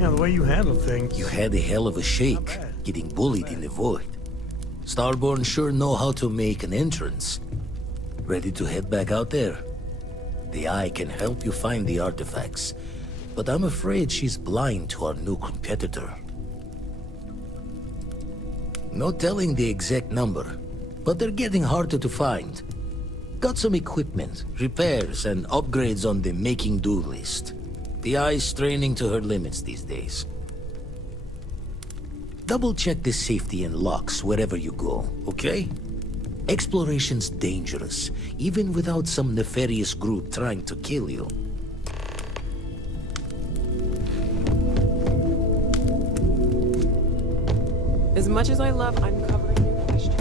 Yeah, the way you handle things. You had a hell of a shake, getting bullied in the void. Starborn sure know how to make an entrance. Ready to head back out there? The Eye can help you find the artifacts, but I'm afraid she's blind to our new competitor. No telling the exact number, but they're getting harder to find. Got some equipment, repairs, and upgrades on the making do list. The Eye's straining to her limits these days. Double check the safety and locks wherever you go, okay? Exploration's dangerous, even without some nefarious group trying to kill you. As much as I love uncovering new questions.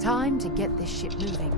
Time to get this ship moving.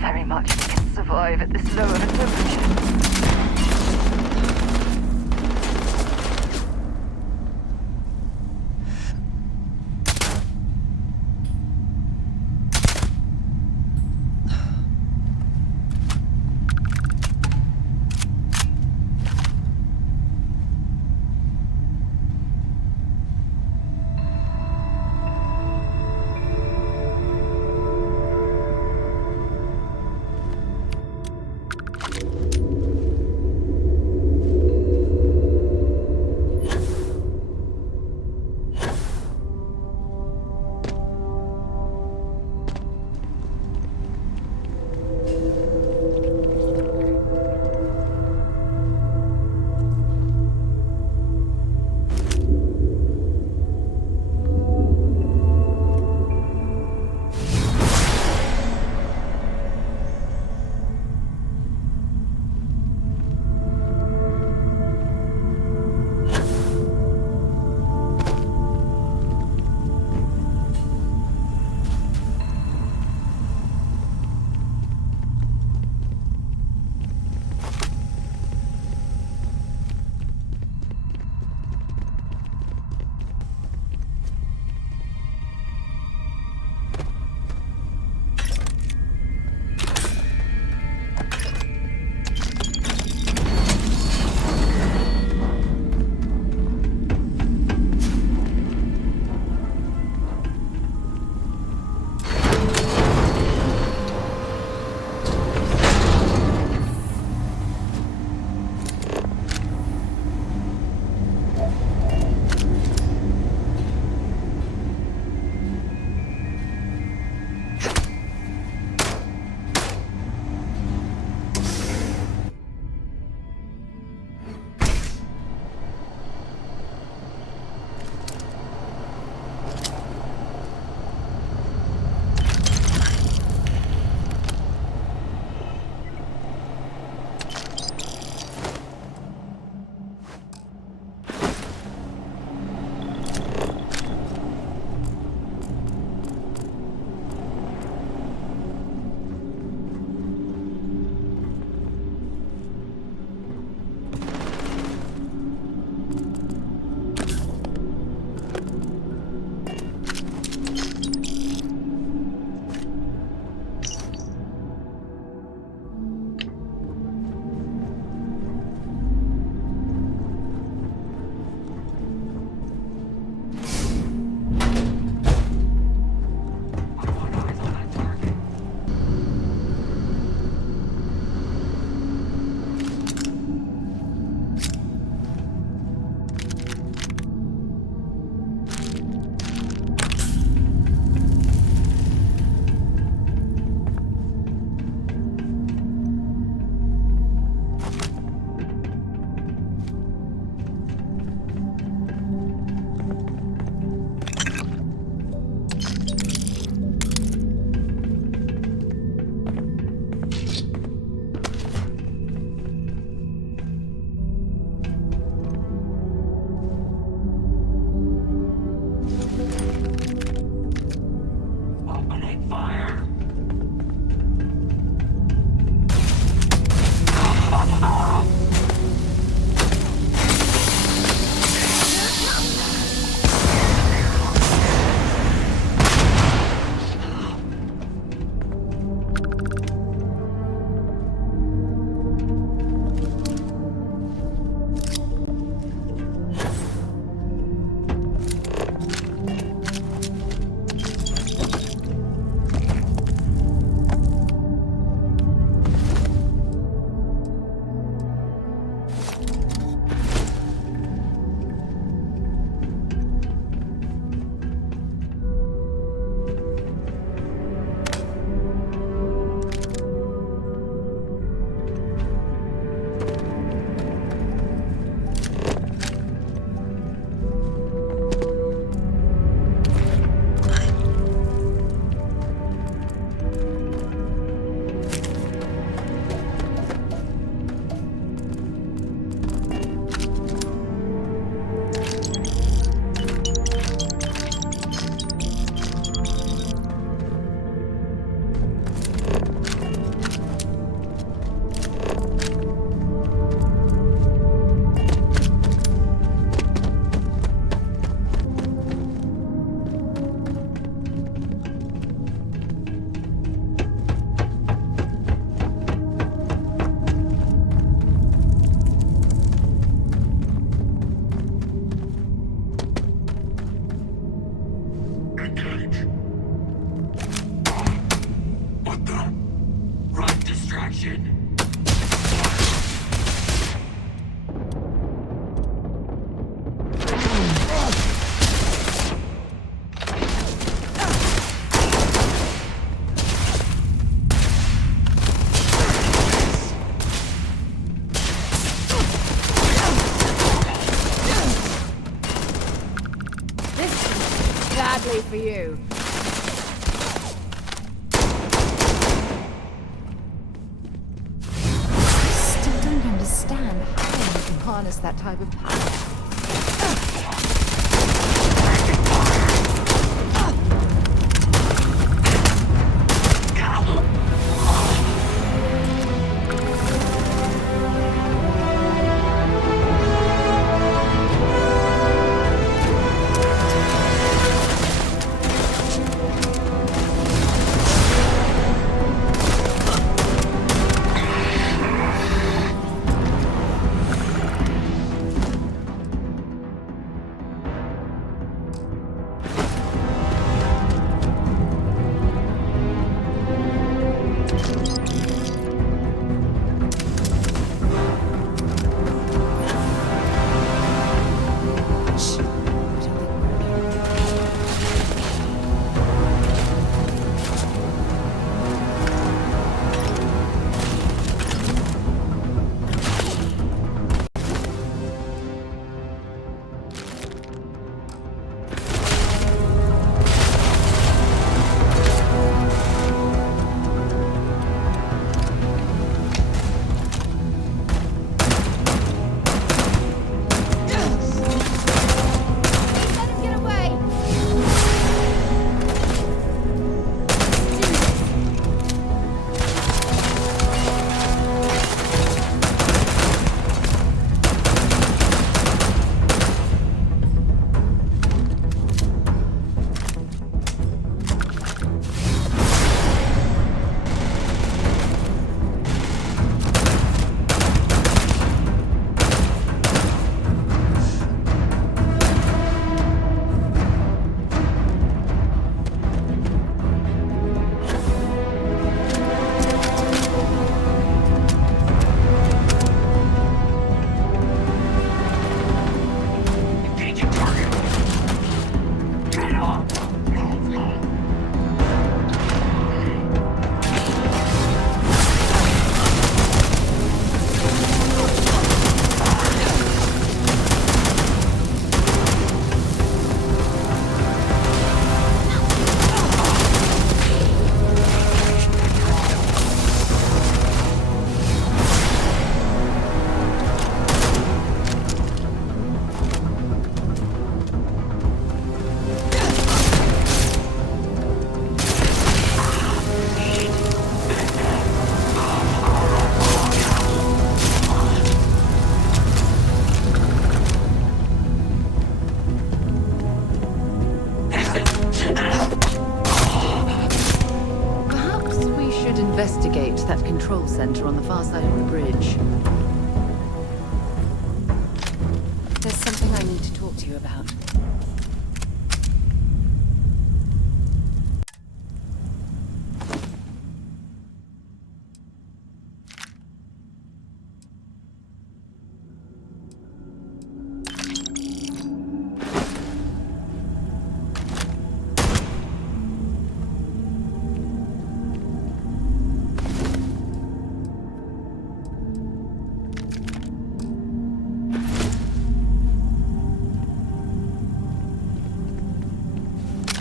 very much we can survive at this low of a temperature. action. Badly for you. I still don't understand how you can harness that type of power. Investigate that control center on the far side of the bridge. There's something I need to talk to you about.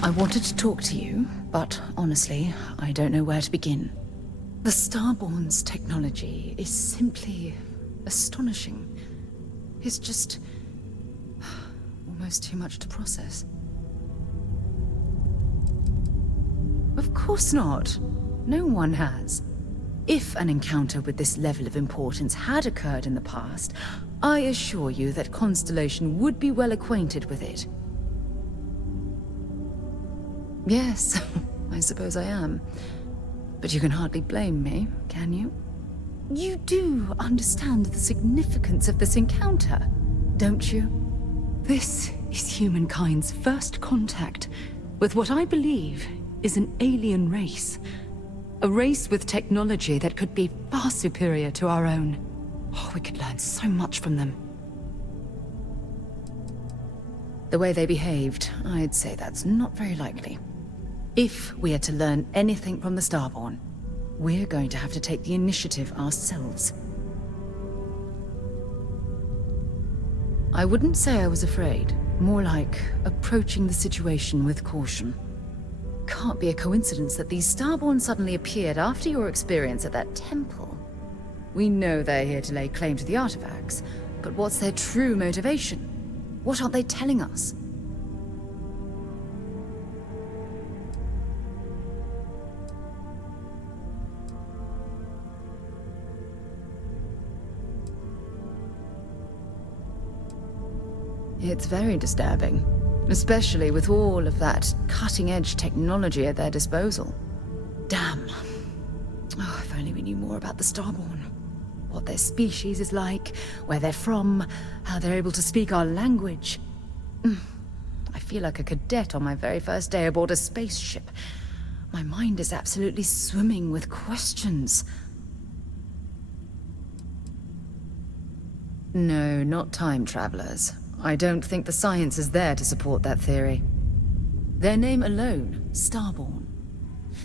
I wanted to talk to you, but honestly, I don't know where to begin. The Starborn's technology is simply astonishing. It's just almost too much to process. Of course not. No one has. If an encounter with this level of importance had occurred in the past, I assure you that Constellation would be well acquainted with it. Yes, I suppose I am. But you can hardly blame me, can you? You do understand the significance of this encounter, don't you? This is humankind's first contact with what I believe is an alien race. A race with technology that could be far superior to our own. Oh, we could learn so much from them. The way they behaved, I'd say that's not very likely. If we are to learn anything from the Starborn, we're going to have to take the initiative ourselves. I wouldn't say I was afraid. More like approaching the situation with caution. Can't be a coincidence that these Starborn suddenly appeared after your experience at that temple. We know they're here to lay claim to the artifacts, but what's their true motivation? What aren't they telling us? It's very disturbing, especially with all of that cutting-edge technology at their disposal. Damn. Oh, if only we knew more about the Starborn. What their species is like, where they're from, how they're able to speak our language. I feel like a cadet on my very first day aboard a spaceship. My mind is absolutely swimming with questions. No, not time travelers. I don't think the science is there to support that theory. Their name alone, Starborn.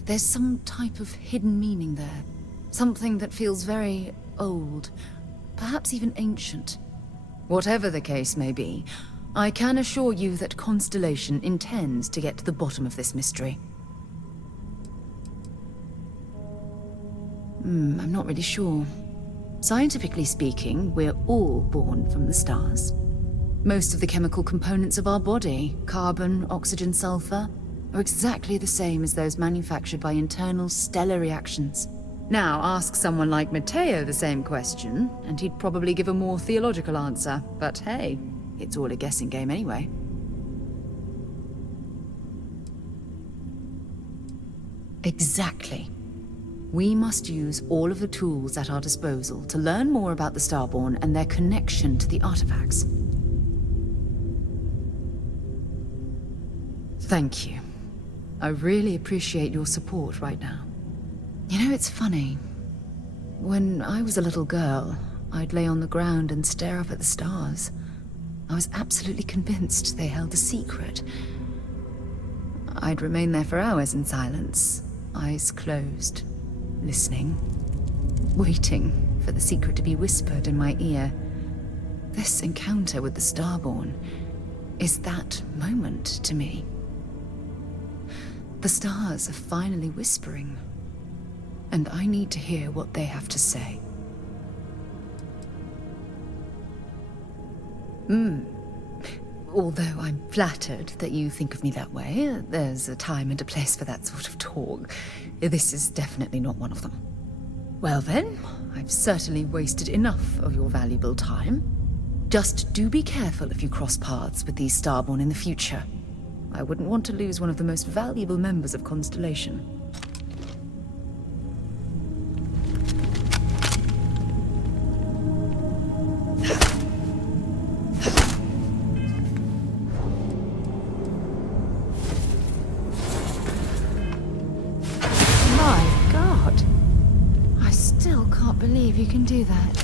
There's some type of hidden meaning there. Something that feels very old, perhaps even ancient. Whatever the case may be, I can assure you that Constellation intends to get to the bottom of this mystery. I'm not really sure. Scientifically speaking, we're all born from the stars. Most of the chemical components of our body, carbon, oxygen, sulfur, are exactly the same as those manufactured by internal stellar reactions. Now, ask someone like Matteo the same question, and he'd probably give a more theological answer. But hey, it's all a guessing game anyway. Exactly. We must use all of the tools at our disposal to learn more about the Starborn and their connection to the artifacts. Thank you. I really appreciate your support right now. You know, it's funny. When I was a little girl, I'd lay on the ground and stare up at the stars. I was absolutely convinced they held a secret. I'd remain there for hours in silence, eyes closed, listening, waiting for the secret to be whispered in my ear. This encounter with the Starborn is that moment to me. The stars are finally whispering, and I need to hear what they have to say. Although I'm flattered that you think of me that way, there's a time and a place for that sort of talk. This is definitely not one of them. Well then, I've certainly wasted enough of your valuable time. Just do be careful if you cross paths with these Starborn in the future. I wouldn't want to lose one of the most valuable members of Constellation. My God! I still can't believe you can do that.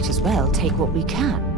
might as well take what we can.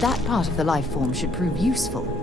That part of the life form should prove useful.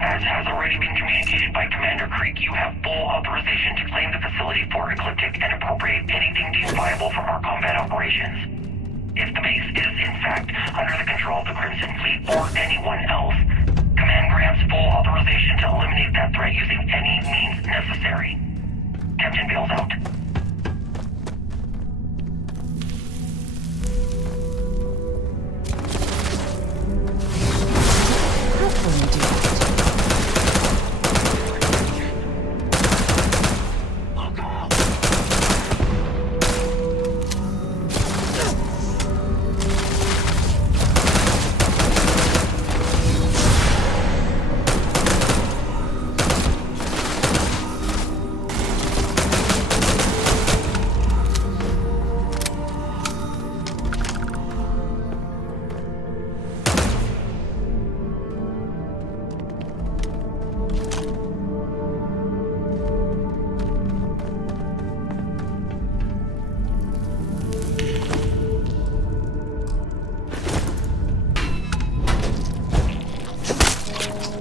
As has already been communicated by Commander Creek, you have full authorization to claim the facility for Ecliptic and appropriate anything deemed viable from our combat operations. If the base is, in fact, under the control of the Crimson Fleet or anyone else, Command grants full authorization to eliminate that threat using any means necessary. Captain Bales out. How can we do that?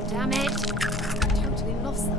Damn it! I totally lost them.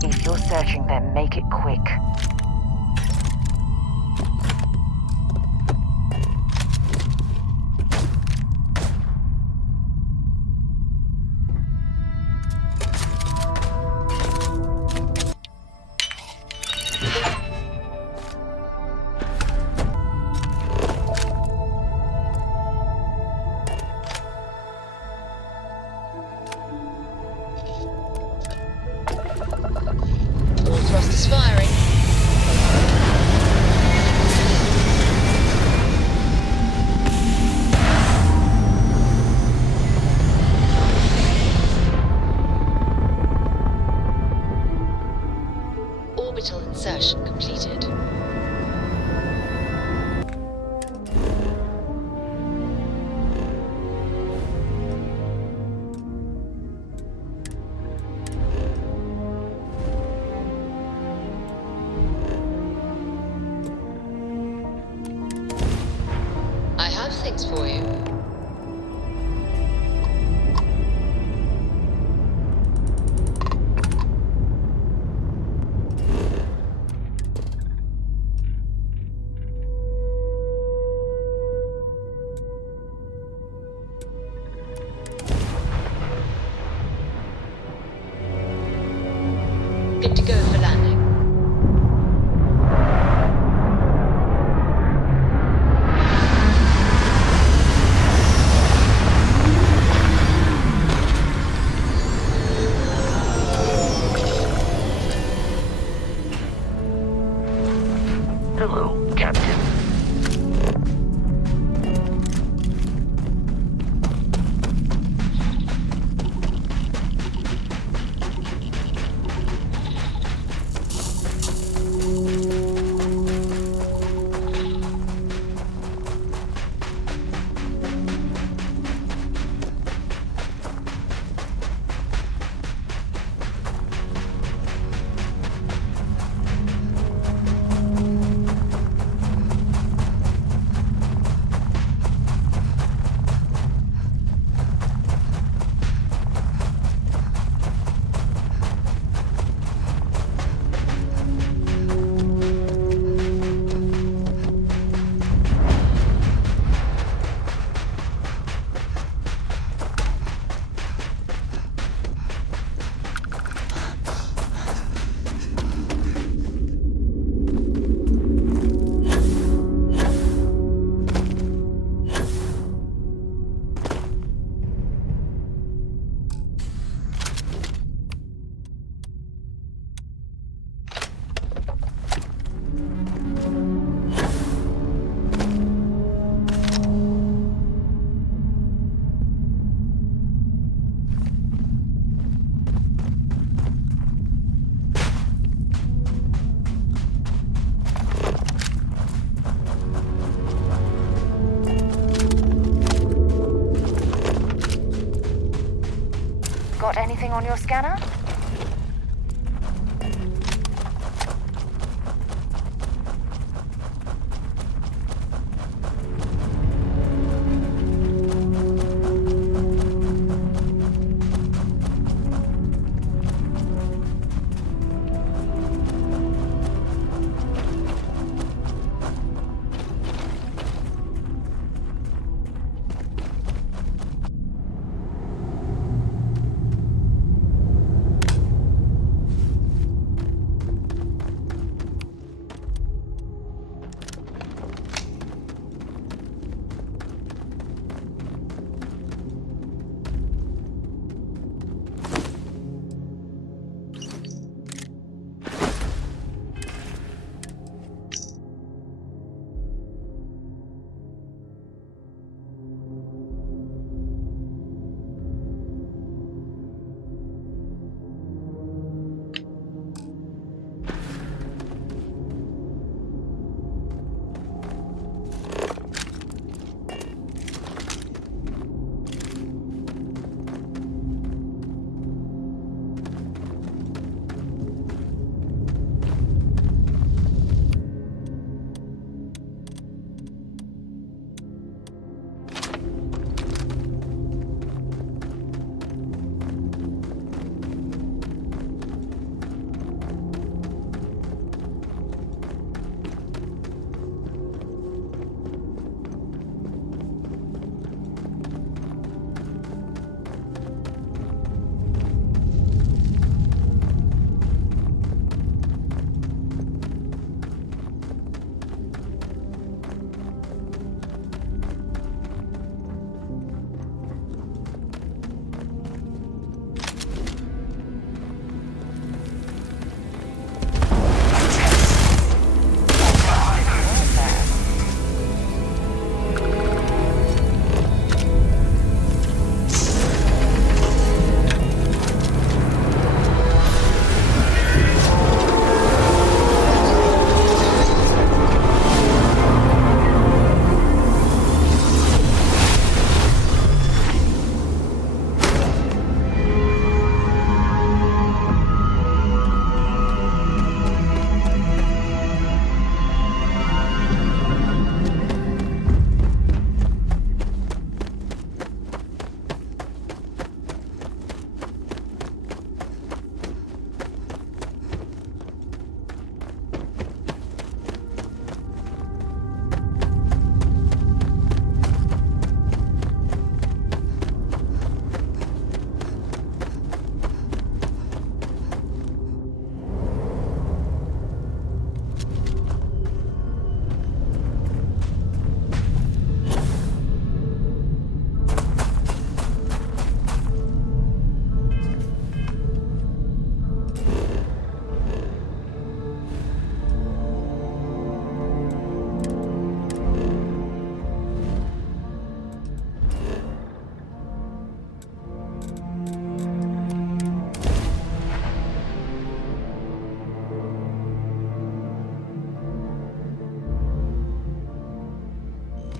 If you're searching, then make it quick. All thrusters firing. for you. Good to go for landing. Hello, Captain. Got anything on your scanner?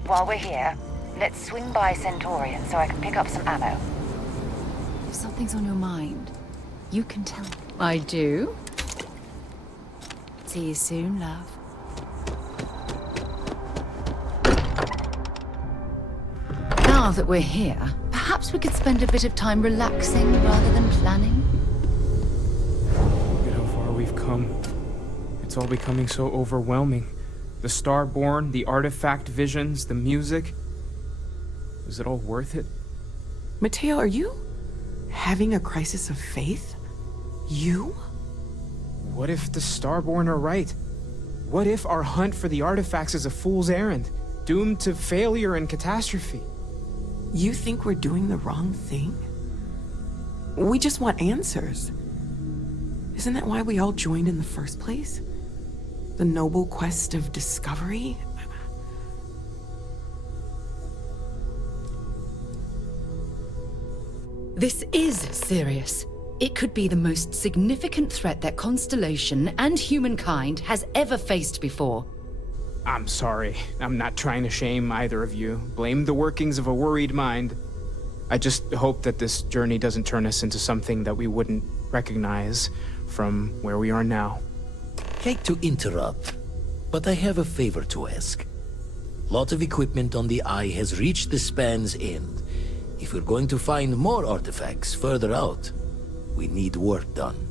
while we're here, let's swing by Centaurian so I can pick up some ammo. If something's on your mind, you can tell me. I do. See you soon, love. Now that we're here, perhaps we could spend a bit of time relaxing rather than planning. Look at how far we've come. It's all becoming so overwhelming. The Starborn, the artifact visions, the music. Is it all worth it? Mateo, are you having a crisis of faith? You? What if the Starborn are right? What if our hunt for the artifacts is a fool's errand, doomed to failure and catastrophe? You think we're doing the wrong thing? We just want answers. Isn't that why we all joined in the first place? The noble quest of discovery? This is serious. It could be the most significant threat that Constellation and humankind has ever faced before. I'm sorry. I'm not trying to shame either of you. Blame the workings of a worried mind. I just hope that this journey doesn't turn us into something that we wouldn't recognize from where we are now. Hate to interrupt, but I have a favor to ask. Lot of equipment on the Eye has reached the span's end. If we're going to find more artifacts further out, we need work done.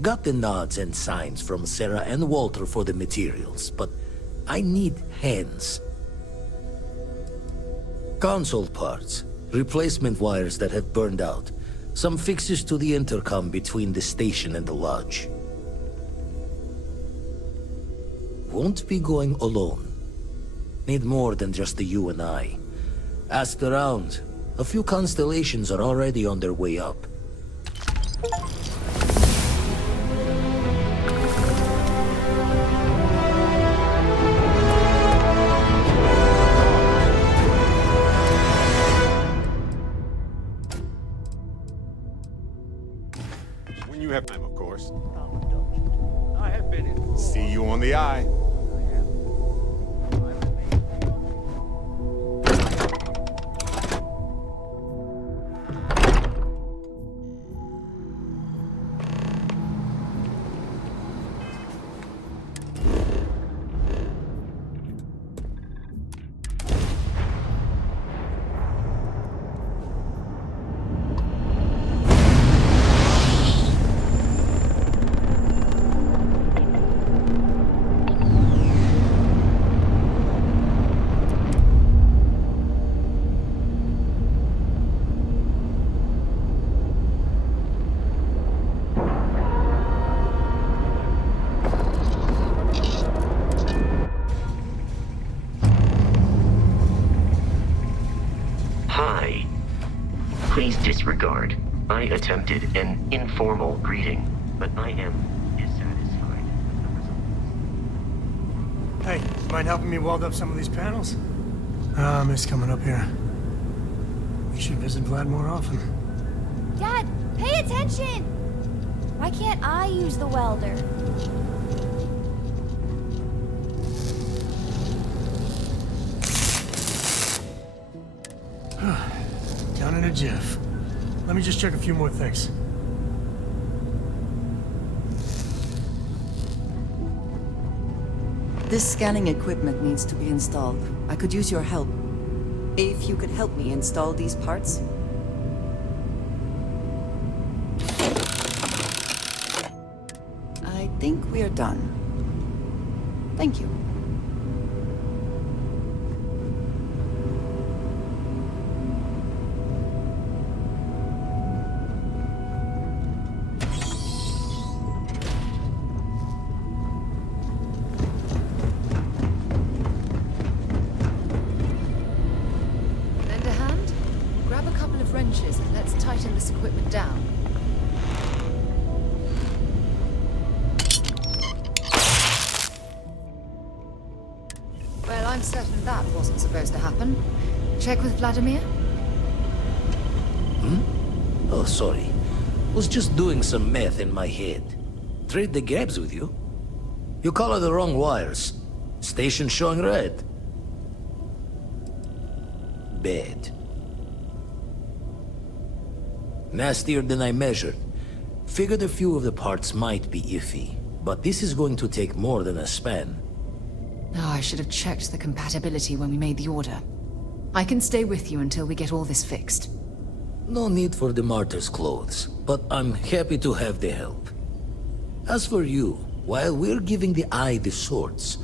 Got the nods and signs from Sarah and Walter for the materials, but I need hands. Console parts, replacement wires that have burned out, some fixes to the intercom between the station and the lodge. Won't be going alone. Need more than just the you and I. Asked around. A few constellations are already on their way up. When you have time, of course. I have been in. See you on the Eye. Please disregard. I attempted an informal greeting, but I am dissatisfied with the results. Hey, mind helping me weld up some of these panels? I miss coming up here. We should visit Vlad more often. Dad, pay attention! Why can't I use the welder? Down in a jiff. Let me just check a few more things. This scanning equipment needs to be installed. I could use your help. If you could help me install these parts. I think we are done. Thank you. And let's tighten this equipment down. Well, I'm certain that wasn't supposed to happen. Check with Vladimir? Oh, sorry. Was just doing some math in my head. Trade the gaps with you? You color the wrong wires. Station showing red. bad. Nastier than I measured. Figured a few of the parts might be iffy, but this is going to take more than a span. Oh, I should have checked the compatibility when we made the order. I can stay with you until we get all this fixed. No need for the martyr's clothes, but I'm happy to have the help. As for you, while we're giving the eye the swords,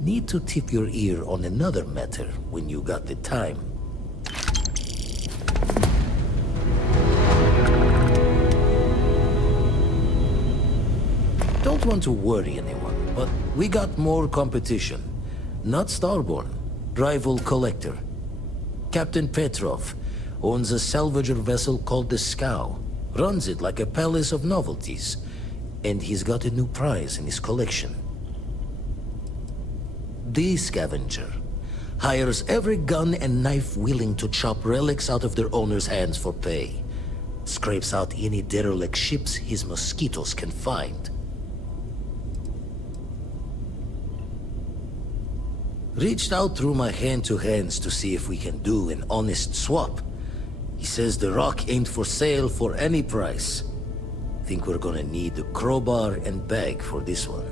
need to tip your ear on another matter when you got the time. Don't want to worry anyone, but we got more competition. Not Starborn, rival collector. Captain Petrov owns a salvager vessel called the Scow. Runs it like a palace of novelties. And he's got a new prize in his collection. The Scavenger hires every gun and knife willing to chop relics out of their owner's hands for pay. Scrapes out any derelict ships his mosquitoes can find. Reached out through my hand-to-hands to see if we can do an honest swap. He says the rock ain't for sale for any price. Think we're gonna need a crowbar and bag for this one.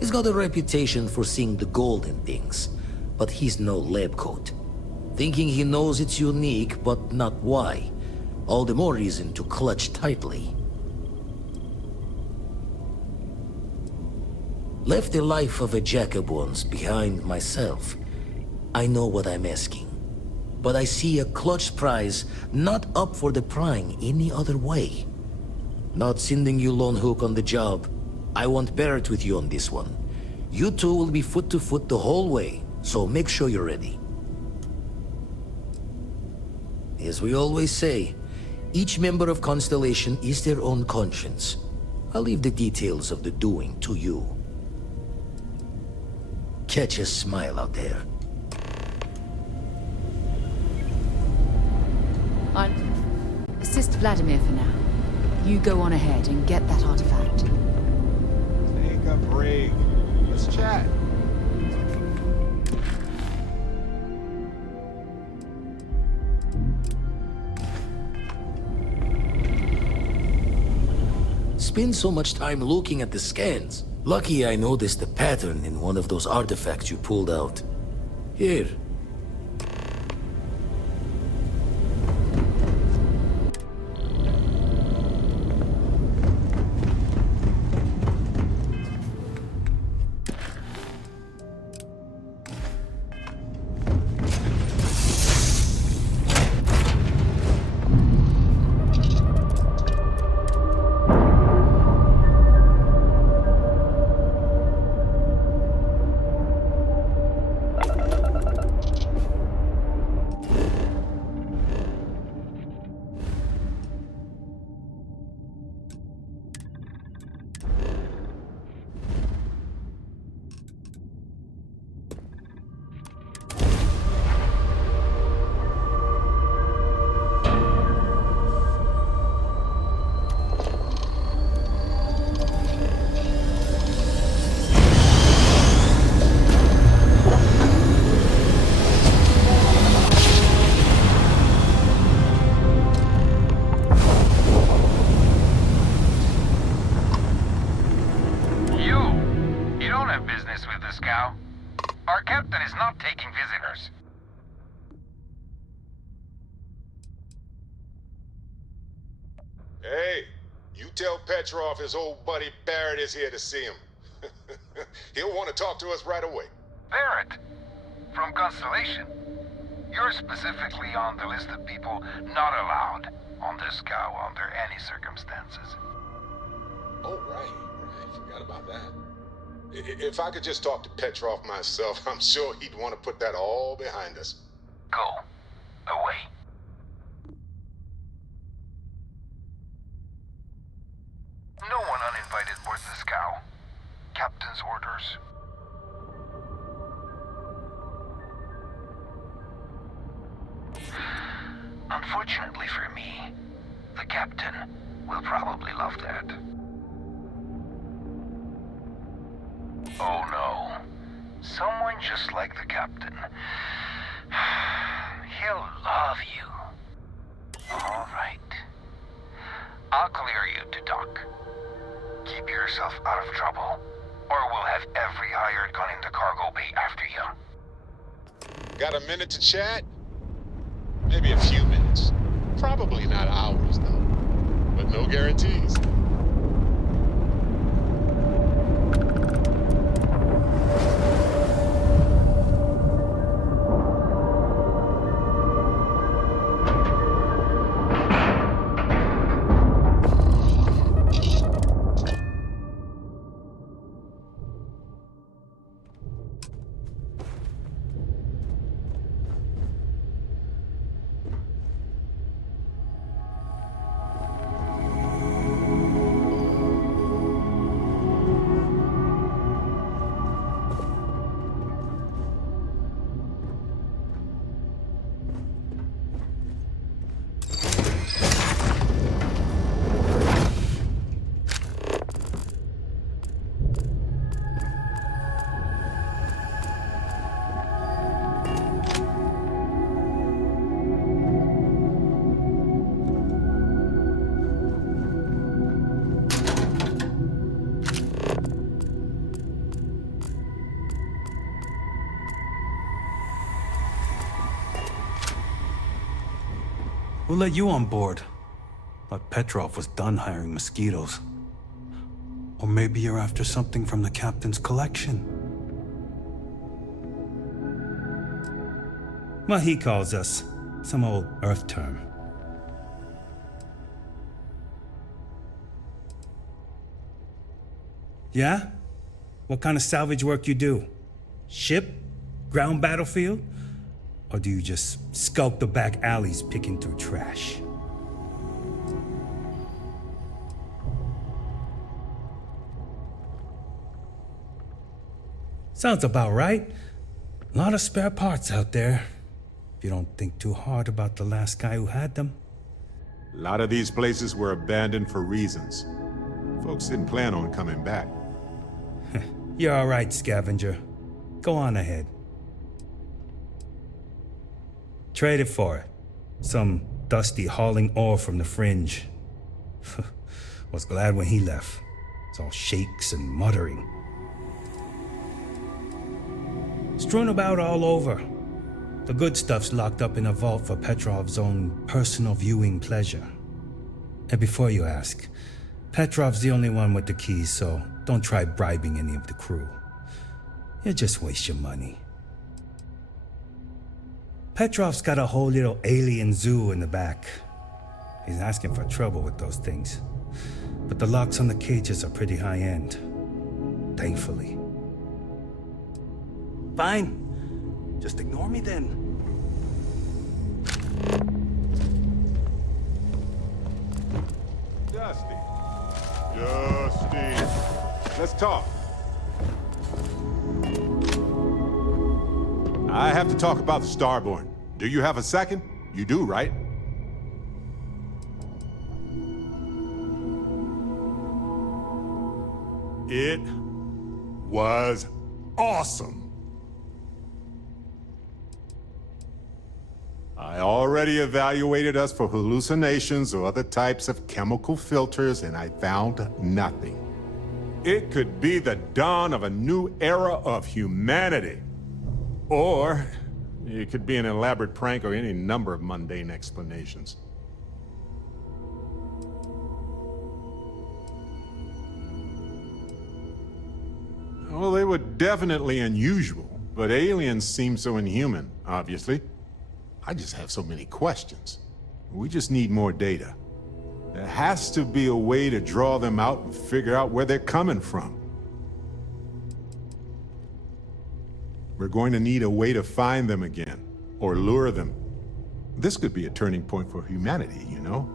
He's got a reputation for seeing the gold in things, but he's no lab coat. Thinking he knows it's unique, but not why. All the more reason to clutch tightly. Left the life of a jack-of-ones behind myself. I know what I'm asking. But I see a clutch prize not up for the prying any other way. Not sending you lone hook on the job. I won't bear it with you on this one. You two will be foot to foot the whole way, so make sure you're ready. As we always say, each member of Constellation is their own conscience. I'll leave the details of the doing to you. Catch a smile out there. Assist Vladimir for now. You go on ahead and get that artifact. Take a break. Let's chat. Spend so much time looking at the scans. Lucky I noticed the pattern in one of those artifacts you pulled out. Here. Scow. Our captain is not taking visitors. Hey, you tell Petrov his old buddy Barrett is here to see him. He'll want to talk to us right away. Barrett? From Constellation? You're specifically on the list of people not allowed on the Scow under any circumstances. Oh, right. Forgot about that. If I could just talk to Petrov myself, I'm sure he'd want to put that all behind us. Go. Away. No one uninvited boards the Scow. Captain's orders. Unfortunately for me, the captain will probably love that. Oh no. Someone just like the captain He'll love you. All right. I'll clear you to dock. Keep yourself out of trouble, or we'll have every hired gun in the cargo bay after you. Got a minute to chat? Maybe a few minutes. Probably not hours, though. But no guarantees. Who let you on board? Thought Petrov was done hiring mosquitoes. Or maybe you're after something from the captain's collection. Well, he calls us. Some old Earth term. Yeah? What kind of salvage work you do? Ship? Ground battlefield? Or do you just skulk the back alleys picking through trash? Sounds about right. A lot of spare parts out there. If you don't think too hard about the last guy who had them. A lot of these places were abandoned for reasons. Folks didn't plan on coming back. You're all right, scavenger. Go on ahead. Traded for it. Some dusty hauling ore from the fringe. Was glad when he left. It's all shakes and muttering. Strewn about all over. The good stuff's locked up in a vault for Petrov's own personal viewing pleasure. And before you ask, Petrov's the only one with the keys, so don't try bribing any of the crew. You'll just waste your money. Petrov's got a whole little alien zoo in the back. He's asking for trouble with those things. But the locks on the cages are pretty high-end. Thankfully. Fine. Just ignore me then. Dusty. Let's talk. I have to talk about the Starborn. Do you have a second? You do, right? It was awesome. I already evaluated us for hallucinations or other types of chemical filters, and I found nothing. It could be the dawn of a new era of humanity. Or it could be an elaborate prank or any number of mundane explanations. Well, they were definitely unusual, but aliens seem so inhuman, obviously. I just have so many questions. We just need more data. There has to be a way to draw them out and figure out where they're coming from. We're going to need a way to find them again, or lure them. This could be a turning point for humanity, you know?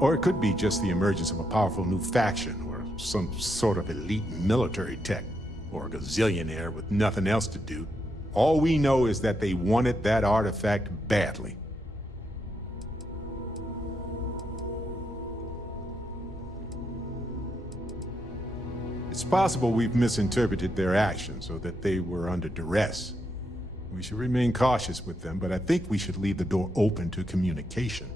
Or it could be just the emergence of a powerful new faction, or some sort of elite military tech, or a gazillionaire with nothing else to do. All we know is that they wanted that artifact badly. It's possible we've misinterpreted their actions, or that they were under duress. We should remain cautious with them, but I think we should leave the door open to communication.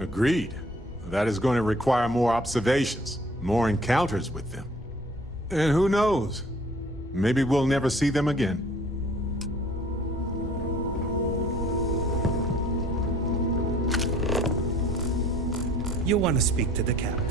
Agreed. That is going to require more observations, more encounters with them. And who knows? Maybe we'll never see them again. You want to speak to the captain.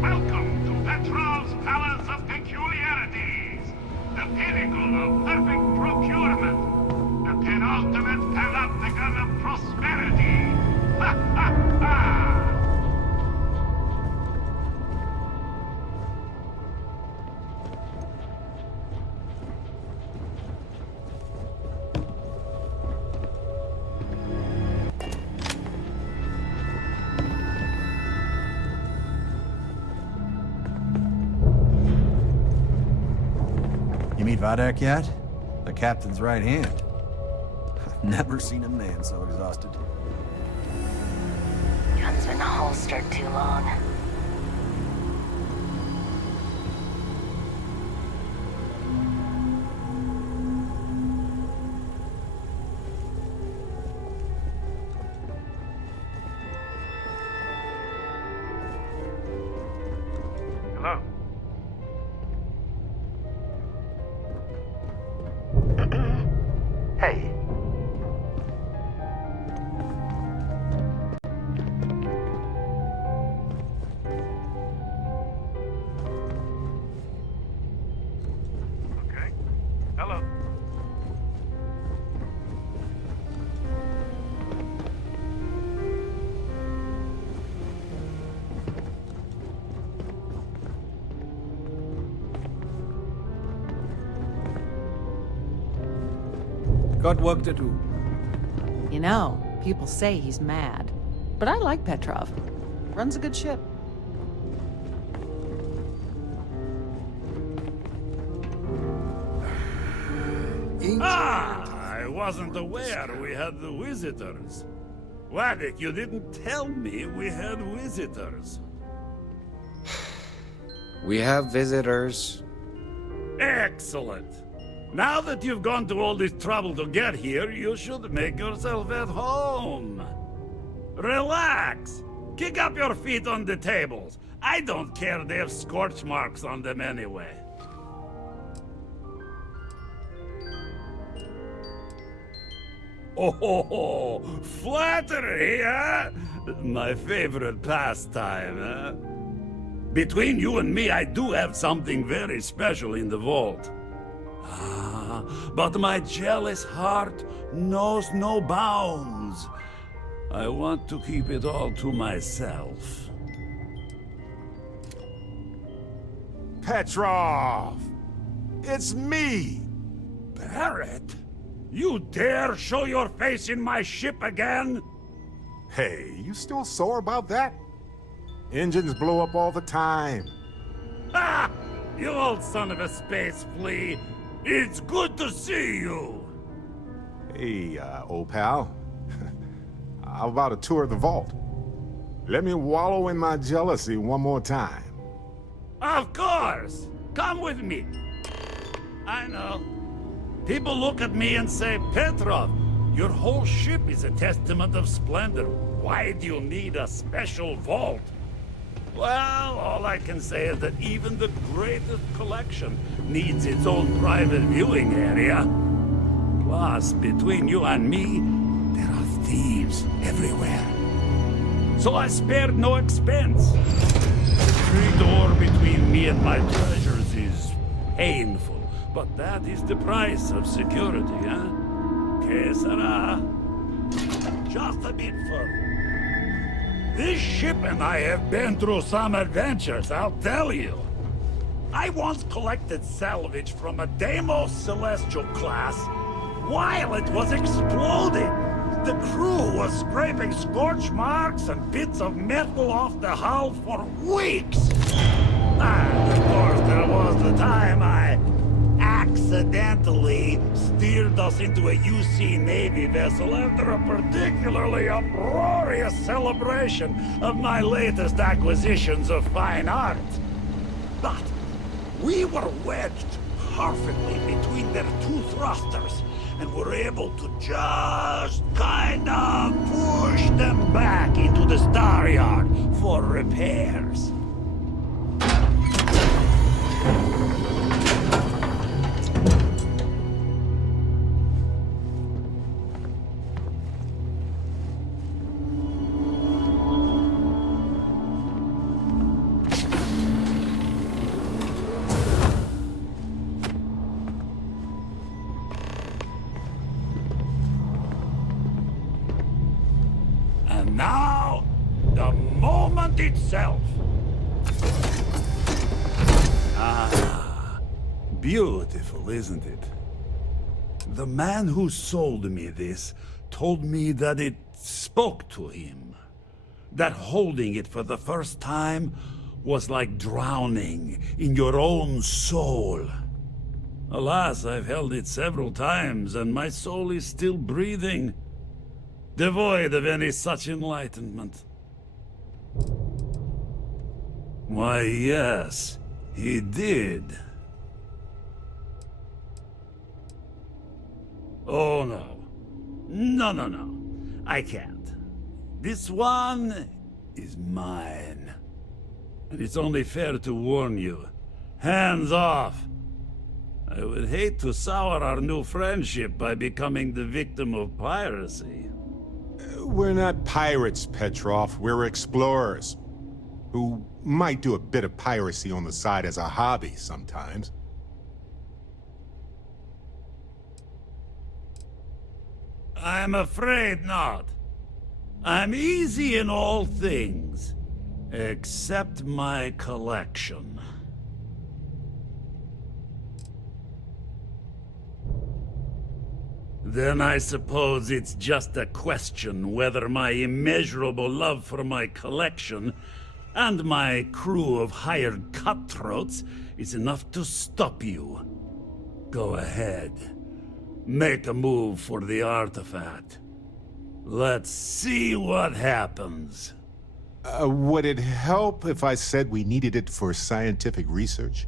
Welcome to Petrov's Palace of Peculiarities, the pinnacle of perfect procurement, the penultimate panopticon of prosperity. Ha ha ha! You meet Vadek yet? The captain's right hand. I've never seen a man so exhausted. Gun's been holstered too long. Hello? Hey. Okay. Hello? Got work to do. You know, people say he's mad. But I like Petrov. Runs a good ship. I wasn't aware we had the visitors. Vladimir, you didn't tell me we had visitors. We have visitors. Excellent. Now that you've gone to all this trouble to get here, you should make yourself at home. Relax. Kick up your feet on the tables. I don't care they have scorch marks on them anyway. Oh, flattery, huh? My favorite pastime, huh? Between you and me, I do have something very special in the vault. But my jealous heart knows no bounds. I want to keep it all to myself. Petrov! It's me! Barrett? You dare show your face in my ship again? Hey, you still sore about that? Engines blow up all the time. Ha! You old son of a space flea! It's good to see you! Hey, old pal. How about a tour of the vault? Let me wallow in my jealousy one more time. Of course! Come with me. I know. People look at me and say, Petrov, your whole ship is a testament of splendor. Why do you need a special vault? Well, all I can say is that even the greatest collection needs its own private viewing area. Plus, between you and me, there are thieves everywhere. So I spared no expense. The free door between me and my treasures is painful, but that is the price of security, huh? Que sera? Just a bit further. This ship and I have been through some adventures, I'll tell you. I once collected salvage from a Deimos Celestial class while it was exploding. The crew was scraping scorch marks and bits of metal off the hull for weeks. And of course, there was the time I accidentally steered us into a UC Navy vessel after a particularly uproarious celebration of my latest acquisitions of fine art. But we were wedged perfectly between their two thrusters, and were able to just kind of push them back into the star yard for repairs. Now, the moment itself. Ah, beautiful, isn't it? The man who sold me this told me that it spoke to him. That holding it for the first time was like drowning in your own soul. Alas, I've held it several times, and my soul is still breathing, devoid of any such enlightenment. Why, yes, he did. Oh, no. No. I can't. This one is mine. And it's only fair to warn you. Hands off! I would hate to sour our new friendship by becoming the victim of piracy. We're not pirates, Petrov. We're explorers. Who might do a bit of piracy on the side as a hobby sometimes. I'm afraid not. I'm easy in all things, except my collection. Then I suppose it's just a question whether my immeasurable love for my collection and my crew of hired cutthroats is enough to stop you. Go ahead. Make a move for the artifact. Let's see what happens. Would it help if I said we needed it for scientific research?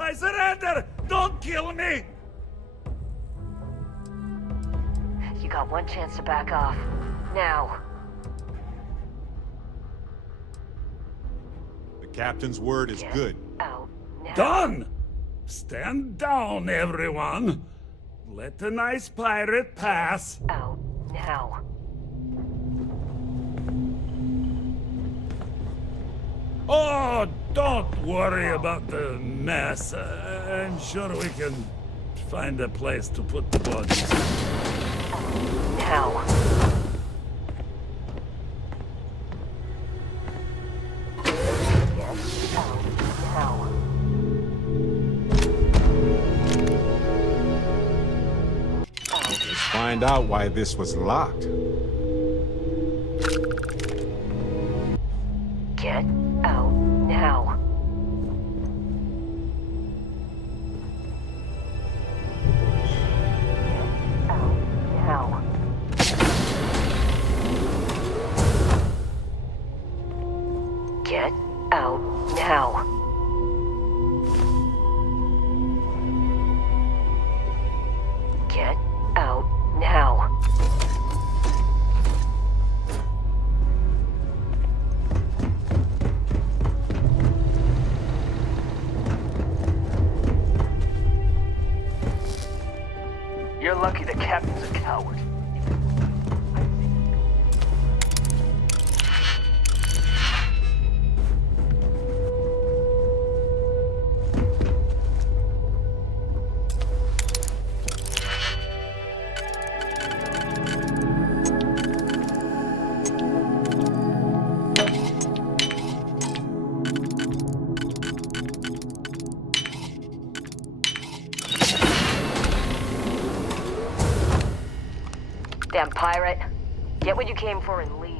I surrender! Don't kill me! You got one chance to back off. Now. The captain's word is good. Out now. Done! Stand down, everyone. Let the nice pirate pass. Out now. Oh, don't worry about the mess. I'm sure we can find a place to put the bodies. Now. Let's find out why this was locked. Get out now. Now. Get out now. You're lucky the captain's a coward. Damn pirate. Get what you came for and leave.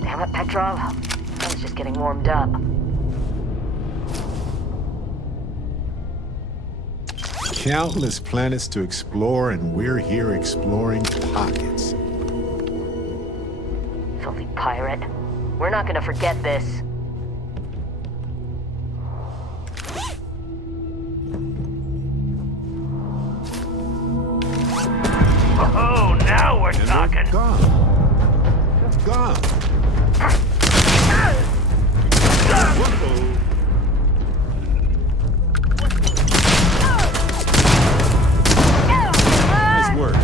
Damn it, Petrov. I was just getting warmed up. Countless planets to explore, and we're here exploring pockets. Filthy pirate. We're not gonna forget this. Oh, now we're talking. Gone. Nice work.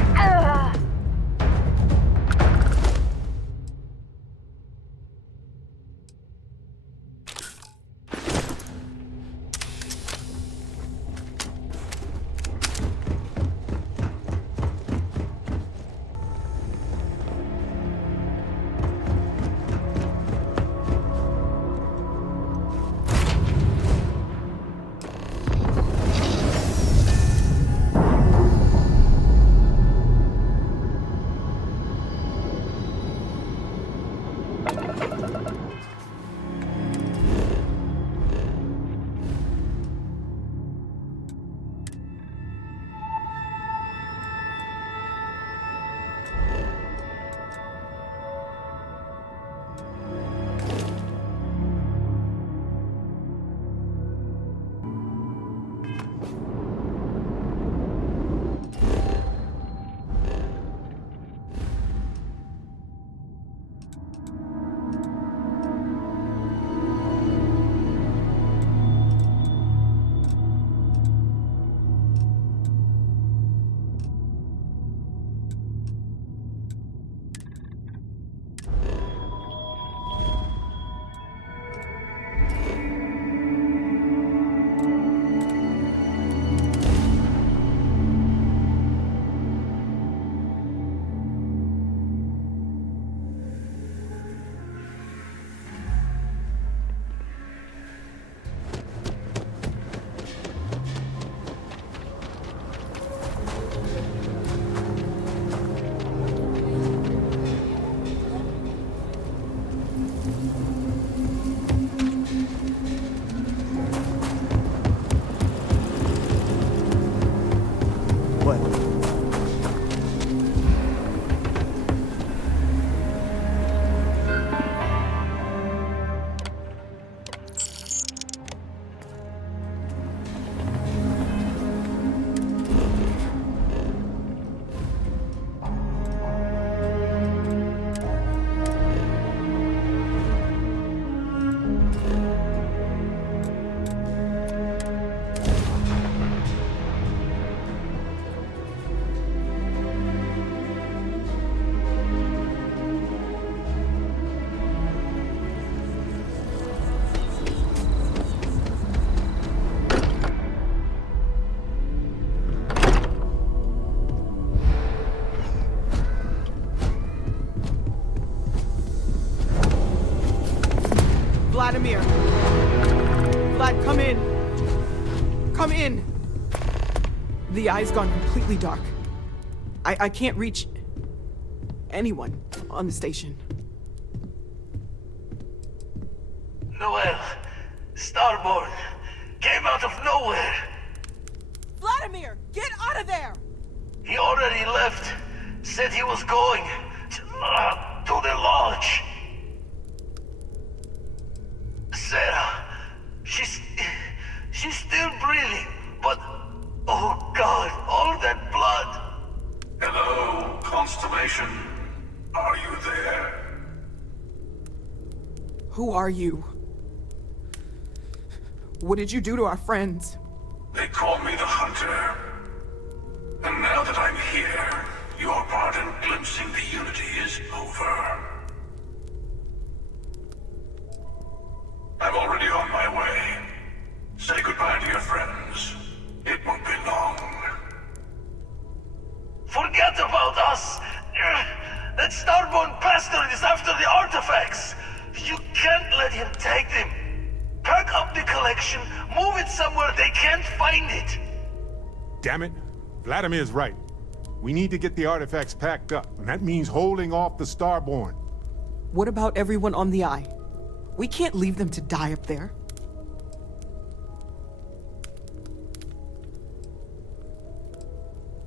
Vlad, come in! Come in! The eye's gone completely dark. I can't reach anyone on the station. Noel, Starborn, came out of nowhere. Vladimir, get out of there! He already left. Said he was going to the lodge. Sarah, she's still breathing, but oh God, all that blood. Hello, Constellation. Are you there? Who are you? What did you do to our friends? They call me the Hunter. And now that I'm here, your part in glimpsing the Unity is over. I'm already on my way. Say goodbye to your friends. It won't be long. Forget about us! That Starborn bastard is after the artifacts! You can't let him take them! Pack up the collection, move it somewhere they can't find it! Damn it. Vladimir's right. We need to get the artifacts packed up, and that means holding off the Starborn. What about everyone on the Eye? We can't leave them to die up there.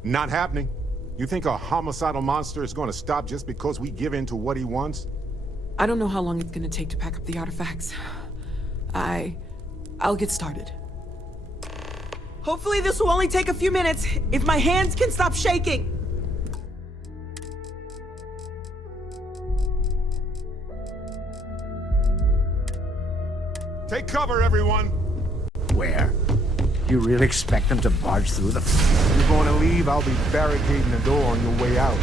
Not happening. You think a homicidal monster is going to stop just because we give in to what he wants? I don't know how long it's gonna take to pack up the artifacts. I'll get started. Hopefully this will only take a few minutes, if my hands can stop shaking! Take cover, everyone! Where? You really expect them to barge through the... If you're going to leave, I'll be barricading the door on your way out.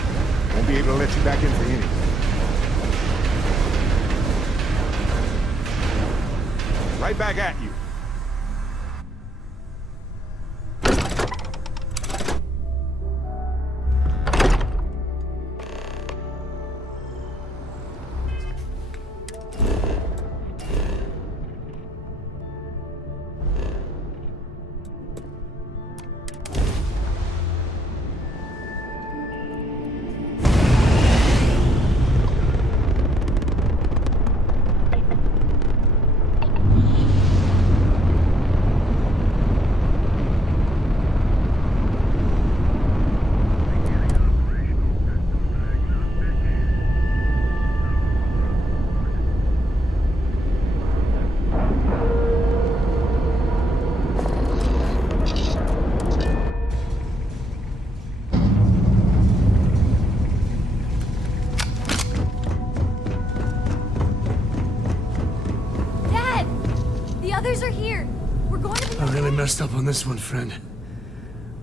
Won't be able to let you back in for anything. Right back at you. Messed up on this one, friend.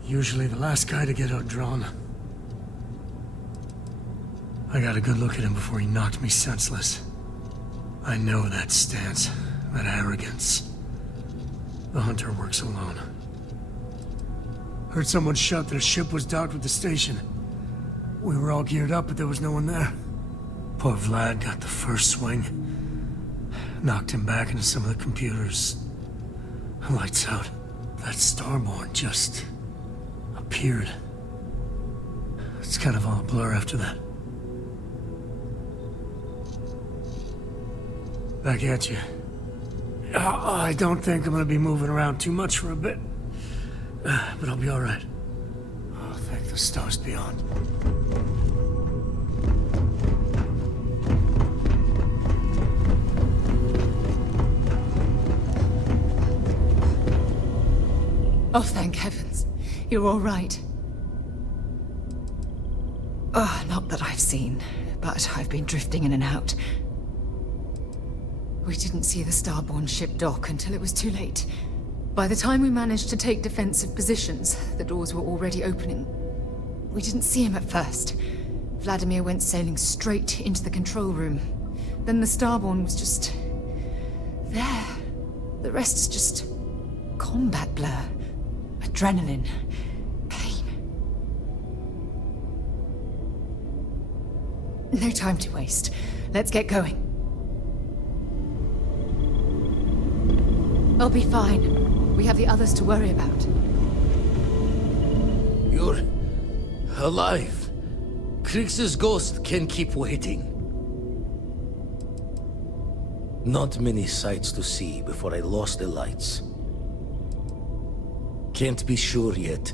Usually the last guy to get outdrawn. I got a good look at him before he knocked me senseless. I know that stance, that arrogance. The Hunter works alone. Heard someone shout that a ship was docked with the station. We were all geared up, but there was no one there. Poor Vlad got the first swing. Knocked him back into some of the computers. Lights out. That Starborn just appeared. It's kind of all a blur after that. Back at you. I don't think I'm gonna be moving around too much for a bit. But I'll be alright. Oh, thank the stars beyond. Oh, thank heavens. You're all right. Oh, not that I've seen, but I've been drifting in and out. We didn't see the Starborn ship dock until it was too late. By the time we managed to take defensive positions, the doors were already opening. We didn't see him at first. Vladimir went sailing straight into the control room. Then the Starborn was just... there. The rest is just... combat blur. Adrenaline. Pain. No time to waste. Let's get going. I'll be fine. We have the others to worry about. You're alive. Krix's ghost can keep waiting. Not many sights to see before I lost the lights. Can't be sure yet.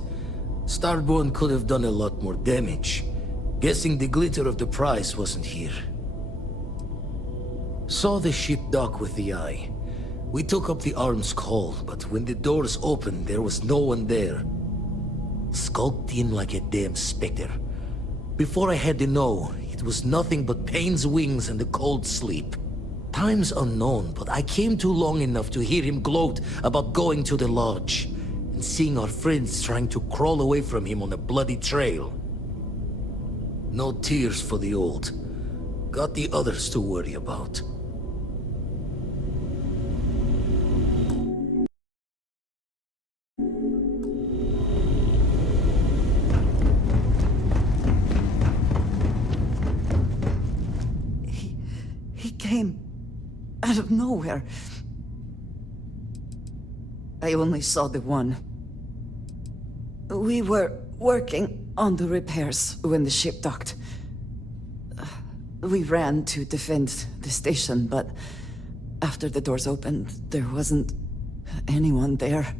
Starborn could have done a lot more damage. Guessing the glitter of the prize wasn't here. Saw the ship dock with the eye. We took up the arms call, but when the doors opened, there was no one there. Skulked in like a damn specter. Before I had to know, it was nothing but pain's wings and a cold sleep. Time's unknown, but I came too long enough to hear him gloat about going to the lodge, and seeing our friends trying to crawl away from him on a bloody trail. No tears for the old. Got the others to worry about. He came out of nowhere. I only saw the one. We were working on the repairs when the ship docked. We ran to defend the station, but after the doors opened, there wasn't anyone there.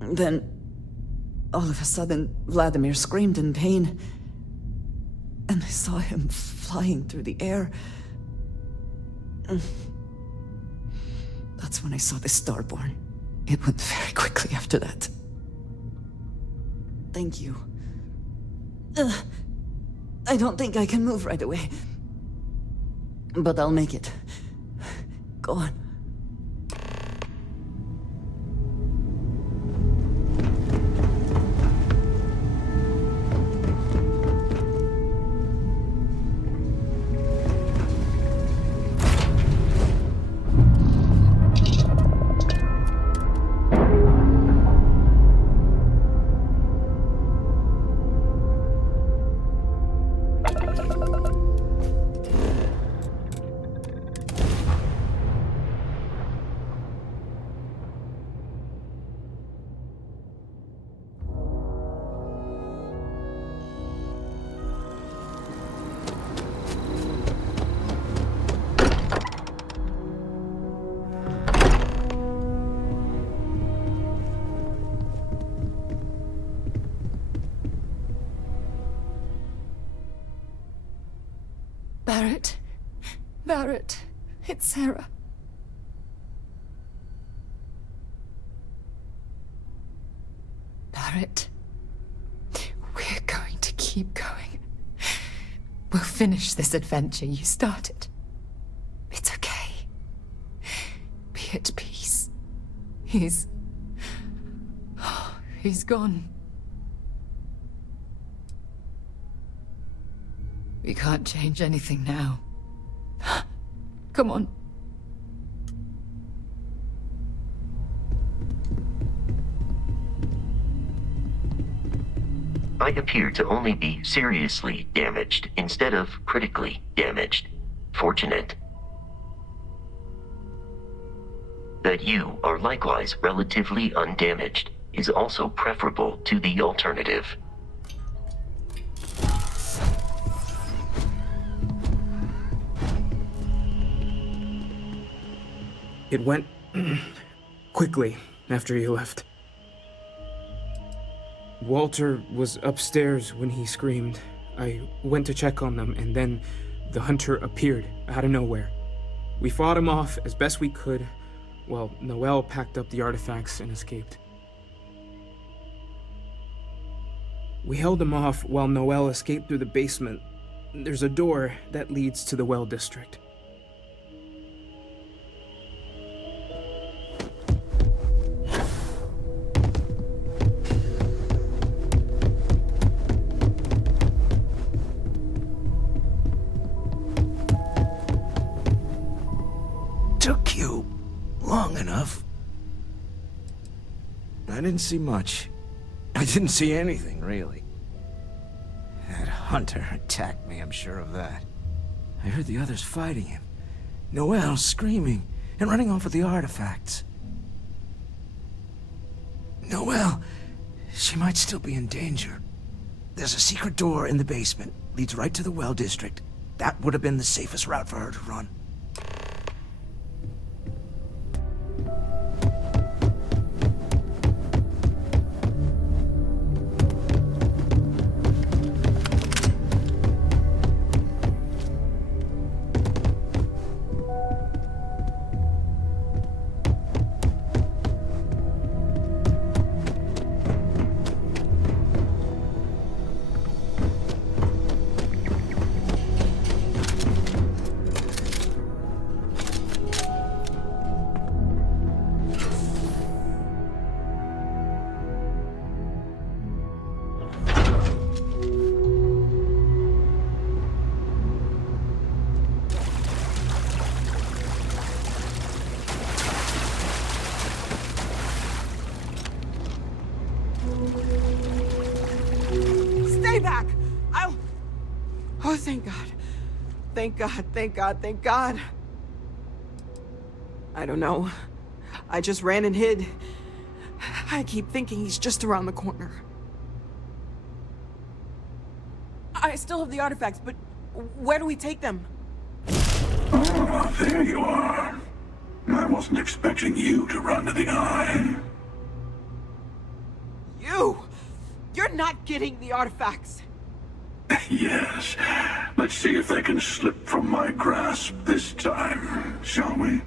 Then, all of a sudden, Vladimir screamed in pain, and I saw him flying through the air. That's when I saw the Starborn. It went very quickly after that. Thank you. I don't think I can move right away. But I'll make it. Go on. Barrett, it's Sarah. Barrett, we're going to keep going. We'll finish this adventure you started. It's okay. Be at peace. He's gone. We can't change anything now. Come on. I appear to only be seriously damaged instead of critically damaged. Fortunate. That you are likewise relatively undamaged is also preferable to the alternative. It went quickly after you left. Walter was upstairs when he screamed. I went to check on them, and then the hunter appeared out of nowhere. We fought him off as best we could, while Noel packed up the artifacts and escaped. We held him off while Noel escaped through the basement. There's a door that leads to the well district. Took you long enough. I didn't see much. I didn't see anything, really. That hunter attacked me, I'm sure of that. I heard the others fighting him. Noel screaming and running off with the artifacts. Noelle, she might still be in danger. There's a secret door in the basement, leads right to the well district. That would have been the safest route for her to run. Oh, thank God. Thank God, thank God, thank God. I don't know. I just ran and hid. I keep thinking he's just around the corner. I still have the artifacts, but where do we take them? Oh, there you are. I wasn't expecting you to run to the Eye. You! You're not getting the artifacts! Yes. Let's see if they can slip from my grasp this time, shall we?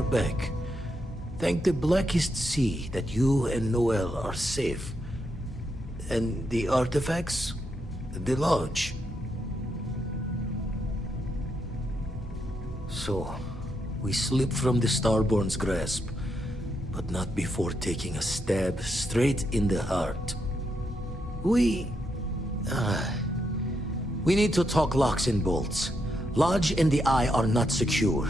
you're back. Thank the Blackest Sea that you and Noel are safe. And the artifacts? The lodge. So, we slipped from the Starborn's grasp, but not before taking a stab straight in the heart. We need to talk locks and bolts. Lodge and the Eye are not secure.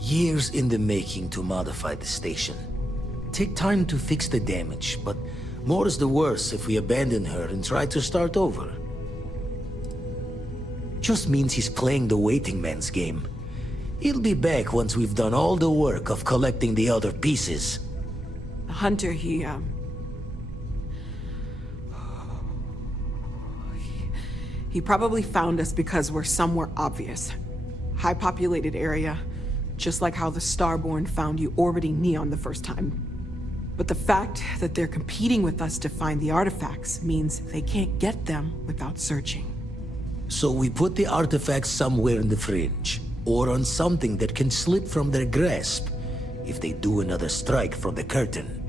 Years in the making to modify the station. Take time to fix the damage, but more is the worse if we abandon her and try to start over. Just means he's playing the waiting man's game. He'll be back once we've done all the work of collecting the other pieces. Hunter, he probably found us because we're somewhere obvious. High-populated area, just like how the Starborn found you orbiting Neon the first time. But the fact that they're competing with us to find the artifacts means they can't get them without searching. So we put the artifacts somewhere in the fringe, or on something that can slip from their grasp if they do another strike from the curtain.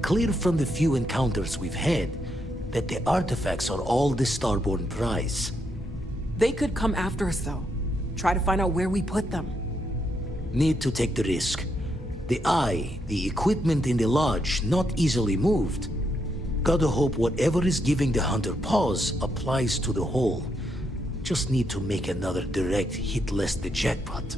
Clear from the few encounters we've had that the artifacts are all the Starborn prize. They could come after us, though. Try to find out where we put them. Need to take the risk. The Eye, the equipment in the lodge, not easily moved. Gotta hope whatever is giving the Hunter pause applies to the whole. Just need to make another direct hit less the jackpot.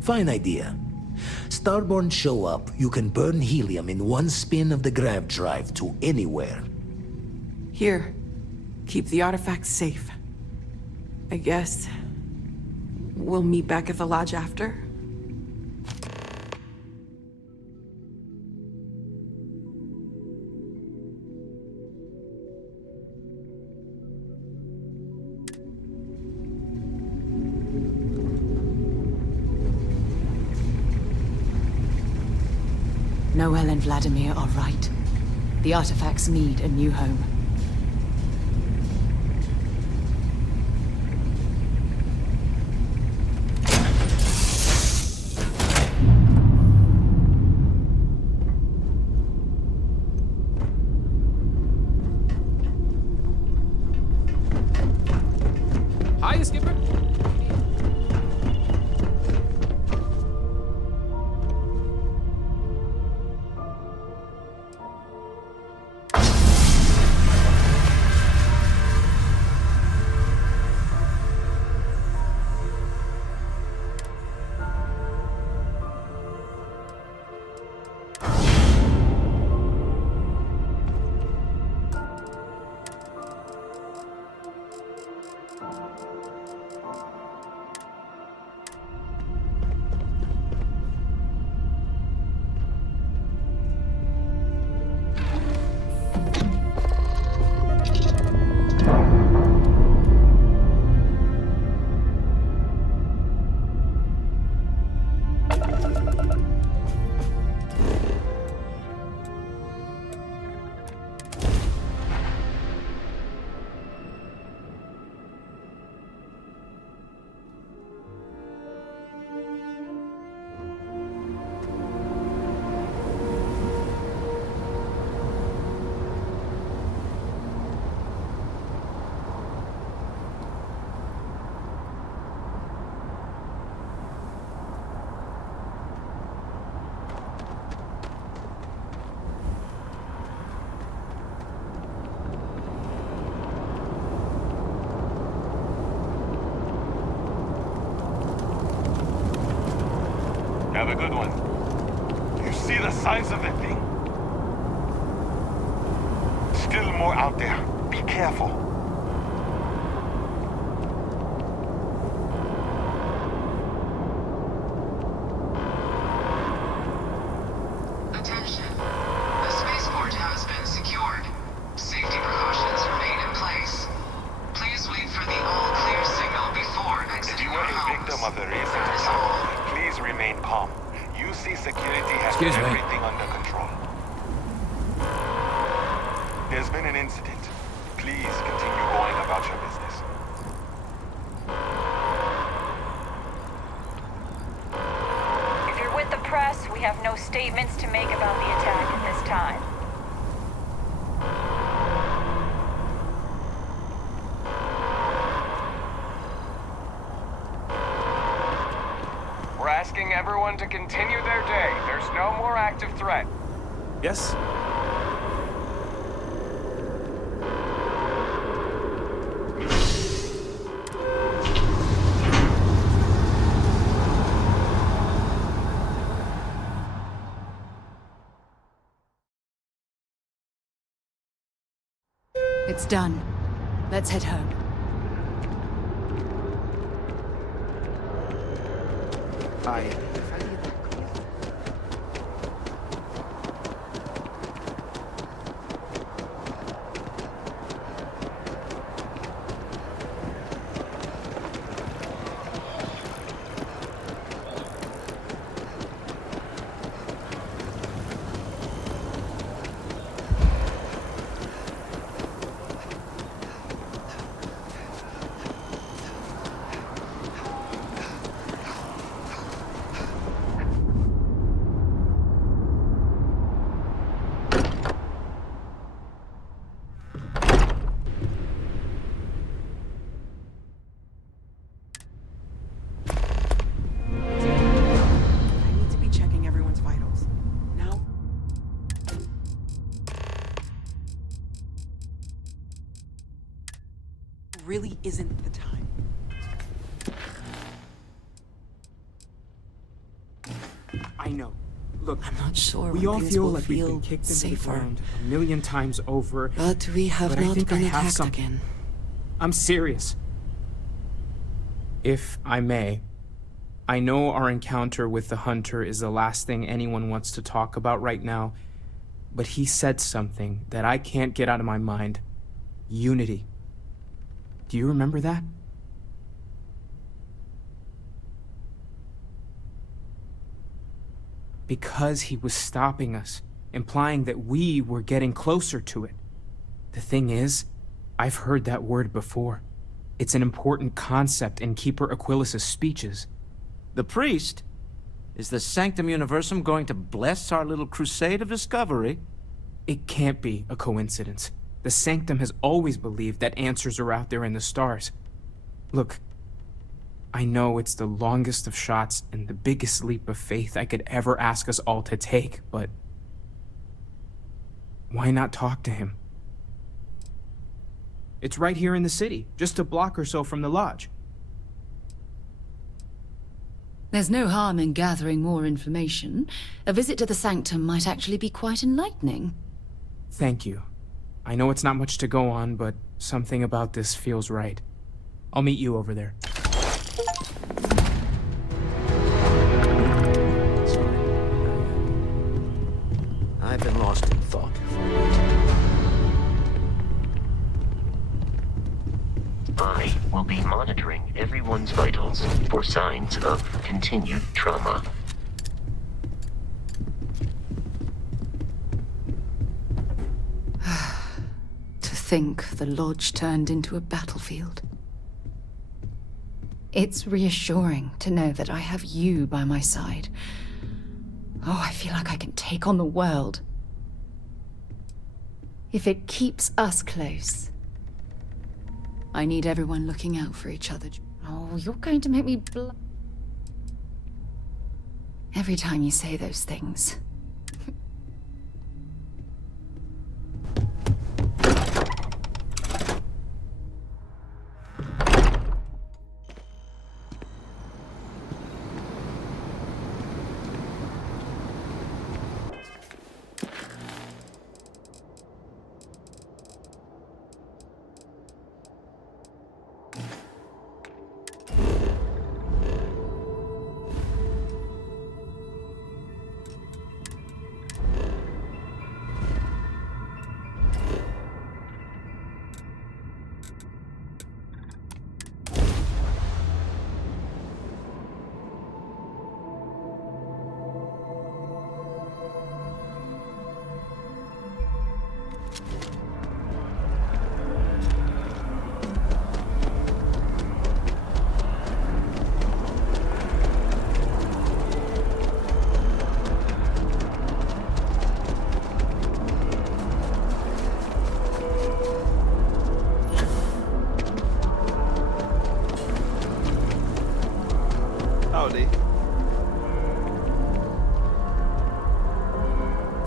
Fine idea. Starborn show up, you can burn helium in one spin of the grav drive to anywhere. Here, keep the artifacts safe. I guess we'll meet back at the lodge after? Noel and Vladimir are right. The artifacts need a new home. Hi, Skipper. Have a good one. You see the size of that thing? Still more out there. Be careful. calm. UC security has Excuse me. everything under control. There's been an incident. Please continue going about your business. If you're with the press, we have no statements to make about the attack at this time. We're asking everyone to continue their day. There's no more active threat. Yes? It's done. Let's head home. I... Really isn't the time. I know. Look, I'm not sure we when all things feel will like we've feel been kicked into the safer. ground a million times over. But we have I not think I been have attacked something. again. I'm serious. If I may, I know our encounter with the Hunter is the last thing anyone wants to talk about right now, but he said something that I can't get out of my mind. Unity. Do you remember that? Because he was stopping us, implying that we were getting closer to it. The thing is, I've heard that word before. It's an important concept in Keeper Aquilus' speeches. The priest? Is the Sanctum Universum going to bless our little crusade of discovery? It can't be a coincidence. The Sanctum has always believed that answers are out there in the stars. Look, I know it's the longest of shots and the biggest leap of faith I could ever ask us all to take, but why not talk to him? It's right here in the city, just a block or so from the lodge. There's no harm in gathering more information. A visit to the Sanctum might actually be quite enlightening. Thank you. I know it's not much to go on, but something about this feels right. I'll meet you over there. I've been lost in thought. I will be monitoring everyone's vitals for signs of continued trauma. To think the Lodge turned into a battlefield. It's reassuring to know that I have you by my side. Oh, I feel like I can take on the world. If it keeps us close. I need everyone looking out for each other. Oh, you're going to make me every time you say those things.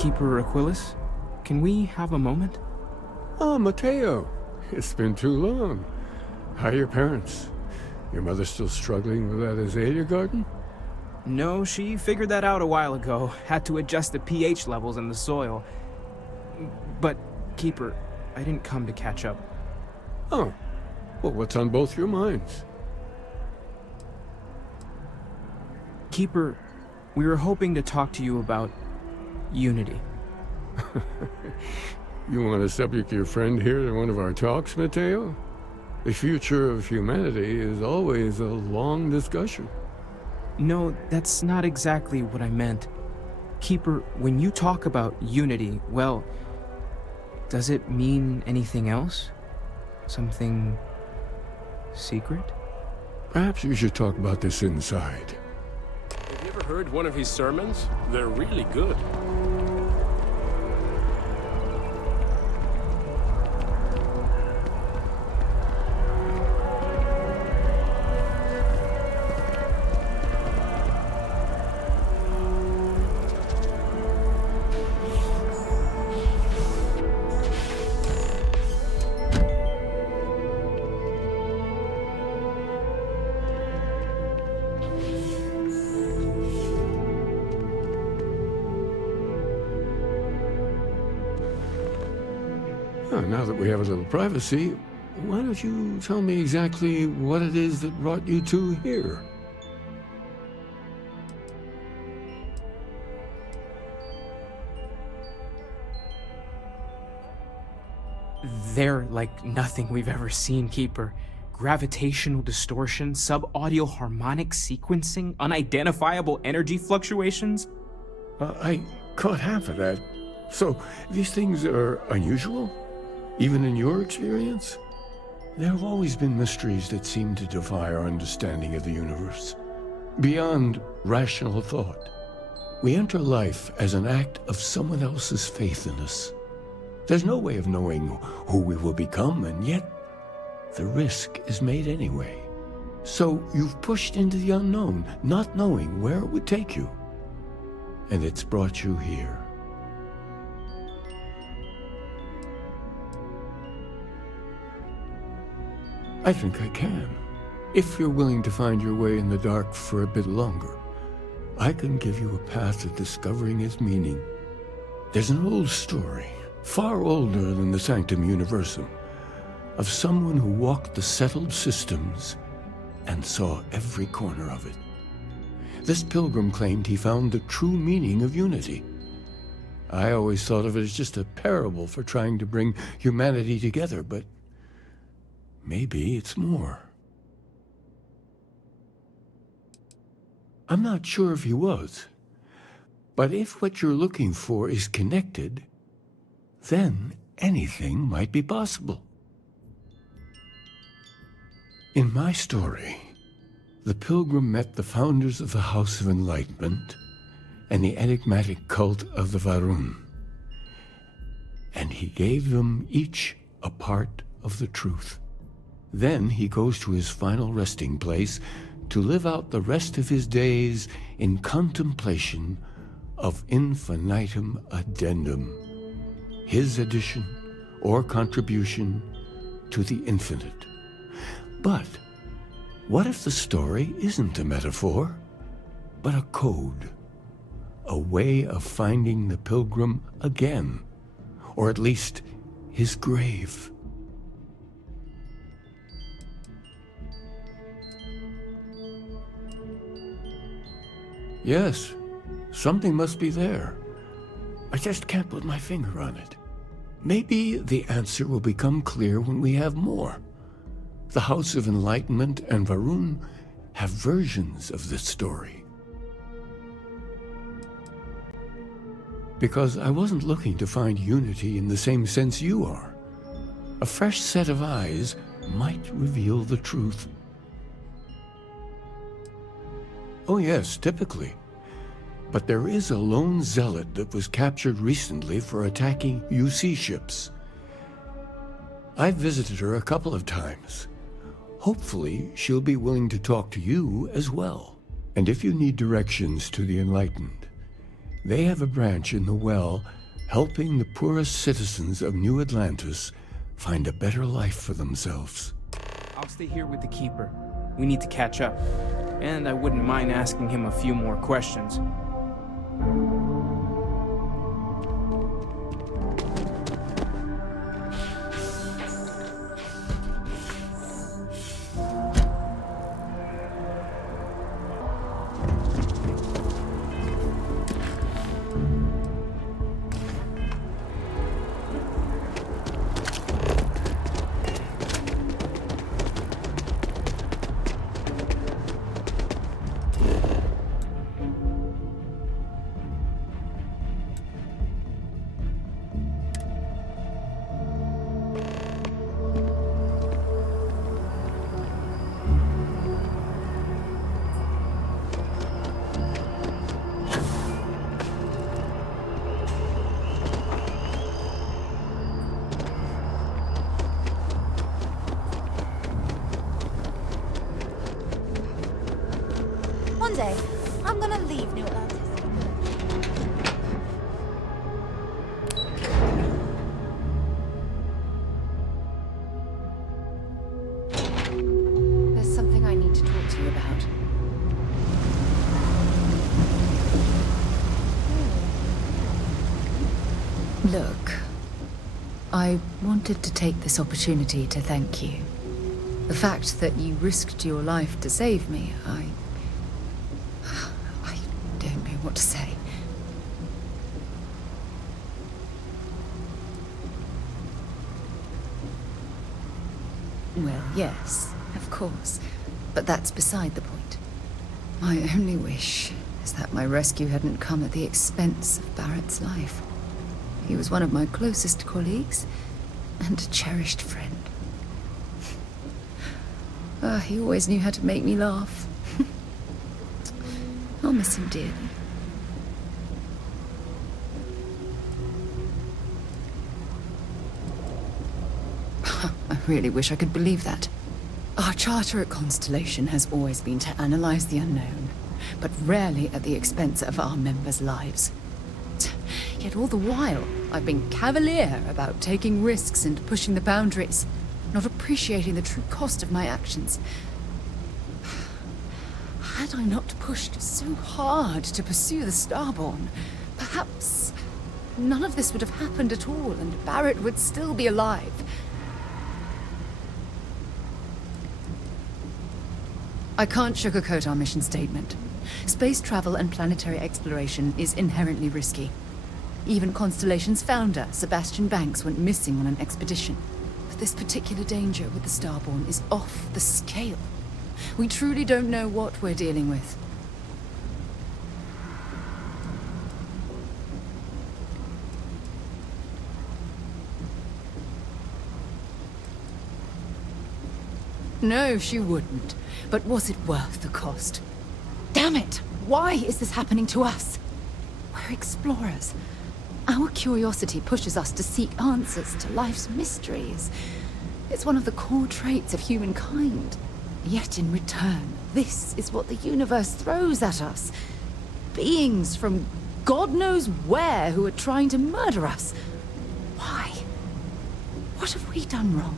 Keeper Aquilus, can we have a moment? Oh, Mateo. It's been too long. How are your parents? Your mother still struggling with that azalea garden? No, she figured that out a while ago. Had to adjust the pH levels in the soil. But, Keeper, I didn't come to catch up. Oh. Well, what's on both your minds? Keeper, we were hoping to talk to you about unity. You want to subject your friend here to one of our talks, Mateo? The future of humanity is always a long discussion. No, that's not exactly what I meant. Keeper, when you talk about unity, well, does it mean anything else? Something secret? Perhaps we should talk about this inside. Have you ever heard one of his sermons? They're really good. Now that we have a little privacy, why don't you tell me exactly what it is that brought you two here? They're like nothing we've ever seen, Keeper. Gravitational distortion, sub-audio harmonic sequencing, unidentifiable energy fluctuations. I caught half of that. So, these things are unusual? Even in your experience? There have always been mysteries that seem to defy our understanding of the universe. Beyond rational thought. We enter life as an act of someone else's faith in us. There's no way of knowing who we will become, and yet the risk is made anyway. So you've pushed into the unknown, not knowing where it would take you. And it's brought you here. I think I can. If you're willing to find your way in the dark for a bit longer, I can give you a path of discovering its meaning. There's an old story, far older than the Sanctum Universum, of someone who walked the settled systems and saw every corner of it. This pilgrim claimed he found the true meaning of unity. I always thought of it as just a parable for trying to bring humanity together, but maybe it's more. I'm not sure if he was, but if what you're looking for is connected, then anything might be possible. In my story, the pilgrim met the founders of the House of Enlightenment and the enigmatic cult of the Varun, and he gave them each a part of the truth. Then he goes to his final resting place to live out the rest of his days in contemplation of infinitum addendum, his addition or contribution to the infinite. But what if the story isn't a metaphor, but a code, a way of finding the pilgrim again, or at least his grave? Yes, something must be there. I just can't put my finger on it. Maybe the answer will become clear when we have more. The House of Enlightenment and Varun have versions of this story. Because I wasn't looking to find unity in the same sense you are. A fresh set of eyes might reveal the truth. Oh yes, typically. But there is a lone zealot that was captured recently for attacking UC ships. I've visited her a couple of times. Hopefully, she'll be willing to talk to you as well. And if you need directions to the Enlightened, They have a branch in the well helping the poorest citizens of New Atlantis find a better life for themselves. I'll stay here with the Keeper. We need to catch up. And I wouldn't mind asking him a few more questions. One day, I'm gonna leave New Atlantis. There's something I need to talk to you about. Look, I wanted to take this opportunity to thank you. The fact that you risked your life to save me, I don't know what to say. Well, yes, of course. But that's beside the point. My only wish is that my rescue hadn't come at the expense of Barrett's life. He was one of my closest colleagues and a cherished friend. He always knew how to make me laugh. I'll miss him dearly. I really wish I could believe that. Our charter at Constellation has always been to analyze the unknown, but rarely at the expense of our members' lives. Yet all the while, I've been cavalier about taking risks and pushing the boundaries, not appreciating the true cost of my actions. Had I not pushed so hard to pursue the Starborn, perhaps none of this would have happened at all, and Barrett would still be alive. I can't sugarcoat our mission statement. Space travel and planetary exploration is inherently risky. Even Constellation's founder, Sebastian Banks, went missing on an expedition. But this particular danger with the Starborn is off the scale. We truly don't know what we're dealing with. No, she wouldn't. But was it worth the cost? Damn it! Why is this happening to us? We're explorers. Our curiosity pushes us to seek answers to life's mysteries. It's one of the core traits of humankind. Yet in return, this is what the universe throws at us. Beings from God knows where who are trying to murder us. Why? What have we done wrong?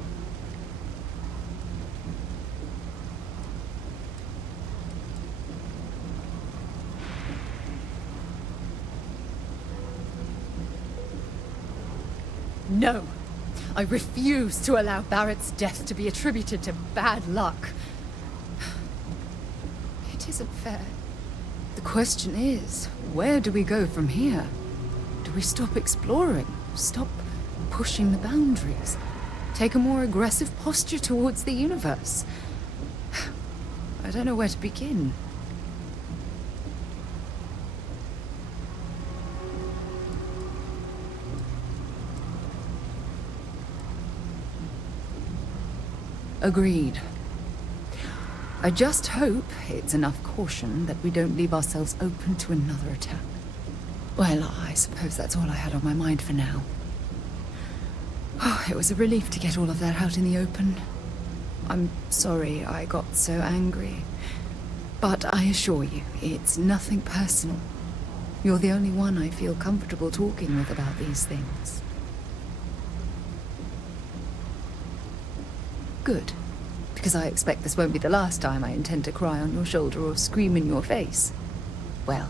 No. I refuse to allow Barrett's death to be attributed to bad luck. It isn't fair. The question is, where do we go from here? Do we stop exploring? Stop pushing the boundaries? Take a more aggressive posture towards the universe? I don't know where to begin. Agreed. I just hope it's enough caution that we don't leave ourselves open to another attack. Well, I suppose that's all I had on my mind for now. Oh, it was a relief to get all of that out in the open. I'm sorry I got so angry. But I assure you, it's nothing personal. You're the only one I feel comfortable talking with about these things. Good. Because I expect this won't be the last time I intend to cry on your shoulder or scream in your face. Well,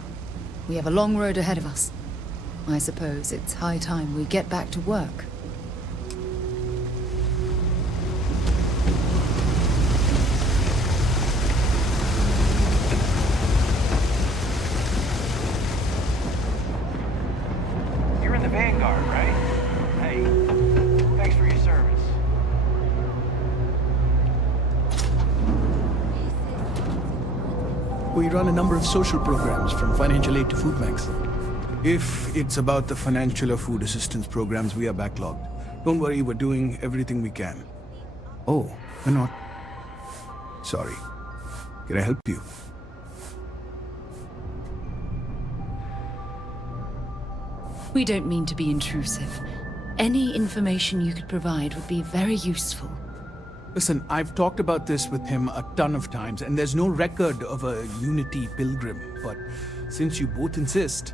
we have a long road ahead of us. I suppose it's high time we get back to work. You're in the Vanguard, right? Hey, thanks for your service. We run a number of social programs, from financial aid to food banks. If it's about the financial or food assistance programs, we are backlogged. Don't worry, we're doing everything we can. Oh, we're not. Sorry. Can I help you? We don't mean to be intrusive. Any information you could provide would be very useful. Listen, I've talked about this with him a ton of times, and there's no record of a Unity pilgrim. But since you both insist,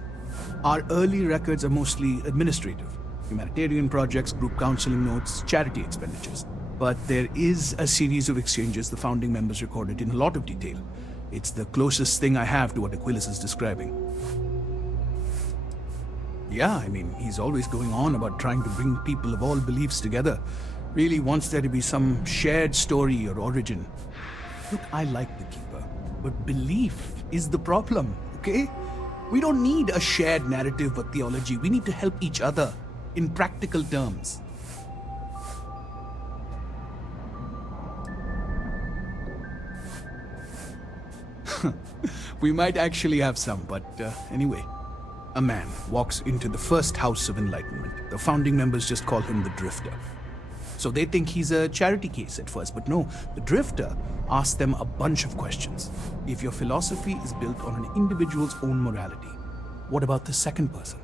our early records are mostly administrative. Humanitarian projects, group counseling notes, charity expenditures. But there is a series of exchanges the founding members recorded in a lot of detail. It's the closest thing I have to what Aquilus is describing. Yeah, I mean, he's always going on about trying to bring people of all beliefs together. Really wants there to be some shared story or origin. Look, I like the Keeper, but belief is the problem, okay? We don't need a shared narrative or theology. We need to help each other in practical terms. We might actually have some, but anyway. A man walks into the first House of Enlightenment. The founding members just call him the Drifter. So they think he's a charity case at first, but no, the Drifter asks them a bunch of questions. If your philosophy is built on an individual's own morality, what about the second person?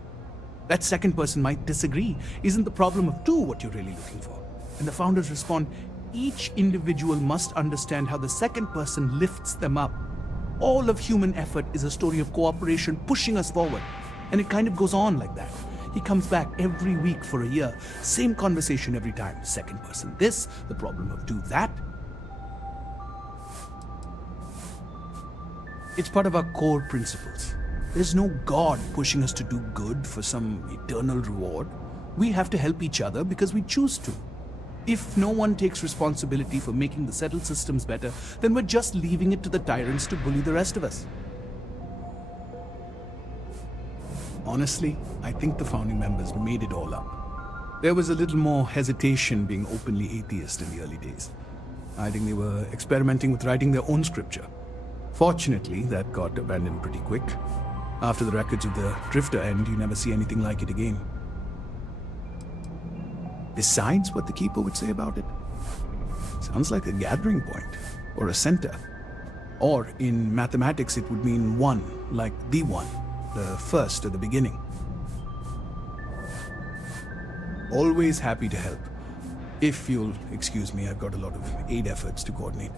That second person might disagree. Isn't the problem of two what you're really looking for? And the founders respond, each individual must understand how the second person lifts them up. All of human effort is a story of cooperation pushing us forward. And it kind of goes on like that. He comes back every week for a year. Same conversation every time. Second person this, the problem of two that. It's part of our core principles. There's no God pushing us to do good for some eternal reward. We have to help each other because we choose to. If no one takes responsibility for making the settled systems better, then we're just leaving it to the tyrants to bully the rest of us. Honestly, I think the founding members made it all up. There was a little more hesitation being openly atheist in the early days. I think they were experimenting with writing their own scripture. Fortunately, that got abandoned pretty quick. After the records of the Drifter end, you never see anything like it again. Besides what the Keeper would say about it, sounds like a gathering point, or a center. Or, in mathematics, it would mean one, like the one. The first at the beginning. Always happy to help. If you'll excuse me, I've got a lot of aid efforts to coordinate.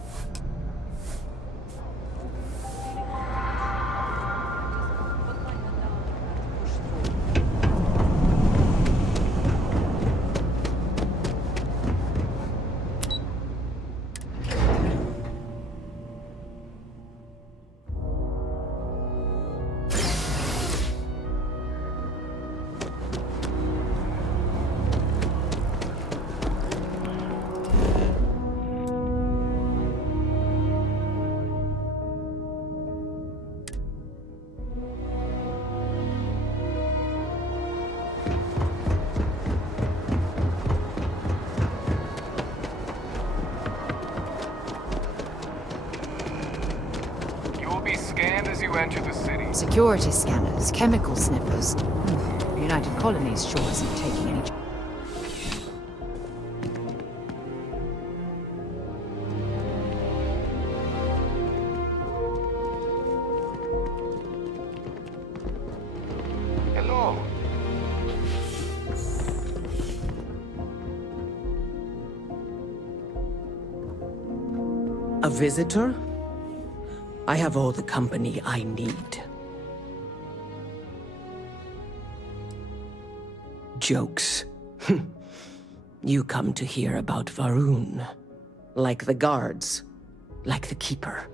Enter the city. Security scanners, chemical sniffers. The United Colonies sure isn't taking any... Hello. A visitor? I have all the company I need. jokes. You come to hear about Varun. Like the guards. Like the Keeper.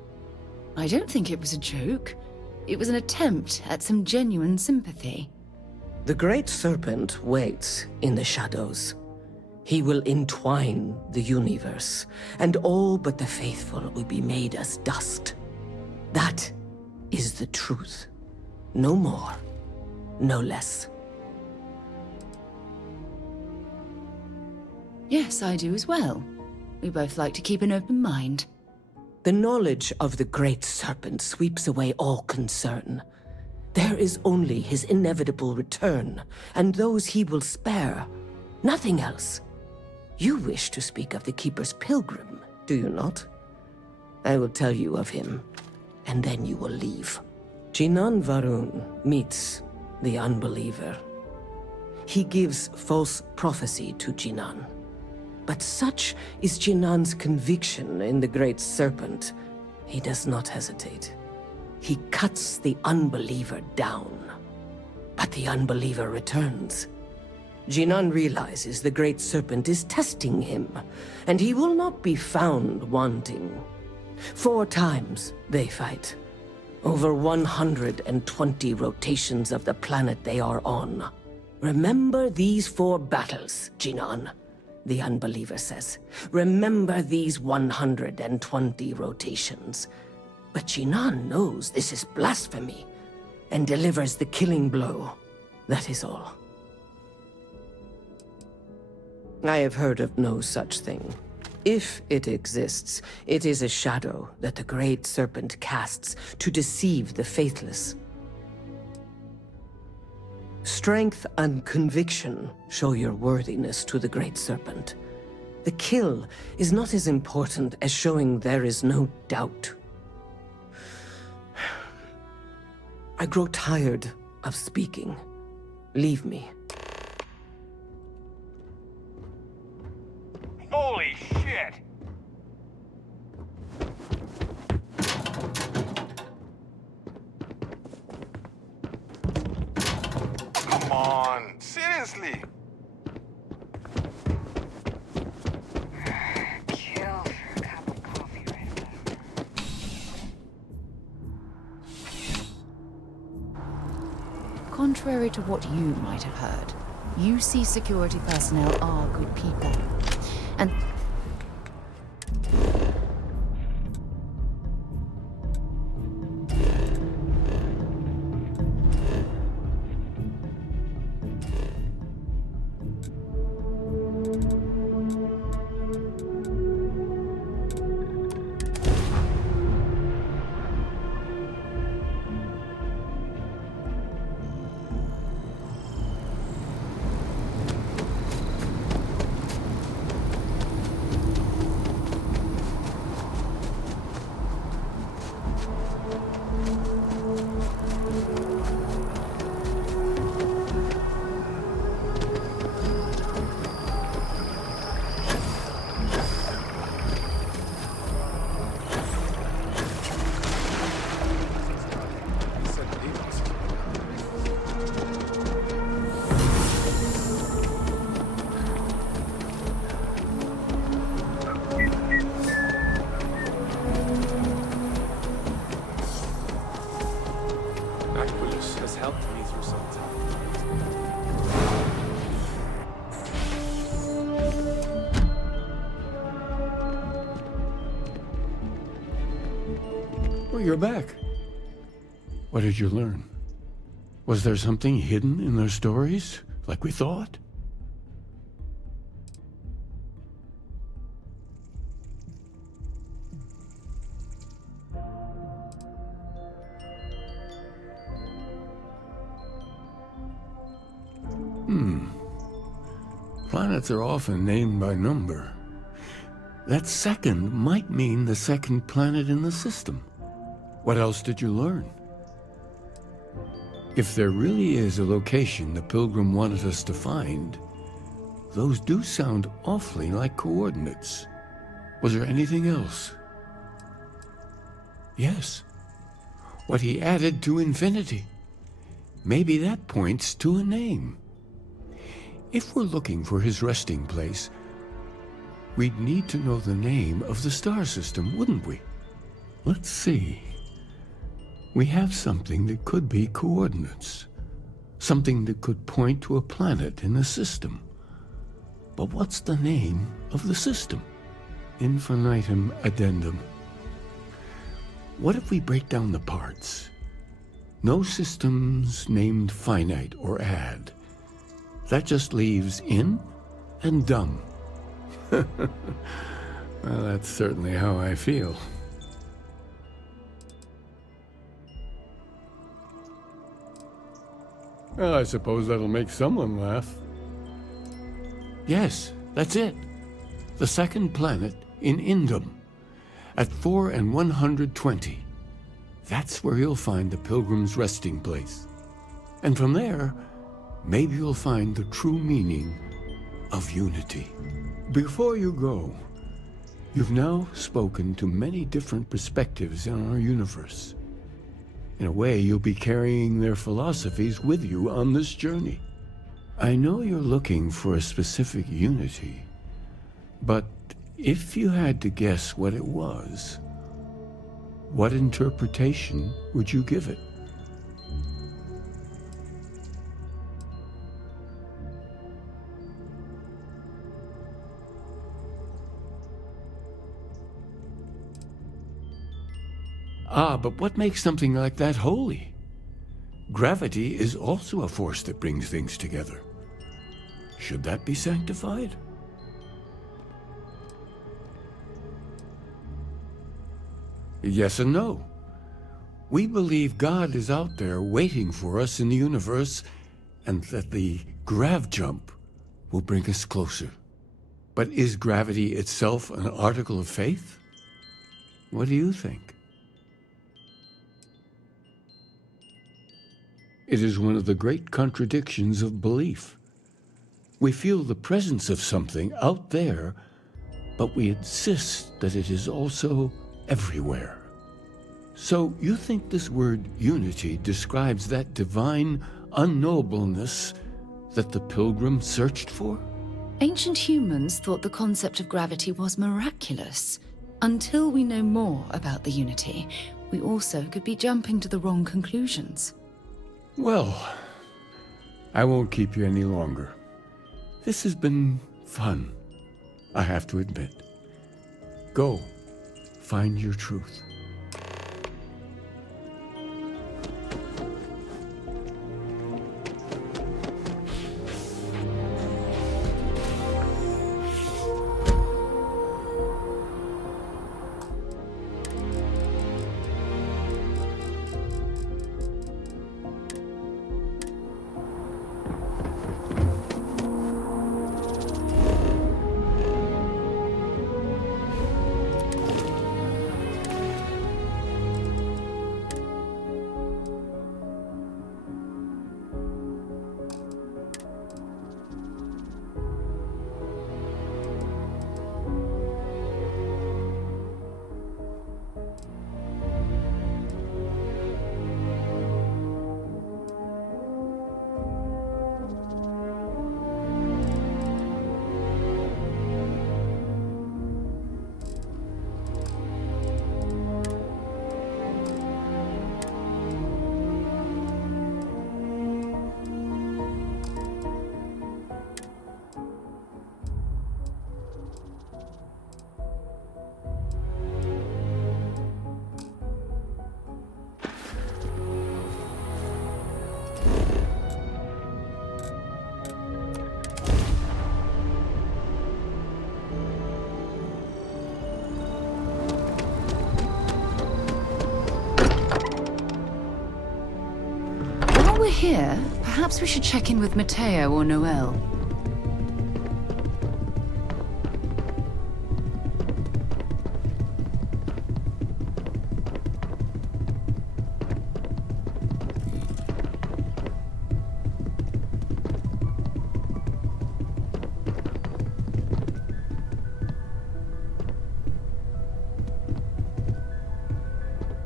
I don't think it was a joke. It was an attempt at some genuine sympathy. The Great Serpent waits in the shadows. He will entwine the universe, and all but the faithful will be made as dust. That is the truth. No more, no less. Yes, I do as well. We both like to keep an open mind. The knowledge of the Great Serpent sweeps away all concern. There is only his inevitable return, and those he will spare. Nothing else. You wish to speak of the Keeper's pilgrim, do you not? I will tell you of him, and then you will leave. Jinan Varun meets the unbeliever. He gives false prophecy to Jinan. But such is Jinan's conviction in the Great Serpent, he does not hesitate. He cuts the unbeliever down. But the unbeliever returns. Jinan realizes the Great Serpent is testing him, and he will not be found wanting. 4 times they fight. Over 120 rotations of the planet they are on. Remember these 4 battles, Jinan, the unbeliever says. Remember these 120 rotations. But Jinan knows this is blasphemy, and delivers the killing blow. That is all. I have heard of no such thing. If it exists, it is a shadow that the Great Serpent casts to deceive the faithless. Strength and conviction show your worthiness to the Great Serpent. The kill is not as important as showing there is no doubt. I grow tired of speaking. Leave me. Holy shit! Come on, seriously? Kill for a cup of coffee right about. Contrary to what you might have heard, UC security personnel are good people. And Aquilus has helped me through some time. Oh, you're back. What did you learn? Was there something hidden in their stories, like we thought? Planets are often named by number. That second might mean the second planet in the system. What else did you learn? If there really is a location the Pilgrim wanted us to find, those do sound awfully like coordinates. Was there anything else? Yes. What he added to infinity. Maybe that points to a name. If we're looking for his resting place, we'd need to know the name of the star system, wouldn't we? Let's see. We have something that could be coordinates. Something that could point to a planet in the system. But what's the name of the system? Infinitum addendum. What if we break down the parts? No systems named finite or add. That just leaves in and dumb. Well, that's certainly how I feel. Well, I suppose that'll make someone laugh. Yes, that's it. The second planet in Indum, at 4 and 120. That's where you'll find the Pilgrim's resting place. And from there, maybe you'll find the true meaning of unity. Before you go, you've now spoken to many different perspectives in our universe. In a way, you'll be carrying their philosophies with you on this journey. I know you're looking for a specific unity, but if you had to guess what it was, what interpretation would you give it? Ah, but what makes something like that holy? Gravity is also a force that brings things together. Should that be sanctified? Yes and no. We believe God is out there waiting for us in the universe, and that the grav jump will bring us closer. But is gravity itself an article of faith? What do you think? It is one of the great contradictions of belief. We feel the presence of something out there, but we insist that it is also everywhere. So you think this word unity describes that divine unknowableness that the pilgrim searched for? Ancient humans thought the concept of gravity was miraculous. Until we know more about the unity, we also could be jumping to the wrong conclusions. Well, I won't keep you any longer. This has been fun, I have to admit. Go, find your truth. Here, perhaps we should check in with Matteo or Noel.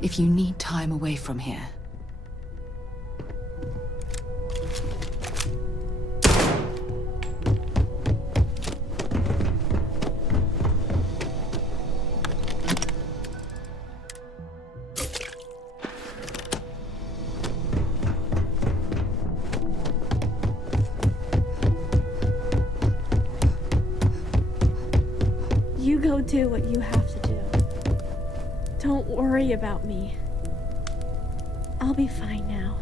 If you need time away from here, Go do what you have to do. Don't worry about me. I'll be fine now.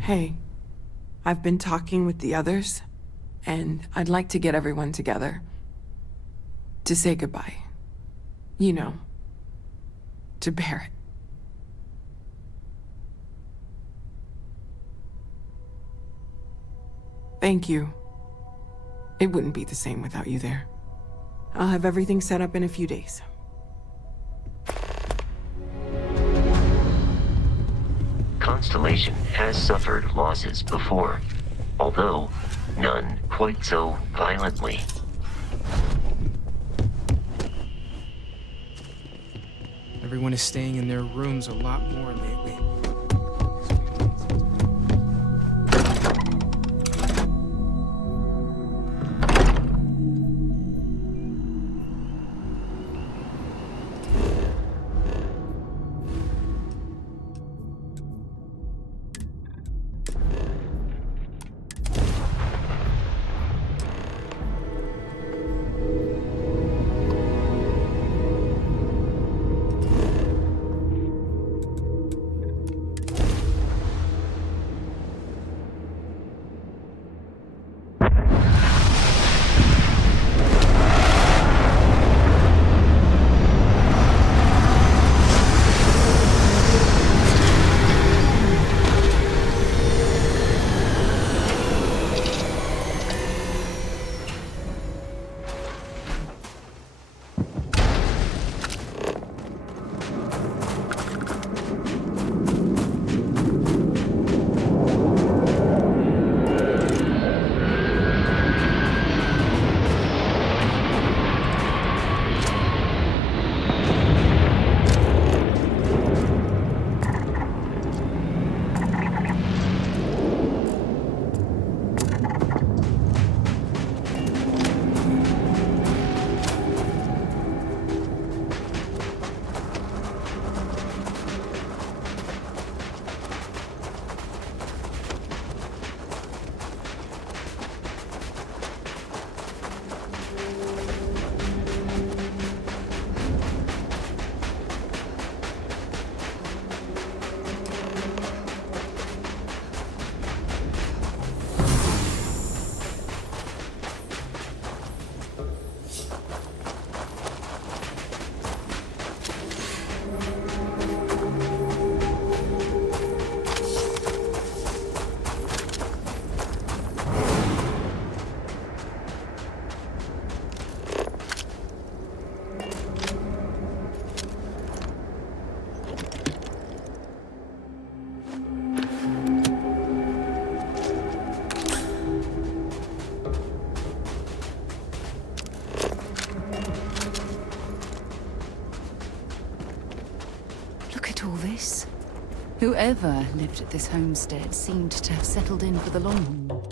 Hey, I've been talking with the others, and I'd like to get everyone together. To say goodbye. You know, to Barrett. Thank you. It wouldn't be the same without you there. I'll have everything set up in a few days. Constellation has suffered losses before, although none quite so violently. Everyone is staying in their rooms a lot more lately. Whoever lived at this homestead seemed to have settled in for the long haul.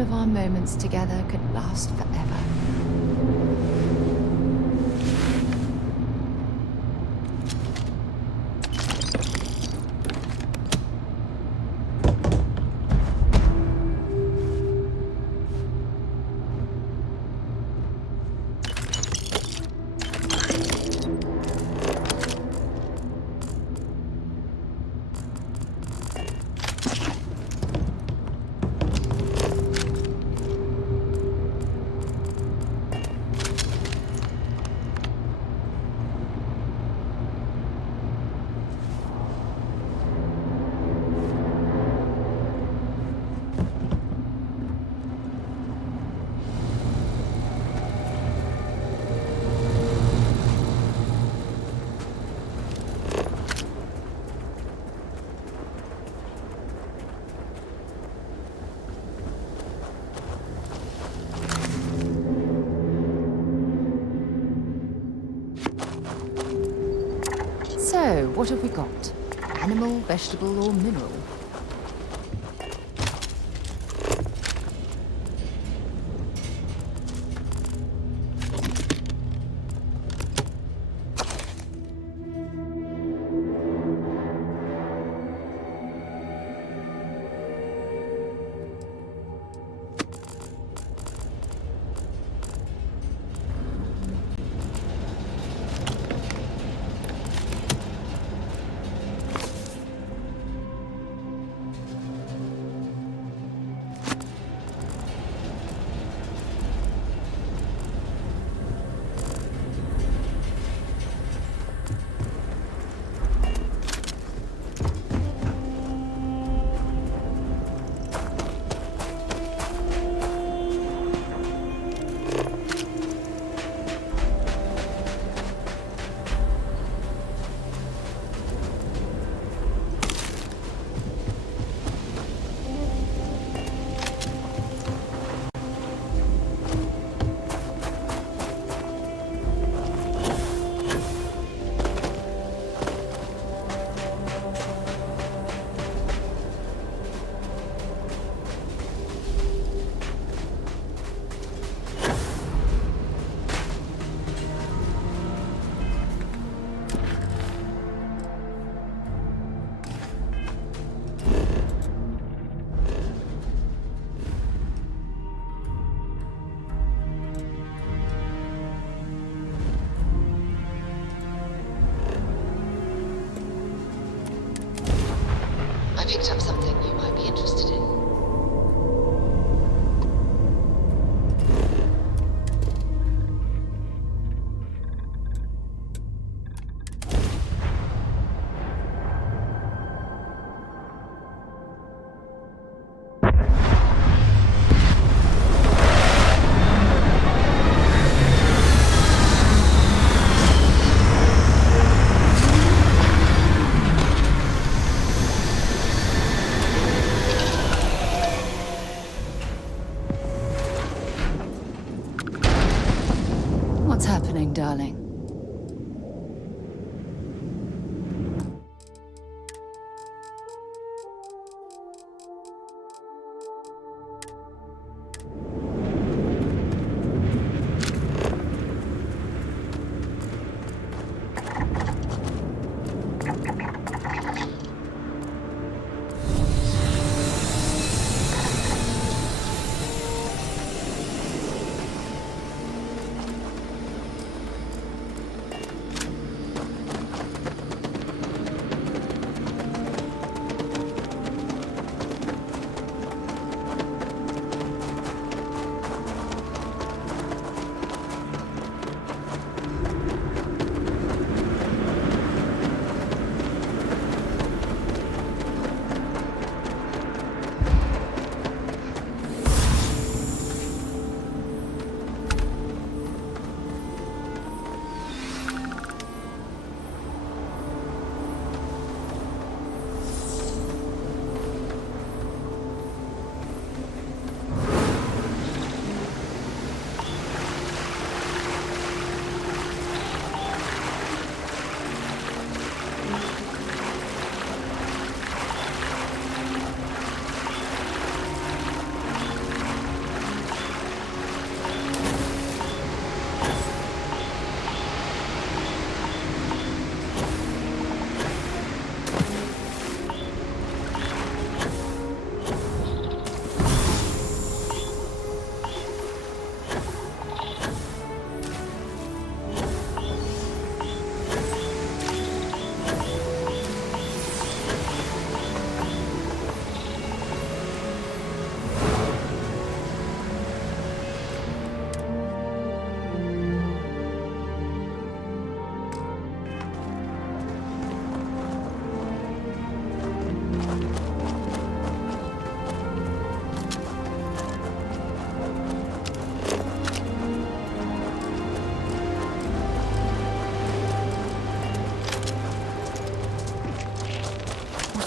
all of our moments together could last forever. So, what have we got? Animal, vegetable, or mineral? Picked up something you might be interested in.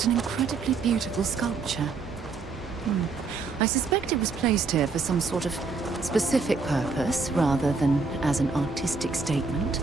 What an incredibly beautiful sculpture. I suspect it was placed here for some sort of specific purpose, rather than as an artistic statement.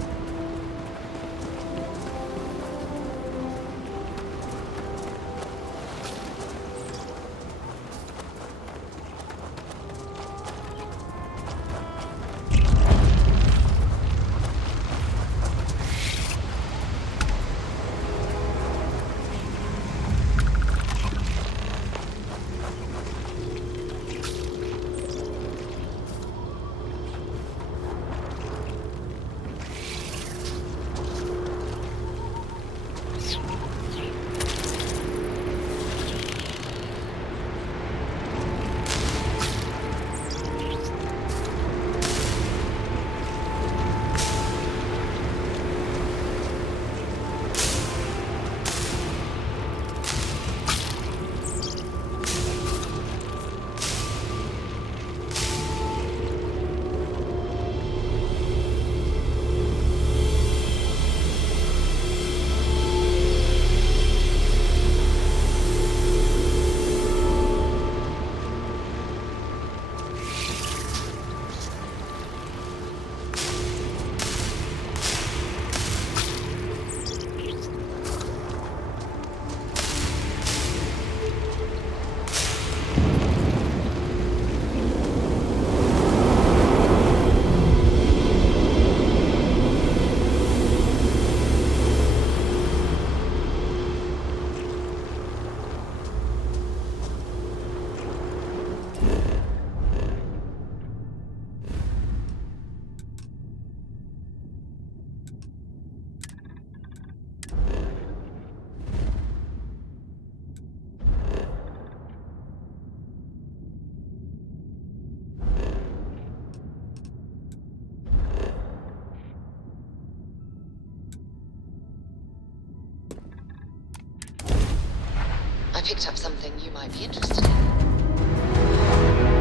I picked up something you might be interested in.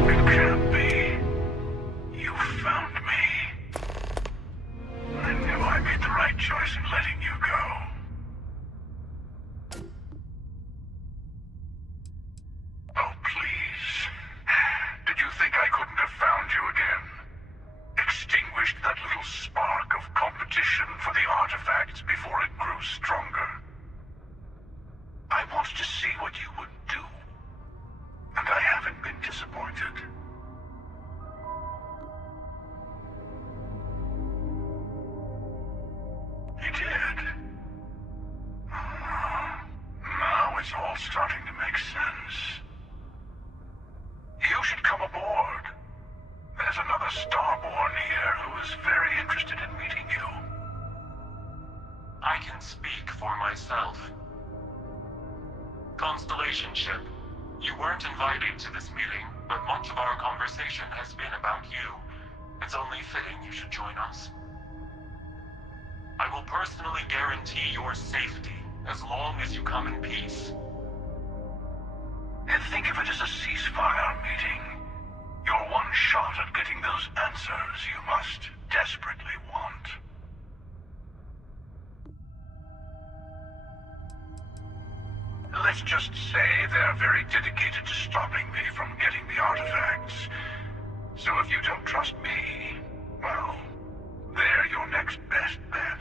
It can't be. You found me. I knew I made the right choice in letting you go. Oh, please. Did you think I couldn't have found you again? Extinguished that little spark of competition for the artifacts before it grew stronger. I wanted to see what you would do, and I haven't been disappointed. You did. Now it's all starting to make sense. You should come aboard. There's another Starborn here who is very interested in meeting you. I can speak for myself. Constellation ship, you weren't invited to this meeting, but much of our conversation has been about you. It's only fitting you should join us. I will personally guarantee your safety as long as you come in peace. And think of it as a ceasefire meeting. Your one shot at getting those answers you must desperately want. Let's just say they're very dedicated to stopping me from getting the artifacts. So if you don't trust me, well, they're your next best bet.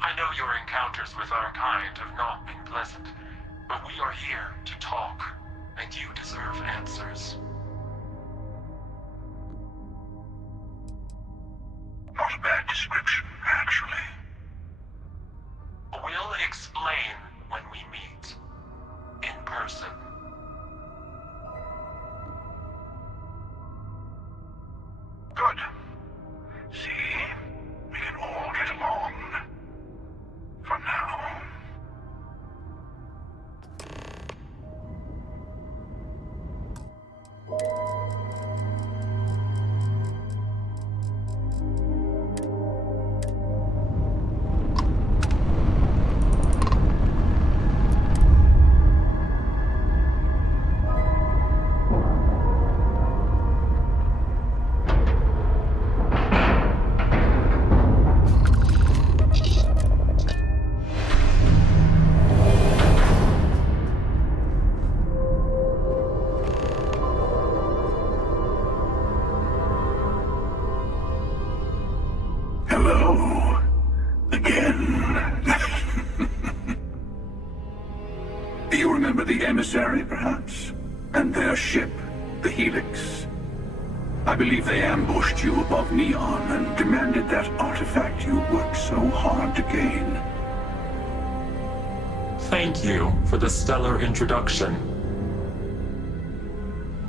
I know your encounters with our kind have not been pleasant, but we are here to talk, and you deserve answers. Not a bad description, actually. We'll explain when we meet. In person. Good. See? We can all get along. For now. Emissary, perhaps? And their ship, the Helix? I believe they ambushed you above Neon and demanded that artifact you worked so hard to gain. Thank you for the stellar introduction.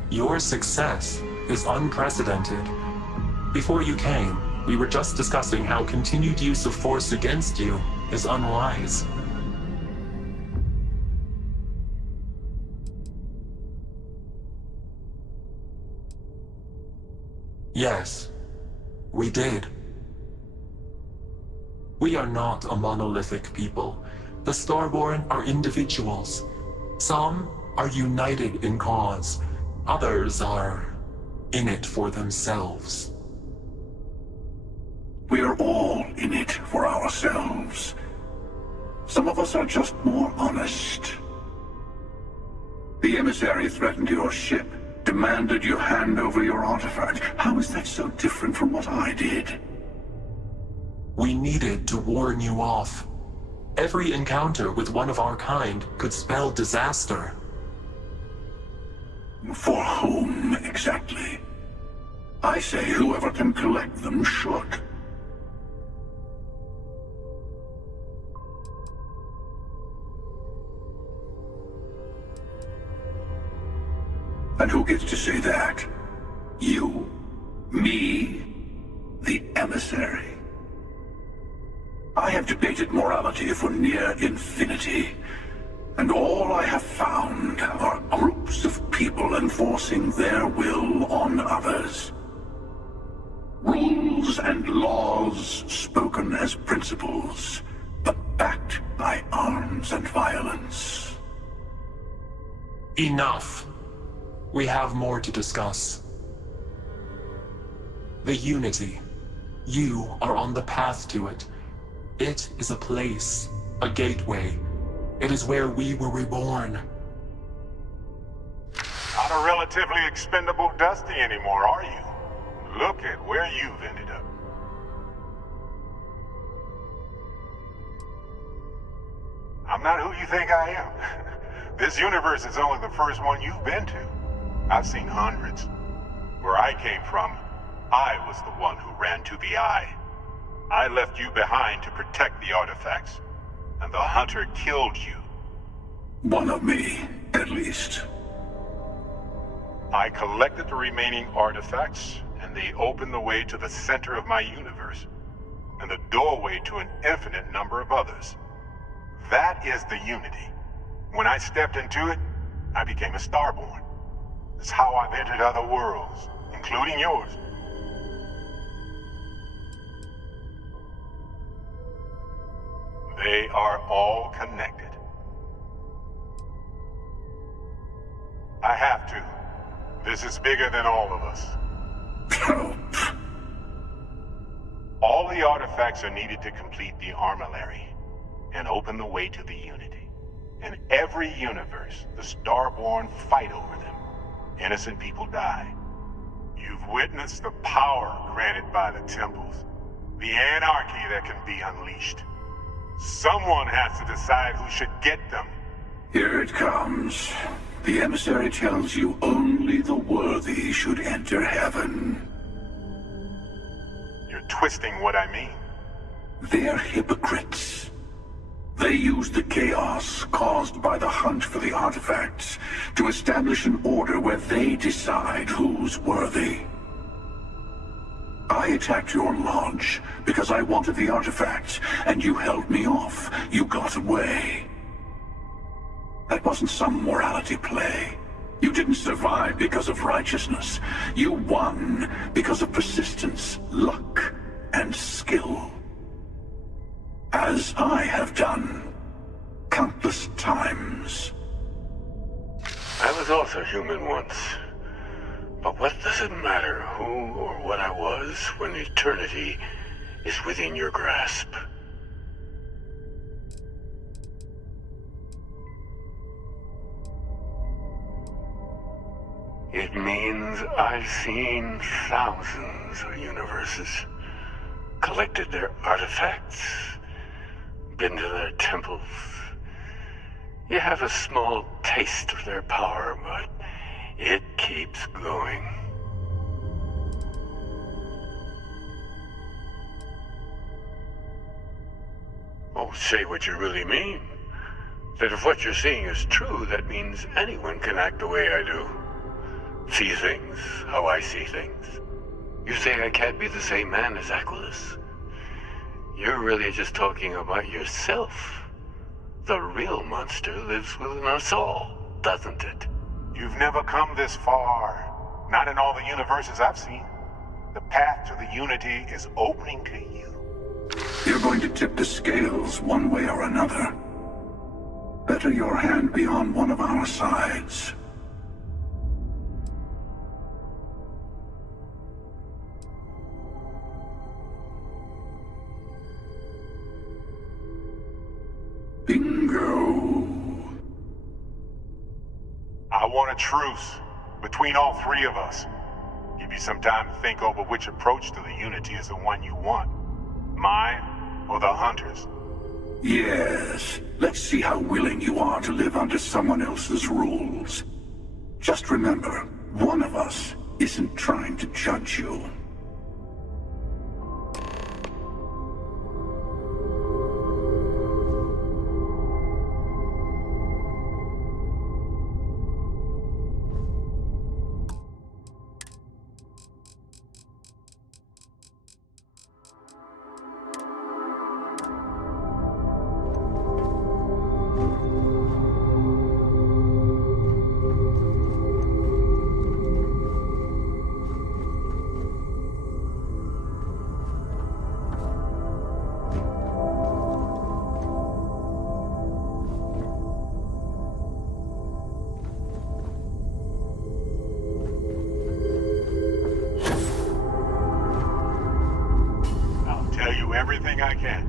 Your success is unprecedented. Before you came, we were just discussing how continued use of force against you is unwise. Yes, we did. We are not a monolithic people. The Starborn are individuals. Some are united in cause. Others are in it for themselves. We're all in it for ourselves. Some of us are just more honest. The Emissary threatened your ship, demanded you hand over your artifact. How is that so different from what I did? We needed to warn you off. Every encounter with one of our kind could spell disaster. For whom, exactly? I say whoever can collect them should. And who gets to say that? You? Me? The Emissary? I have debated morality for near infinity, and all I have found are groups of people enforcing their will on others. Rules and laws spoken as principles, but backed by arms and violence. Enough. We have more to discuss. The Unity. You are on the path to it. It is a place, a gateway. It is where we were reborn. Not a relatively expendable Dusty anymore, are you? Look at where you've ended up. I'm not who you think I am. This universe is only the first one you've been to. I've seen hundreds. Where I came from, I was the one who ran to the Eye. I left you behind to protect the artifacts, and the Hunter killed you. One of me, at least. I collected the remaining artifacts, and they opened the way to the center of my universe, and the doorway to an infinite number of others. That is the Unity. When I stepped into it, I became a Starborn. It's how I've entered other worlds, including yours. They are all connected. I have to. This is bigger than all of us. All the artifacts are needed to complete the Armillary and open the way to the Unity. In every universe, the Starborn fight over them. Innocent people die. You've witnessed the power granted by the temples, the anarchy that can be unleashed. Someone has to decide who should get them. Here it comes. The Emissary tells you only the worthy should enter heaven. You're twisting what I mean. They're hypocrites. They use the chaos caused by the hunt for the artifacts to establish an order where they decide who's worthy. I attacked your lodge because I wanted the artifact, and you held me off. You got away. That wasn't some morality play. You didn't survive because of righteousness. You won because of persistence, luck, and skill. As I have done countless times. I was also human once. But what does it matter who or what I was when eternity is within your grasp? It means I've seen thousands of universes, collected their artifacts, been to their temples, You have a small taste of their power, but it keeps going. Oh, say what you really mean. That if what you're seeing is true, that means anyone can act the way I do. See things how I see things. You say I can't be the same man as Aquilus? You're really just talking about yourself. The real monster lives within us all, doesn't it? You've never come this far. Not in all the universes I've seen. The path to the Unity is opening to you. You're going to tip the scales one way or another. Better your hand be on one of our sides. Bingo. I want a truce between all three of us. Give you some time to think over which approach to the Unity is the one you want. Mine or the Hunters? Yes. Let's see how willing you are to live under someone else's rules. Just remember, one of us isn't trying to judge you. Everything I can.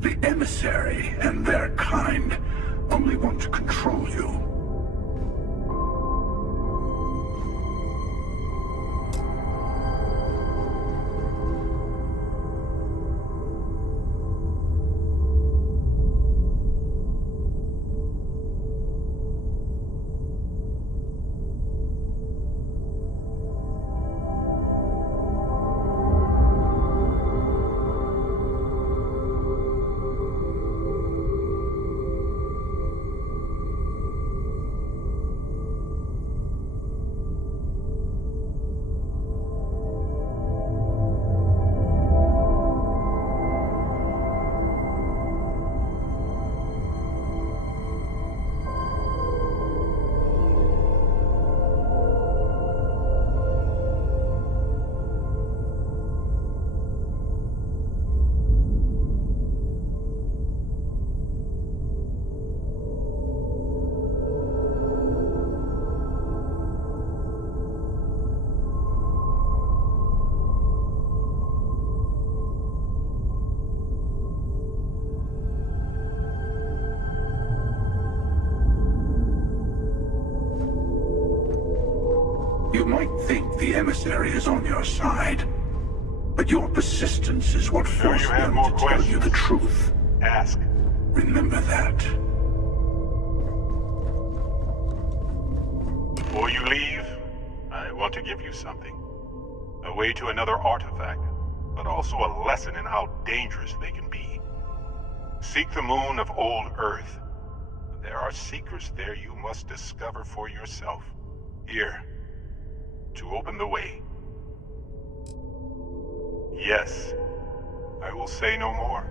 The Emissary and their kind only want to control you. You might think the Emissary is on your side, but your persistence is what forced them to tell you the truth. Ask. Remember that. Before you leave, I want to give you something. A way to another artifact, but also a lesson in how dangerous they can be. Seek the moon of old Earth. There are secrets there you must discover for yourself. Here, to open the way. Yes, I will say no more.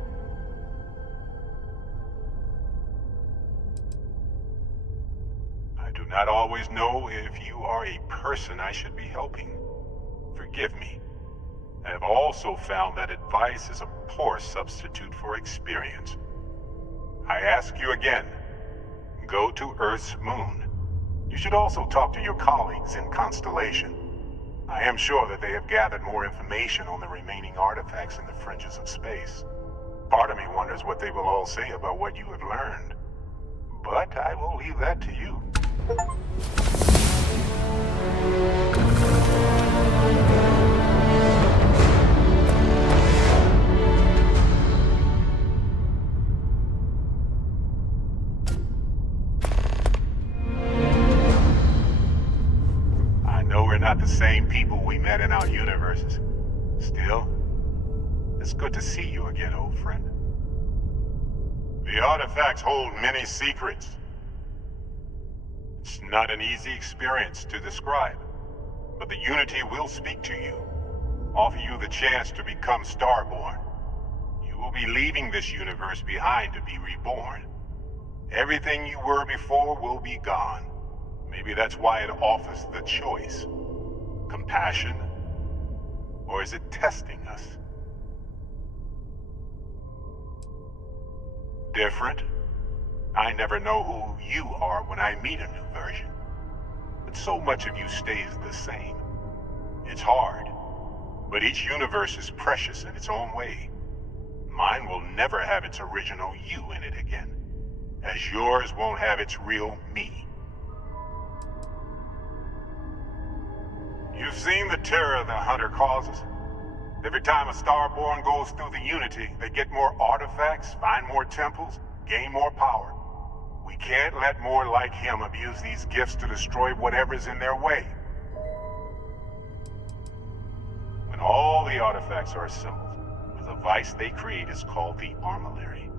I do not always know if you are a person I should be helping. Forgive me. I have also found that advice is a poor substitute for experience. I ask you again, go to Earth's moon. You should also talk to your colleagues in Constellation. I am sure that they have gathered more information on the remaining artifacts in the fringes of space. Part of me wonders what they will all say about what you have learned. But I will leave that to you. not the same people we met in our universes. Still, it's good to see you again, old friend. The artifacts hold many secrets. It's not an easy experience to describe, but the Unity will speak to you, offer you the chance to become Starborn. You will be leaving this universe behind to be reborn. Everything you were before will be gone. Maybe that's why it offers the choice. Compassion? Or is it testing us? Different? I never know who you are when I meet a new version. But so much of you stays the same. It's hard. But each universe is precious in its own way. Mine will never have its original you in it again, as yours won't have its real me. You've seen the terror the Hunter causes. Every time a Starborn goes through the Unity, they get more artifacts, find more temples, gain more power. We can't let more like him abuse these gifts to destroy whatever's in their way. When all the artifacts are assembled, the device they create is called the Armillary.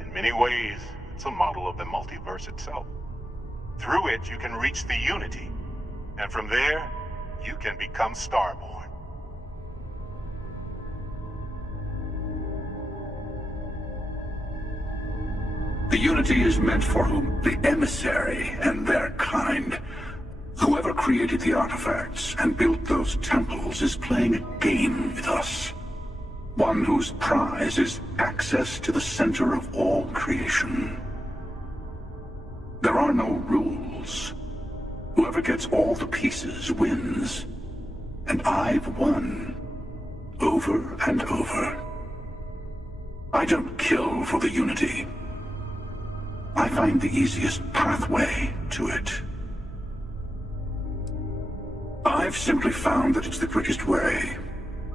In many ways, it's a model of the multiverse itself. Through it, you can reach the Unity, and from there, you can become Starborn. The Unity is meant for whom? The Emissary and their kind. Whoever created the artifacts and built those temples is playing a game with us. One whose prize is access to the center of all creation. There are no rules. Whoever gets all the pieces wins. And I've won. Over and over. I don't kill for the Unity. I find the easiest pathway to it. I've simply found that it's the quickest way.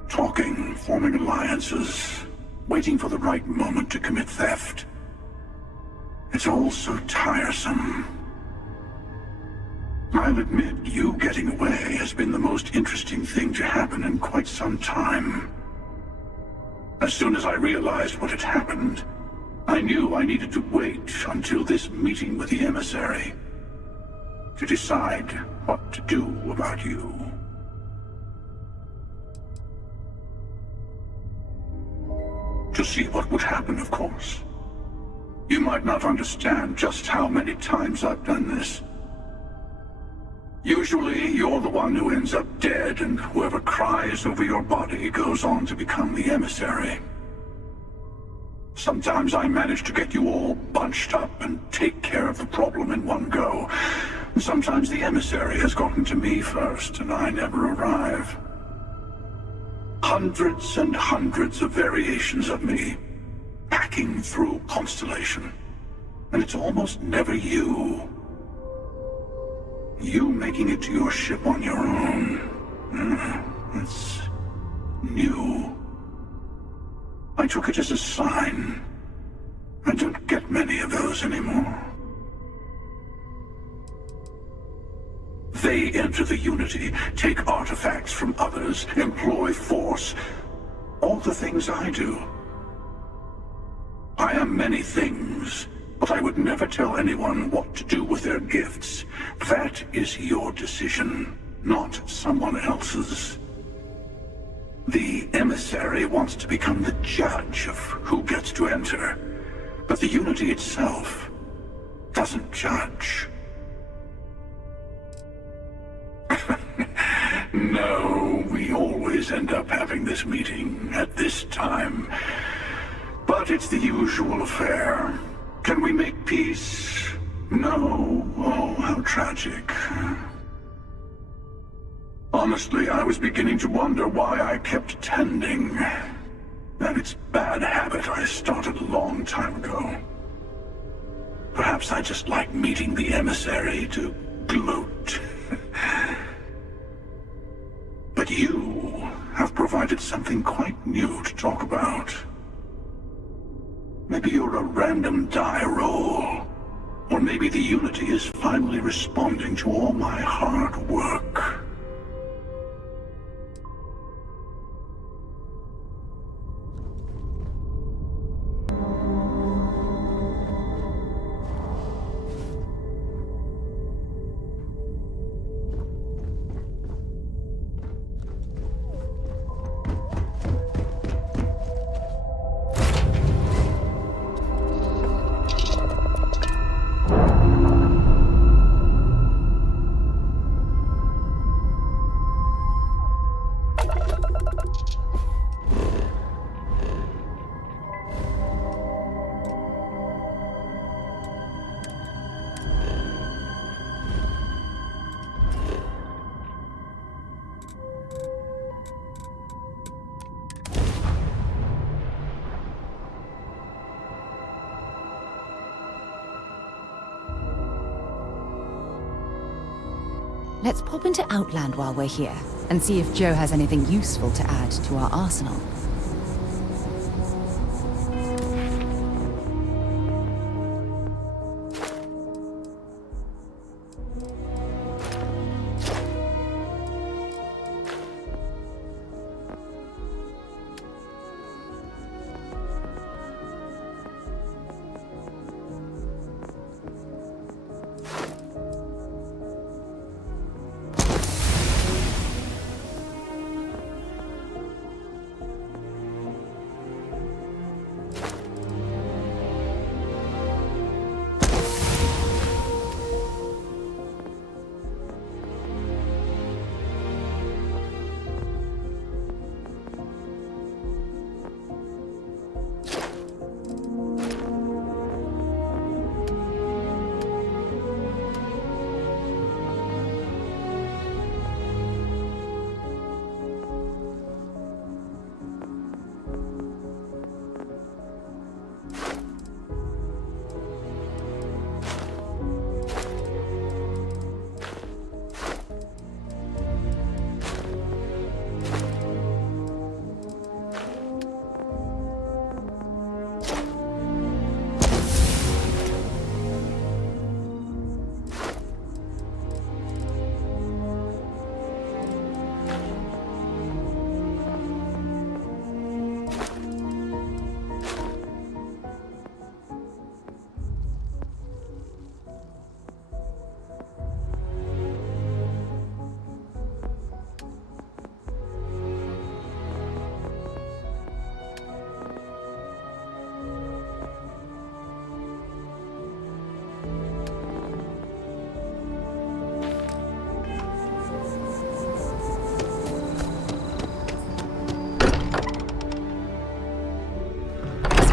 Talking, forming alliances, waiting for the right moment to commit theft. It's all so tiresome. I'll admit, you getting away has been the most interesting thing to happen in quite some time. As soon as I realized what had happened, I knew I needed to wait until this meeting with the Emissary to decide what to do about you. To see what would happen, of course. You might not understand just how many times I've done this. Usually, you're the one who ends up dead, and whoever cries over your body goes on to become the Emissary. Sometimes I manage to get you all bunched up and take care of the problem in one go. Sometimes the Emissary has gotten to me first, and I never arrive. Hundreds and hundreds of variations of me, hacking through Constellation. And it's almost never you. You making it to your ship on your own. It's new. I took it as a sign. I don't get many of those anymore. They enter the Unity, take artifacts from others, employ force. All the things I do. I am many things, but I would never tell anyone what to do with their gifts. That is your decision, not someone else's. The Emissary wants to become the judge of who gets to enter, but the Unity itself doesn't judge. No, we always end up having this meeting at this time. But it's the usual affair. Can we make peace? No. Oh, how tragic. Honestly, I was beginning to wonder why I kept attending. And it's a bad habit I started a long time ago. Perhaps I just like meeting the Emissary to gloat. But you have provided something quite new to talk about. Maybe you're a random die roll. Or maybe the Unity is finally responding to all my hard work. Let's pop into Outland while we're here, and see if Joe has anything useful to add to our arsenal.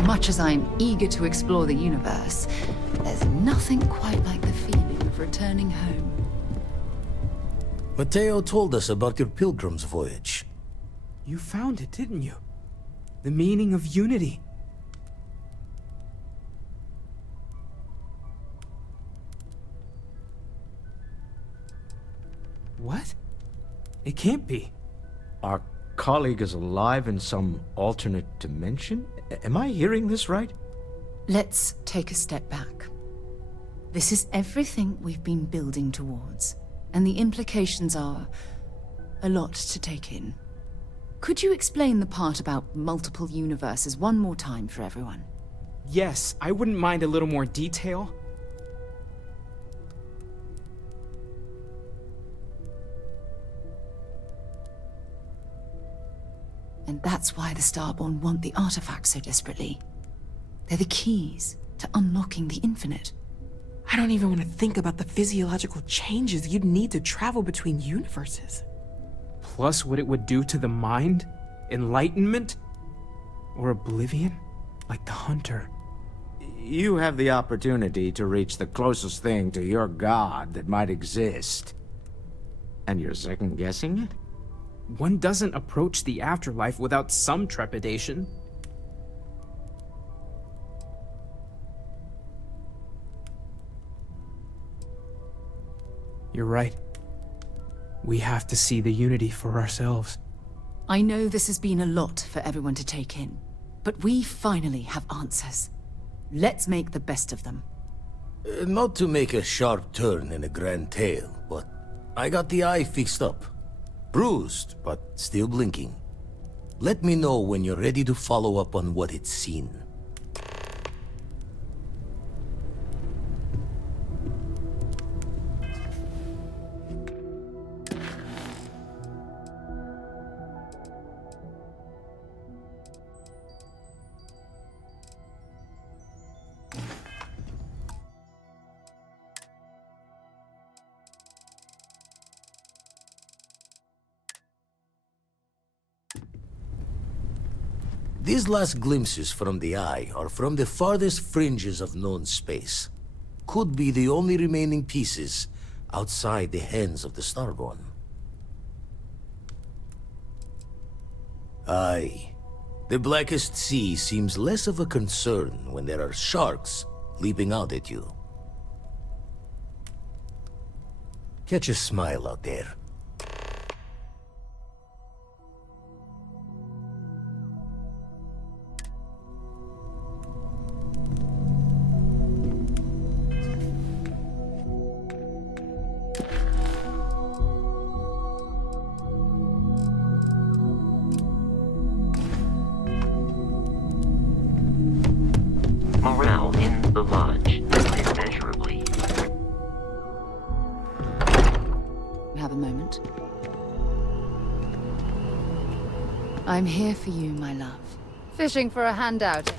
Much as I'm eager to explore the universe, there's nothing quite like the feeling of returning home. Matteo told us about your pilgrim's voyage. You found it, didn't you? The meaning of unity. What? It can't be. Our colleague is alive in some alternate dimension? Am I hearing this right? Let's take a step back. This is everything we've been building towards, and the implications are a lot to take in. Could you explain the part about multiple universes one more time for everyone? Yes, I wouldn't mind a little more detail. And that's why the Starborn want the artifacts so desperately. They're the keys to unlocking the infinite. I don't even want to think about the physiological changes you'd need to travel between universes. Plus what it would do to the mind? Enlightenment? Or oblivion? Like the Hunter. You have the opportunity to reach the closest thing to your god that might exist. And you're second-guessing it? One doesn't approach the afterlife without some trepidation. You're right. We have to see the unity for ourselves. I know this has been a lot for everyone to take in, but we finally have answers. Let's make the best of them. Not to make a sharp turn in a grand tale, but I got the eye fixed up. Bruised, but still blinking. Let me know when you're ready to follow up on what it's seen. These last glimpses from the Eye are from the farthest fringes of known space. Could be the only remaining pieces outside the hands of the Starborn. Aye. The Blackest Sea seems less of a concern when there are sharks leaping out at you. Catch a smile out there. Morale in the lodge immeasurably. Have a moment. I'm here for you, my love. Fishing for a handout.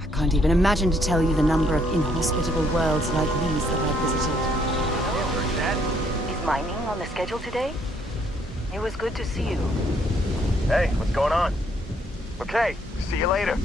I can't even imagine to tell you the number of inhospitable worlds like these that I've visited. Is mining on the schedule today? It was good to see you. Hey, what's going on? Okay, see you later.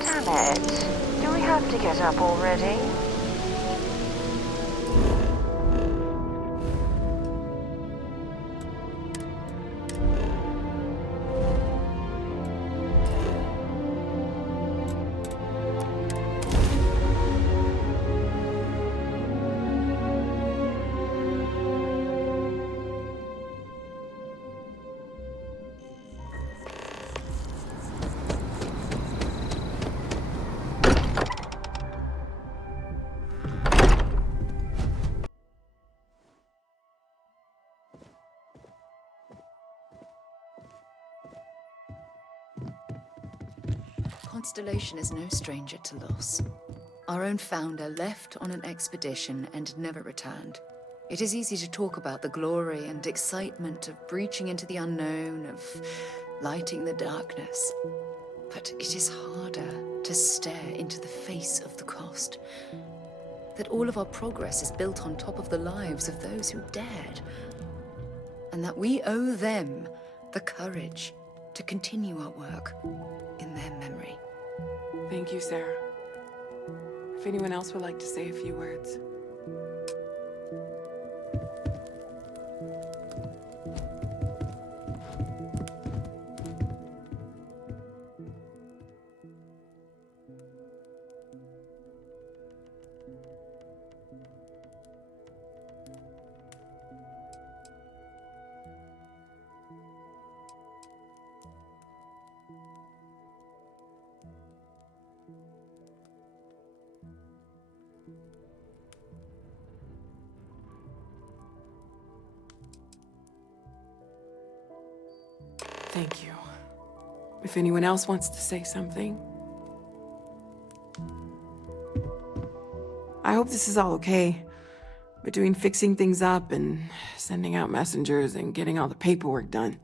Damn it. Do we have to get up already? Constellation is no stranger to loss. Our own founder left on an expedition and never returned. It is easy to talk about the glory and excitement of breaching into the unknown, of lighting the darkness. But it is harder to stare into the face of the cost. That all of our progress is built on top of the lives of those who dared. And that we owe them the courage to continue our work in their memory. Thank you, Sarah. If anyone else would like to say a few words. Thank you. If anyone else wants to say something. I hope this is all okay. Between fixing things up and sending out messengers and getting all the paperwork done.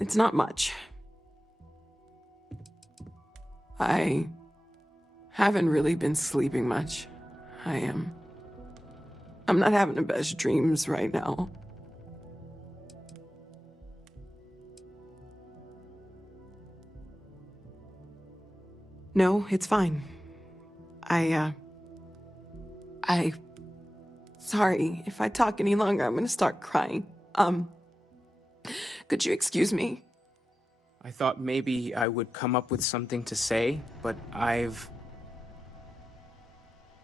It's not much. I haven't really been sleeping much. I'm not having the best dreams right now. No, it's fine. Sorry, if I talk any longer, I'm gonna start crying. Could you excuse me? I thought maybe I would come up with something to say, but I've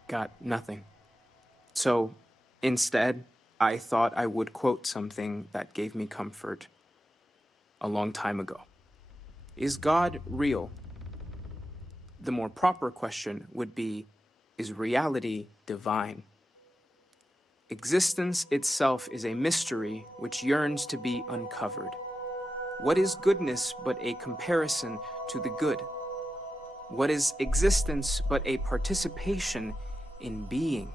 got nothing. So, instead, I thought I would quote something that gave me comfort a long time ago. Is God real? The more proper question would be, is reality divine? Existence itself is a mystery which yearns to be uncovered. What is goodness but a comparison to the good? What is existence but a participation in being?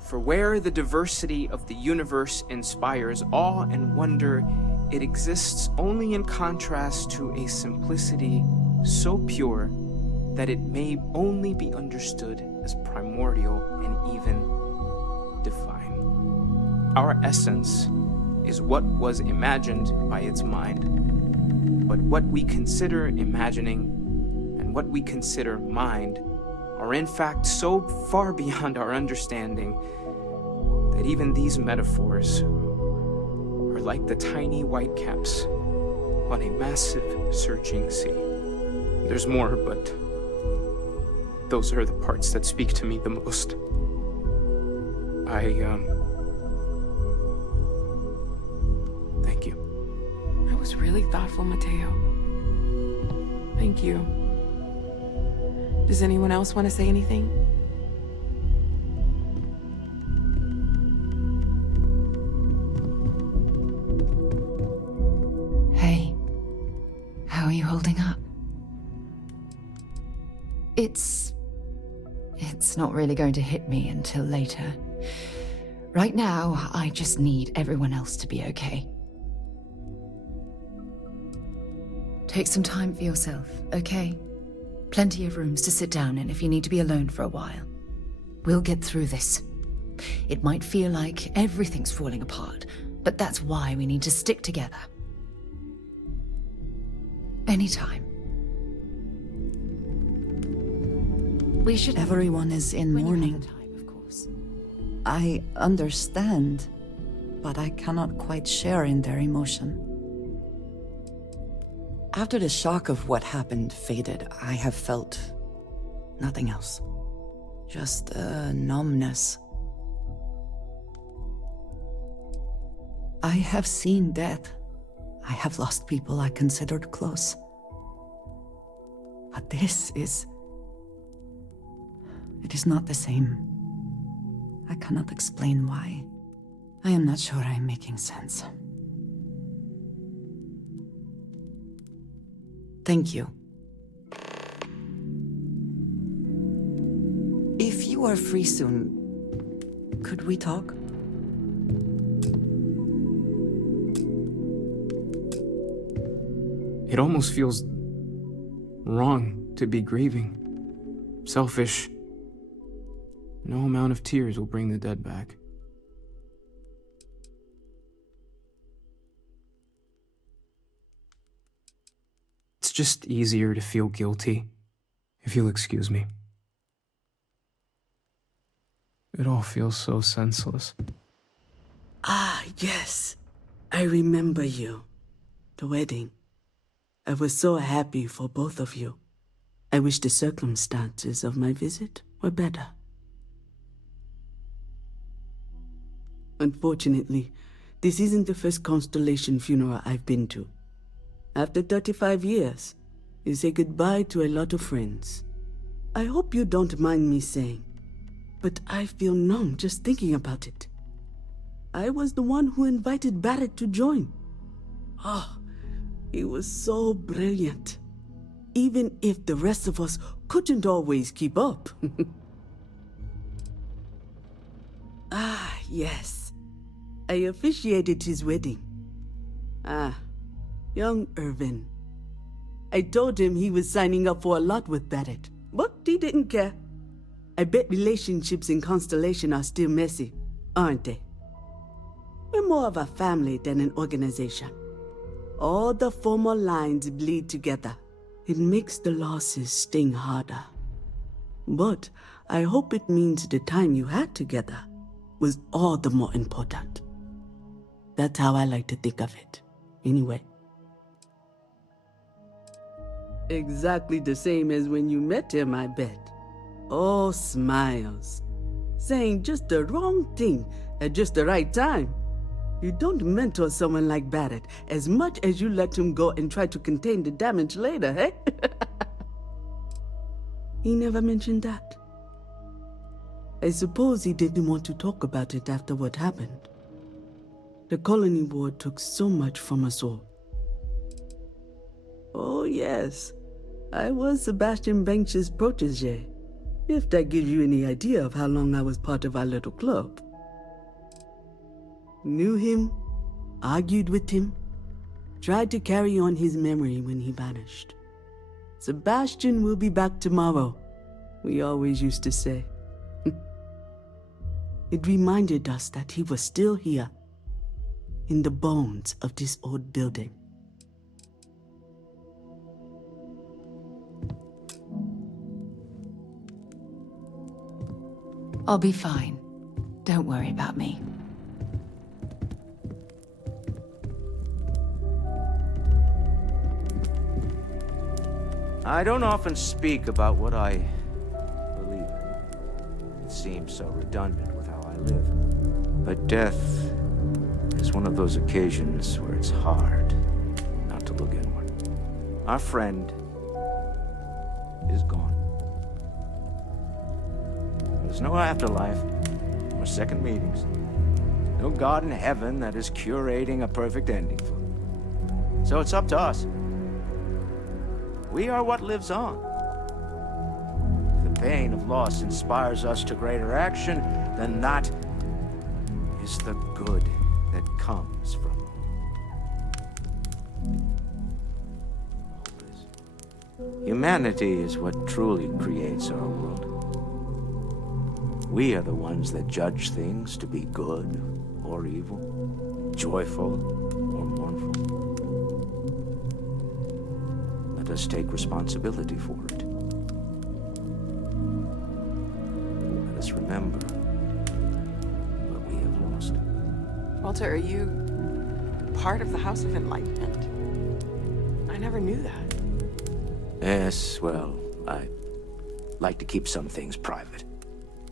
For where the diversity of the universe inspires awe and wonder, it exists only in contrast to a simplicity so pure that it may only be understood as primordial and even divine. Our essence is what was imagined by its mind, but what we consider imagining and what we consider mind are in fact so far beyond our understanding that even these metaphors are like the tiny white caps on a massive searching sea. There's more, but those are the parts that speak to me the most. Thank you. That was really thoughtful, Mateo. Thank you. Does anyone else want to say anything? Hey, how are you holding up? It's not really going to hit me until later. Right now, I just need everyone else to be okay. Take some time for yourself, okay? Plenty of rooms to sit down in if you need to be alone for a while. We'll get through this. It might feel like everything's falling apart, but that's why we need to stick together. Anytime. Everyone is in mourning. I understand, but I cannot quite share in their emotion. After the shock of what happened faded, I have felt nothing else. Just a numbness. I have seen death. I have lost people I considered close. But this is... it is not the same. I cannot explain why. I am not sure I'm making sense. Thank you. If you are free soon, could we talk? It almost feels wrong to be grieving. Selfish. No amount of tears will bring the dead back. It's just easier to feel guilty, if you'll excuse me. It all feels so senseless. Ah, yes. I remember you. The wedding. I was so happy for both of you. I wish the circumstances of my visit were better. Unfortunately, this isn't the first Constellation funeral I've been to. After 35 years, you say goodbye to a lot of friends. I hope you don't mind me saying, but I feel numb just thinking about it. I was the one who invited Barrett to join. Oh, he was so brilliant. Even if the rest of us couldn't always keep up. Ah, yes. I officiated his wedding. Ah, young Irvin. I told him he was signing up for a lot with Barrett, but he didn't care. I bet relationships in Constellation are still messy, aren't they? We're more of a family than an organization. All the formal lines bleed together, It makes the losses sting harder. But I hope it means the time you had together was all the more important. That's how I like to think of it, anyway. Exactly the same as when you met him, I bet. All smiles. Saying just the wrong thing at just the right time. You don't mentor someone like Barrett as much as you let him go and try to contain the damage later, eh? He never mentioned that. I suppose he didn't want to talk about it after what happened. The colony war took so much from us all. Oh yes, I was Sebastian Banks's protege, if that gives you any idea of how long I was part of our little club. Knew him, argued with him, tried to carry on his memory when he vanished. Sebastian will be back tomorrow, we always used to say. It reminded us that he was still here, in the bones of this old building. I'll be fine. Don't worry about me. I don't often speak about what I believe in. It seems so redundant with how I live. But death is one of those occasions where it's hard not to look inward. Our friend is gone. There's no afterlife, or second meetings. No God in heaven that is curating a perfect ending for them. So it's up to us. We are what lives on. If the pain of loss inspires us to greater action, then that is the good that comes from humanity is what truly creates our world. We are the ones that judge things to be good or evil, joyful or mournful. Let us take responsibility for it. Let us remember what we have lost. Walter, are you part of the House of Enlightenment? I never knew that. Yes, well, I like to keep some things private.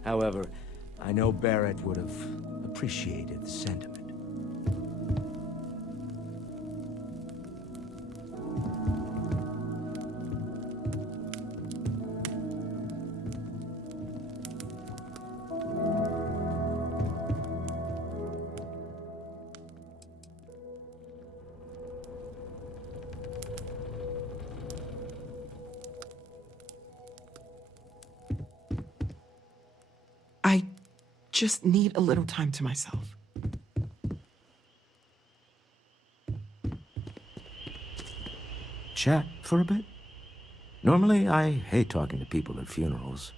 However, I know Barrett would have appreciated the sentiment. I just need a little time to myself. Chat for a bit? Normally, I hate talking to people at funerals,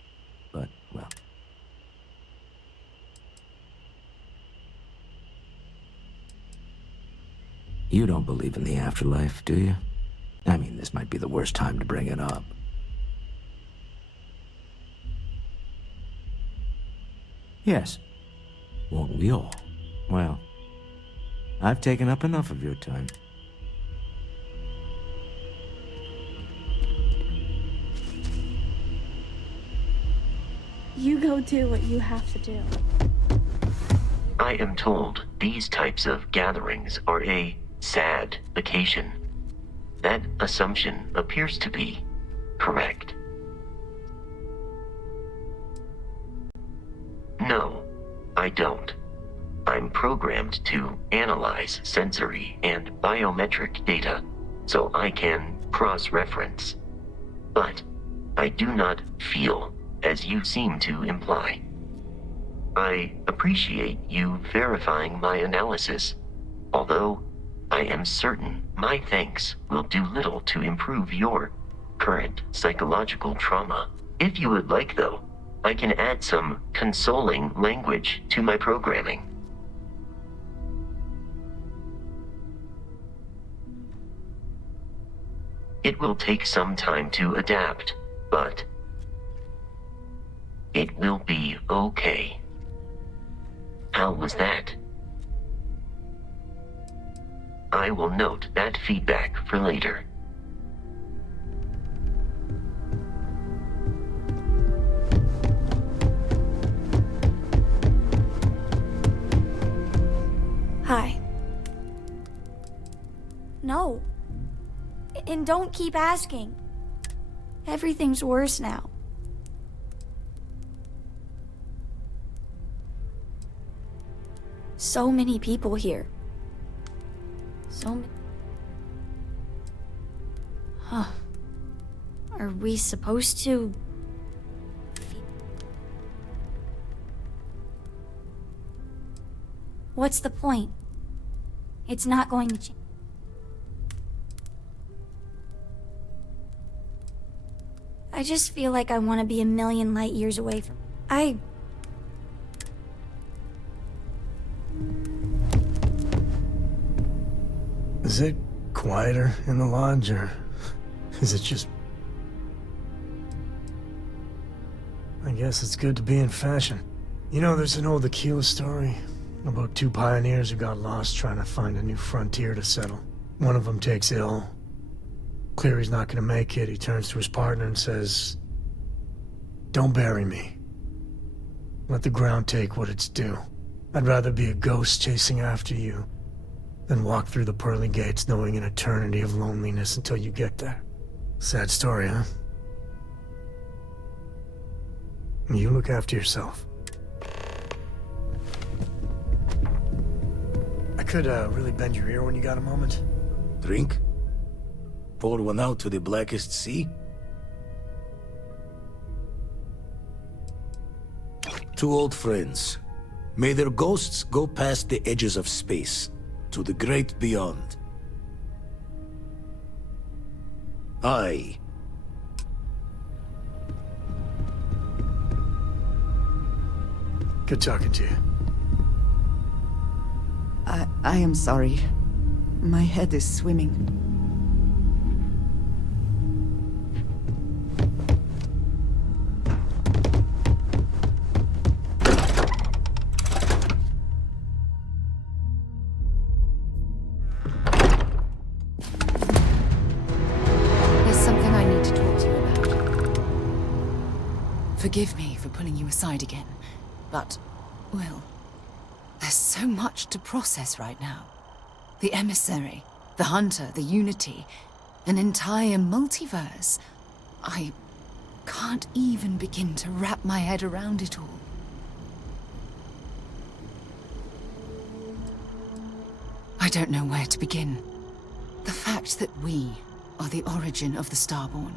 but, well. You don't believe in the afterlife, do you? I mean, this might be the worst time to bring it up. Yes. Won't we all? Well, I've taken up enough of your time. You go do what you have to do. I am told these types of gatherings are a sad occasion. That assumption appears to be correct. No, I don't. I'm programmed to analyze sensory and biometric data, so I can cross-reference. But I do not feel, as you seem to imply. I appreciate you verifying my analysis, although I am certain my thanks will do little to improve your current psychological trauma. If you would like, though, I can add some consoling language to my programming. It will take some time to adapt, but it will be okay. How was that? I will note that feedback for later. Hi. No. And don't keep asking. Everything's worse now. So many people here. So many. Huh. Are we supposed to... What's the point? It's not going to change. I just feel like I want to be a million light years away from... Is it quieter in the lodge, or is it just... I guess it's good to be in fashion. You know, there's an old Aquilus story about two pioneers who got lost trying to find a new frontier to settle. One of them takes ill. Clear he's not gonna make it, he turns to his partner and says, "Don't bury me. Let the ground take what it's due. I'd rather be a ghost chasing after you than walk through the pearly gates knowing an eternity of loneliness until you get there." Sad story, huh? You look after yourself. I could really bend your ear when you got a moment. Drink? Pour one out to the blackest sea? Two old friends. May their ghosts go past the edges of space, to the great beyond. I... Good talking to you. I am sorry. My head is swimming. There's something I need to talk to you about. Forgive me for pulling you aside again, but, well, there's so much to process right now. The Emissary, the Hunter, the Unity, an entire multiverse. I can't even begin to wrap my head around it all. I don't know where to begin. The fact that we are the origin of the Starborn.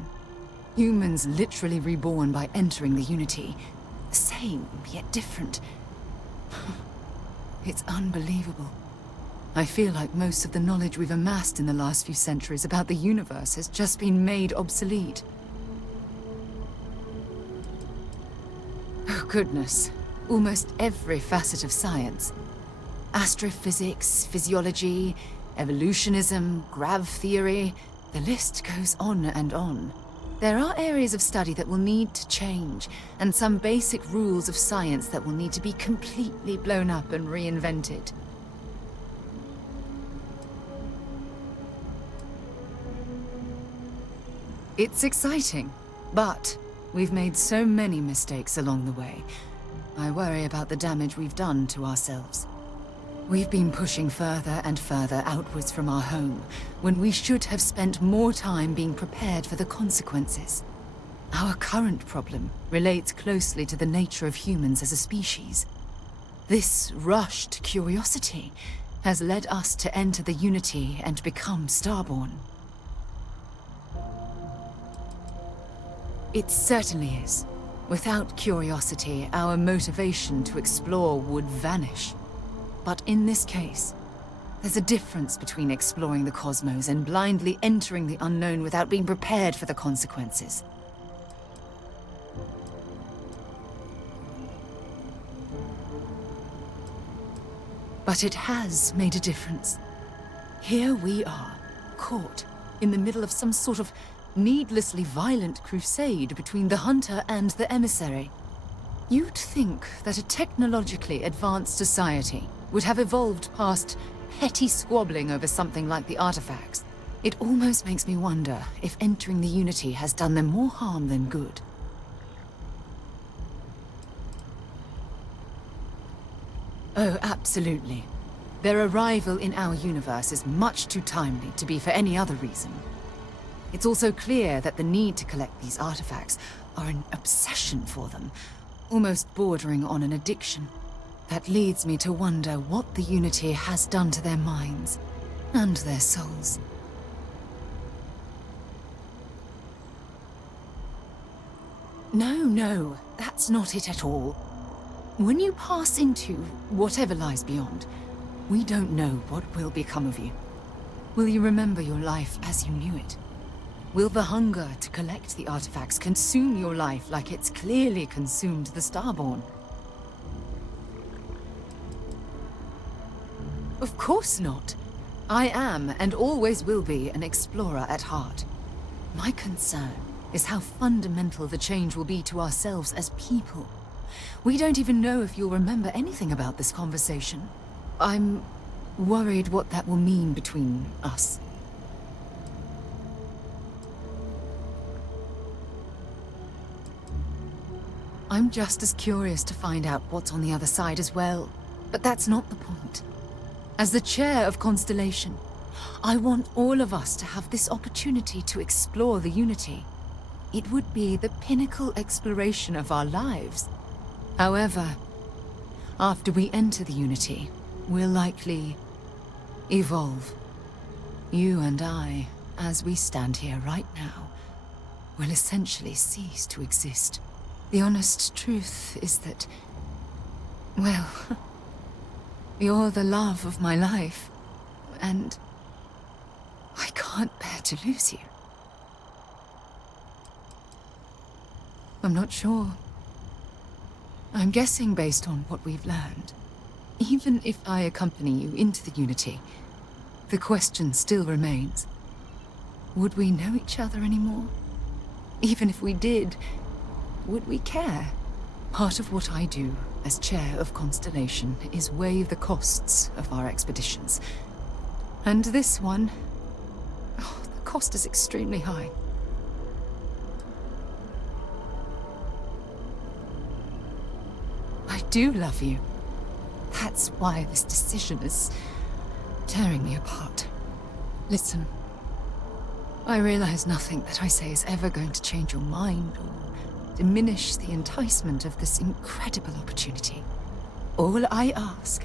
Humans literally reborn by entering the Unity. The same, yet different. It's unbelievable. I feel like most of the knowledge we've amassed in the last few centuries about the universe has just been made obsolete. Oh goodness. Almost every facet of science. Astrophysics, physiology, evolutionism, grav theory, the list goes on and on. There are areas of study that will need to change, and some basic rules of science that will need to be completely blown up and reinvented. It's exciting, but we've made so many mistakes along the way. I worry about the damage we've done to ourselves. We've been pushing further and further outwards from our home, when we should have spent more time being prepared for the consequences. Our current problem relates closely to the nature of humans as a species. This rushed curiosity has led us to enter the Unity and become Starborn. It certainly is. Without curiosity, our motivation to explore would vanish. But in this case, there's a difference between exploring the cosmos and blindly entering the unknown without being prepared for the consequences. But it has made a difference. Here we are, caught in the middle of some sort of needlessly violent crusade between the Hunter and the Emissary. You'd think that a technologically advanced society would have evolved past petty squabbling over something like the artifacts. It almost makes me wonder if entering the Unity has done them more harm than good. Oh, absolutely. Their arrival in our universe is much too timely to be for any other reason. It's also clear that the need to collect these artifacts are an obsession for them, almost bordering on an addiction. That leads me to wonder what the Unity has done to their minds and their souls. No, that's not it at all. When you pass into whatever lies beyond, we don't know what will become of you. Will you remember your life as you knew it? Will the hunger to collect the artifacts consume your life like it's clearly consumed the Starborn? Of course not. I am, and always will be, an explorer at heart. My concern is how fundamental the change will be to ourselves as people. We don't even know if you'll remember anything about this conversation. I'm worried what that will mean between us. I'm just as curious to find out what's on the other side as well, but that's not the point. As the chair of Constellation, I want all of us to have this opportunity to explore the Unity. It would be the pinnacle exploration of our lives. However, after we enter the Unity, we'll likely evolve. You and I, as we stand here right now, will essentially cease to exist. The honest truth is that, well, you're the love of my life, and I can't bear to lose you. I'm not sure. I'm guessing based on what we've learned. Even if I accompany you into the Unity, the question still remains. Would we know each other anymore? Even if we did, would we care? Part of what I do as chair of Constellation is weigh the costs of our expeditions. And this one, the cost is extremely high. I do love you. That's why this decision is tearing me apart. Listen, I realize nothing that I say is ever going to change your mind or diminish the enticement of this incredible opportunity. All I ask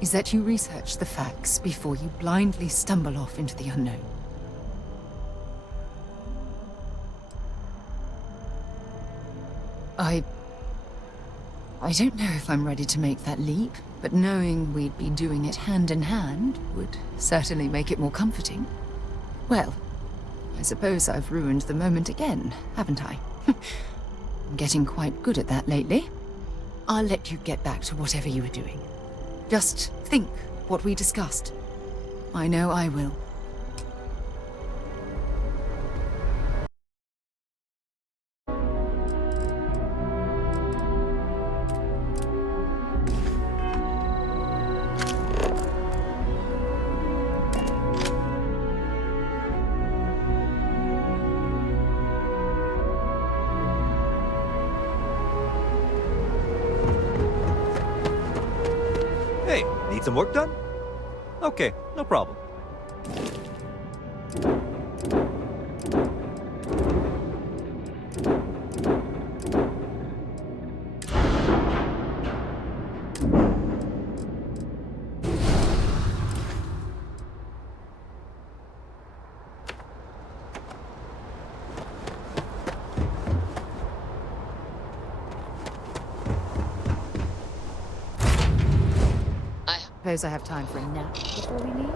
is that you research the facts before you blindly stumble off into the unknown. I don't know if I'm ready to make that leap, but knowing we'd be doing it hand in hand would certainly make it more comforting. Well, I suppose I've ruined the moment again, haven't I? I'm getting quite good at that lately. I'll let you get back to whatever you were doing. Just think what we discussed. I know I will. Hey, need some work done? Okay, no problem. Suppose I have time for a nap before we leave?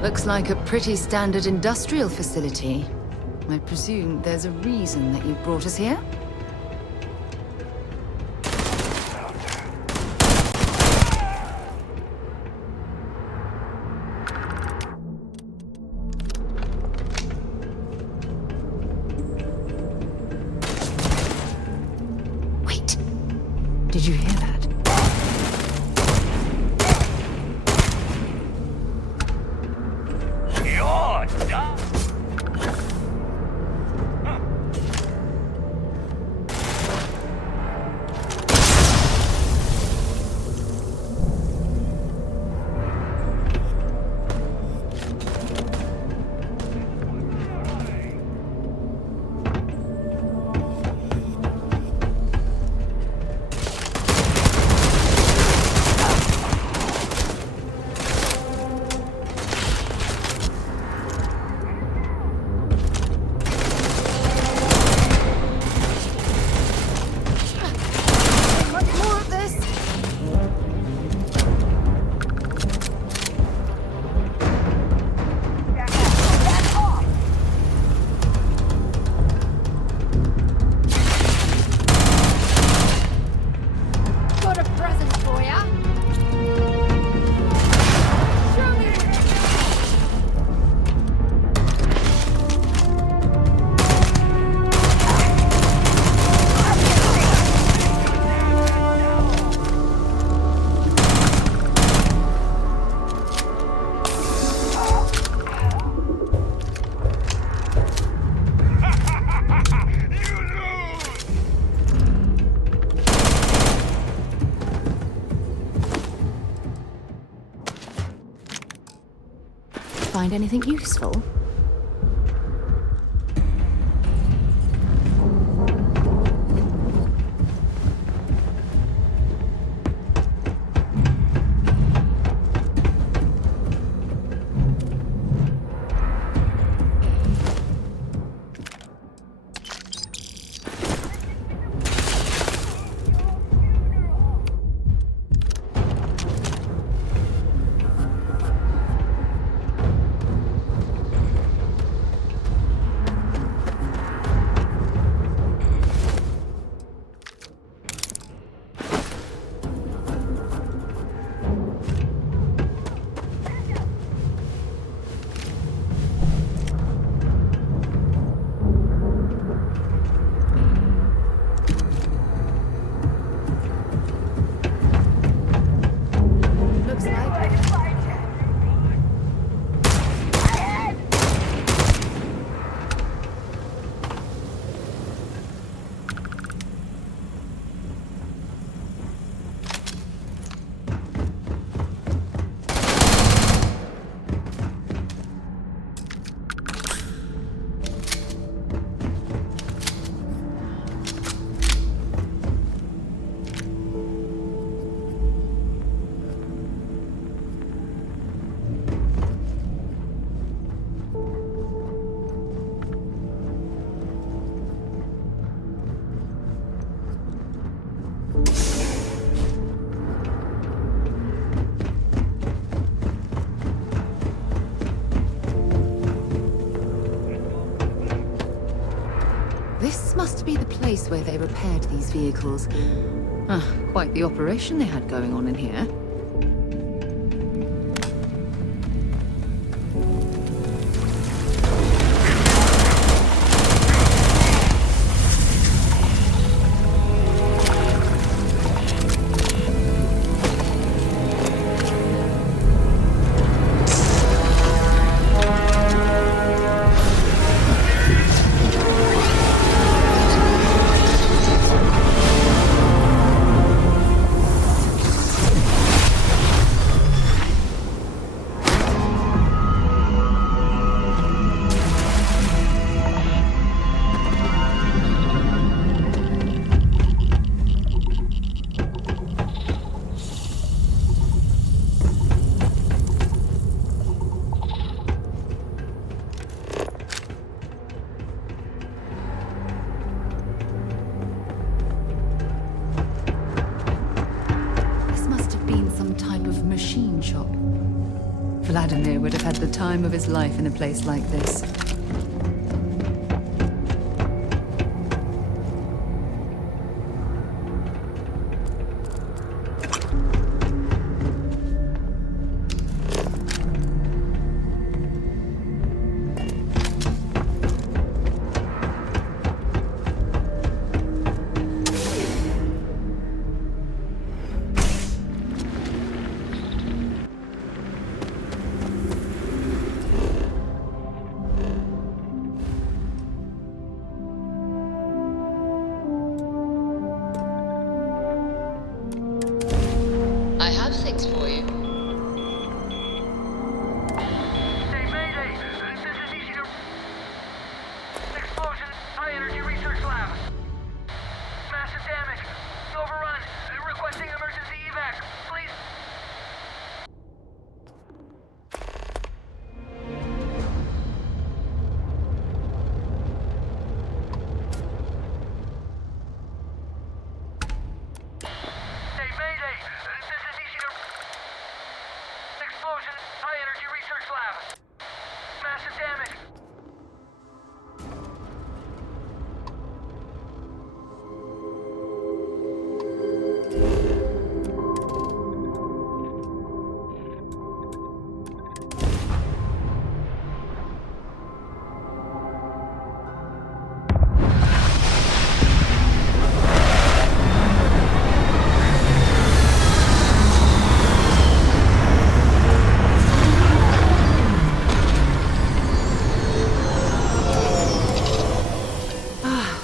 Looks like a pretty standard industrial facility. I presume there's a reason that you brought us here? Wait. Did you hear that? Find anything useful? This must be the place where they repaired these vehicles. Quite the operation they had going on in here. Vladimir would have had the time of his life in a place like this. I have things for you. Hey, Mayday! This is easy to... Explosion, high energy research lab. Massive damage. Overrun. Requesting emergency evac. Please. Hey, Mayday! This is easy to... Explosion, high energy research lab. Massive damage.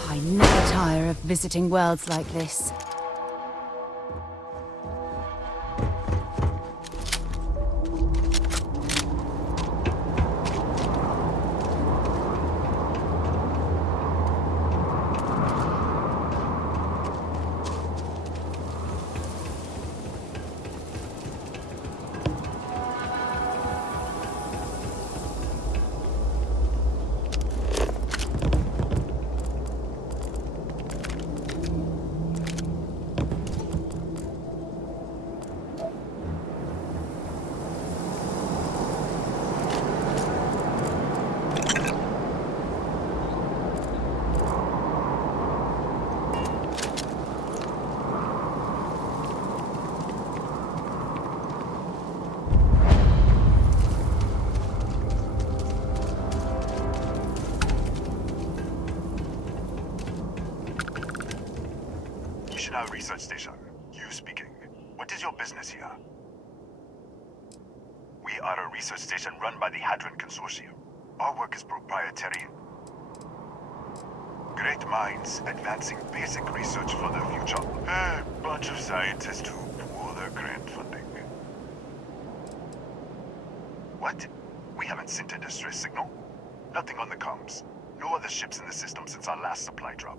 I never tire of visiting worlds like this. Research station. You speaking. What is your business here? We are a research station run by the Hadron Consortium. Our work is proprietary. Great minds advancing basic research for the future. A bunch of scientists who pool their grant funding. What? We haven't sent a distress signal? Nothing on the comms. No other ships in the system since our last supply drop.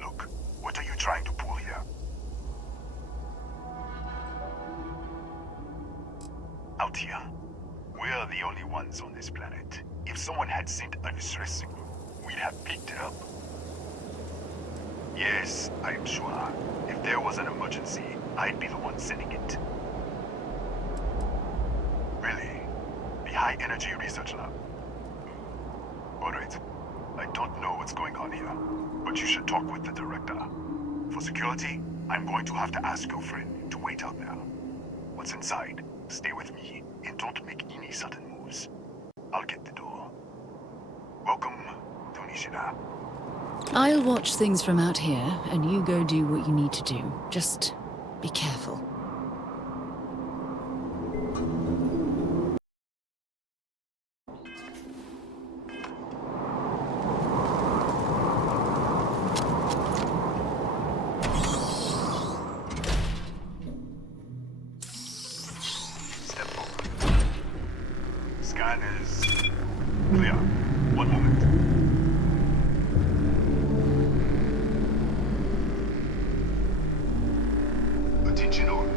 Look, what are you trying to pull here? Out here, we're the only ones on this planet. If someone had sent a distress signal, we'd have picked it up. Yes, I'm sure. If there was an emergency, I'd be the one sending it. Really? The High Energy Research Lab? Alright. I don't know what's going on here, but you should talk with the director. For security, I'm going to have to ask your friend to wait out there. Once inside, stay with me and don't make any sudden moves. I'll get the door. Welcome to Nishina. I'll watch things from out here, and you go do what you need to do. Just be careful. Scan is clear. One moment. Attention all.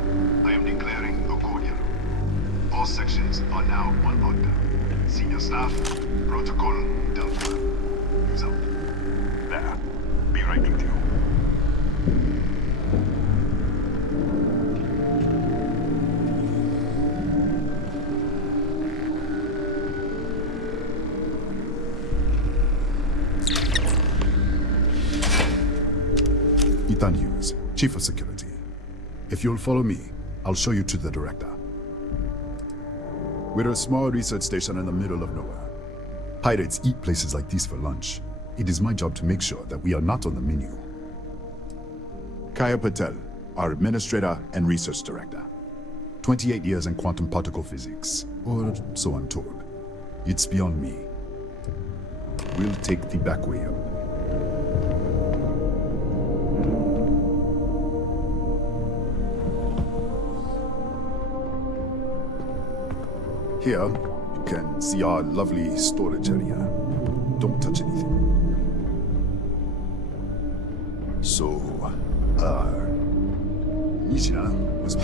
I am declaring a cordial. All sections are now on lockdown. Senior staff, protocol, Delta. Use out. There. Be right with you. Ethan Hughes, Chief of Security. If you'll follow me, I'll show you to the director. We're a small research station in the middle of nowhere. Pirates eat places like these for lunch. It is my job to make sure that we are not on the menu. Kaya Patel, our administrator and research director. 28 years in quantum particle physics, or so I'm told. It's beyond me. We'll take the back way up. Here, you can see our lovely storage area. Don't touch anything. So, Nishina was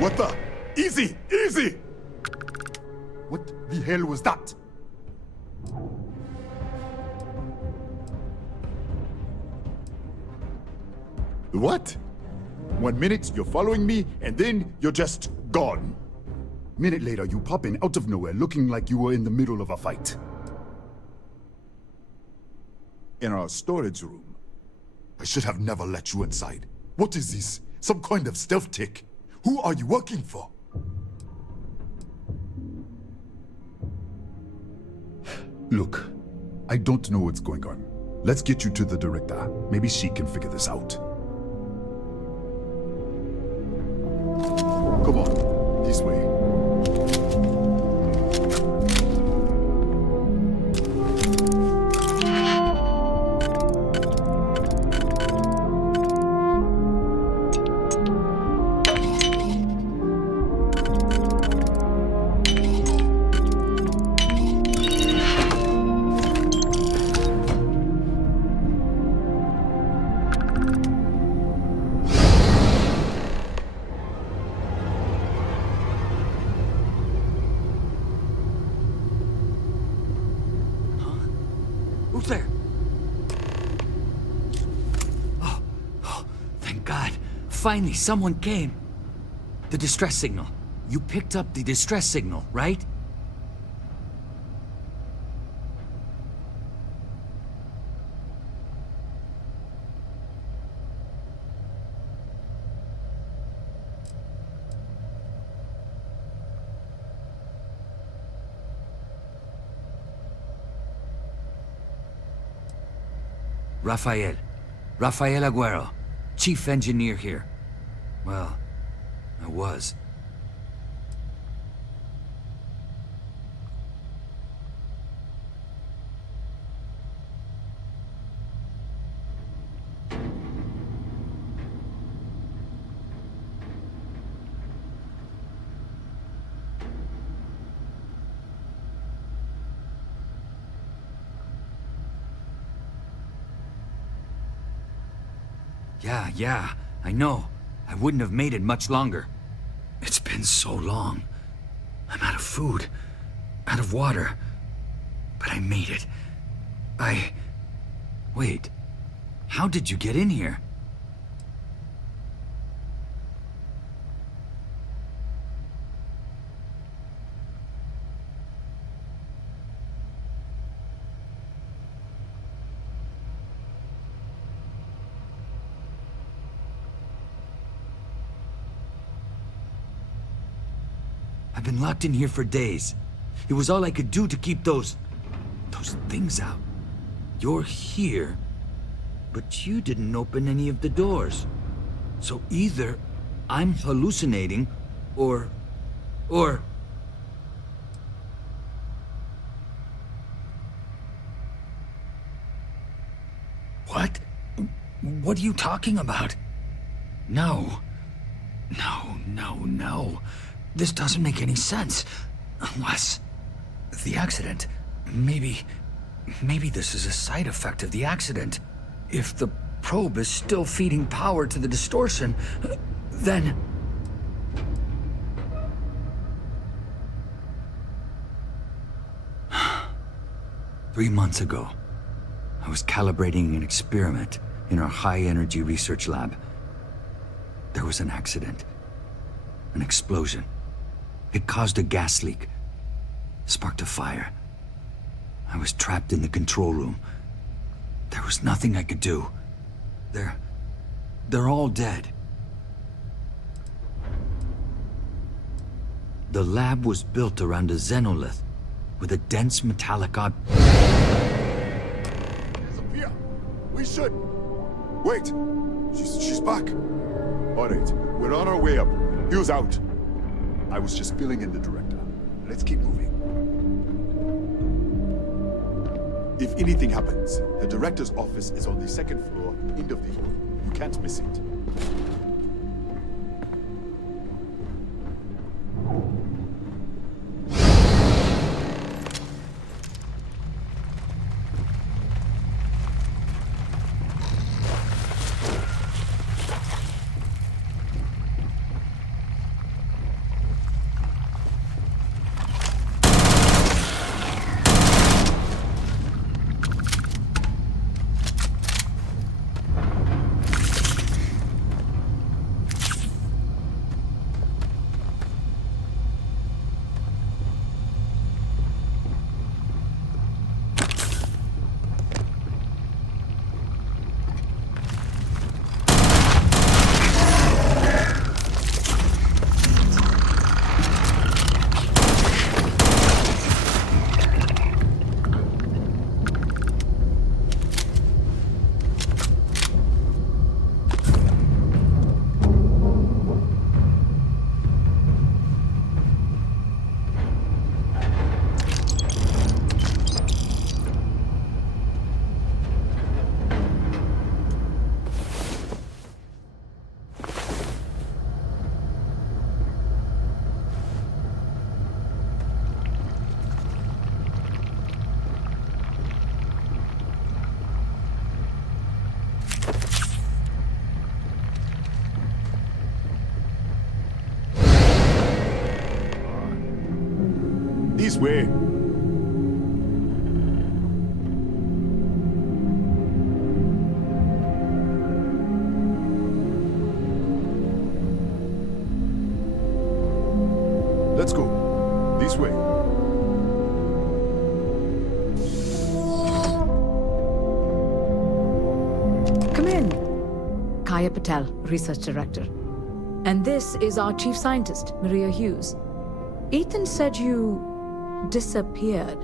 What the? Easy! Easy! What the hell was that? What? 1 minute you're following me, and then you're just gone. Minute later you pop in out of nowhere looking like you were in the middle of a fight. In our storage room. I should have never let you inside. What is this? Some kind of stealth tick? Who are you working for? Look, I don't know what's going on. Let's get you to the director. Maybe she can figure this out. Come on, this way. Who's there? Oh, thank God. Finally, someone came. The distress signal. You picked up the distress signal, right? Rafael Aguero, chief engineer here. Well, I was. Yeah, I know. I wouldn't have made it much longer. It's been so long. I'm out of food, out of water. But I made it. Wait. How did you get in here? I've been locked in here for days. It was all I could do to keep those things out. You're here, but you didn't open any of the doors. So either I'm hallucinating, or... What? What are you talking about? No. No. This doesn't make any sense. Unless... the accident. Maybe this is a side effect of the accident. If the probe is still feeding power to the distortion, then... Three months ago, I was calibrating an experiment in our high-energy research lab. There was an accident. An explosion. It caused a gas leak. Sparked a fire. I was trapped in the control room. There was nothing I could do. They're all dead. The lab was built around a xenolith with a dense metallic Disappear! We should... Wait! She's back! Alright, we're on our way up. Hughes out. I was just filling in the director. Let's keep moving. If anything happens, the director's office is on the second floor, end of the hall. You can't miss it. This way. Let's go. This way. Come in. Kaya Patel, Research Director. And this is our Chief Scientist, Maria Hughes. Ethan said you disappeared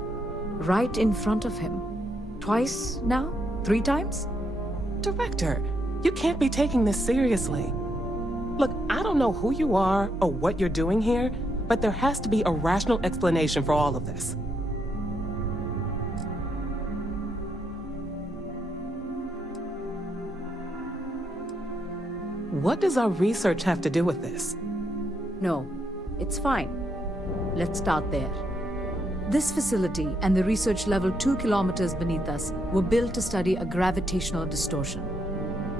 right in front of him. Twice now? 3 times? Director, you can't be taking this seriously. Look, I don't know who you are or what you're doing here, but there has to be a rational explanation for all of this. What does our research have to do with this? No, it's fine. Let's start there. This facility and the research level 2 kilometers beneath us were built to study a gravitational distortion.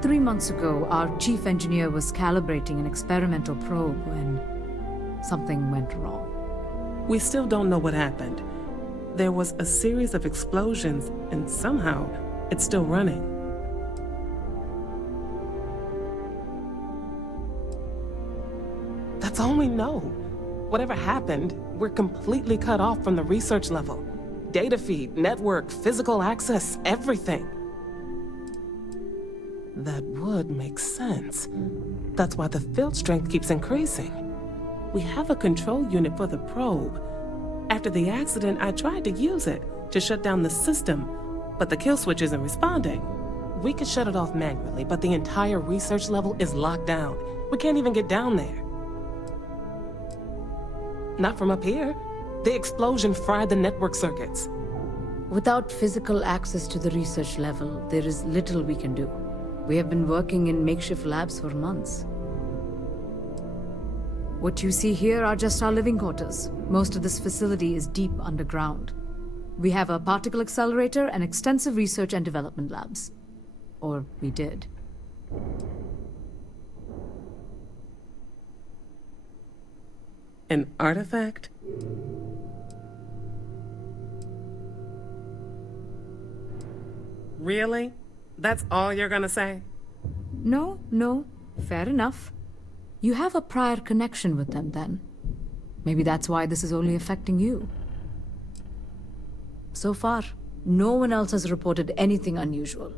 3 months ago, our chief engineer was calibrating an experimental probe when something went wrong. We still don't know what happened. There was a series of explosions, and somehow it's still running. That's all we know. Whatever happened, we're completely cut off from the research level. Data feed, network, physical access, everything. That would make sense. That's why the field strength keeps increasing. We have a control unit for the probe. After the accident, I tried to use it to shut down the system, but the kill switch isn't responding. We could shut it off manually, but the entire research level is locked down. We can't even get down there. Not from up here. The explosion fried the network circuits. Without physical access to the research level, there is little we can do. We have been working in makeshift labs for months. What you see here are just our living quarters. Most of this facility is deep underground. We have a particle accelerator and extensive research and development labs. Or we did. An artifact? Really? That's all you're gonna say? No, fair enough. You have a prior connection with them then. Maybe that's why this is only affecting you. So far, no one else has reported anything unusual.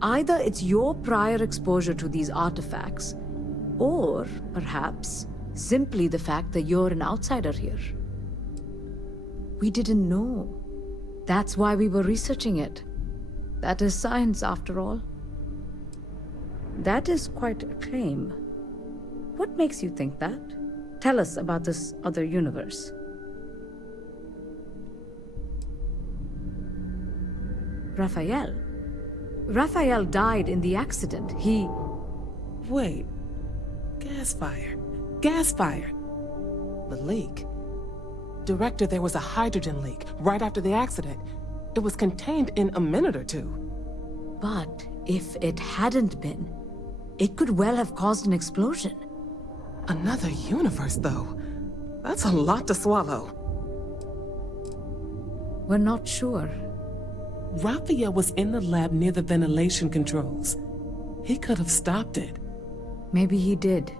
Either it's your prior exposure to these artifacts, or perhaps simply the fact that you're an outsider here. We didn't know. That's why we were researching it. That is science, after all. That is quite a claim. What makes you think that? Tell us about this other universe. Raphael. Raphael died in the accident. He... Wait. Gas fire. Gas fire. The leak. Director, there was a hydrogen leak right after the accident. It was contained in a minute or two. But if it hadn't been, it could well have caused an explosion. Another universe, though. That's a lot to swallow. We're not sure. Raphael was in the lab near the ventilation controls. He could have stopped it. Maybe he did.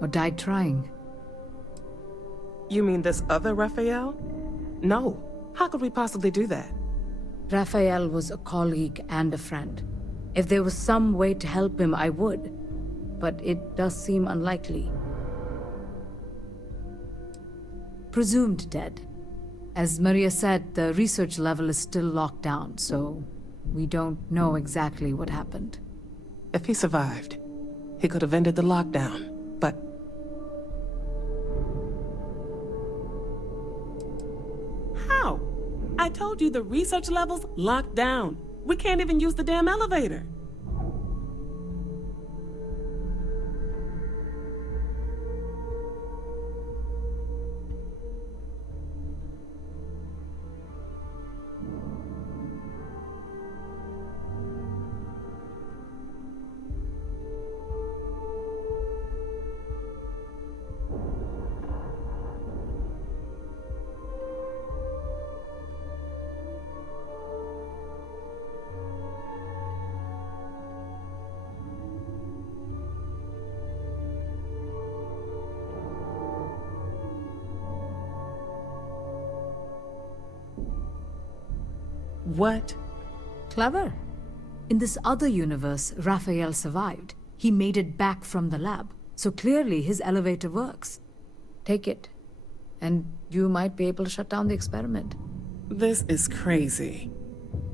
Or died trying. You mean this other Raphael? No. How could we possibly do that? Raphael was a colleague and a friend. If there was some way to help him, I would. But it does seem unlikely. Presumed dead. As Maria said, the research level is still locked down, so we don't know exactly what happened. If he survived, he could have ended the lockdown, but... How? I told you the research level's locked down. We can't even use the damn elevator. What? Clever. In this other universe, Raphael survived. He made it back from the lab, so clearly his elevator works. Take it, and you might be able to shut down the experiment. This is crazy.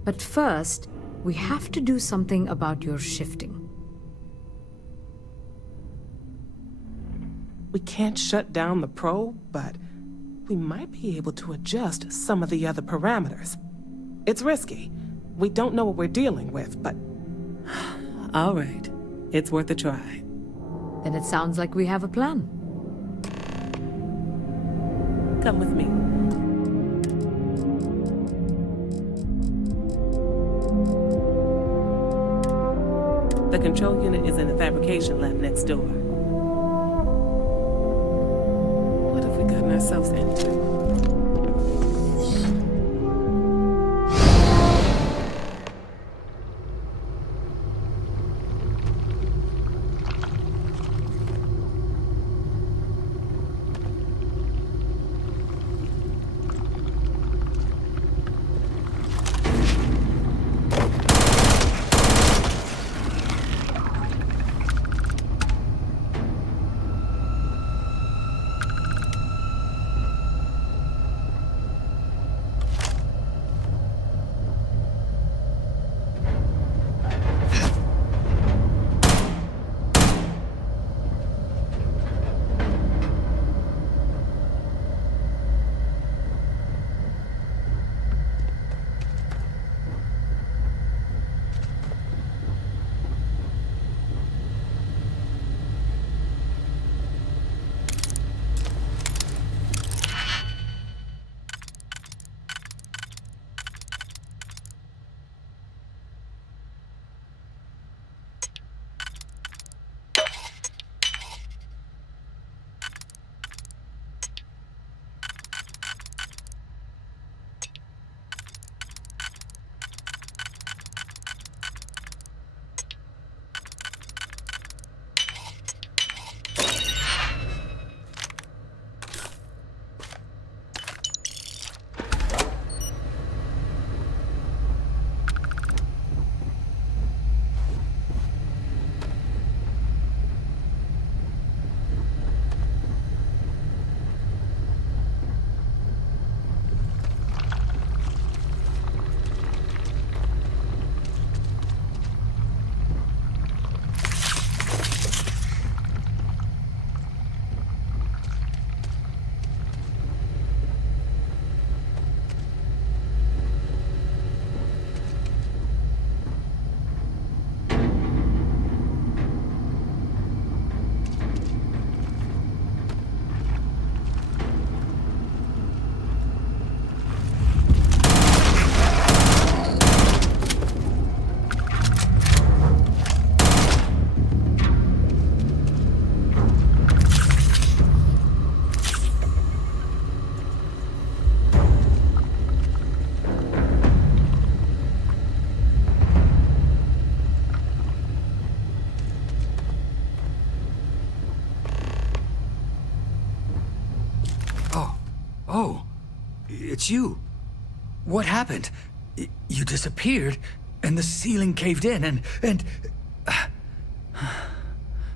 But first, we have to do something about your shifting. We can't shut down the probe, but we might be able to adjust some of the other parameters. It's risky. We don't know what we're dealing with, but... All right. It's worth a try. Then it sounds like we have a plan. Come with me. The control unit is in the fabrication lab next door. What have we gotten ourselves into? it's you. What happened? You disappeared, and the ceiling caved in, and...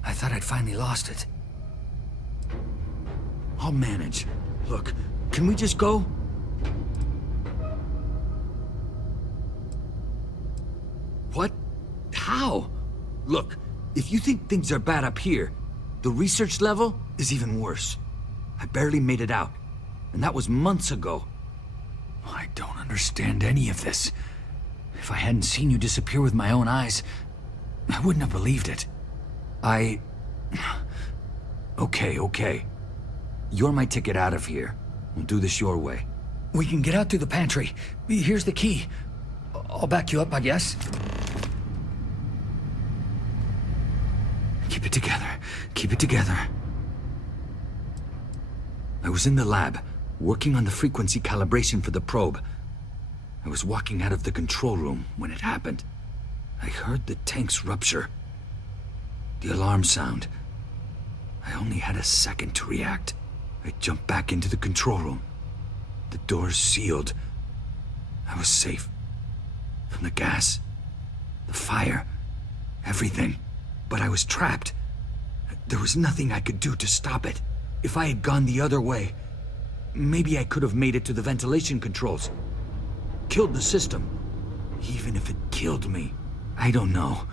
I thought I'd finally lost it. I'll manage. Look, can we just go? What? How? Look, if you think things are bad up here, the research level is even worse. I barely made it out, and that was months ago. I don't understand any of this. If I hadn't seen you disappear with my own eyes, I wouldn't have believed it. Okay. You're my ticket out of here. We'll do this your way. We can get out through the pantry. Here's the key. I'll back you up, I guess. Keep it together. Keep it together. I was in the lab, working on the frequency calibration for the probe. I was walking out of the control room when it happened. I heard the tanks rupture. The alarm sound. I only had a second to react. I jumped back into the control room. The doors sealed. I was safe. From the gas, the fire, everything. But I was trapped. There was nothing I could do to stop it. If I had gone the other way, maybe I could have made it to the ventilation controls. Killed the system. Even if it killed me. I don't know.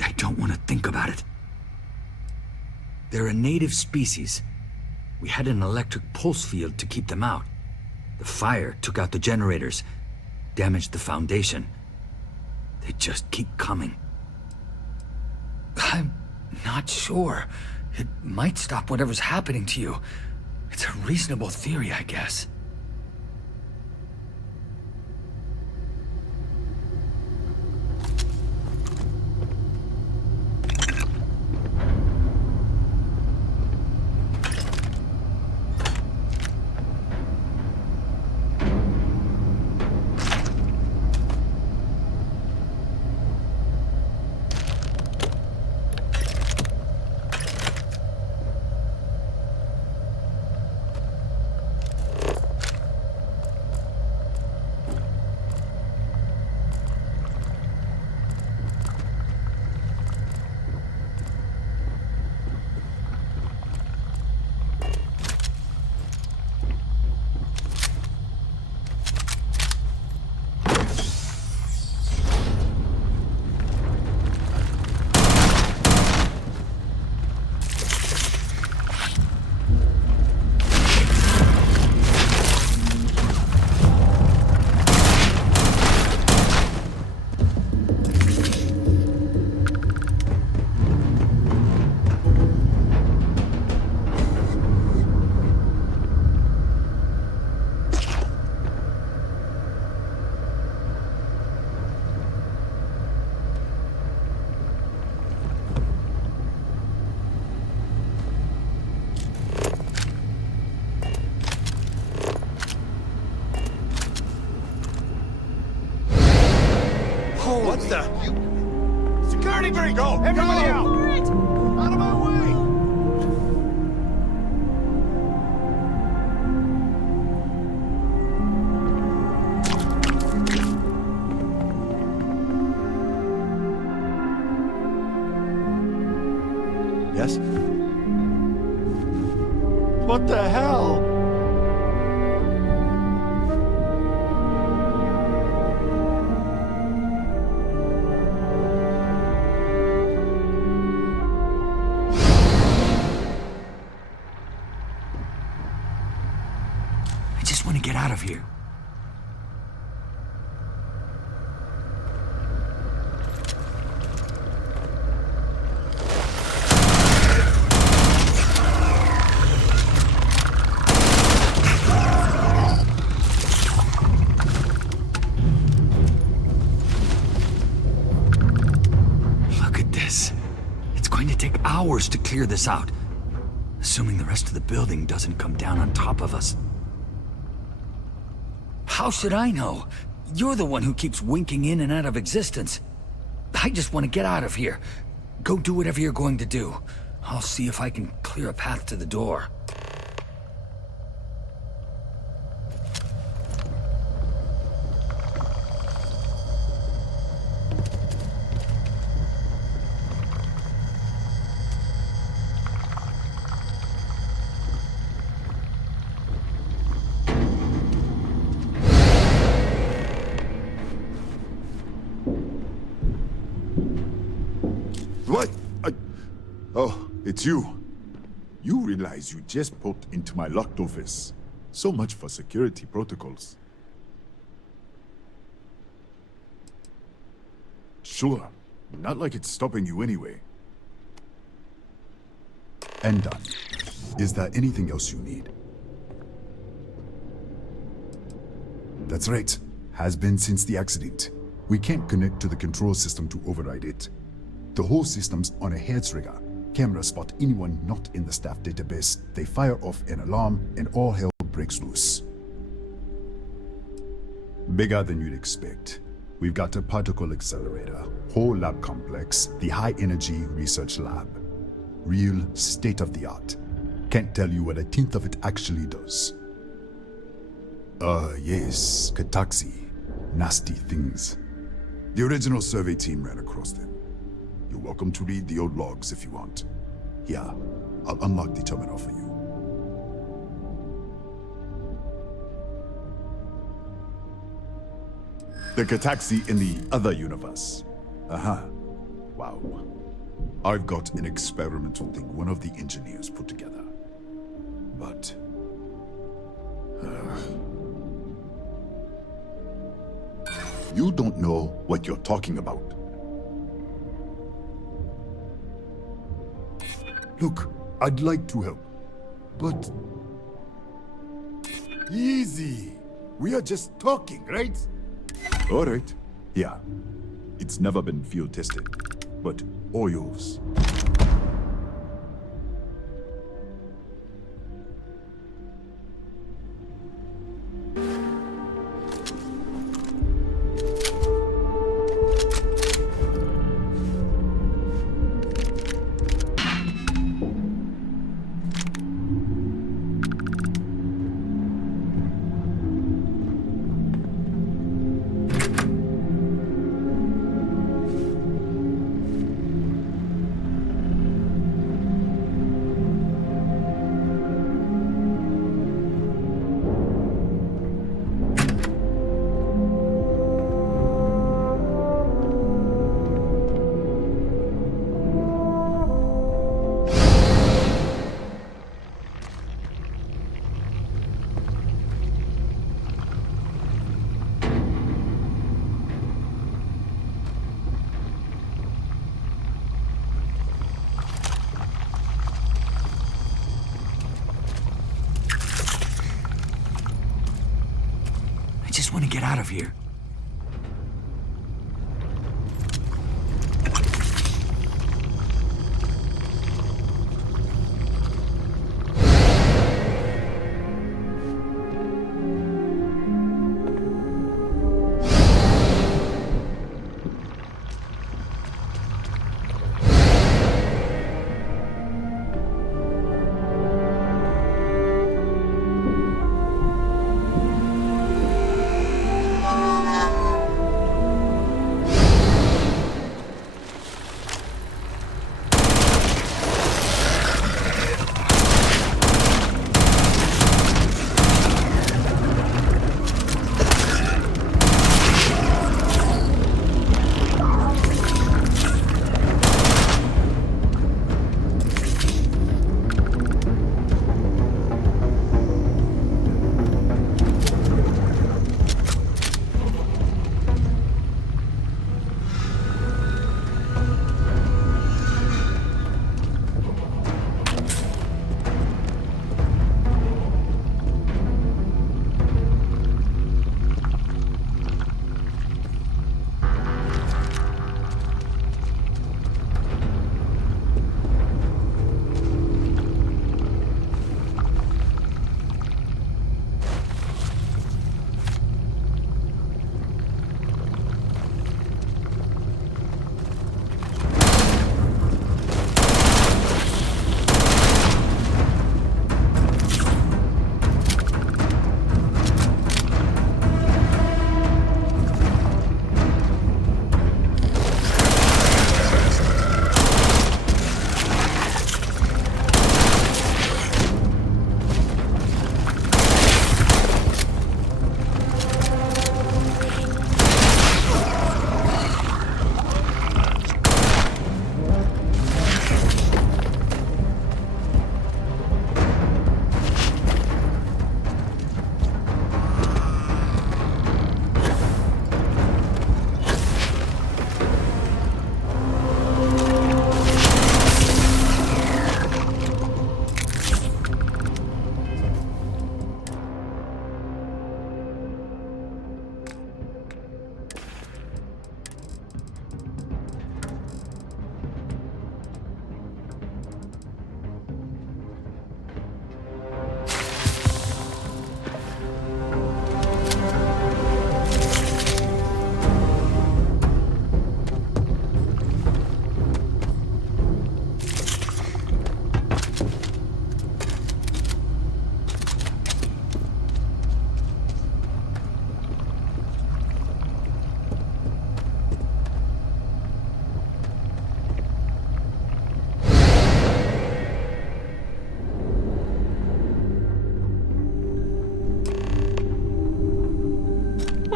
I don't want to think about it. They're a native species. We had an electric pulse field to keep them out. The fire took out the generators, damaged the foundation. They just keep coming. I'm not sure. It might stop whatever's happening to you. It's a reasonable theory, I guess. What the? Security breach! Go! Everybody out! Out of my way! Yes? What the hell? Get out of here. Look at this. It's going to take hours to clear this out, assuming the rest of the building doesn't come down on top of us. How should I know? You're the one who keeps winking in and out of existence. I just want to get out of here. Go do whatever you're going to do. I'll see if I can clear a path to the door. What? Oh, it's you. You realize you just poked into my locked office. So much for security protocols. Sure. Not like it's stopping you anyway. And done. Is there anything else you need? That's right. Has been since the accident. We can't connect to the control system to override it. The whole system's on a hair trigger. Cameras spot anyone not in the staff database. They fire off an alarm and all hell breaks loose. Bigger than you'd expect. We've got a particle accelerator, whole lab complex, the high energy research lab. Real state-of-the-art. Can't tell you what a tenth of it actually does. Yes, Kataxi. Nasty things. The original survey team ran across them. You're welcome to read the old logs if you want. Here, I'll unlock the terminal for you. The Kataxi in the other universe. Wow. I've got an experimental thing one of the engineers put together. But... you don't know what you're talking about. Look, I'd like to help, but... easy. We are just talking, right? All right. Yeah. It's never been field tested, but all yours. I just want to get out of here.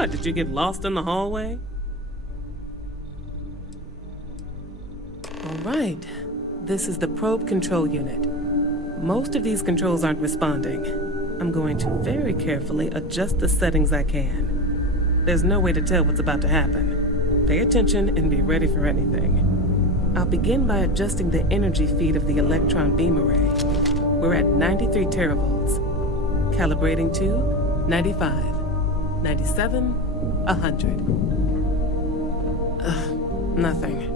What, did you get lost in the hallway? All right. This is the probe control unit. Most of these controls aren't responding. I'm going to very carefully adjust the settings I can. There's no way to tell what's about to happen. Pay attention and be ready for anything. I'll begin by adjusting the energy feed of the electron beam array. We're at 93 teravolts. Calibrating to 95, 97, 100. Nothing.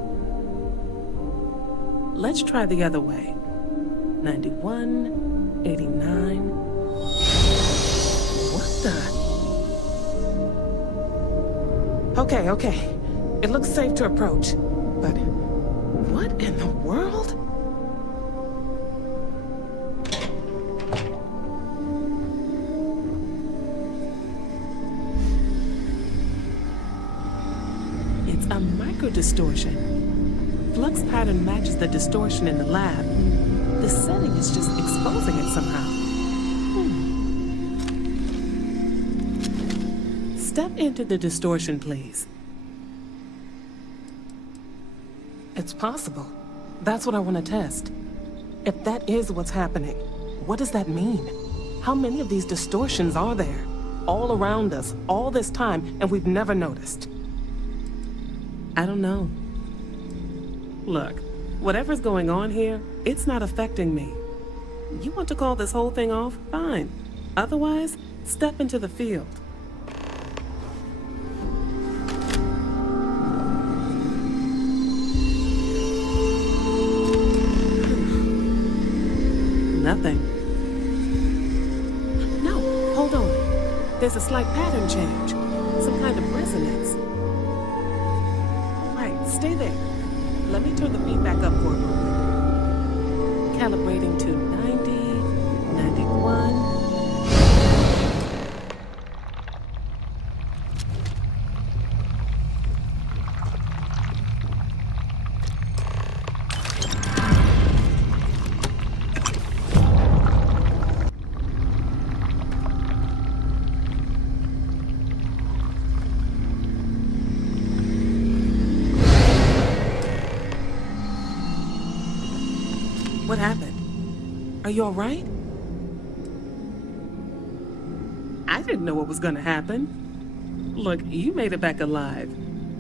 Let's try the other way. 91, 89. What the? Okay. It looks safe to approach, but what in the world? It's a micro-distortion. Flux pattern matches the distortion in the lab. The setting is just exposing it somehow. Step into the distortion, please. It's possible. That's what I want to test. If that is what's happening, what does that mean? How many of these distortions are there? All around us, all this time, and we've never noticed. I don't know. Look, whatever's going on here, it's not affecting me. You want to call this whole thing off? Fine. Otherwise, step into the field. Nothing. No, hold on. There's a slight pattern change. Some kind of resonance. Right, stay there. Let me turn the feedback up for a moment. Calibrating to 90, 91. What happened? Are you all right? I didn't know what was gonna happen. Look, you made it back alive.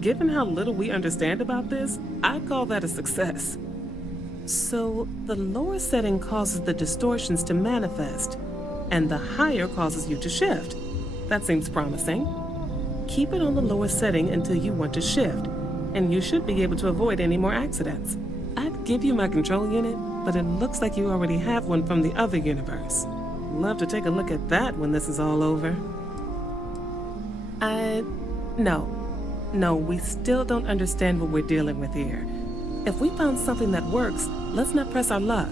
Given how little we understand about this, I'd call that a success. So, the lower setting causes the distortions to manifest, and the higher causes you to shift. That seems promising. Keep it on the lower setting until you want to shift, and you should be able to avoid any more accidents. I'd give you my control unit, but it looks like you already have one from the other universe. Love to take a look at that when this is all over. No, we still don't understand what we're dealing with here. If we found something that works, let's not press our luck.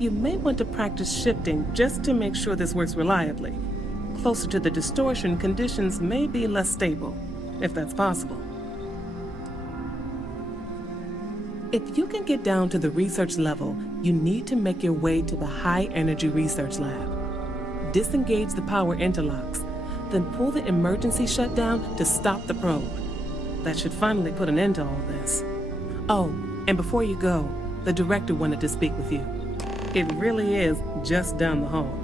You may want to practice shifting just to make sure this works reliably. Closer to the distortion, conditions may be less stable, if that's possible. If you can get down to the research level, you need to make your way to the high-energy research lab. Disengage the power interlocks, then pull the emergency shutdown to stop the probe. That should finally put an end to all this. Oh, and before you go, the director wanted to speak with you. It really is just down the hall.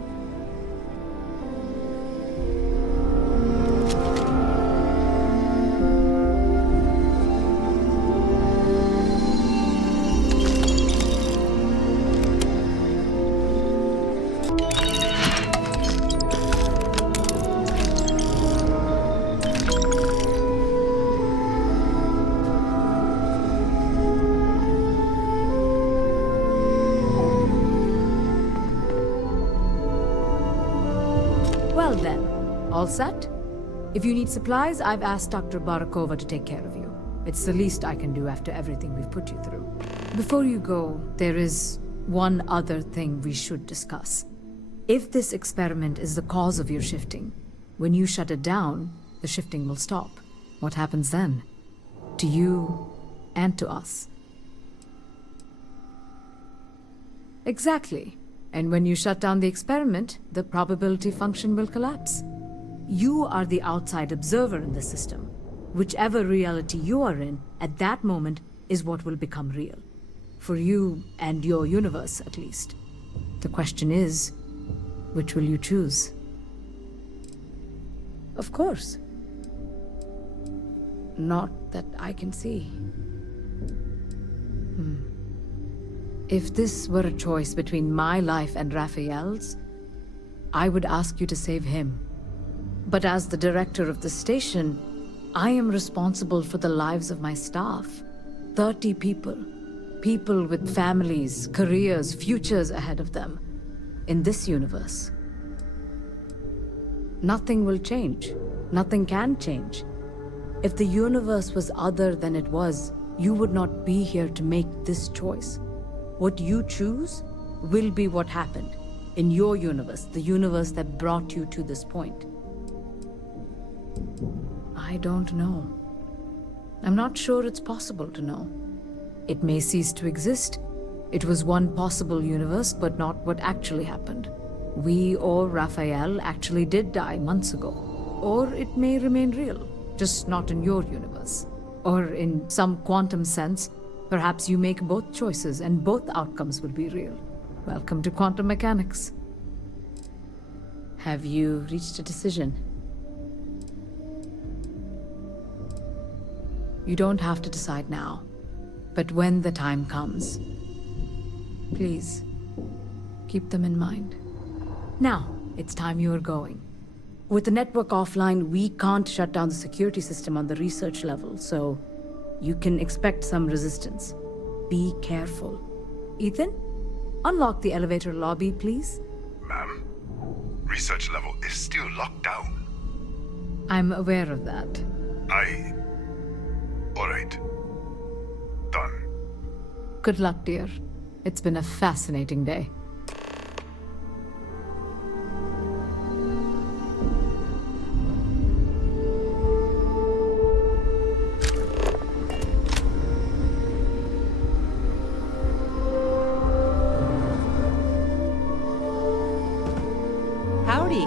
Well then, all set? If you need supplies, I've asked Dr. Barakova to take care of you. It's the least I can do after everything we've put you through. Before you go, there is one other thing we should discuss. If this experiment is the cause of your shifting, when you shut it down, the shifting will stop. What happens then? To you and to us. Exactly. And when you shut down the experiment, the probability function will collapse. You are the outside observer in the system. Whichever reality you are in, at that moment, is what will become real. For you and your universe, at least. The question is, which will you choose? Of course. Not that I can see. If this were a choice between my life and Raphael's, I would ask you to save him. But as the director of the station, I am responsible for the lives of my staff. 30 people. People with families, careers, futures ahead of them. In this universe. Nothing will change. Nothing can change. If the universe was other than it was, you would not be here to make this choice. What you choose will be what happened. In your universe, the universe that brought you to this point. I don't know. I'm not sure it's possible to know. It may cease to exist. It was one possible universe, but not what actually happened. We or Raphael actually did die months ago. Or it may remain real, just not in your universe. Or in some quantum sense, perhaps you make both choices and both outcomes will be real. Welcome to quantum mechanics. Have you reached a decision? You don't have to decide now, but when the time comes, please, keep them in mind. Now, it's time you are going. With the network offline, we can't shut down the security system on the research level, so you can expect some resistance. Be careful. Ethan, unlock the elevator lobby, please. Ma'am, research level is still locked down. I'm aware of that. All right. Done. Good luck, dear. It's been a fascinating day. Howdy.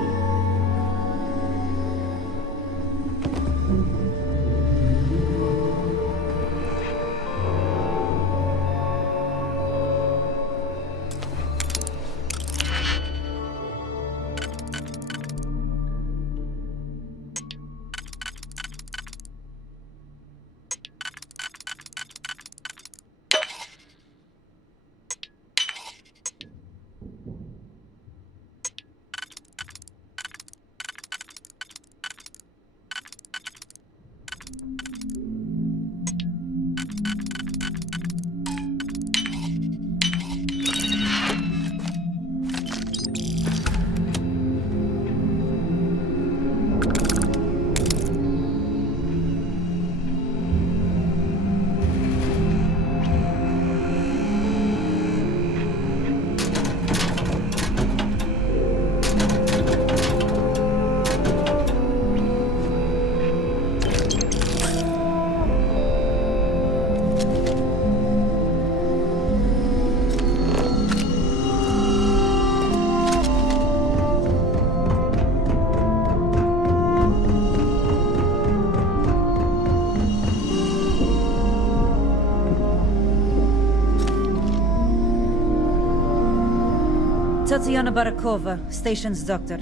Tatiana Barakova, station's doctor.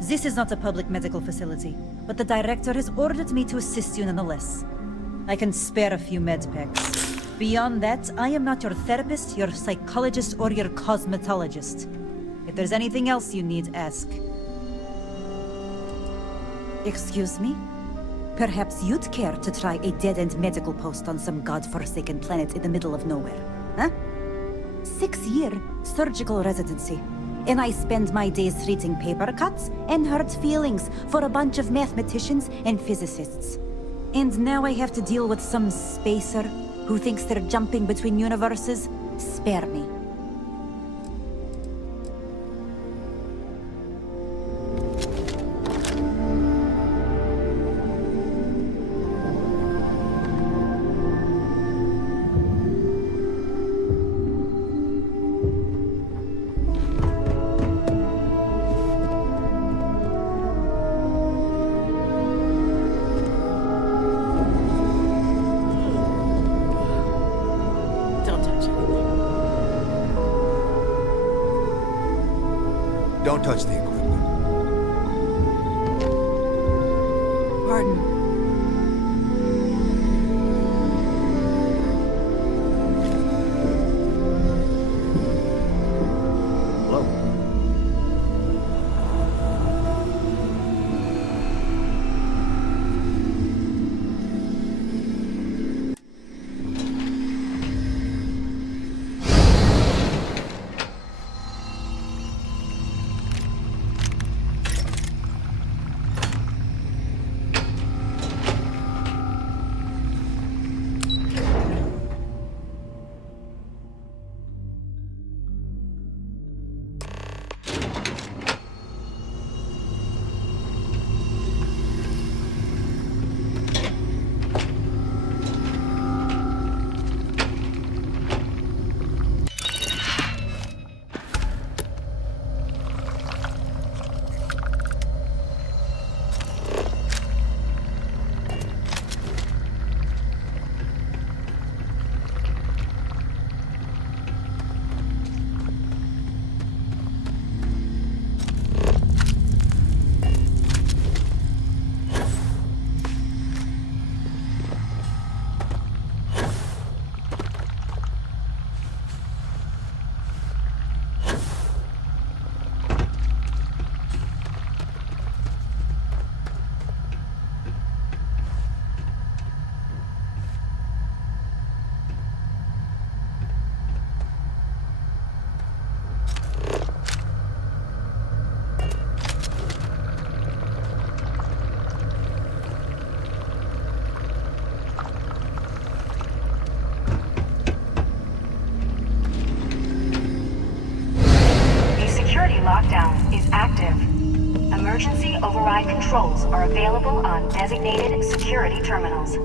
This is not a public medical facility, but the director has ordered me to assist you nonetheless. I can spare a few med packs. Beyond that, I am not your therapist, your psychologist, or your cosmetologist. If there's anything else you need, ask. Excuse me? Perhaps you'd care to try a dead-end medical post on some godforsaken planet in the middle of nowhere, huh? 6-year surgical residency. And I spend my days treating paper cuts and hurt feelings for a bunch of mathematicians and physicists. And now I have to deal with some spacer who thinks they're jumping between universes? Spare me. Don't touch the equipment. Pardon. Lockdown is active. Emergency override controls are available on designated security terminals.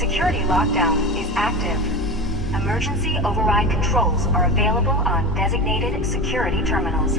security lockdown is active. Emergency override controls are available on designated security terminals.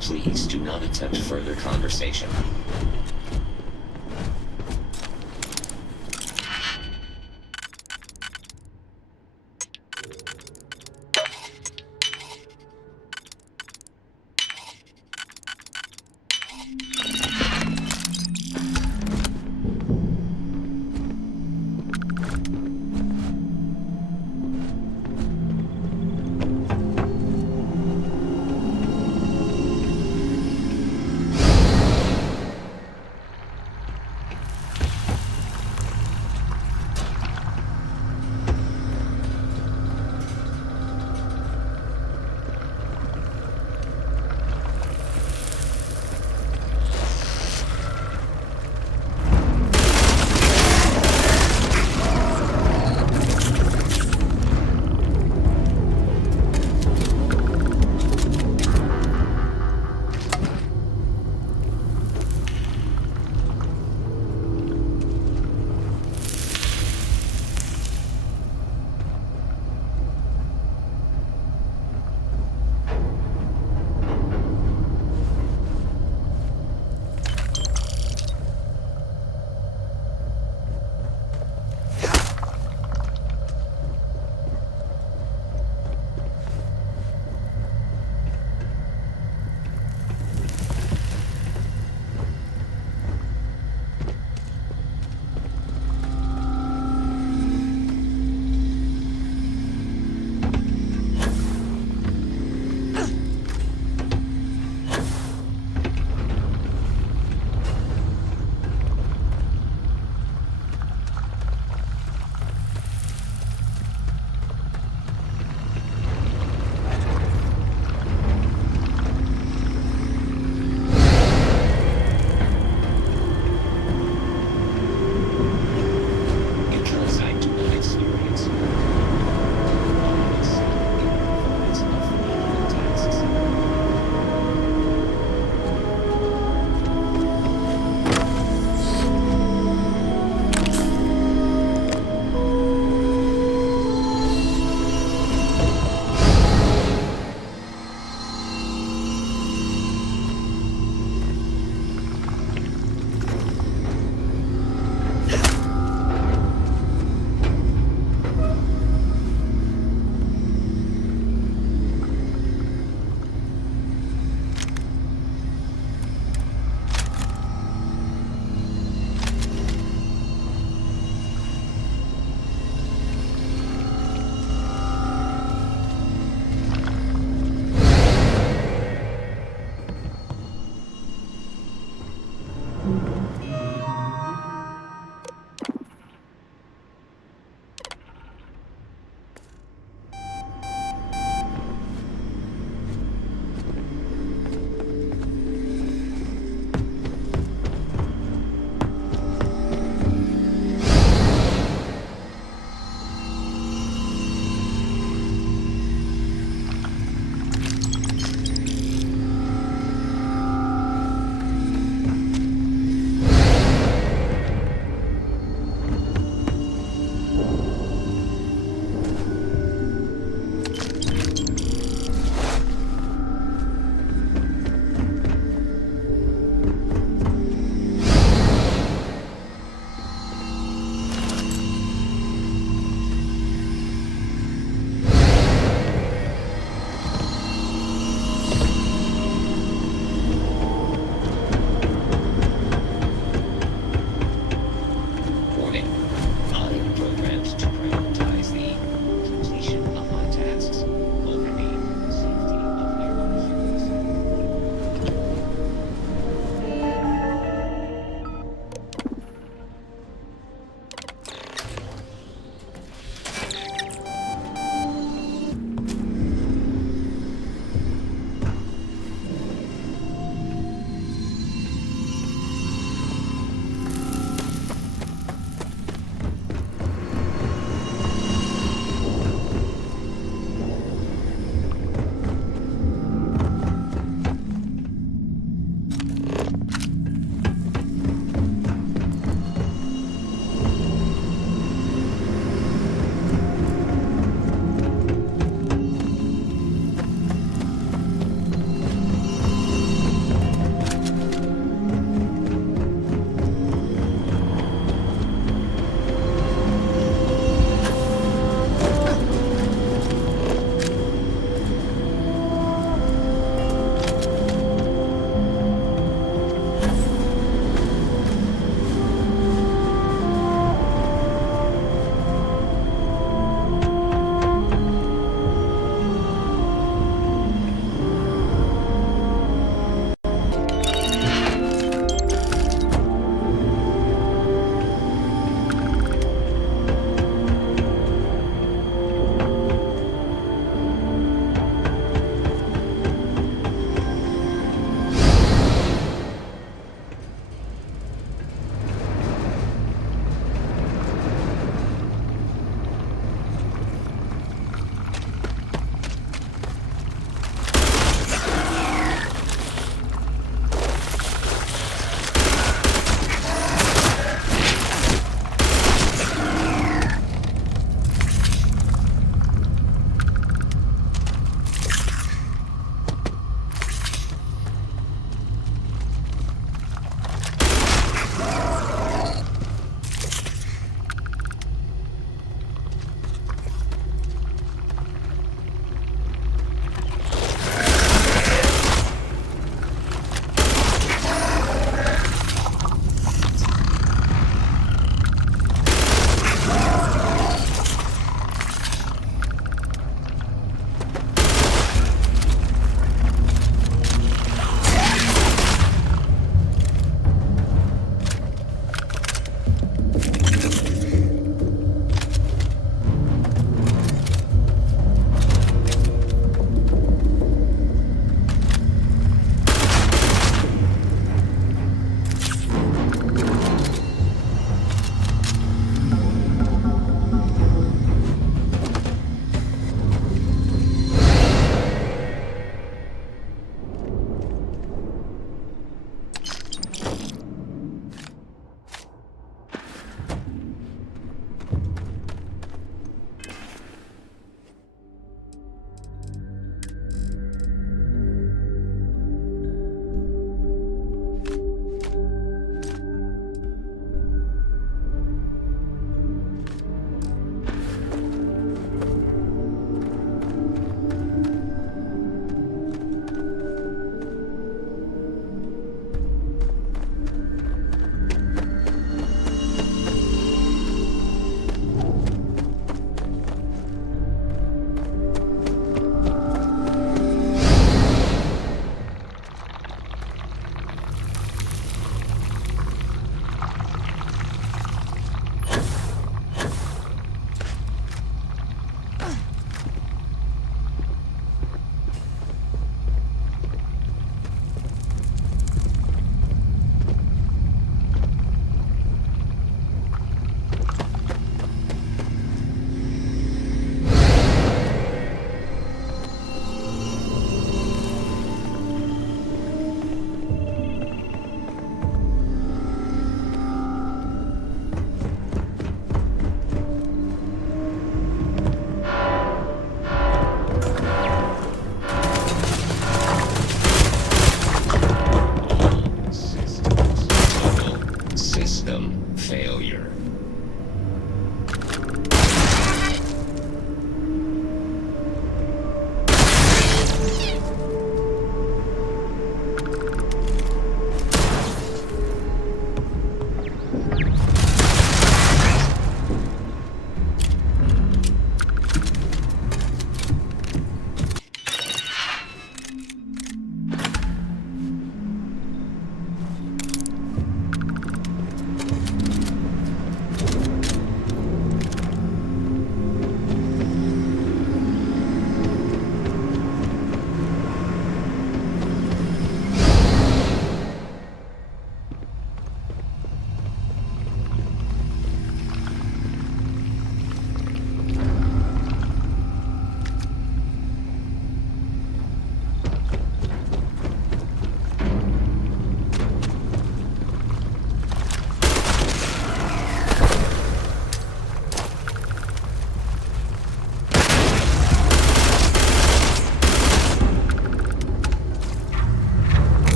Please do not attempt further conversation.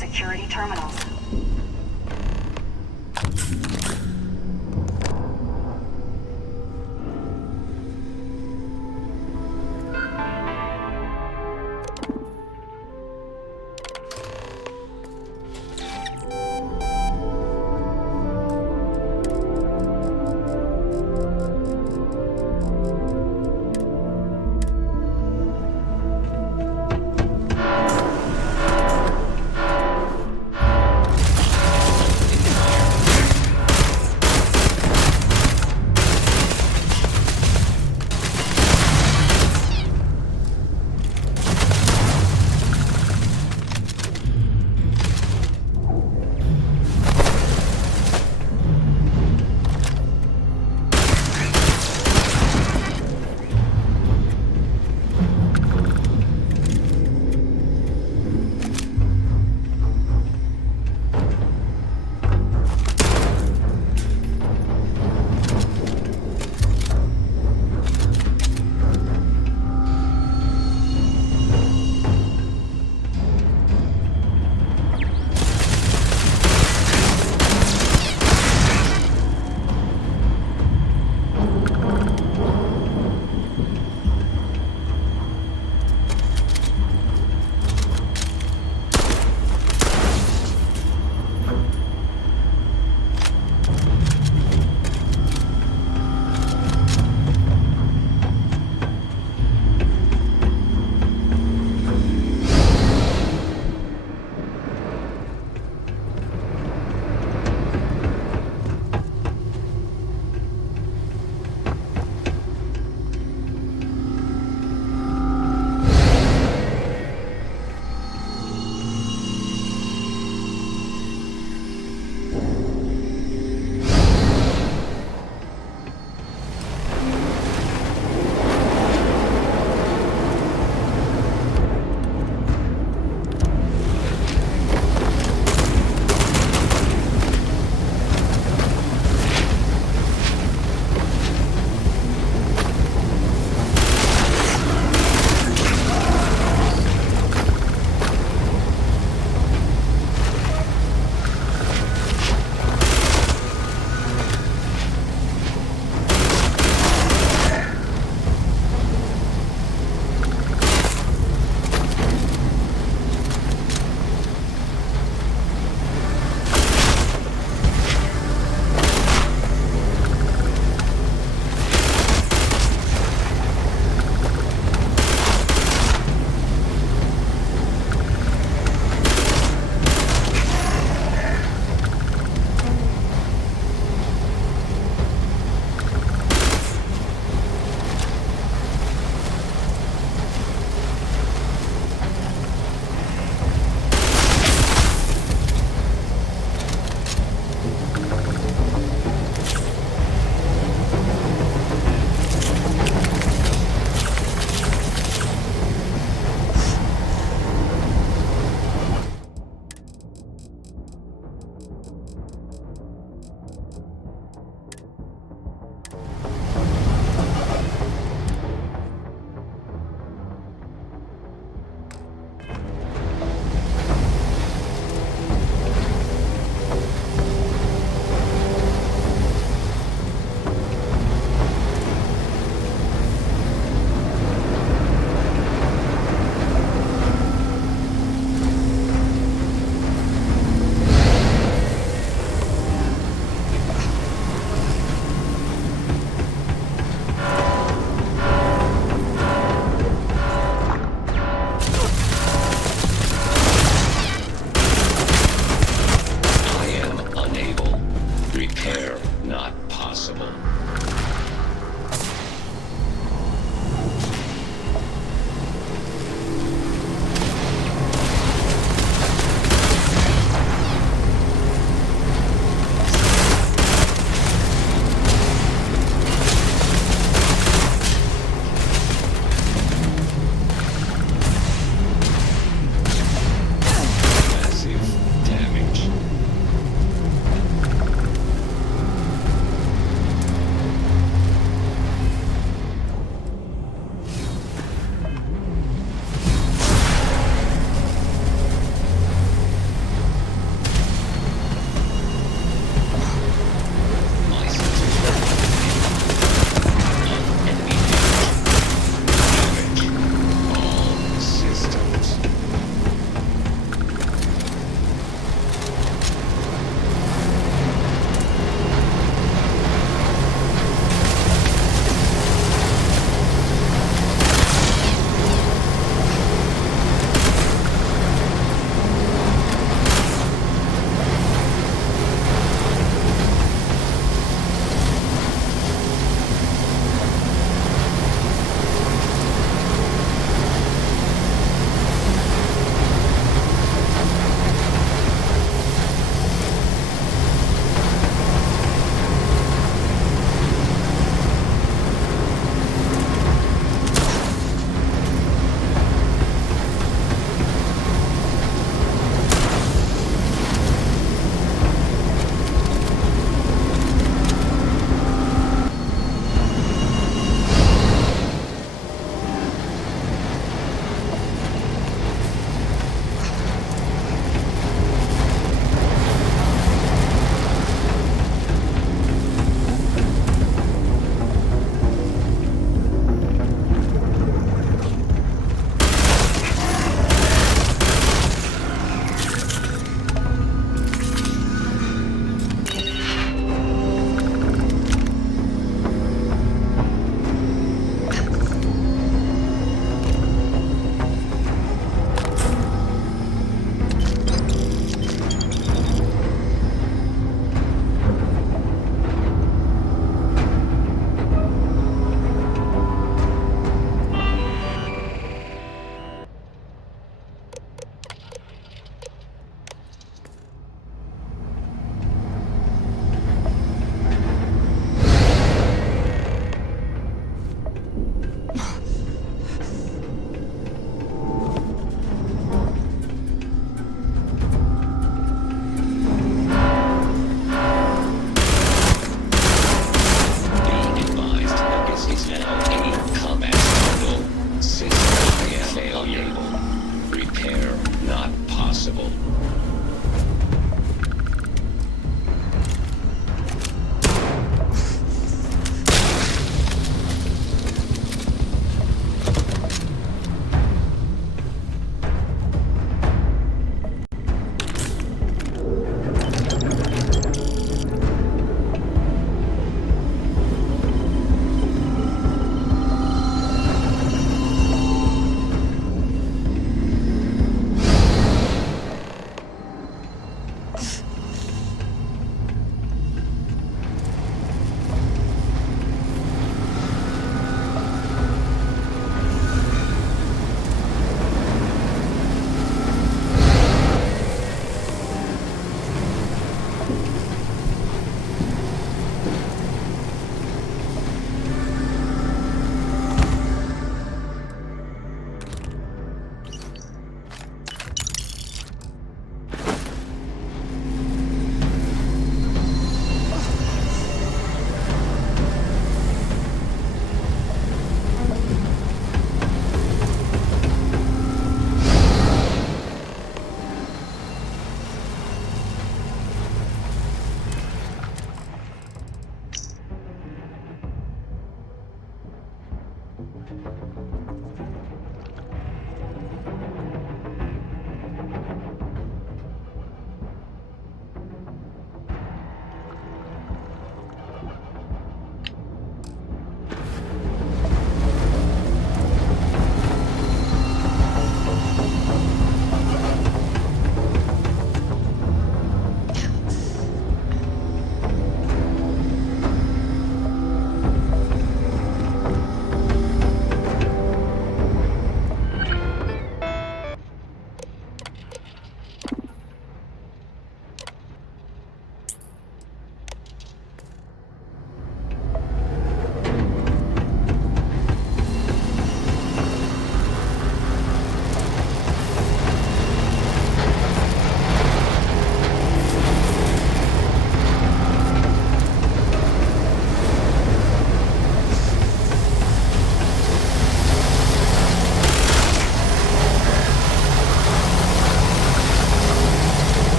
security terminals.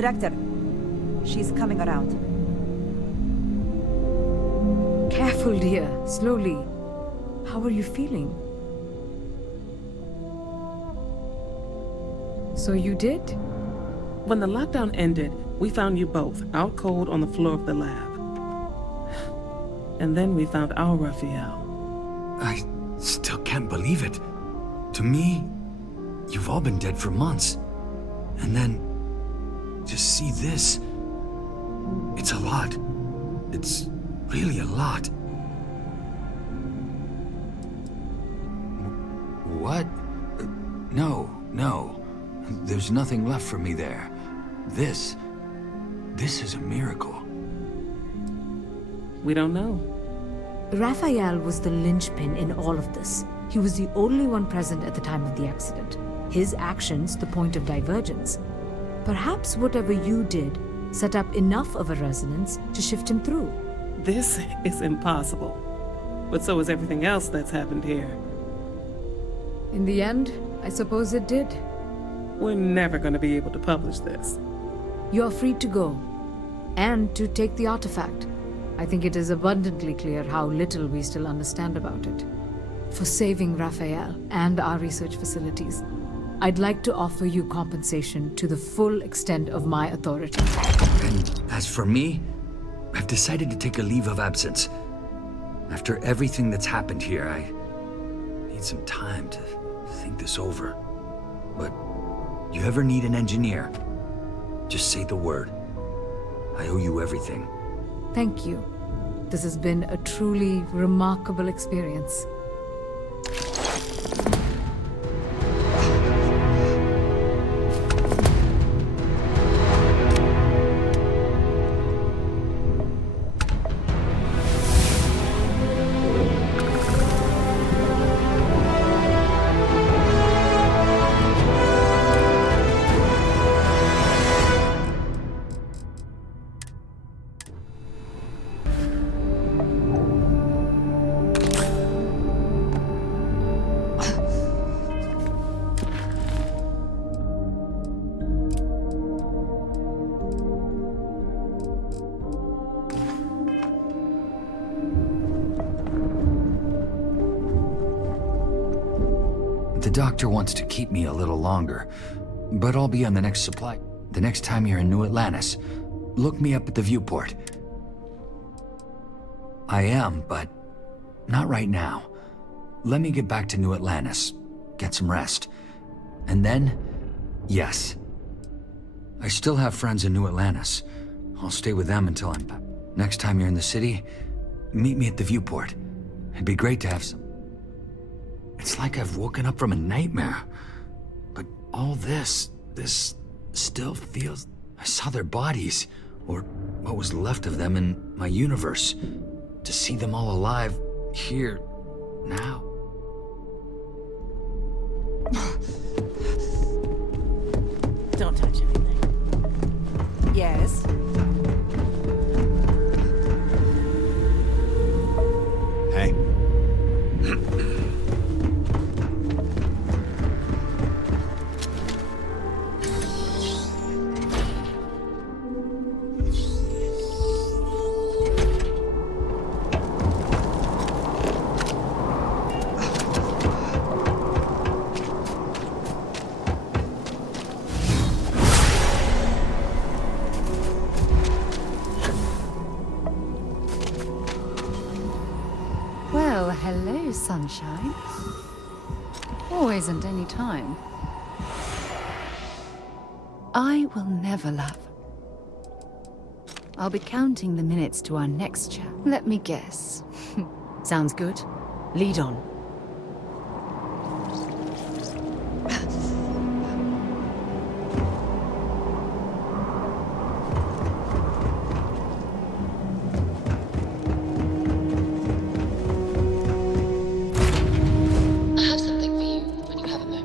Director, she's coming around. Careful, dear. Slowly. How are you feeling? So you did? When the lockdown ended, we found you both out cold on the floor of the lab. And then we found our Raphael. I still can't believe it. To me, you've all been dead for months. And then, just see this. It's a lot. It's really a lot. What? No. There's nothing left for me there. This is a miracle. We don't know. Raphael was the linchpin in all of this. He was the only one present at the time of the accident. His actions, the point of divergence. Perhaps whatever you did set up enough of a resonance to shift him through. This is impossible. But so is everything else that's happened here. In the end, I suppose it did. We're never going to be able to publish this. You're free to go. And to take the artifact. I think it is abundantly clear how little we still understand about it. For saving Raphael and our research facilities, I'd like to offer you compensation to the full extent of my authority. And as for me, I've decided to take a leave of absence. After everything that's happened here, I need some time to think this over. But you ever need an engineer, just say the word. I owe you everything. Thank you. This has been a truly remarkable experience. The doctor wants to keep me a little longer, but I'll be on the next supply. The next time you're in New Atlantis, look me up at the viewport. I am, but not right now. Let me get back to New Atlantis, get some rest. And then, yes. I still have friends in New Atlantis. I'll stay with them until I'm back. Next time you're in the city, meet me at the viewport. It'd be great to have some. It's like I've woken up from a nightmare. But all this still feels... I saw their bodies, or what was left of them in my universe. To see them all alive, here, now. Don't touch anything. Yes? Hey. Well, hello, sunshine. Or isn't any time. I will never love. I'll be counting the minutes to our next chat. Let me guess. Sounds good. Lead on. I have something for you when you have a moment.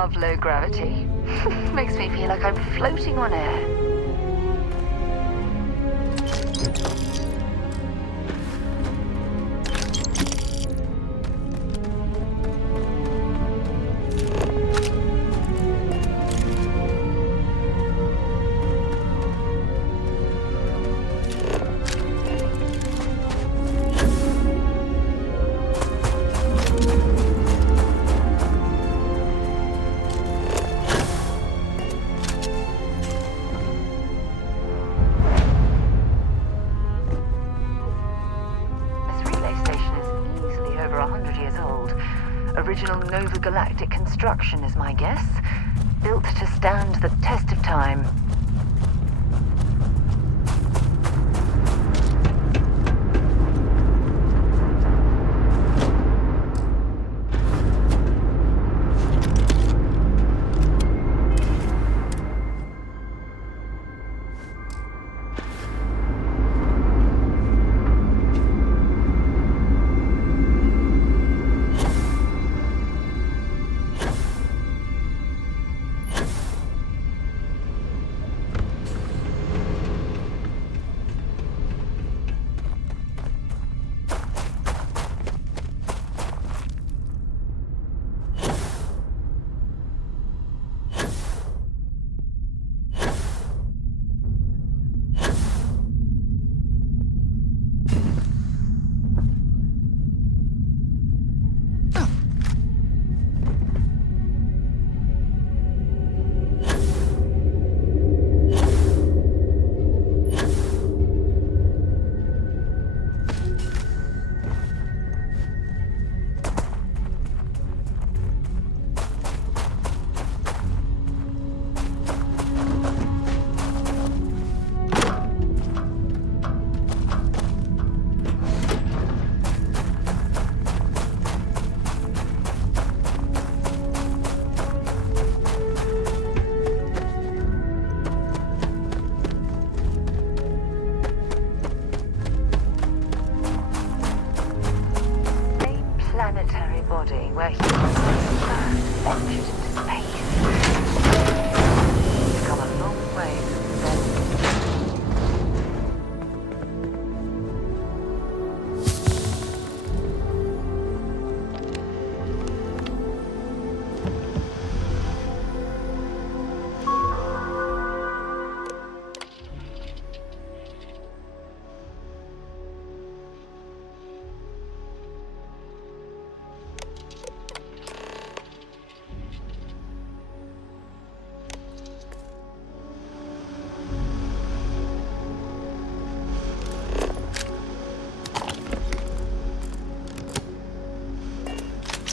love low gravity. Makes me feel like I'm floating on air. Galactic construction is my guess. Built to stand the test of time.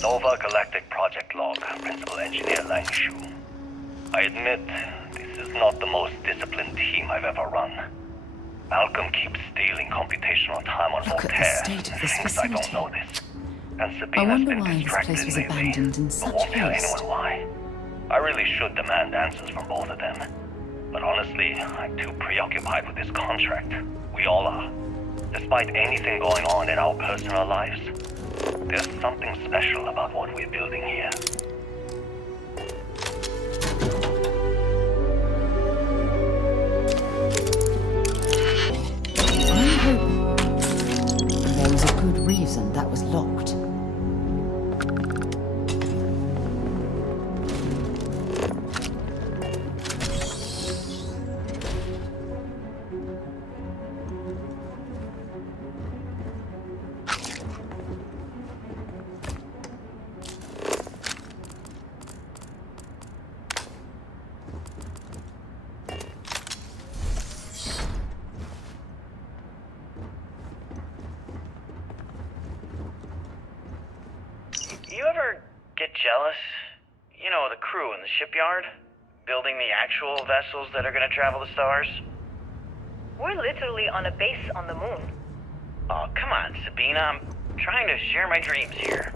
Nova Galactic Project Log, Principal Engineer Langshu. I admit, this is not the most disciplined team I've ever run. Malcolm keeps stealing computational time on Look Voltaire. at the state of this Thinks I don't facility. know this. And I Sabina's wonder been why this distracted place was lately, abandoned in but such won't tell haste. anyone why. I really should demand answers from both of them. But honestly, I'm too preoccupied with this contract. We all are. Despite anything going on in our personal lives, there's something special about what we're building here. I'm hoping there was a good reason that was locked. You ever get jealous? You know, the crew in the shipyard? Building the actual vessels that are gonna travel the stars? We're literally on a base on the moon. Oh, come on, Sabina. I'm trying to share my dreams here.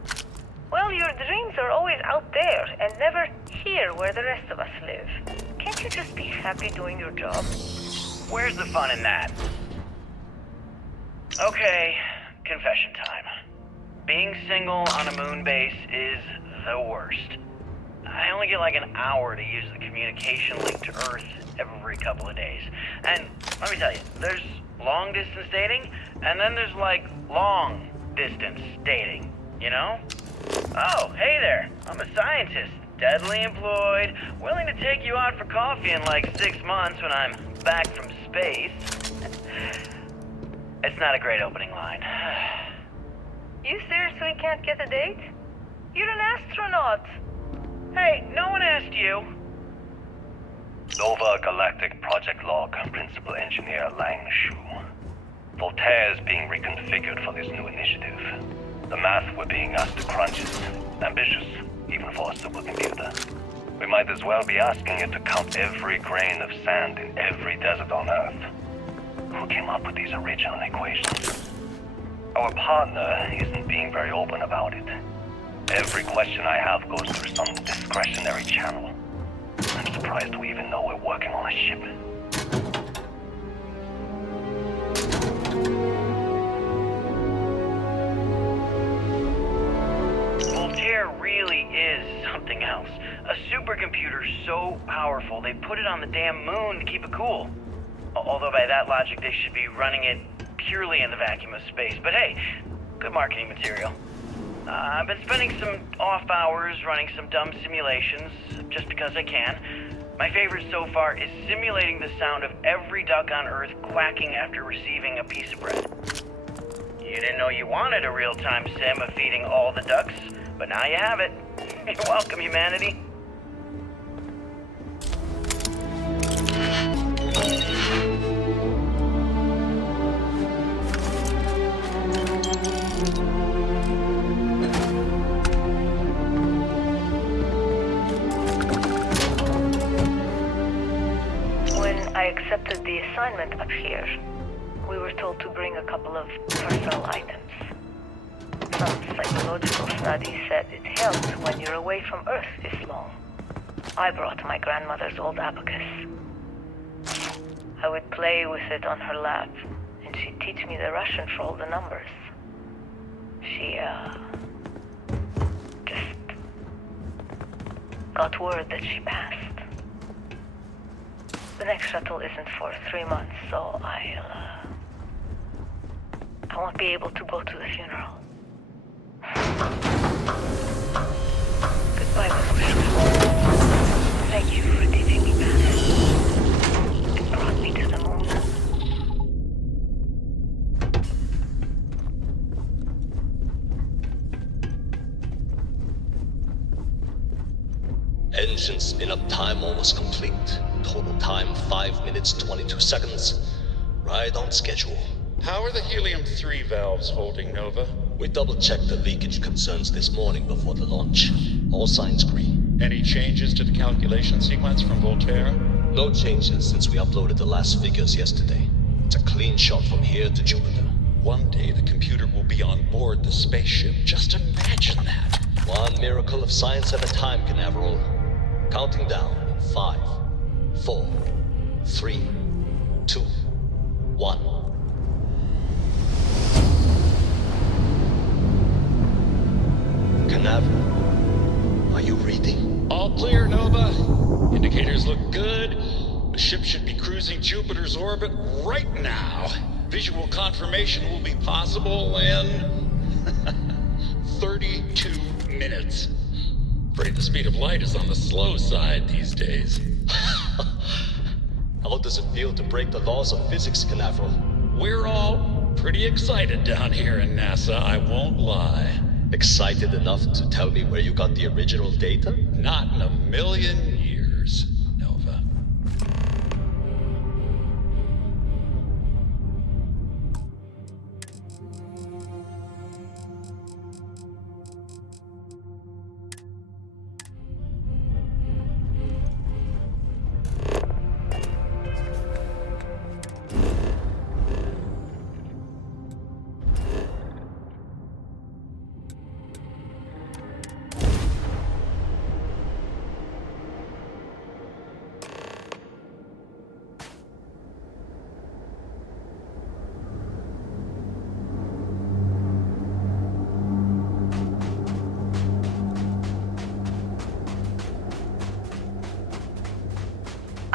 Well, your dreams are always out there and never here where the rest of us live. Can't you just be happy doing your job? Where's the fun in that? Okay, confession time. Being single on a moon base is the worst. I only get like an hour to use the communication link to Earth every couple of days. And let me tell you, there's long distance dating, and then there's like long distance dating, you know? Oh, hey there, I'm a scientist, deadly employed, willing to take you out for coffee in like 6 months when I'm back from space. It's not a great opening line. You seriously can't get a date? You're an astronaut. Hey, no one asked you. Nova Galactic Project Log, Principal Engineer Lang Shu. Voltaire is being reconfigured for this new initiative. The math we're being asked to crunch is ambitious, even for a supercomputer. We might as well be asking it to count every grain of sand in every desert on Earth. Who came up with these original equations? Our partner isn't being very open about it. Every question I have goes through some discretionary channel. I'm surprised we even know we're working on a ship. Voltaire really is something else. A supercomputer so powerful they put it on the damn moon to keep it cool. Although by that logic they should be running it purely in the vacuum of space. But hey, good marketing material. I've been spending some off hours running some dumb simulations, just because I can. My favorite so far is simulating the sound of every duck on Earth quacking after receiving a piece of bread. You didn't know you wanted a real-time sim of feeding all the ducks, but now you have it. You're welcome, humanity. I accepted the assignment up here. We were told to bring a couple of personal items. Some psychological study said it helped when you're away from Earth this long. I brought my grandmother's old abacus. I would play with it on her lap, and she'd teach me the Russian for all the numbers. She, just got word that she passed. The next shuttle isn't for 3 months, so I won't be able to go to the funeral. Goodbye, Babushka. Thank you for teaching me math. It brought me to the moon. Engine spin-up time almost complete. Total time 5 minutes 22 seconds. Right on schedule. How are the helium-3 valves holding, Nova? We double-checked the leakage concerns this morning before the launch. All signs green. Any changes to the calculation sequence from Voltaire? No changes since we uploaded the last figures yesterday. It's a clean shot from here to Jupiter. One day the computer will be on board the spaceship. Just imagine that. One miracle of science at a time, Canaveral. Counting down in 5, 4, 3, 2, 1. Canaveral, are you reading? All clear, Nova. Indicators look good. The ship should be cruising Jupiter's orbit right now. Visual confirmation will be possible in 32 minutes. Afraid the speed of light is on the slow side these days. How does it feel to break the laws of physics, Canaveral? We're all pretty excited down here in NASA, I won't lie. Excited enough to tell me where you got the original data? Not in a million years, Nova.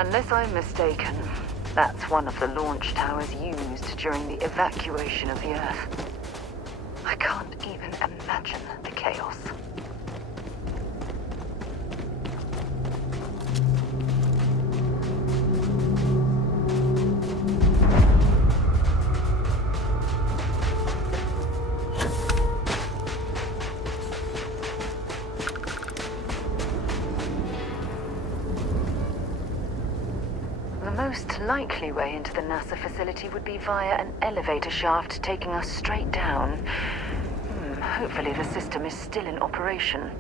Unless I'm mistaken, that's one of the launch towers used during the evacuation of the Earth. I can't even imagine the chaos. The most likely way into the NASA facility would be via an elevator shaft taking us straight down. Hopefully the system is still in operation.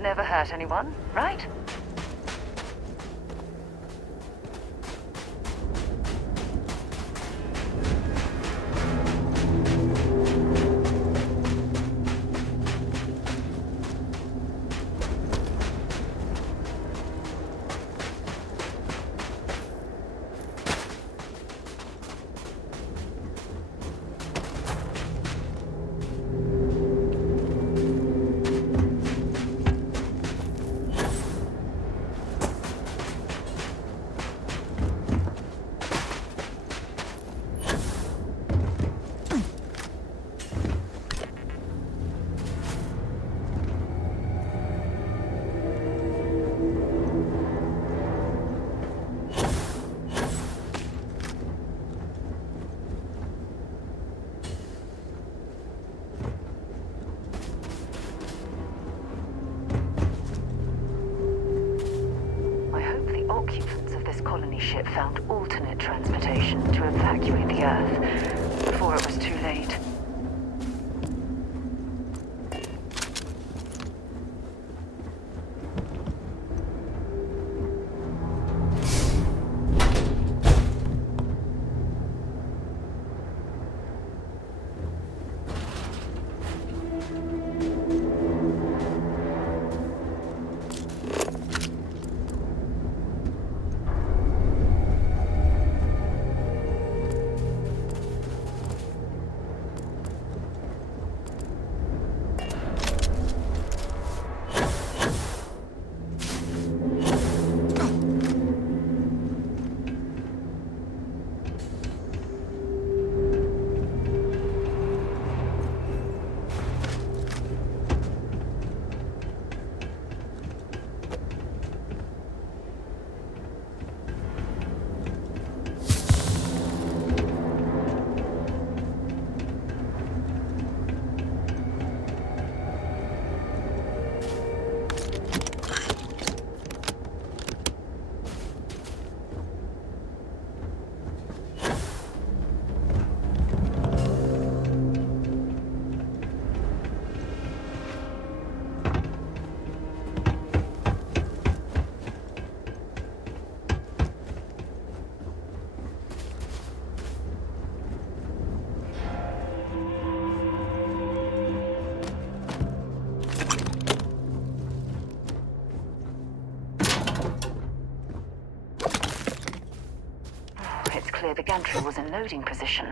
Never hurt anyone, right? Ship found alternate transportation to evacuate the Earth before it was too late. Clear the gantry was in loading position.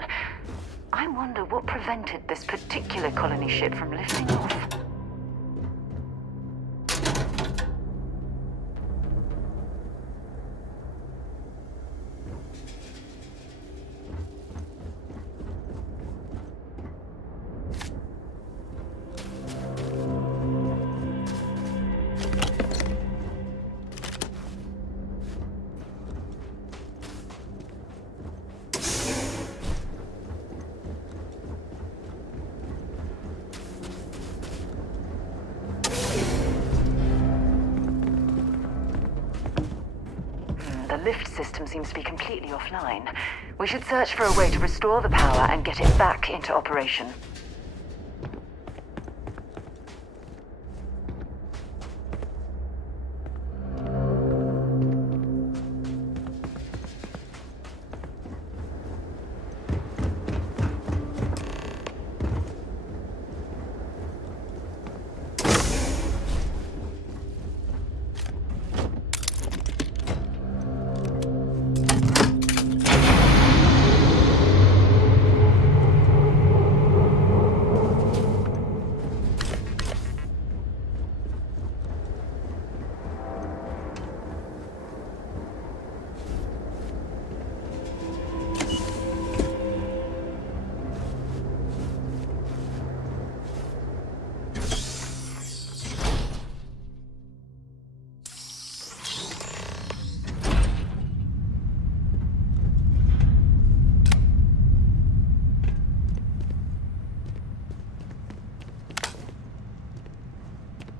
I wonder what prevented this particular colony ship from lifting off. the lift system seems to be completely offline. We should search for a way to restore the power and get it back into operation.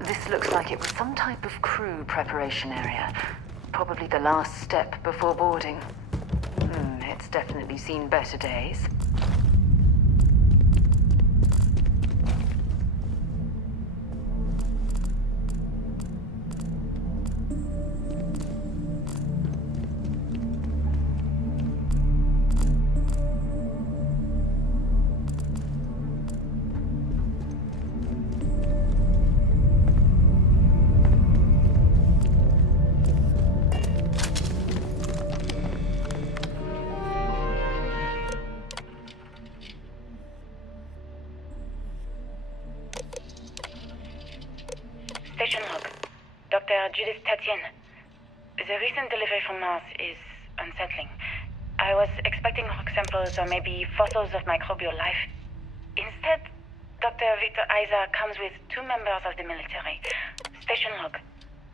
This looks like it was some type of crew preparation area. Probably the last step before boarding. It's definitely seen better days. Station log. Dr. Judith Tatienne. The recent delivery from Mars is unsettling. I was expecting rock samples or maybe fossils of microbial life. Instead, Dr. Victor Isa comes with 2 members of the military. Station log.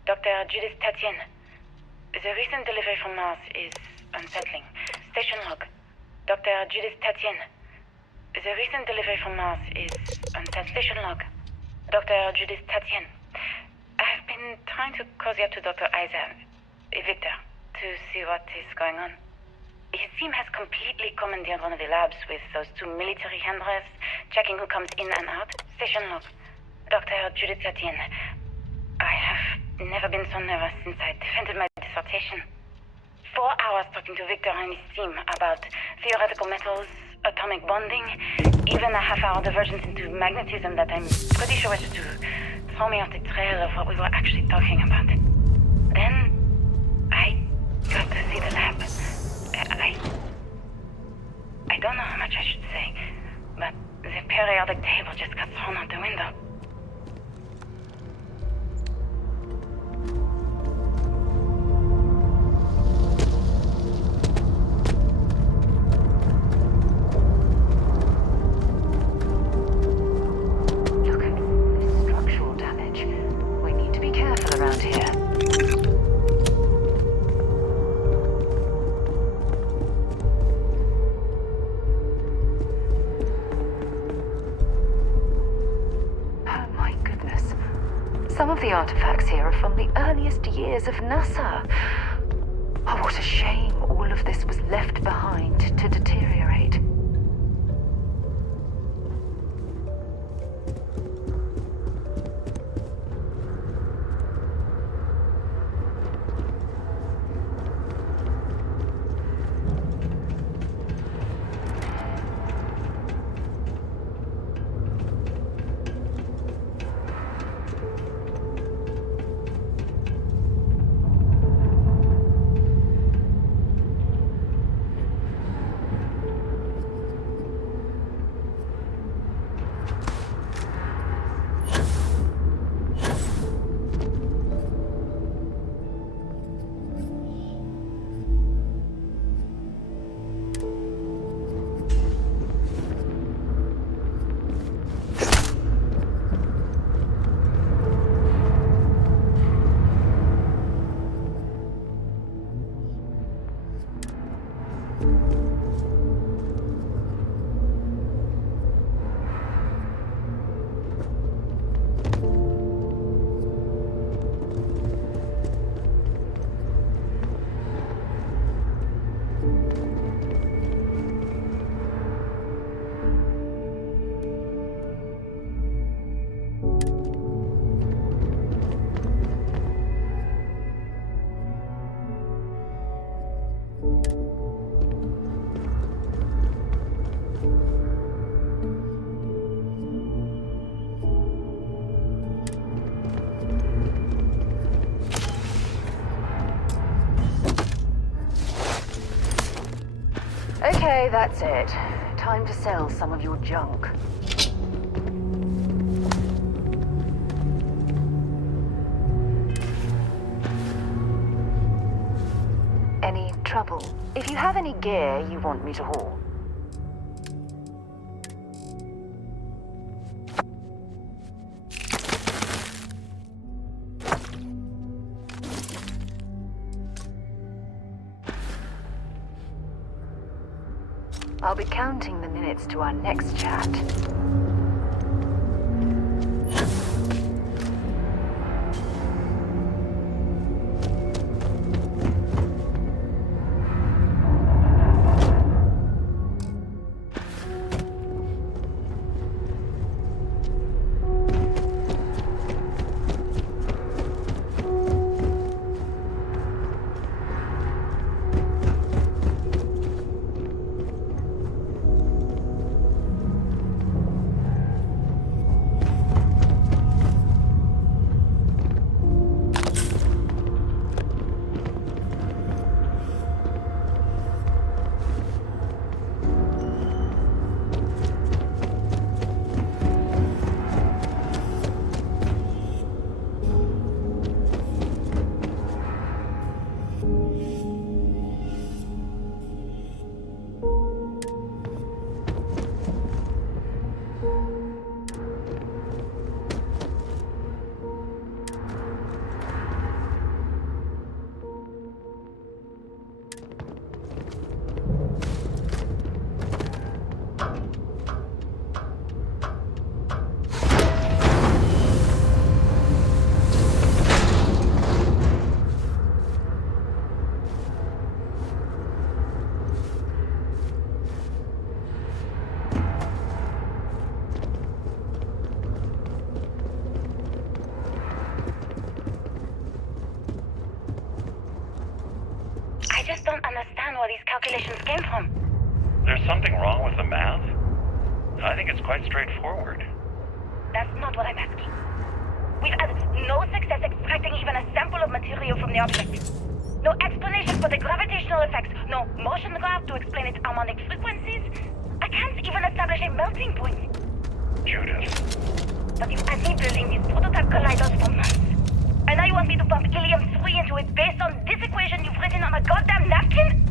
Dr. Judith Tatienne. The recent delivery from Mars is unsettling. Station log. Dr. Judith Tatienne. The recent delivery from Mars is unsettling. Station log. Dr. Judith Tatienne. I've been trying to cozy up to Dr. Isa, Victor, to see what is going on. His team has completely commandeered one of the labs with those 2 military handlers, checking who comes in and out. Station log. Dr. Judith Tatienne. I have never been so nervous since I defended my dissertation. 4 hours talking to Victor and his team about theoretical metals, atomic bonding, even a half-hour divergence into magnetism that I'm pretty sure was to throw me off the trail of what we were actually talking about. Then, I got to see the lab. I don't know how much I should say, but the periodic table just got thrown out the window. Some of the artifacts here are from the earliest years of NASA. Oh, what a shame all of this was left behind to deteriorate. Okay, that's it. Time to sell some of your junk. Any trouble? If you have any gear you want me to haul. I'll be counting the minutes to our next chat. Don't understand where these calculations came from. There's something wrong with the math? I think it's quite straightforward. That's not what I'm asking. We've had no success extracting even a sample of material from the object. No explanation for the gravitational effects, no motion graph to explain its harmonic frequencies. I can't even establish a melting point. Judith. But you had me building these prototype colliders for months. And now you want me to pump helium-3 into it based on this equation you've written on a goddamn napkin?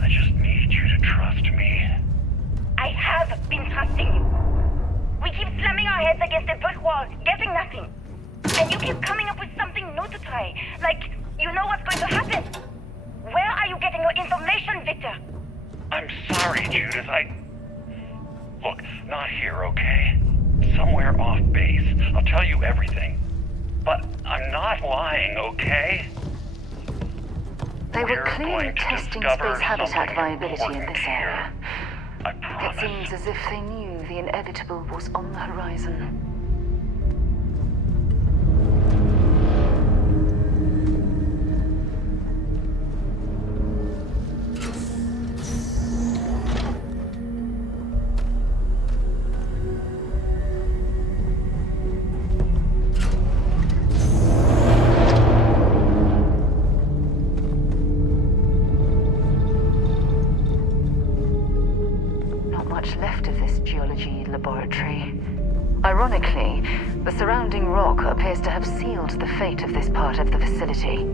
I just need you to trust me. I have been trusting you. We keep slamming our heads against a brick wall, getting nothing. And you keep coming up with something new to try. Like, you know what's going to happen. Where are you getting your information, Victor? I'm sorry, Judith. Look, not here, okay? Somewhere off base. I'll tell you everything. But I'm not lying, okay? They were clearly testing space habitat viability in this area. It seems as if they knew the inevitable was on the horizon. Ironically, the surrounding rock appears to have sealed the fate of this part of the facility.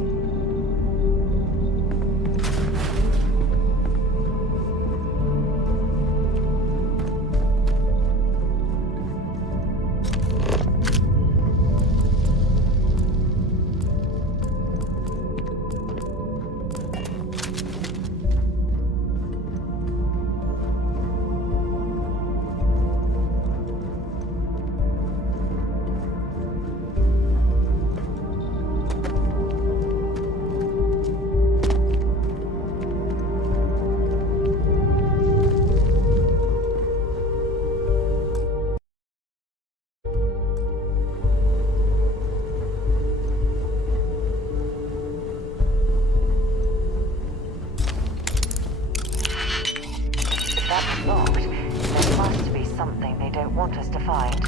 That's locked. There must be something they don't want us to find.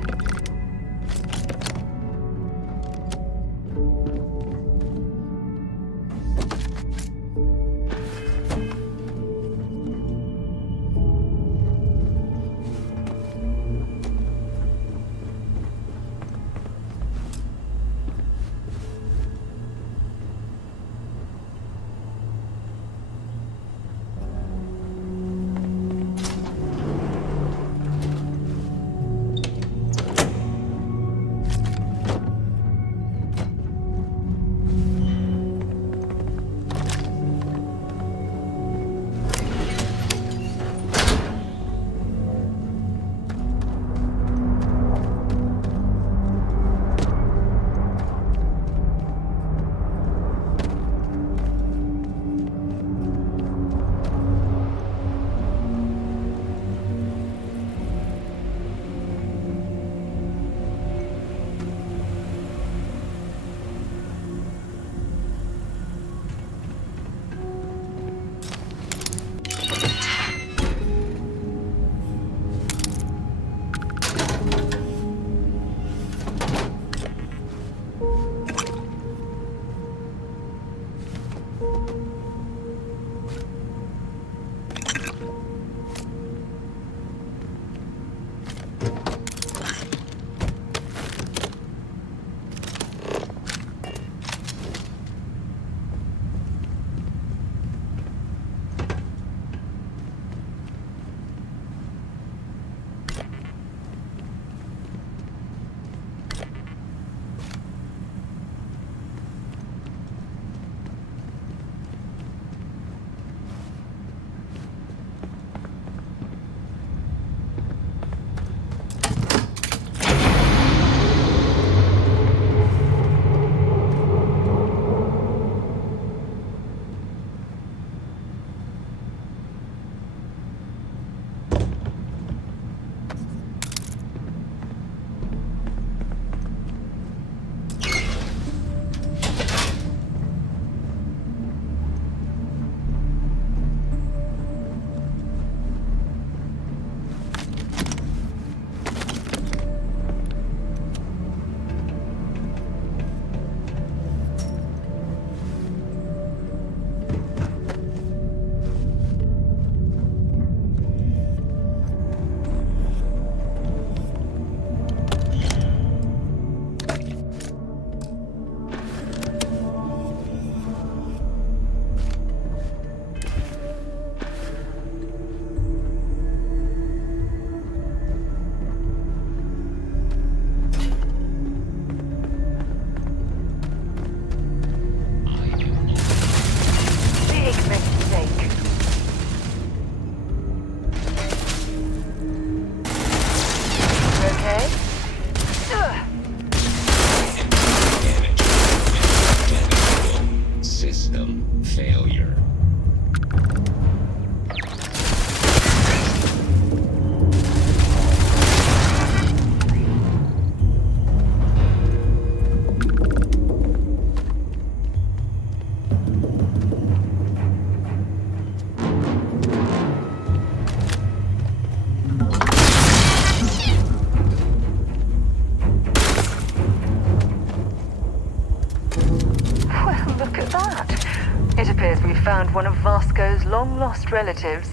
Roscoe's long-lost relatives.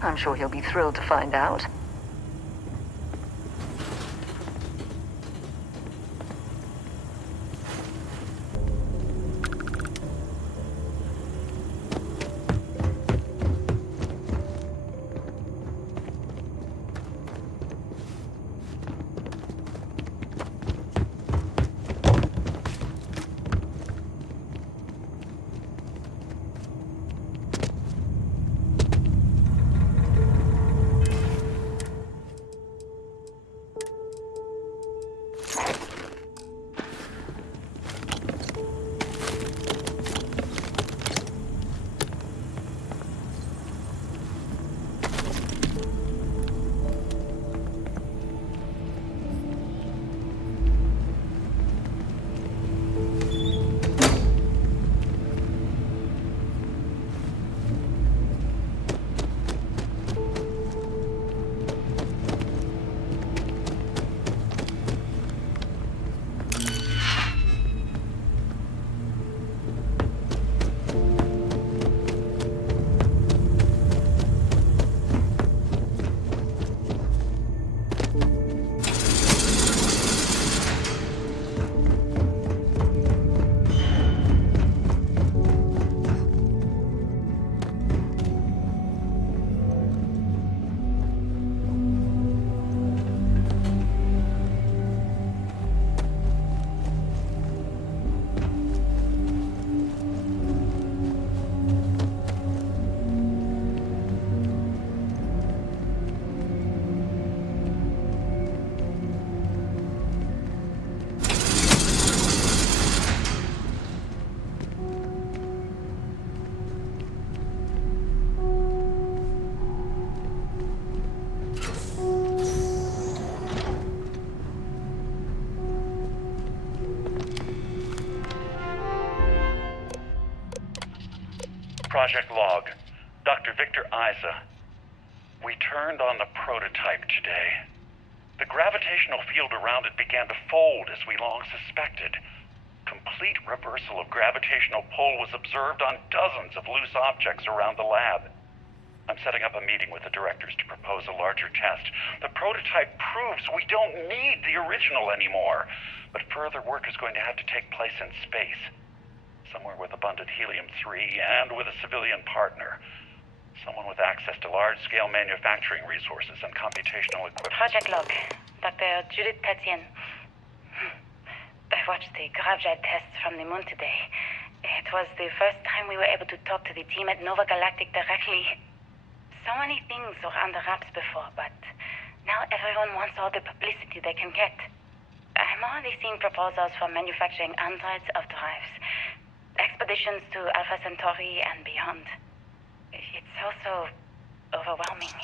I'm sure he'll be thrilled to find out. Project log. Dr. Victor Isa. We turned on the prototype today. The gravitational field around it began to fold as we long suspected. Complete reversal of gravitational pull was observed on dozens of loose objects around the lab. I'm setting up a meeting with the directors to propose a larger test. The prototype proves we don't need the original anymore, but further work is going to have to take place in space. Somewhere with abundant helium-3 and with a civilian partner. Someone with access to large-scale manufacturing resources and computational equipment. Project log. Dr. Judith Tatian. I watched the gravjet tests from the moon today. It was the first time we were able to talk to the team at Nova Galactic directly. So many things were under wraps before, but now everyone wants all the publicity they can get. I'm already seeing proposals for manufacturing androids of drives. Expeditions to Alpha Centauri and beyond. It's also overwhelming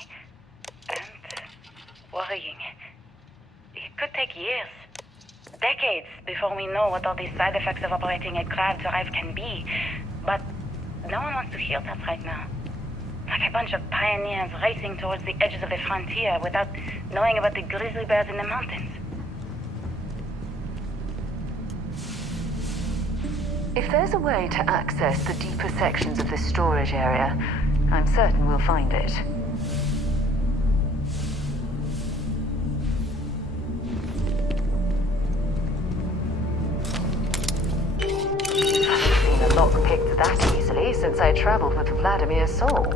and worrying. It could take years, decades, before we know what all the side effects of operating a grav drive can be. But no one wants to hear that right now. Like a bunch of pioneers racing towards the edges of the frontier without knowing about the grizzly bears in the mountains. If there's a way to access the deeper sections of this storage area, I'm certain we'll find it. I haven't seen a lock picked that easily since I traveled with Vladimir's soul.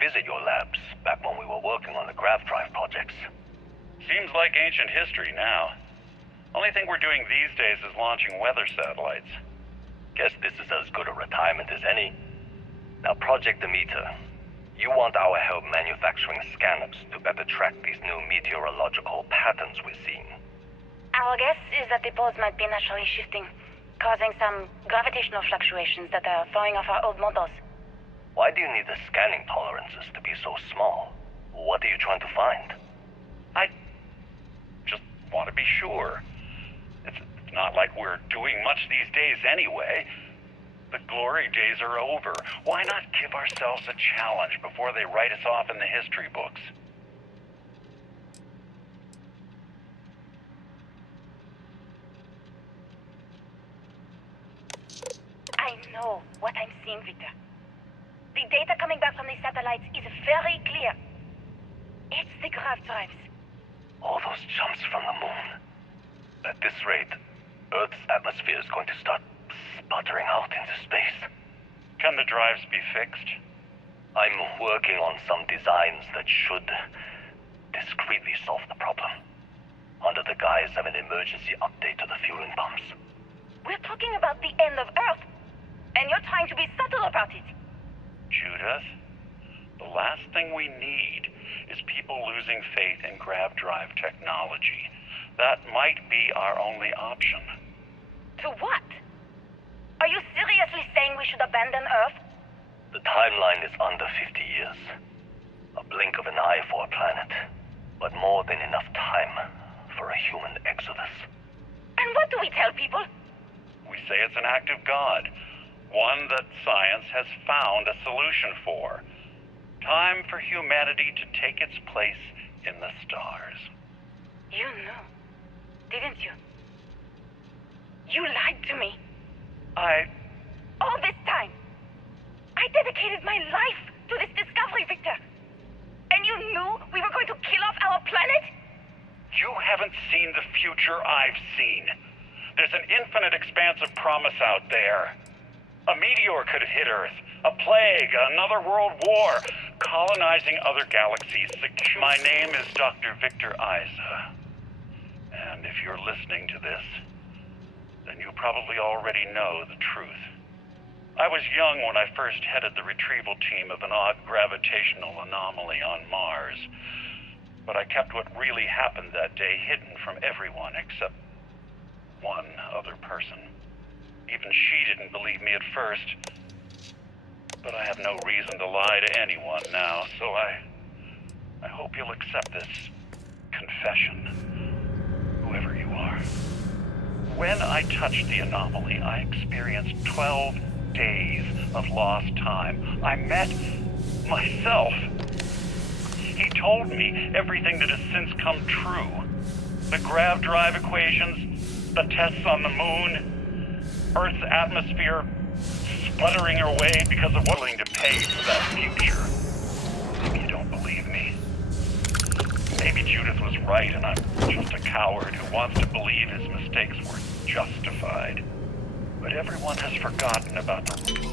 visit your labs back when we were working on the grav drive projects. Seems like ancient history now. Only thing we're doing these days is launching weather satellites. Guess this is as good a retirement as any. Now, Project Demeter, you want our help manufacturing scanners to better track these new meteorological patterns we're seeing. Our guess is that the poles might be naturally shifting, causing some gravitational fluctuations that are throwing off our old models. Why do you need the scanning tolerances to be so small? What are you trying to find? I just want to be sure. It's not like we're doing much these days anyway. The glory days are over. Why not give ourselves a challenge before they write us off in the history books? I know what I'm seeing, Victor. The data coming back from the satellites is very clear. It's the grav drives. All those jumps from the moon. At this rate, Earth's atmosphere is going to start sputtering out into space. Can the drives be fixed? I'm working on some designs that should discreetly solve the problem, under the guise of an emergency update to the fueling pumps. We're talking about the end of Earth, and you're trying to be subtle about it. Judith, the last thing we need is people losing faith in grav drive technology. That might be our only option. To what? Are you seriously saying we should abandon Earth? The timeline is under 50 years. A blink of an eye for a planet, but more than enough time for a human exodus. And what do we tell people? We say it's an act of God, one that science has found a solution for. Time for humanity to take its place in the stars. You knew, didn't you? You lied to me. All this time, I dedicated my life to this discovery, Victor. And you knew we were going to kill off our planet? You haven't seen the future I've seen. There's an infinite expanse of promise out there. A meteor could hit Earth, a plague, another world war, colonizing other galaxies. My name is Dr. Victor Isa. And if you're listening to this, then you probably already know the truth. I was young when I first headed the retrieval team of an odd gravitational anomaly on Mars. But I kept what really happened that day hidden from everyone except one other person. Even she didn't believe me at first. But I have no reason to lie to anyone now, so I hope you'll accept this confession, whoever you are. When I touched the anomaly, I experienced 12 days of lost time. I met myself. He told me everything that has since come true. The grav drive equations, the tests on the moon, Earth's atmosphere sputtering away because of willing to pay for that future. Maybe you don't believe me. Maybe Judith was right and I'm just a coward who wants to believe his mistakes were justified. But everyone has forgotten about the...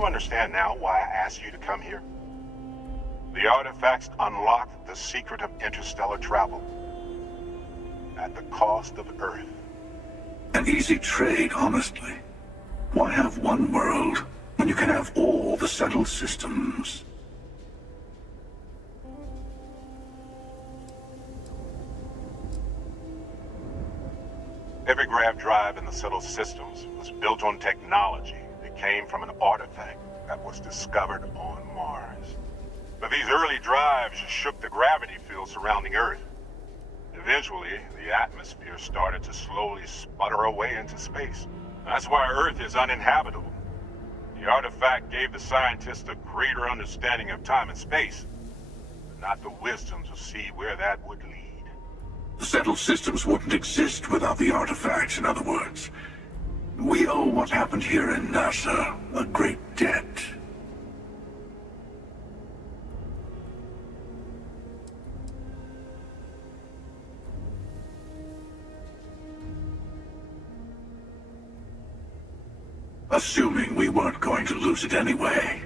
you understand now why I asked you to come here? The artifacts unlocked the secret of interstellar travel. At the cost of Earth. An easy trade, honestly. Why have one world when you can have all the settled systems? Every grav drive in the settled systems was built on technology that came from an artifact that was discovered on Mars. But these early drives shook the gravity field surrounding Earth. Eventually, the atmosphere started to slowly sputter away into space. That's why Earth is uninhabitable. The artifact gave the scientists a greater understanding of time and space, but not the wisdom to see where that would lead. The settled systems wouldn't exist without the artifacts, in other words. We owe what happened here in NASA a great debt. Assuming we weren't going to lose it anyway.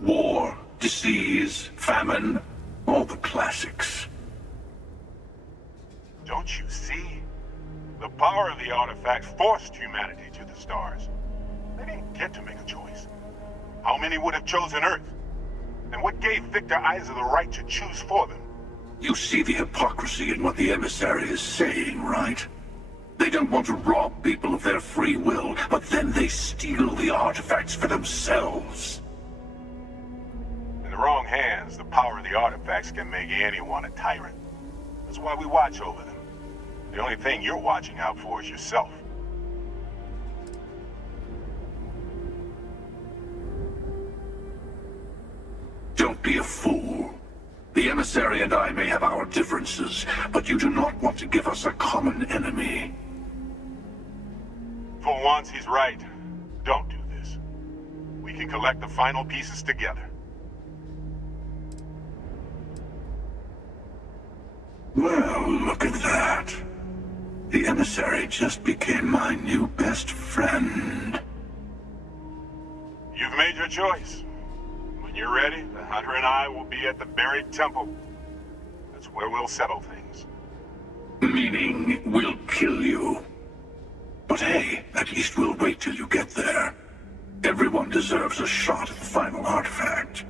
War, disease, famine, all the classics. Don't you see? The power of the artifact forced humanity to the stars. They didn't get to make a choice. How many would have chosen Earth? And what gave Victor Isa the right to choose for them? You see the hypocrisy in what the Emissary is saying, right? They don't want to rob people of their free will, but then they steal the artifacts for themselves. In the wrong hands, the power of the artifacts can make anyone a tyrant. That's why we watch over them. The only thing you're watching out for is yourself. Don't be a fool. The Emissary and I may have our differences, but you do not want to give us a common enemy. For once, he's right. Don't do this. We can collect the final pieces together. Well, look at that. The Emissary just became my new best friend. You've made your choice. When you're ready, the Hunter and I will be at the buried temple. That's where we'll settle things. Meaning, we'll kill you. But hey, at least we'll wait till you get there. Everyone deserves a shot at the final artifact.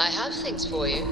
I have things for you.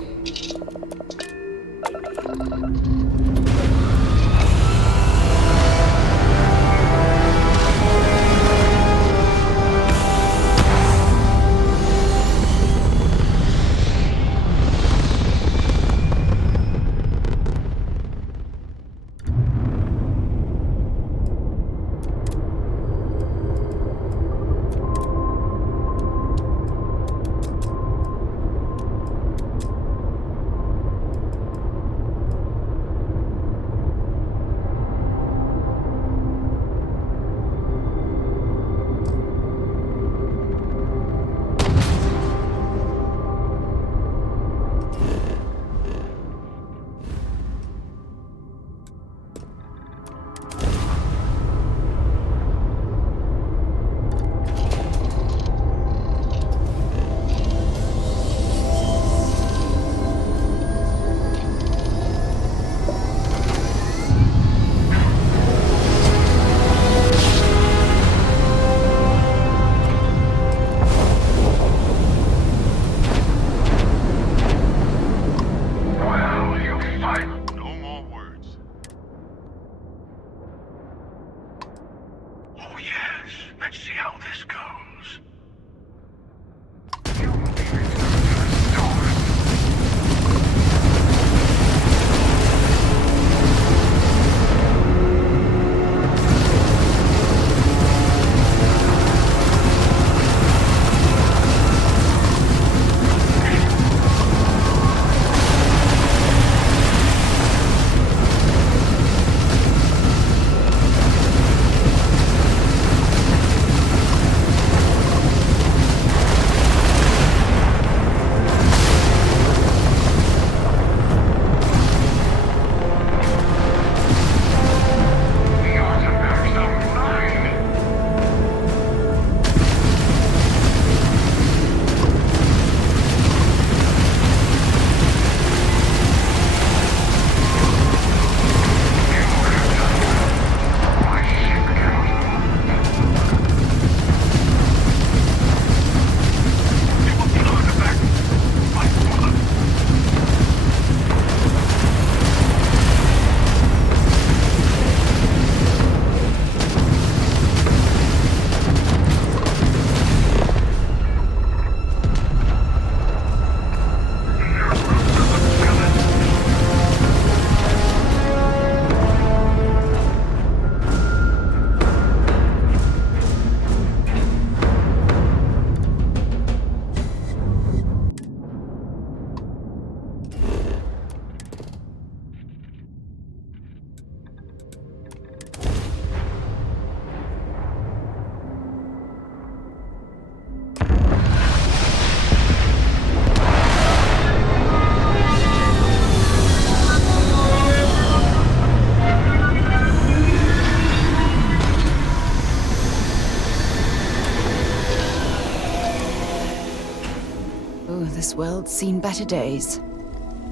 this world's seen better days.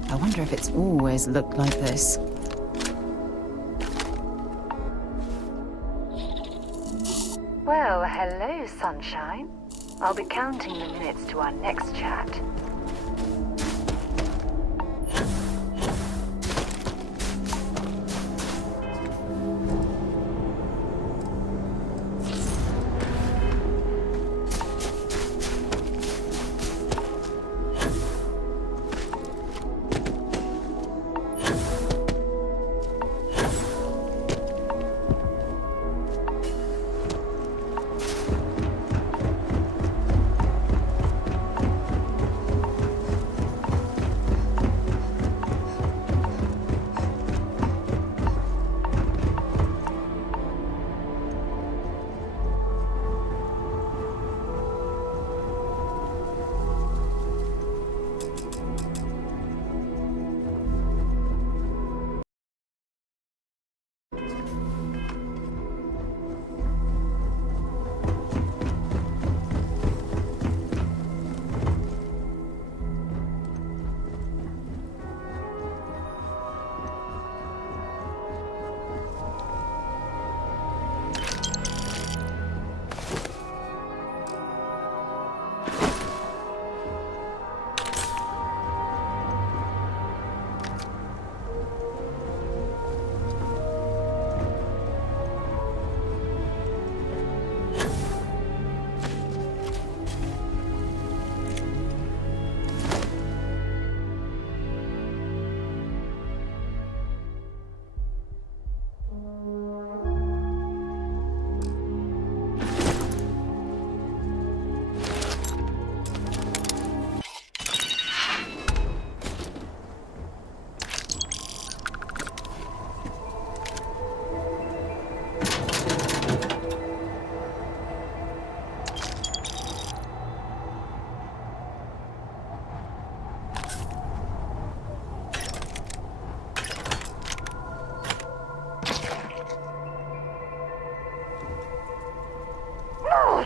I wonder if it's always looked like this. Well, hello, sunshine. I'll be counting the minutes to our next chat.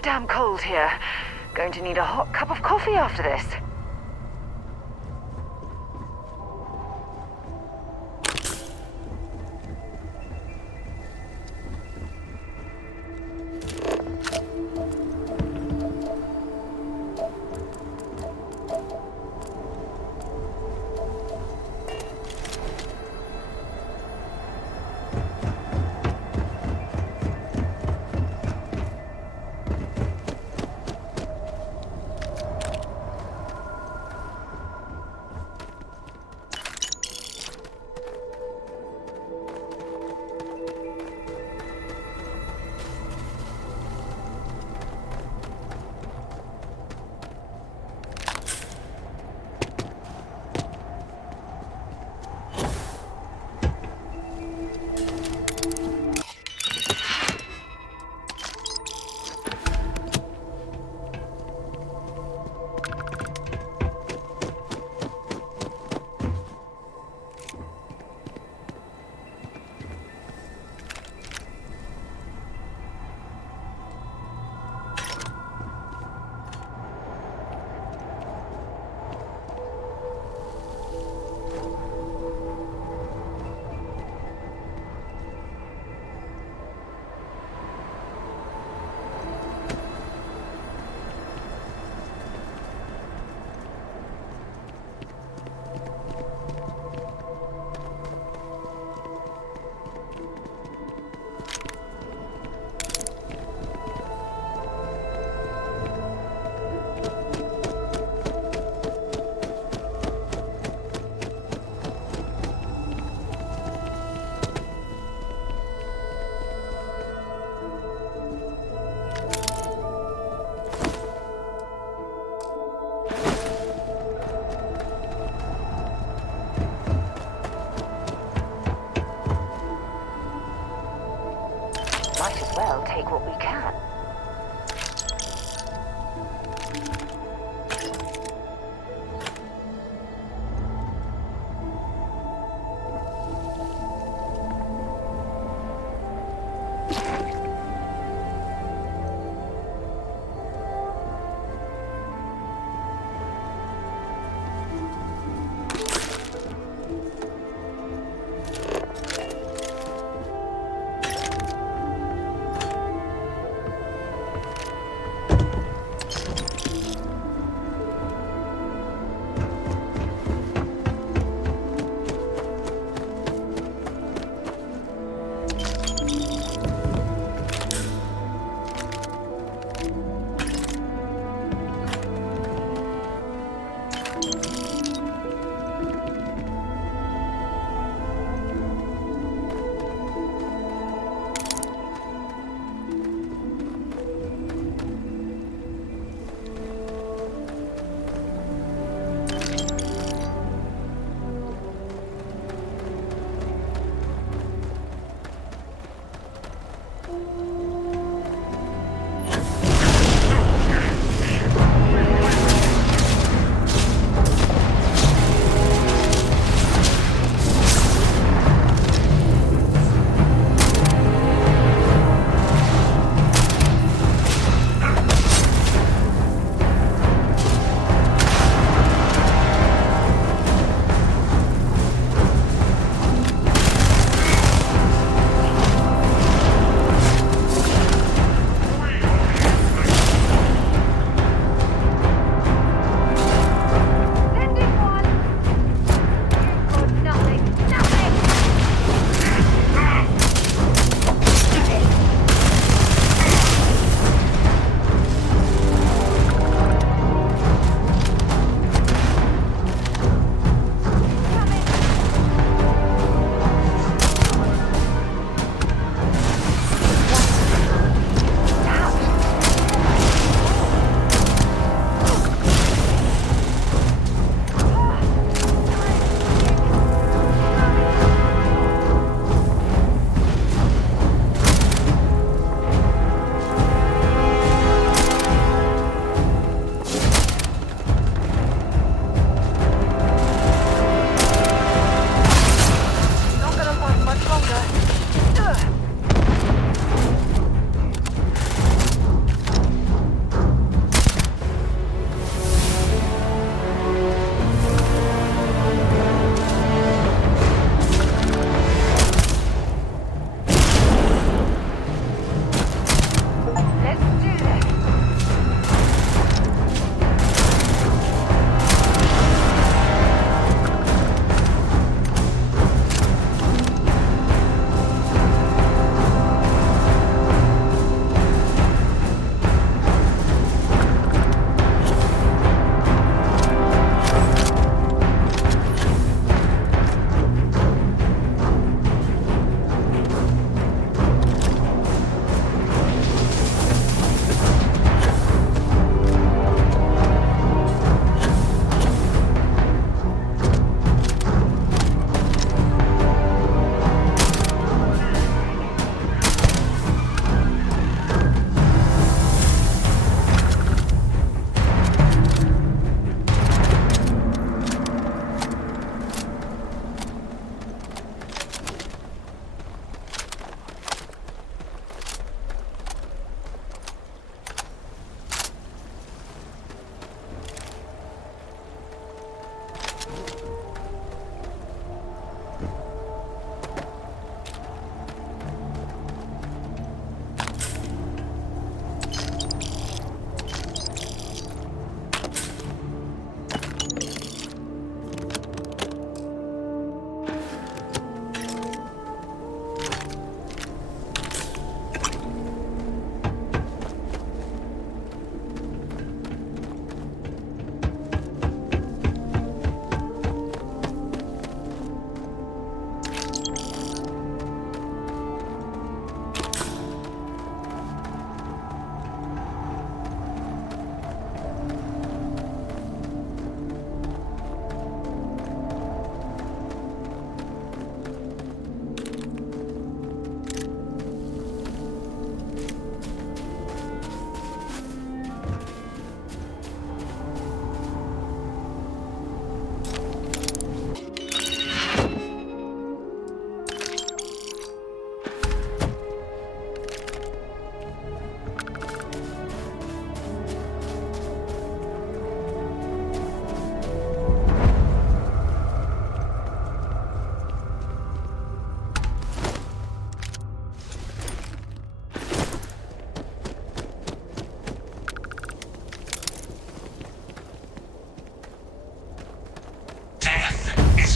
Damn cold here. Going to need a hot cup of coffee after this.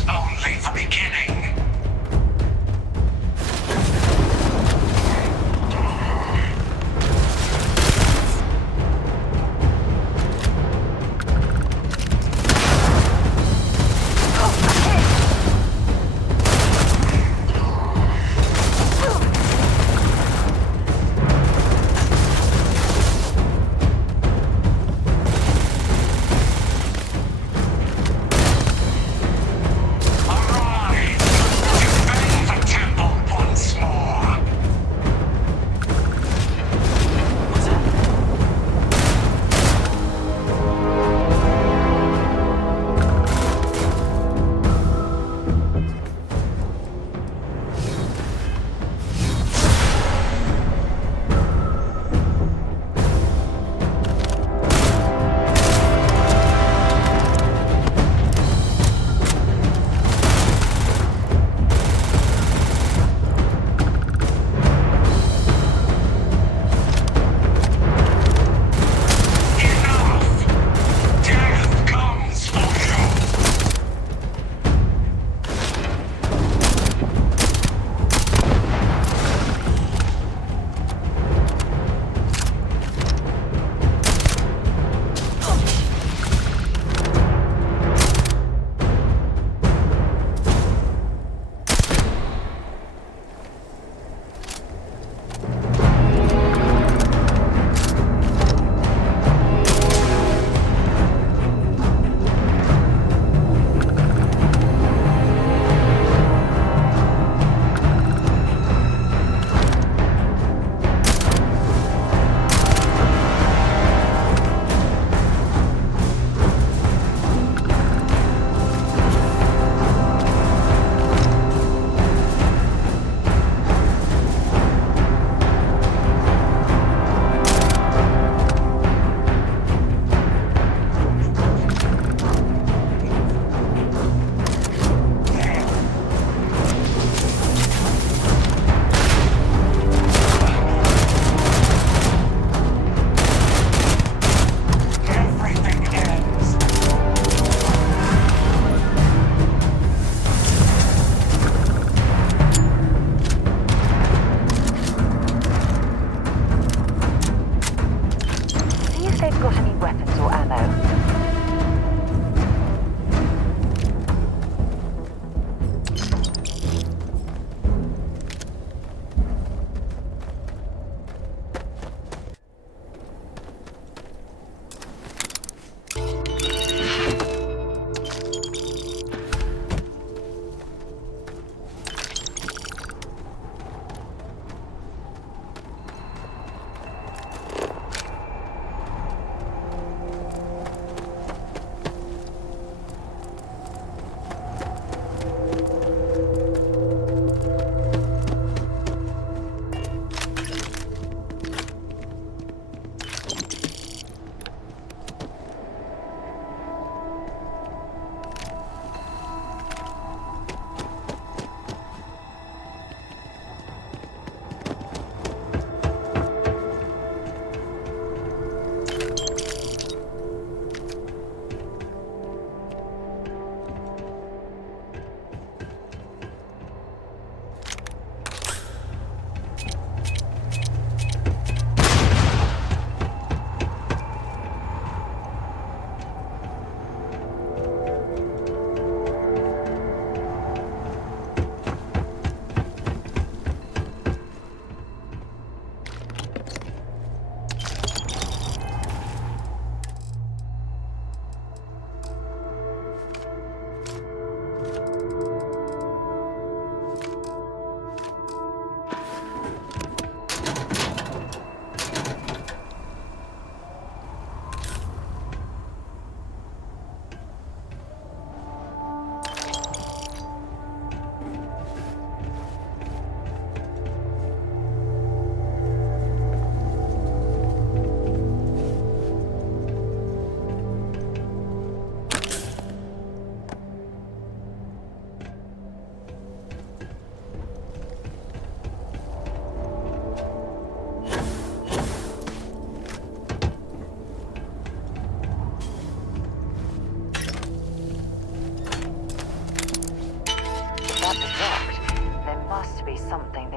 only the beginning. Arise!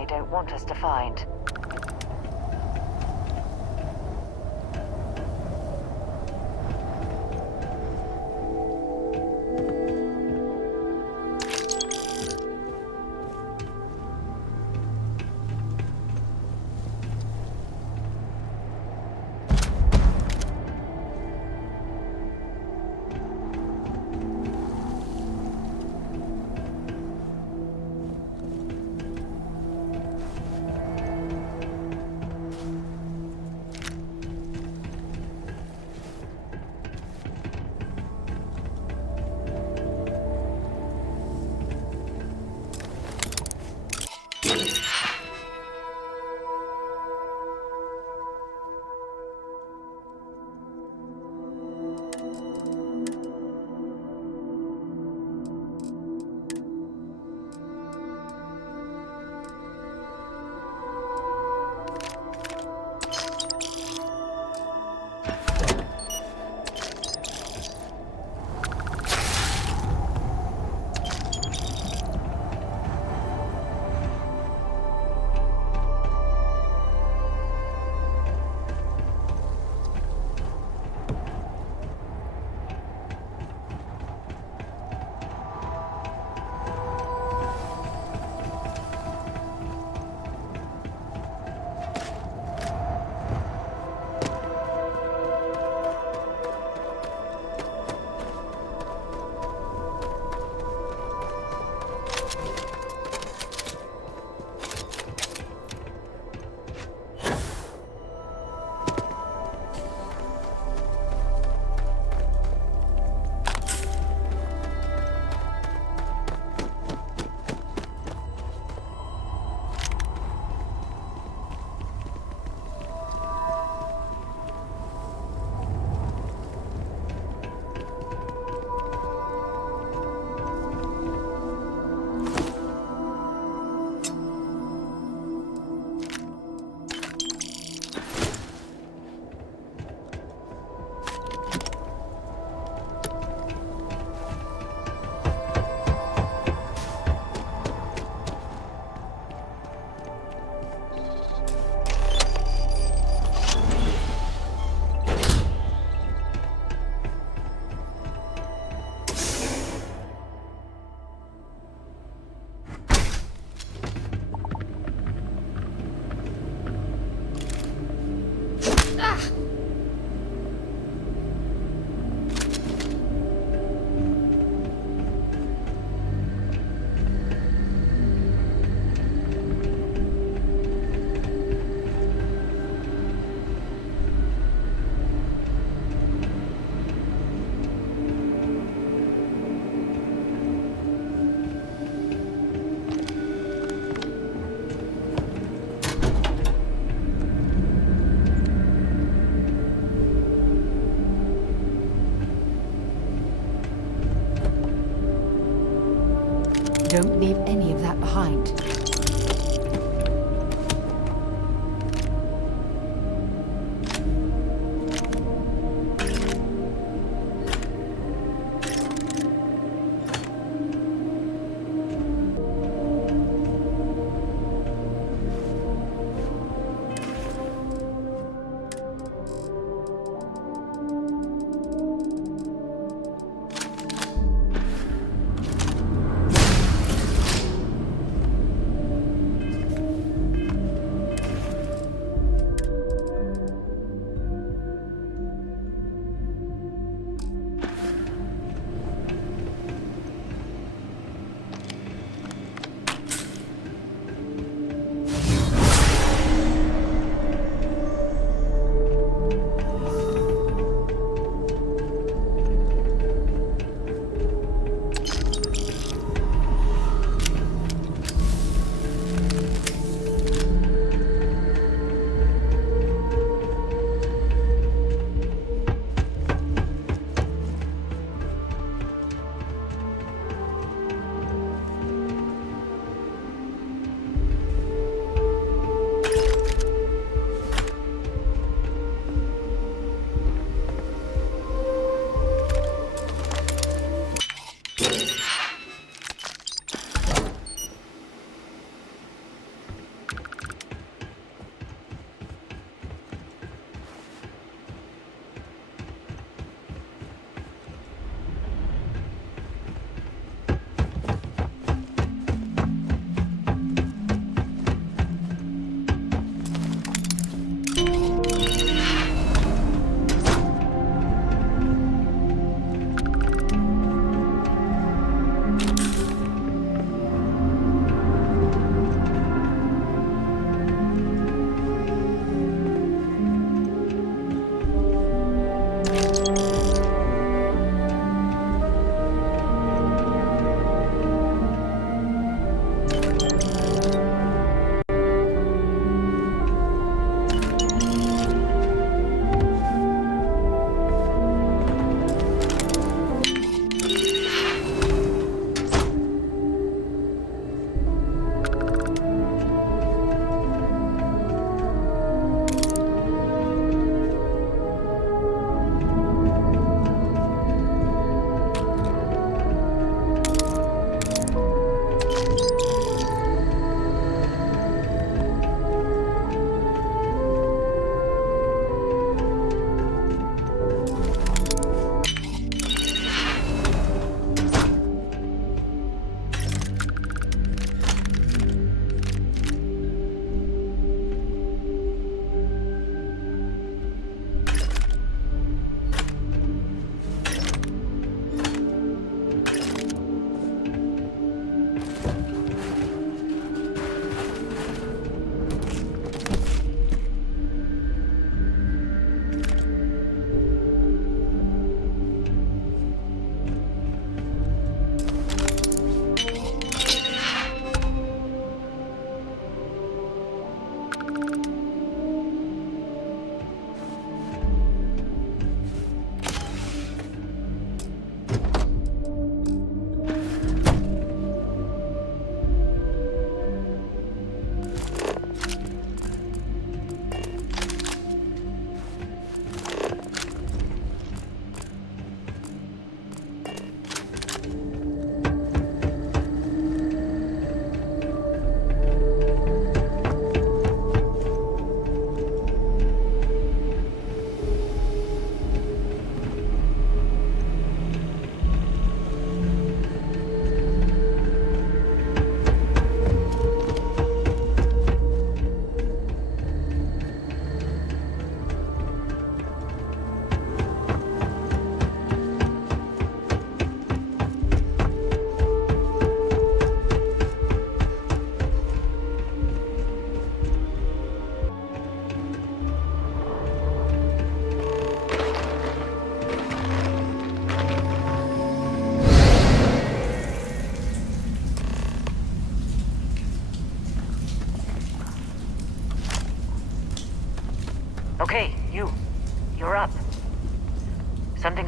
they don't want us to find. Don't leave any of that behind.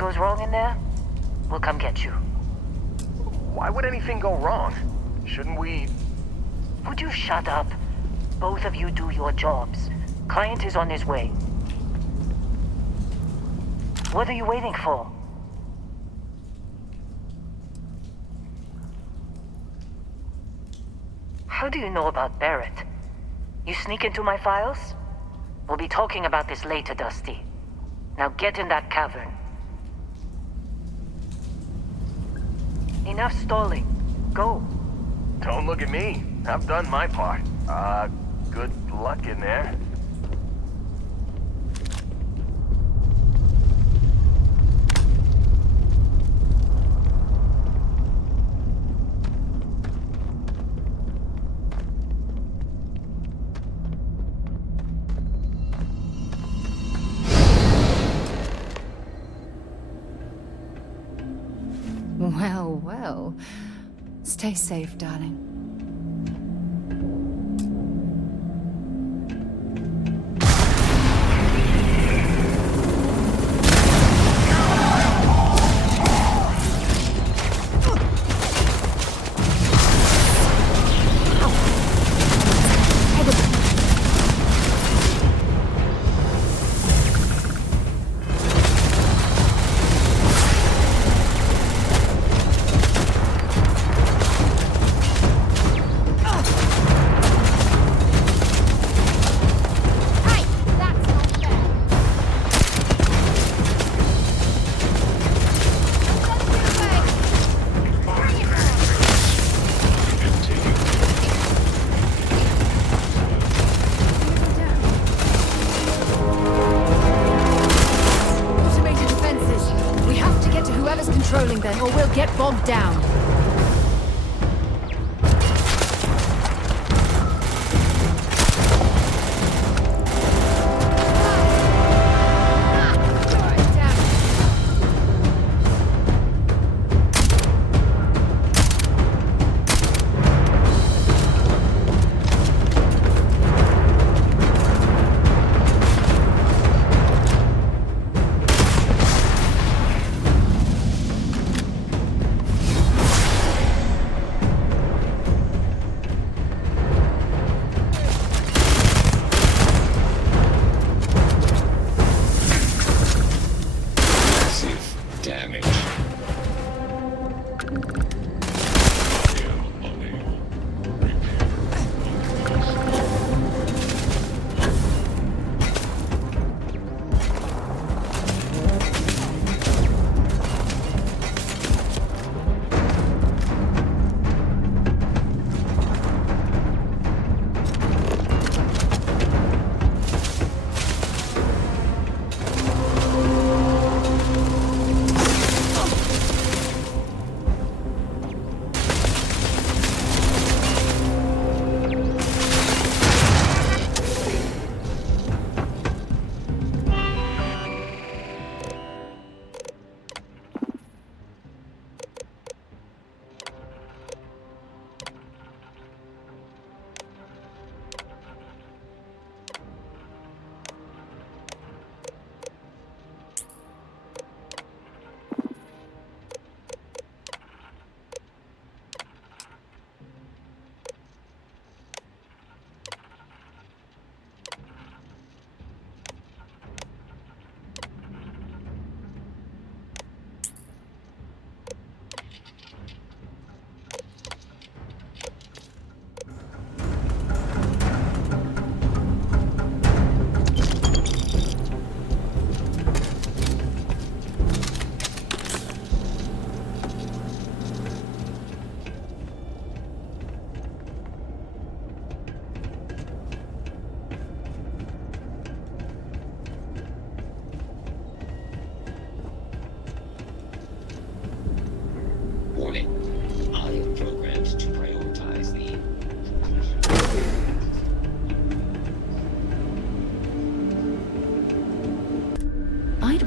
goes wrong in there, we'll come get you. Why would anything go wrong? Shouldn't we... Would you shut up? Both of you do your jobs. Client is on his way. What are you waiting for? How do you know about Barrett? You sneak into my files? We'll be talking about this later, Dusty. Now get in that cavern. Enough stalling. Go. Don't look at me. I've done my part. Good luck in there. Well, well. Stay safe, darling. Bogged down.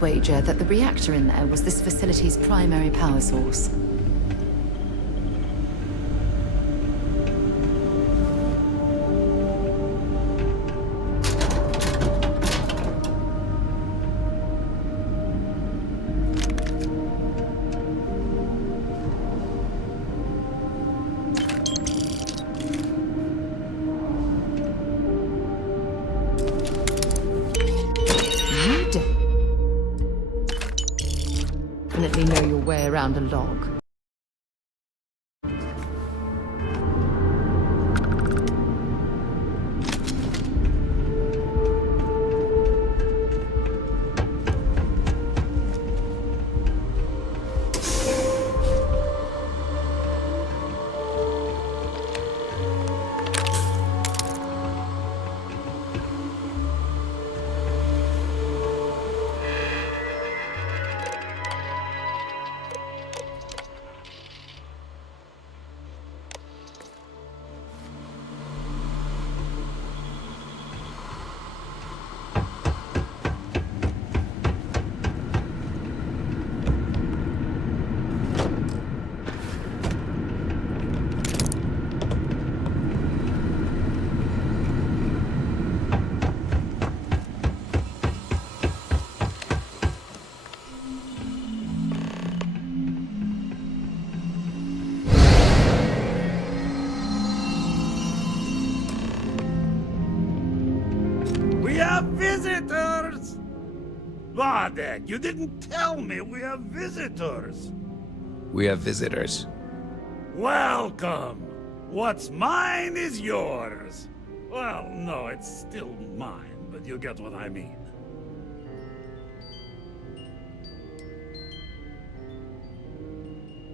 Wager that the reactor in there was this facility's primary power source. around a log. Visitors! Vadek, you didn't tell me we have visitors. We have visitors. Welcome. What's mine is yours. Well, no, it's still mine, but you get what I mean.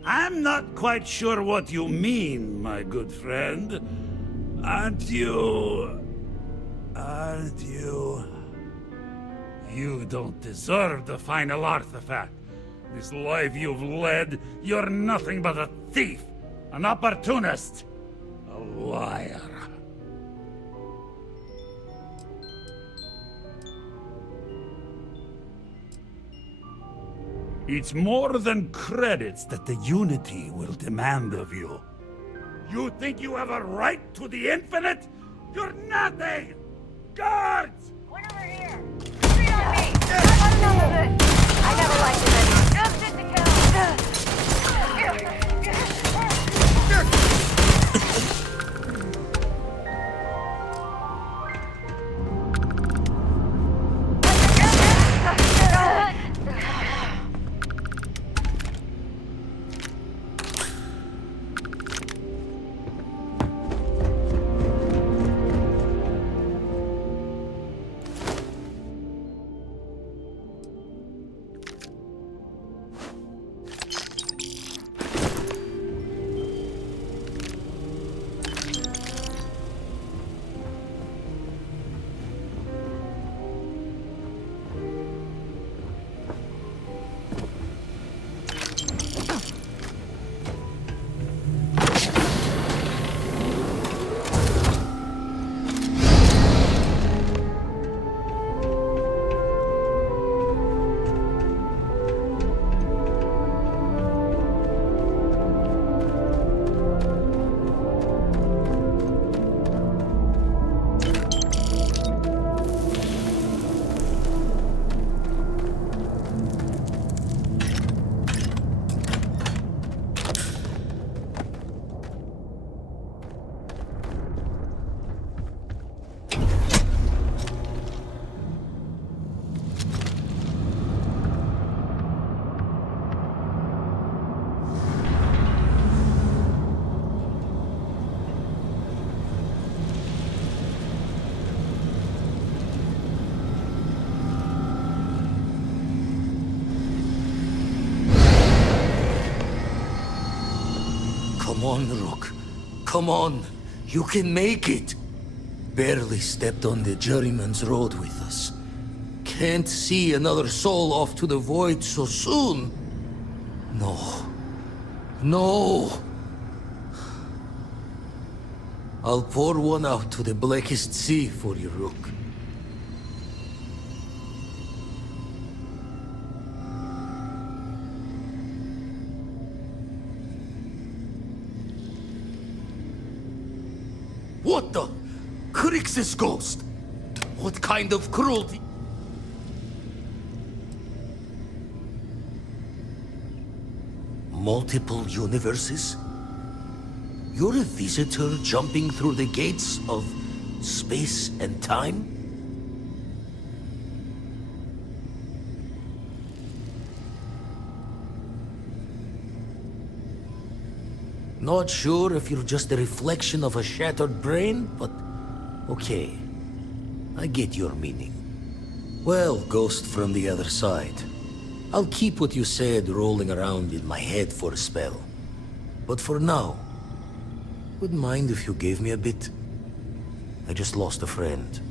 I'm not quite sure what you mean, my good friend. Aren't you... You don't deserve the final artifact. This life you've led, you're nothing but a thief, an opportunist, a liar. It's more than credits that the Unity will demand of you. You think you have a right to the infinite? You're nothing! Guards! One over here! Straight on me! Got enough of it! I never liked it anymore. Just sit the Come on, Rook. Come on. You can make it. Barely stepped on the juryman's road with us. Can't see another soul off to the void so soon. No. No. I'll pour one out to the blackest sea for you, Rook. What the? Crix's ghost? What kind of cruelty? Multiple universes? You're a visitor jumping through the gates of space and time? Not sure if you're just a reflection of a shattered brain, but okay. I get your meaning. Well, ghost from the other side. I'll keep what you said rolling around in my head for a spell. But for now, wouldn't mind if you gave me a bit. I just lost a friend.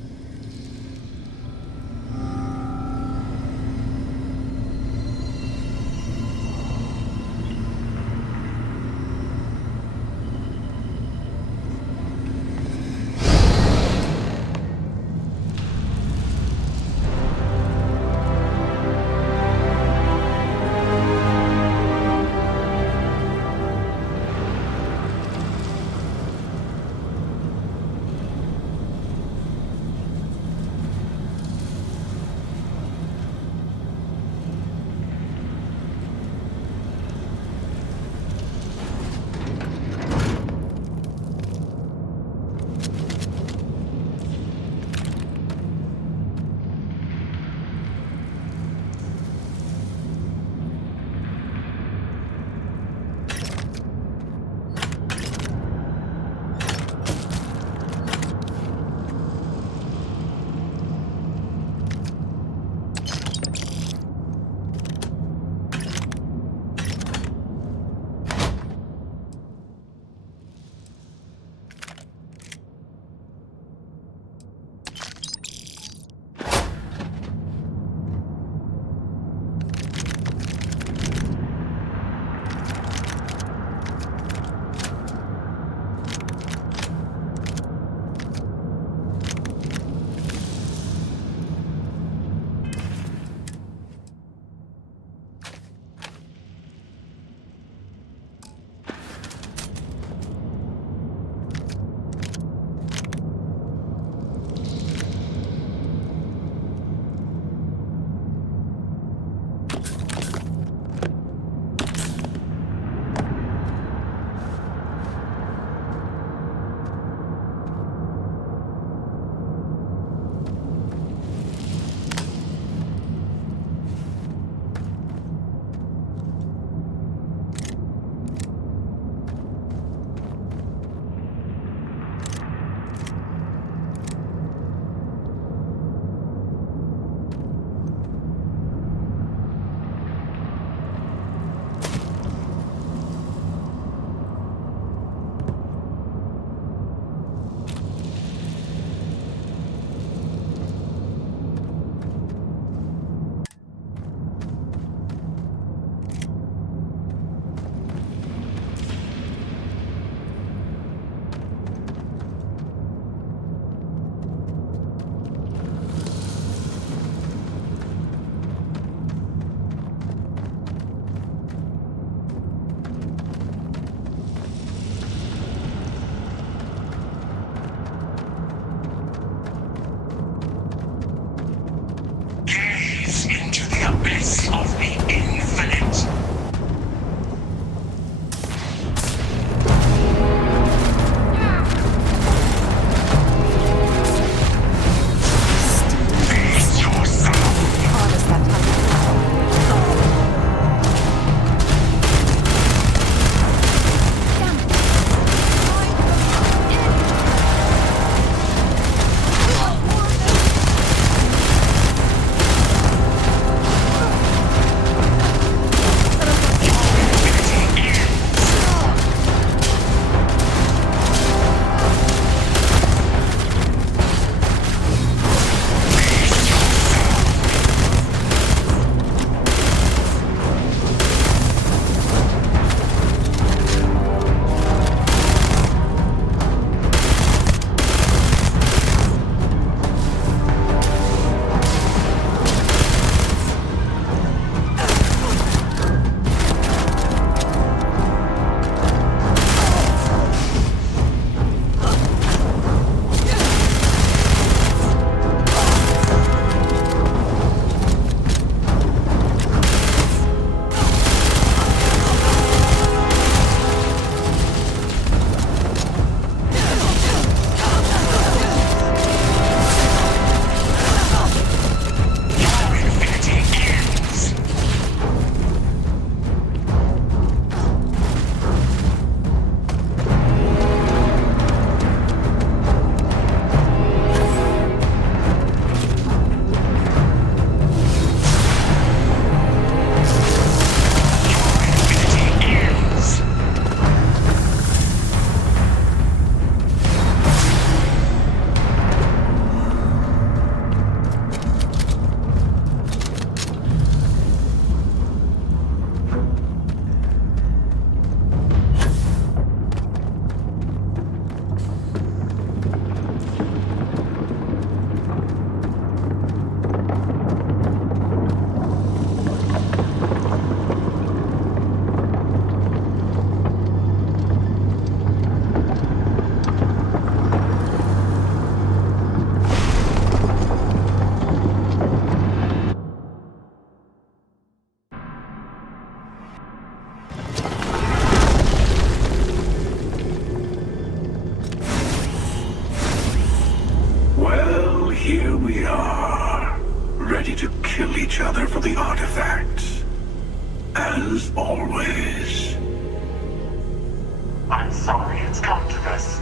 I'm sorry it's come to this.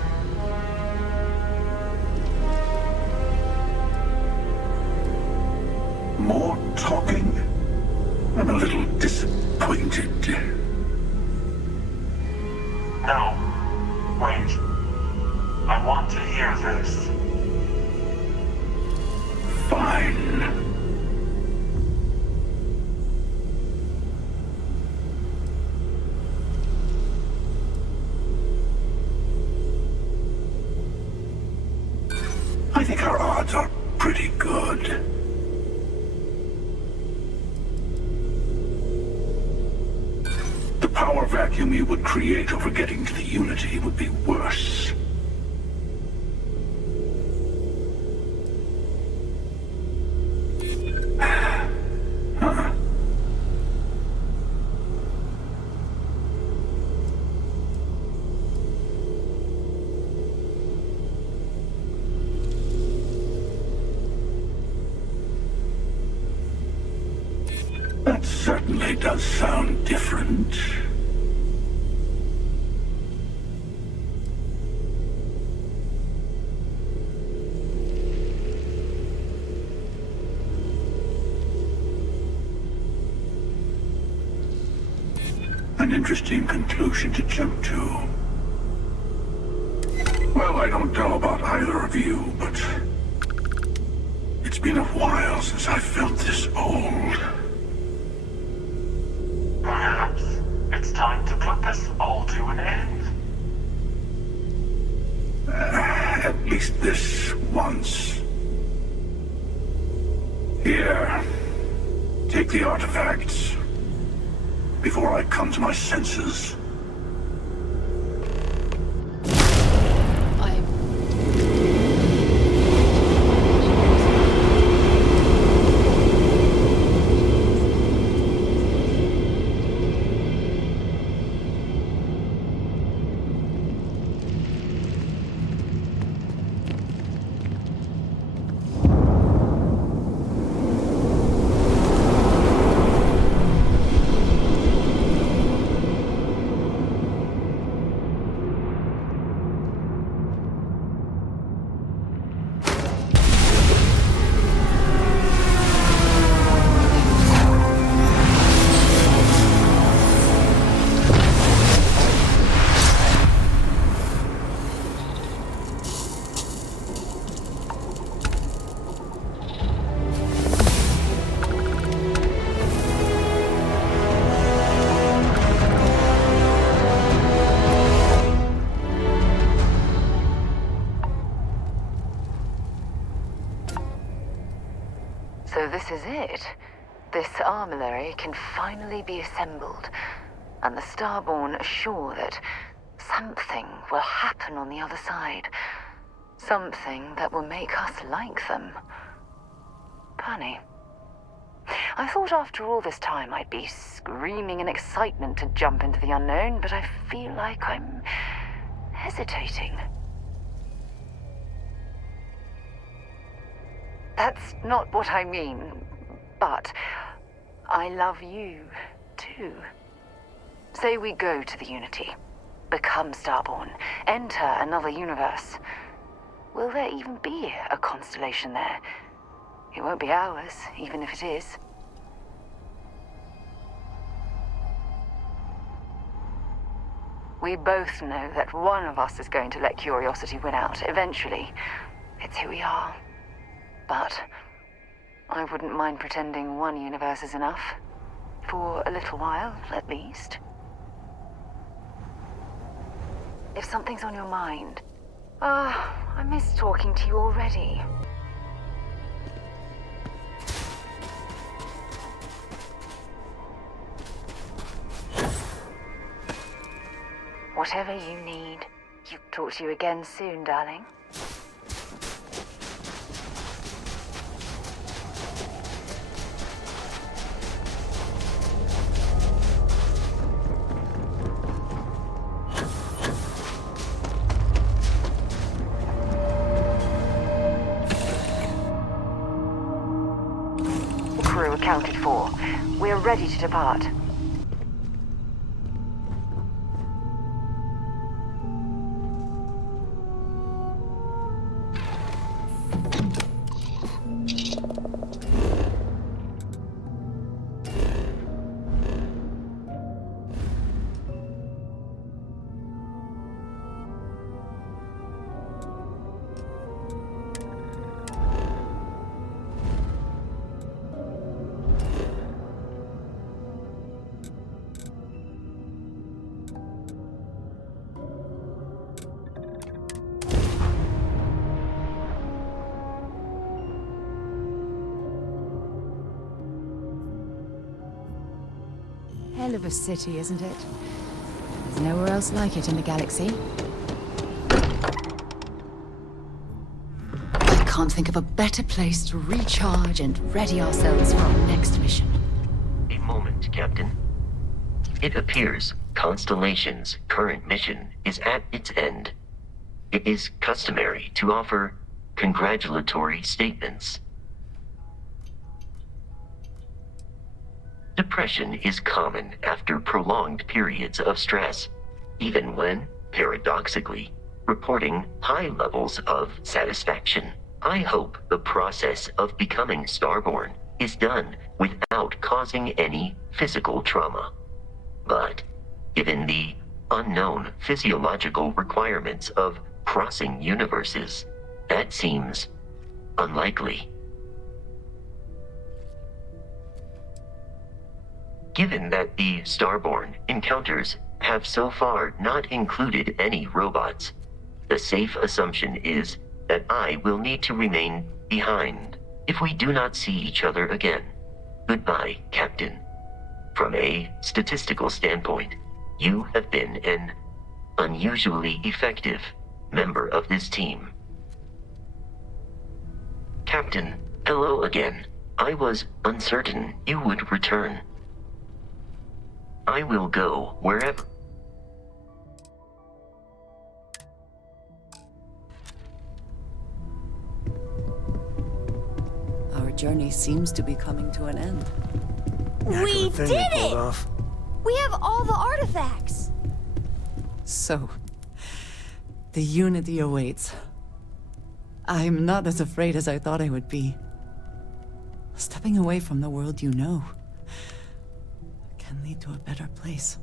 More talking? I'm a little disappointed. No. Wait. I want to hear this. Fine. I think our odds are pretty good. The power vacuum you would create over getting to the Unity would be worse. That certainly does sound different. An interesting conclusion to jump to. Well, I don't know about either of you, but it's been a while since I felt this old. Perhaps it's time to put this all to an end. At least this once. Here, take the artifacts before I come to my senses. So this is it. This Armillary can finally be assembled, and the Starborn are sure that something will happen on the other side. Something that will make us like them. Funny. I thought after all this time I'd be screaming in excitement to jump into the unknown, but I feel like I'm hesitating. That's not what I mean, but I love you, too. Say we go to the Unity, become Starborn, enter another universe. Will there even be a constellation there? It won't be ours, even if it is. We both know that one of us is going to let curiosity win out, eventually. It's who we are. But I wouldn't mind pretending one universe is enough. For a little while, at least. If something's on your mind... I miss talking to you already. Whatever you need. Talk to you again soon, darling. Crew accounted for. We're ready to depart. hell of a city, isn't it? There's nowhere else like it in the galaxy. I can't think of a better place to recharge and ready ourselves for our next mission. A moment, Captain. It appears Constellation's current mission is at its end. It is customary to offer congratulatory statements. Depression is common after prolonged periods of stress, even when, paradoxically, reporting high levels of satisfaction. I hope the process of becoming Starborn is done without causing any physical trauma. But, given the unknown physiological requirements of crossing universes, that seems unlikely. Given that the Starborn encounters have so far not included any robots, the safe assumption is that I will need to remain behind if we do not see each other again. Goodbye, Captain. From a statistical standpoint, you have been an unusually effective member of this team. Captain, hello again. I was uncertain you would return. I will go wherever. Our journey seems to be coming to an end. We did it! We have all the artifacts! So, the Unity awaits. I'm not as afraid as I thought I would be. Stepping away from the world you know can lead to a better place.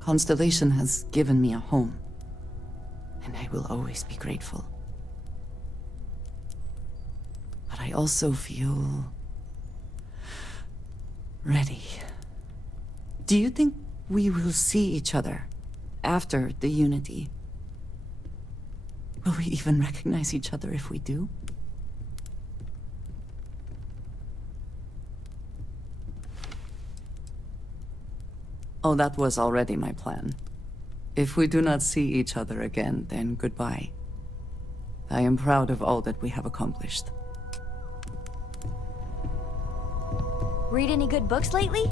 Constellation has given me a home, and I will always be grateful. But I also feel ready. Do you think we will see each other after the Unity? Will we even recognize each other if we do? Oh, that was already my plan. If we do not see each other again, then goodbye. I am proud of all that we have accomplished. Read any good books lately?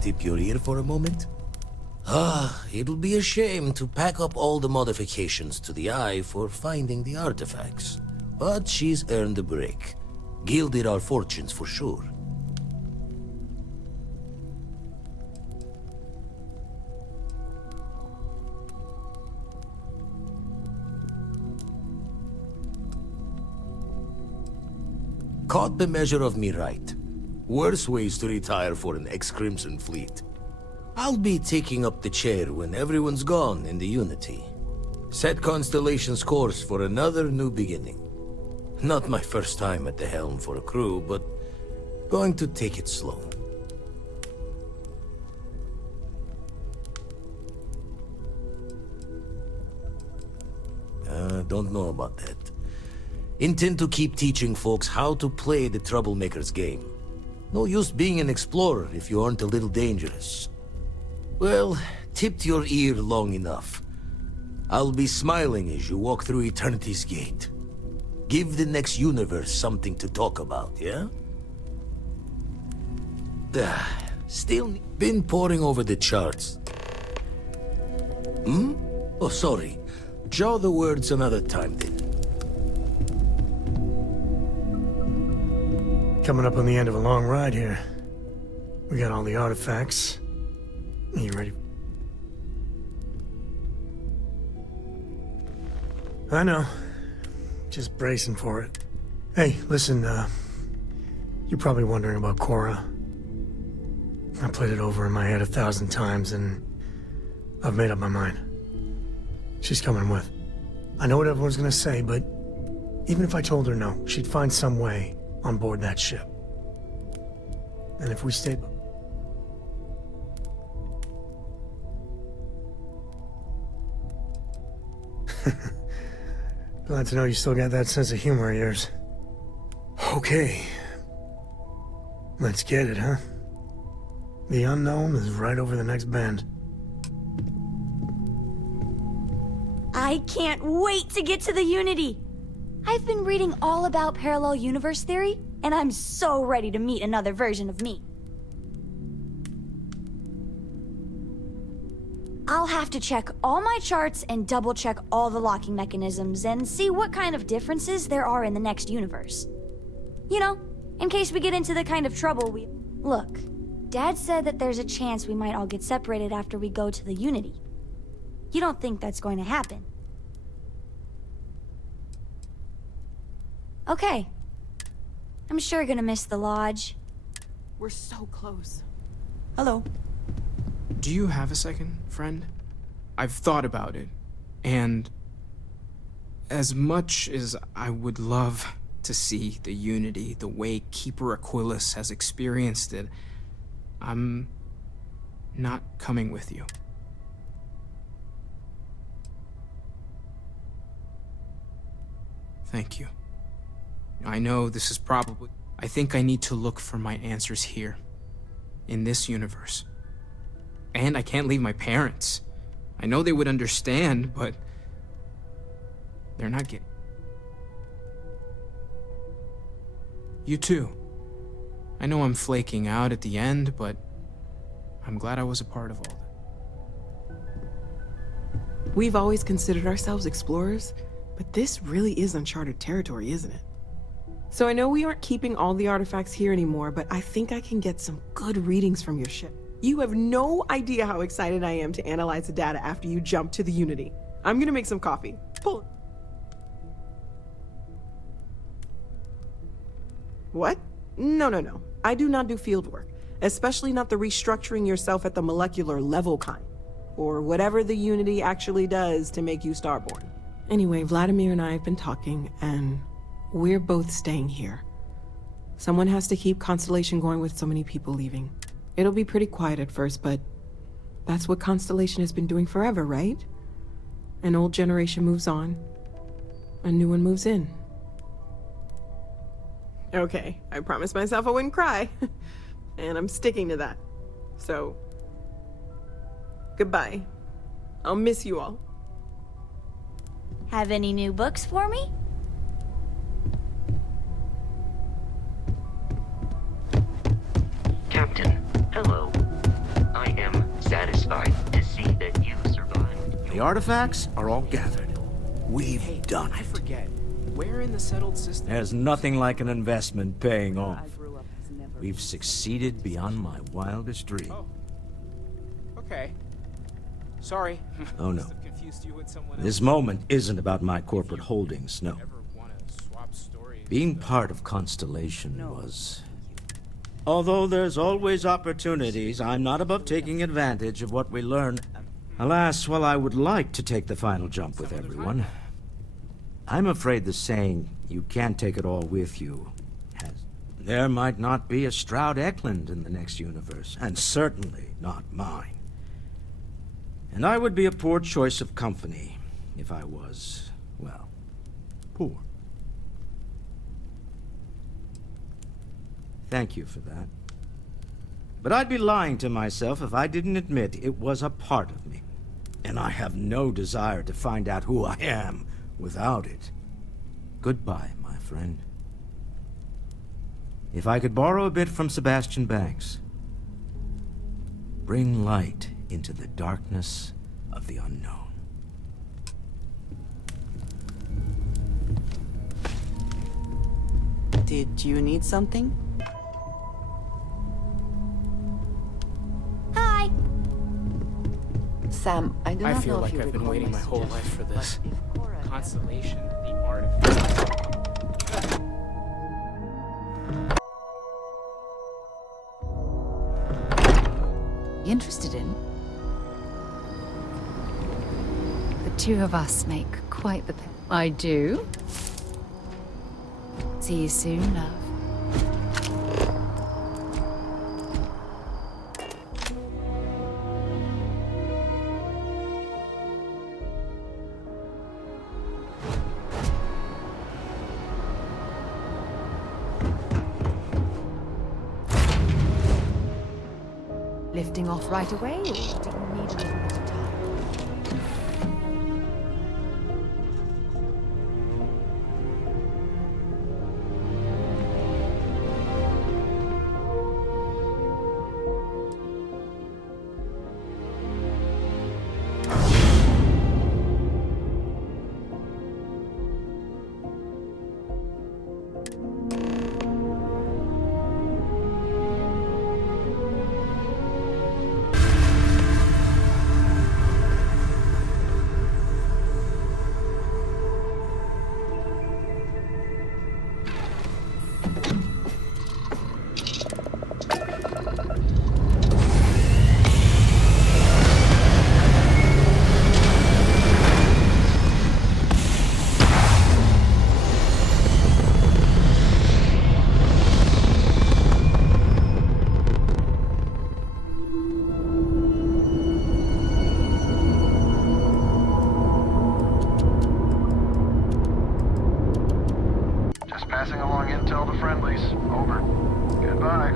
Tip your ear for a moment? It'll be a shame to pack up all the modifications to the Eye for finding the artifacts. But she's earned a break. Gilded our fortunes for sure. Caught the measure of me right. Worse ways to retire for an ex-Crimson fleet. I'll be taking up the chair when everyone's gone in the Unity. Set Constellation's course for another new beginning. Not my first time at the helm for a crew, but going to take it slow. Don't know about that. Intend to keep teaching folks how to play the Troublemaker's game. No use being an explorer if you aren't a little dangerous. Well, tipped your ear long enough. I'll be smiling as you walk through Eternity's gate. Give the next universe something to talk about, yeah? Still been poring over the charts. Oh, sorry. Jaw the words another time, then. Coming up on the end of a long ride here. We got all the artifacts. Are you ready? I know. Just bracing for it. Hey, listen, you're probably wondering about Cora. I played it over in my head 1,000 times, and I've made up my mind. She's coming with. I know what everyone's gonna say, but even if I told her no, she'd find some way on board that ship. And if we stay... Glad to know you still got that sense of humor of yours. Okay. Let's get it, huh? The unknown is right over the next bend. I can't wait to get to the Unity! I've been reading all about parallel universe theory, and I'm so ready to meet another version of me. I'll have to check all my charts and double-check all the locking mechanisms and see what kind of differences there are in the next universe. You know, in case we get into the kind of trouble we... Look, Dad said that there's a chance we might all get separated after we go to the Unity. You don't think that's going to happen? Okay. I'm sure gonna miss the lodge. We're so close. Hello. Do you have a second, friend? I've thought about it, and as much as I would love to see the Unity the way Keeper Aquilus has experienced it, I'm not coming with you. Thank you. I know this is probably... I think I need to look for my answers here, in this universe. And I can't leave my parents. I know they would understand, but... they're not getting... You too. I know I'm flaking out at the end, but I'm glad I was a part of all that. We've always considered ourselves explorers, but this really is uncharted territory, isn't it? So I know we aren't keeping all the artifacts here anymore, but I think I can get some good readings from your ship. You have no idea how excited I am to analyze the data after you jump to the Unity. I'm gonna make some coffee. Pull. What? No. I do not do field work, especially not the restructuring yourself at the molecular level kind, or whatever the Unity actually does to make you Starborn. Anyway, Vladimir and I have been talking, and we're both staying here. Someone has to keep Constellation going with so many people leaving. It'll be pretty quiet at first, but that's what Constellation has been doing forever, right? An old generation moves on, a new one moves in. Okay, I promised myself I wouldn't cry, and I'm sticking to that. So, goodbye. I'll miss you all. Have any new books for me? Captain, hello. I am satisfied to see that you survived. The artifacts are all gathered. We've done it. I forget. Where in the settled system? There's nothing like an investment paying off. We've succeeded beyond my wildest dream. Oh. Okay. Sorry. Oh no. Confused you with someone This else. moment isn't about my corporate holdings, no. Being part of Constellation was... Although there's always opportunities, I'm not above taking advantage of what we learn. Alas, while I would like to take the final jump with everyone, I'm afraid the saying, you can't take it all with you, has... There might not be a Stroud Eklund in the next universe, and certainly not mine. And I would be a poor choice of company if I was, well, poor. Thank you for that. But I'd be lying to myself if I didn't admit it was a part of me. And I have no desire to find out who I am without it. Goodbye, my friend. If I could borrow a bit from Sebastian Banks, bring light into the darkness of the unknown. Did you need something? Hi. Sam, I do not feel know like if you I've been recall waiting my whole suggestion, life for this. but Constellation, the artifact. Interested in? The two of us make quite the pair. I do. See you soon, love. Lifting off right away, or do you need a little bit of time? Passing along intel to friendlies. Over. Goodbye.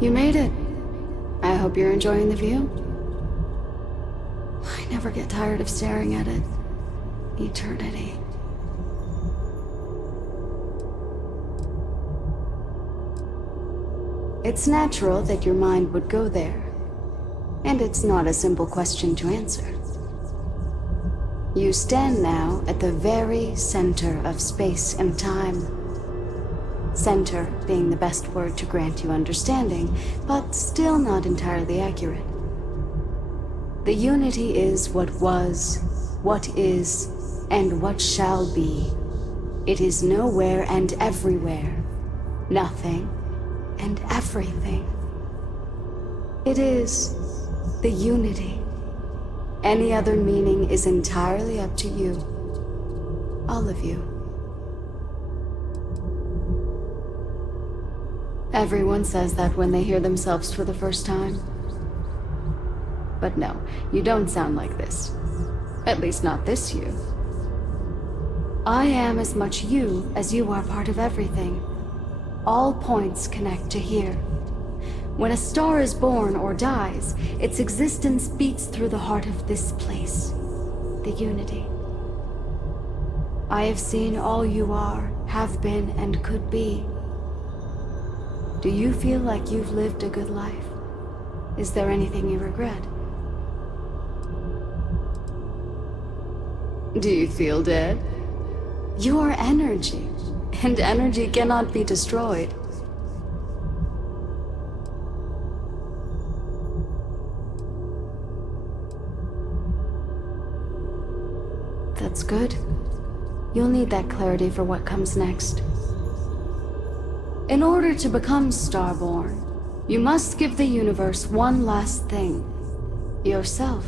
You made it. I hope you're enjoying the view. I never get tired of staring at it. Eternity. It's natural that your mind would go there. And it's not a simple question to answer. You stand now at the very center of space and time. Center being the best word to grant you understanding, but still not entirely accurate. The unity is what was, what is, and what shall be. It is nowhere and everywhere. Nothing and everything. It is the unity. Any other meaning is entirely up to you. All of you. Everyone says that when they hear themselves for the first time. But no, you don't sound like this. At least not this you. I am as much you as you are part of everything. All points connect to here. When a star is born or dies, its existence beats through the heart of this place. The unity. I have seen all you are, have been, and could be. Do you feel like you've lived a good life? Is there anything you regret? Do you feel dead? You are energy, and energy cannot be destroyed. That's good. You'll need that clarity for what comes next. In order to become Starborn, you must give the universe one last thing. Yourself.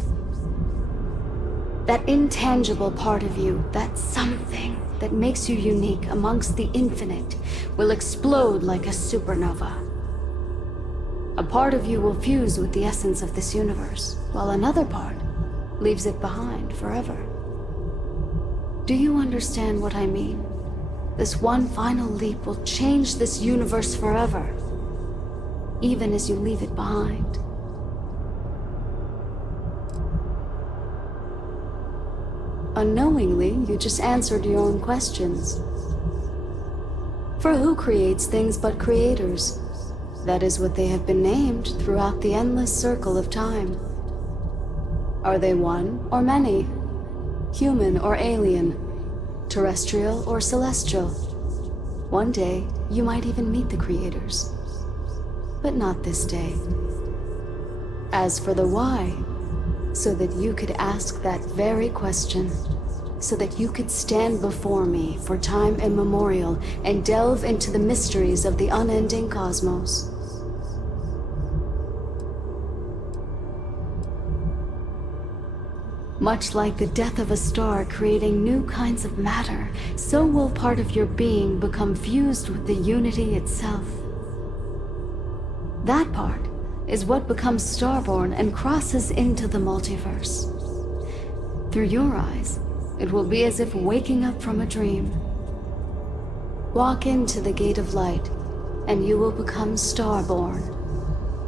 That intangible part of you, that something that makes you unique amongst the infinite, will explode like a supernova. A part of you will fuse with the essence of this universe, while another part leaves it behind forever. Do you understand what I mean? This one final leap will change this universe forever, even as you leave it behind. Unknowingly, you just answered your own questions. For who creates things but creators? That is what they have been named throughout the endless circle of time. Are they one or many? Human or alien? Terrestrial or celestial? One day, you might even meet the creators. But not this day. As for the why, so that you could ask that very question, so that you could stand before me for time immemorial and delve into the mysteries of the unending cosmos. Much like the death of a star creating new kinds of matter, so will part of your being become fused with the unity itself. That part is what becomes Starborn and crosses into the multiverse. Through your eyes, it will be as if waking up from a dream. Walk into the gate of light, and you will become Starborn.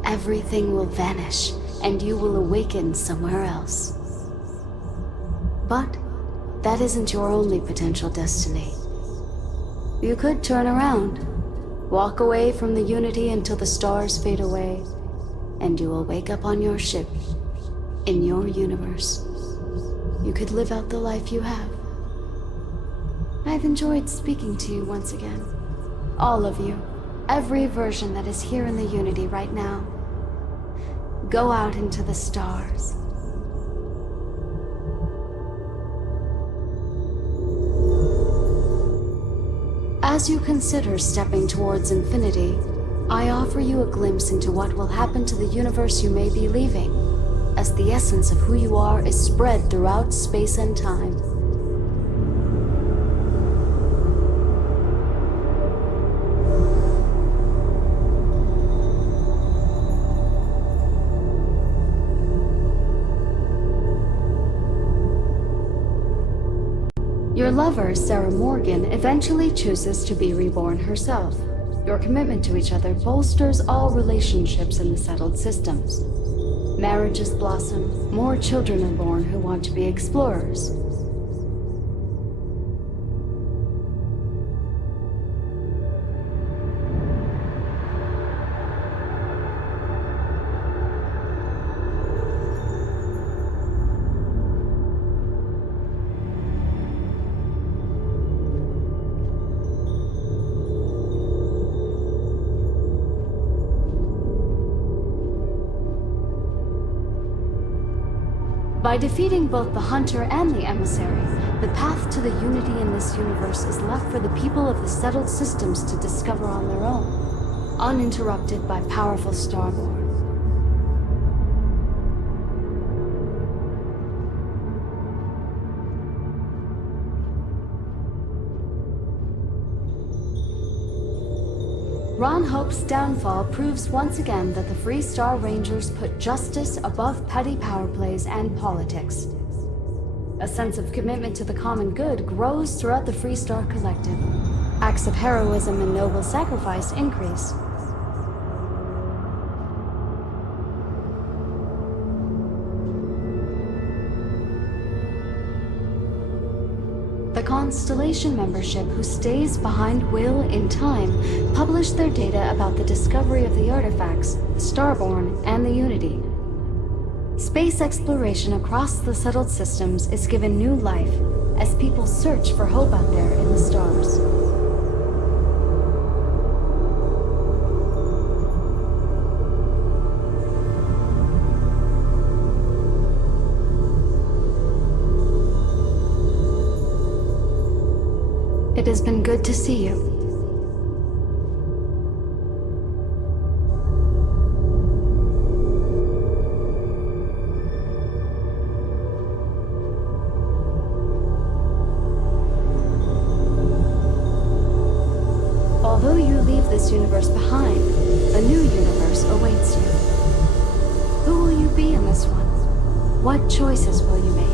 Everything will vanish, and you will awaken somewhere else. But that isn't your only potential destiny. You could turn around, walk away from the Unity until the stars fade away, and you will wake up on your ship, in your universe. You could live out the life you have. I've enjoyed speaking to you once again. All of you, every version that is here in the Unity right now. Go out into the stars. As you consider stepping towards infinity, I offer you a glimpse into what will happen to the universe you may be leaving, as the essence of who you are is spread throughout space and time. Your lover, Sarah Morgan, eventually chooses to be reborn herself. Your commitment to each other bolsters all relationships in the settled systems. Marriages blossom, more children are born who want to be explorers. By defeating both the Hunter and the Emissary, the path to the unity in this universe is left for the people of the settled systems to discover on their own, uninterrupted by powerful Starborn. Ron Hope's downfall proves once again that the Free Star Rangers put justice above petty power plays and politics. A sense of commitment to the common good grows throughout the Free Star Collective. Acts of heroism and noble sacrifice increase. The Constellation membership who stays behind will, in time, publish their data about the discovery of the artifacts, Starborn, and the Unity. Space exploration across the settled systems is given new life as people search for hope out there in the stars. It has been good to see you. Although you leave this universe behind, a new universe awaits you. Who will you be in this one? What choices will you make?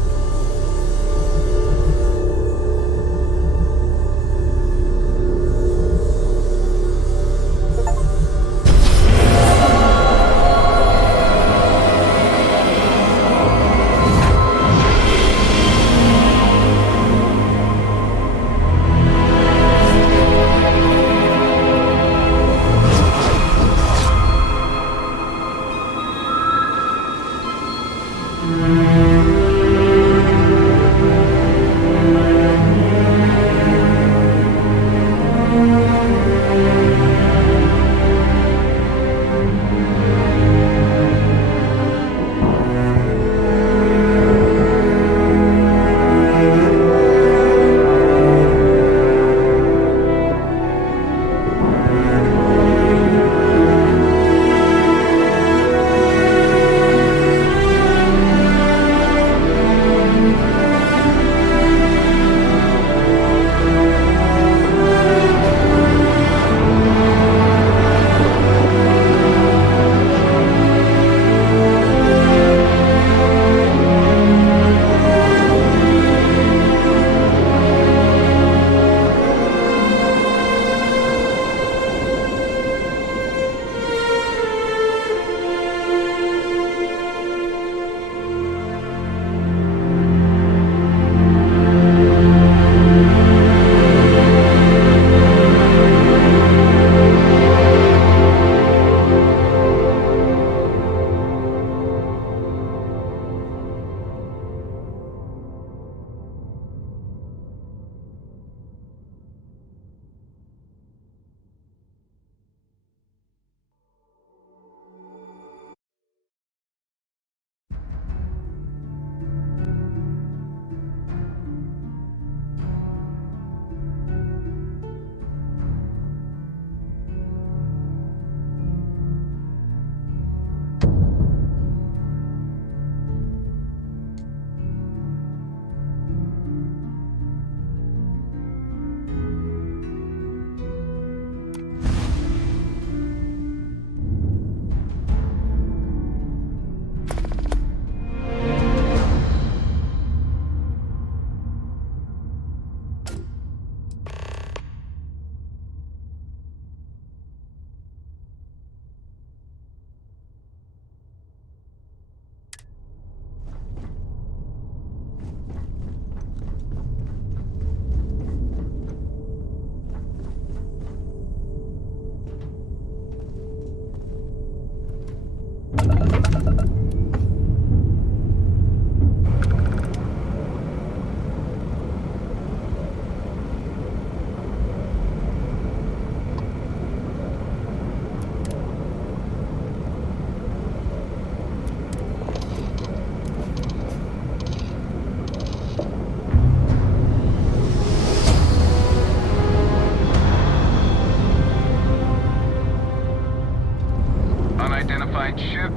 unidentified ship.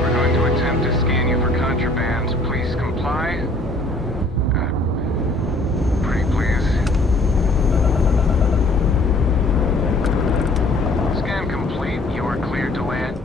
We're going to attempt to scan you for contraband. Please comply. Pretty please. Scan complete. You are cleared to land.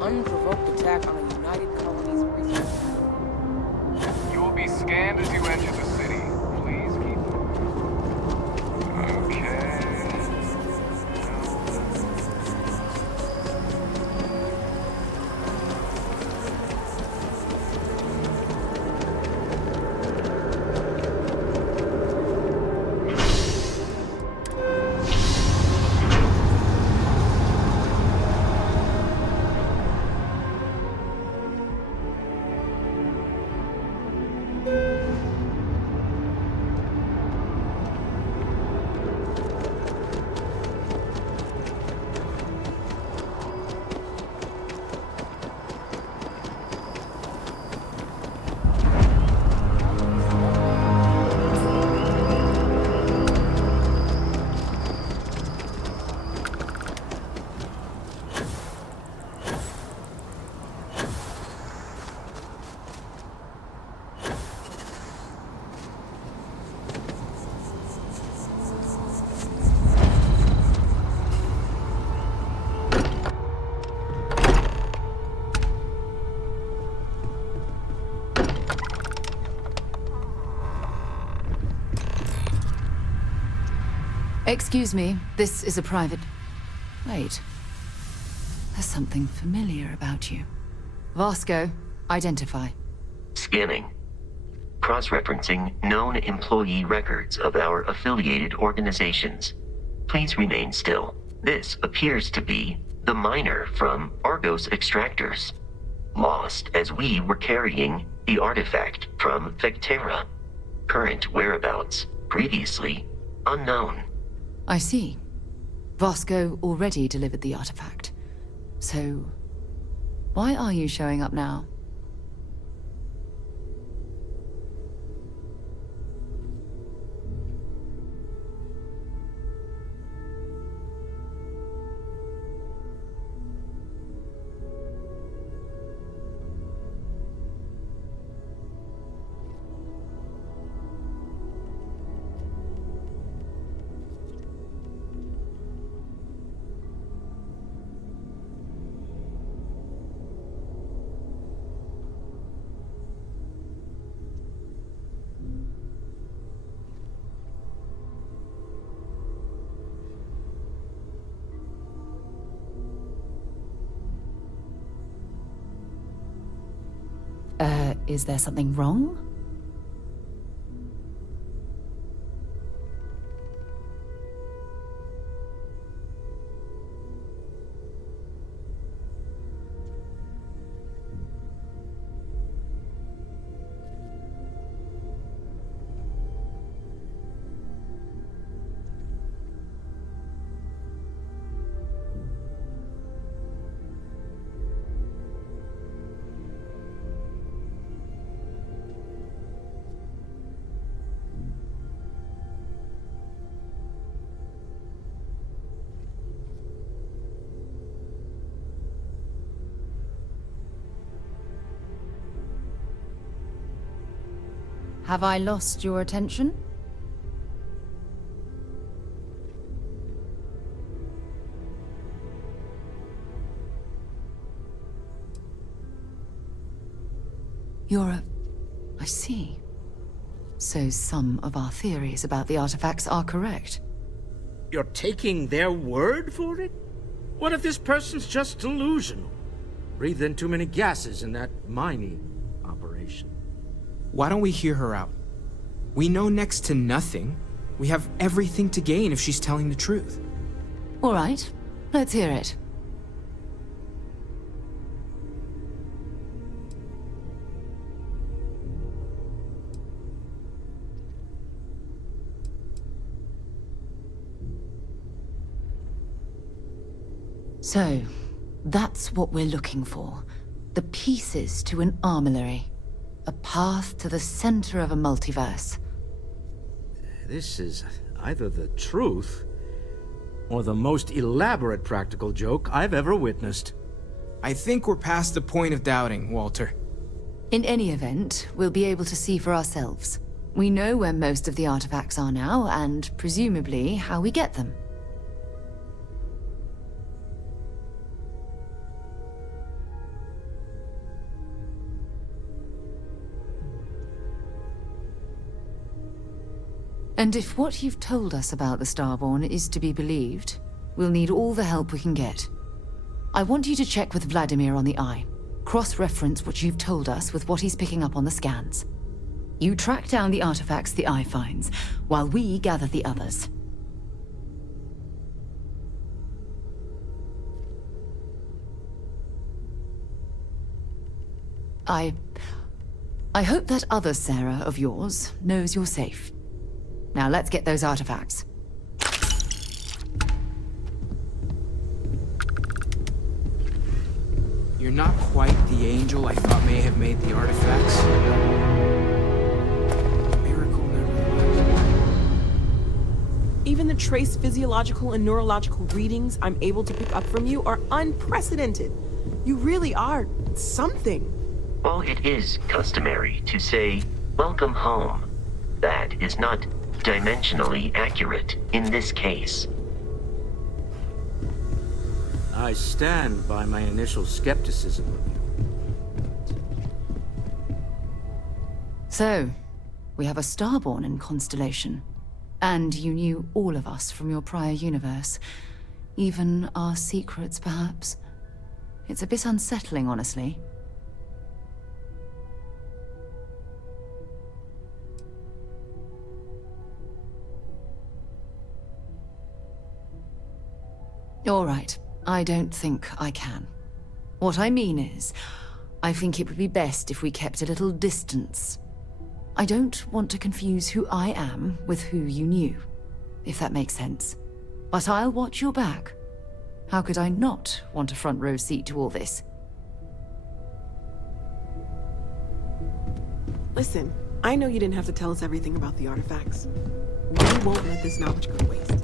Unprovoked attack on a United Colonies research. You will be scanned as you enter the city. Please keep... Okay... Excuse me, this is a private... Wait. There's something familiar about you. Vasco, identify. Scanning. Cross-referencing known employee records of our affiliated organizations. Please remain still. This appears to be the miner from Argos Extractors. Lost as we were carrying the artifact from Vectera. Current whereabouts, previously unknown. I see. Vasco already delivered the artifact. So, why are you showing up now? Is there something wrong? Have I lost your attention? I see. So some of our theories about the artifacts are correct. You're taking their word for it? What if this person's just delusional? Breathed in too many gases in that mining operation. Why don't we hear her out? We know next to nothing. We have everything to gain if she's telling the truth. All right, let's hear it. So, that's what we're looking for. The pieces to an armillary. A path to the center of a multiverse. This is either the truth, or the most elaborate practical joke I've ever witnessed. I think we're past the point of doubting, Walter. In any event, we'll be able to see for ourselves. We know where most of the artifacts are now, and presumably how we get them. And if what you've told us about the Starborn is to be believed, we'll need all the help we can get. I want you to check with Vladimir on the Eye. Cross-reference what you've told us with what he's picking up on the scans. You track down the artifacts the Eye finds, while we gather the others. I hope that other Sarah of yours knows you're safe. Now let's get those artifacts. You're not quite the angel I thought may have made the artifacts. Miracle nevertheless. Even the trace physiological and neurological readings I'm able to pick up from you are unprecedented. You really are something. While it is customary to say, "Welcome home," that is not dimensionally accurate in this case. I stand by my initial skepticism of you. So, we have a Starborn in Constellation. And you knew all of us from your prior universe. Even our secrets, perhaps. It's a bit unsettling, honestly. All right, I don't think I can. What I mean is, I think it would be best if we kept a little distance. I don't want to confuse who I am with who you knew, if that makes sense. But I'll watch your back. How could I not want a front row seat to all this? Listen, I know you didn't have to tell us everything about the artifacts. We won't let this knowledge go to waste.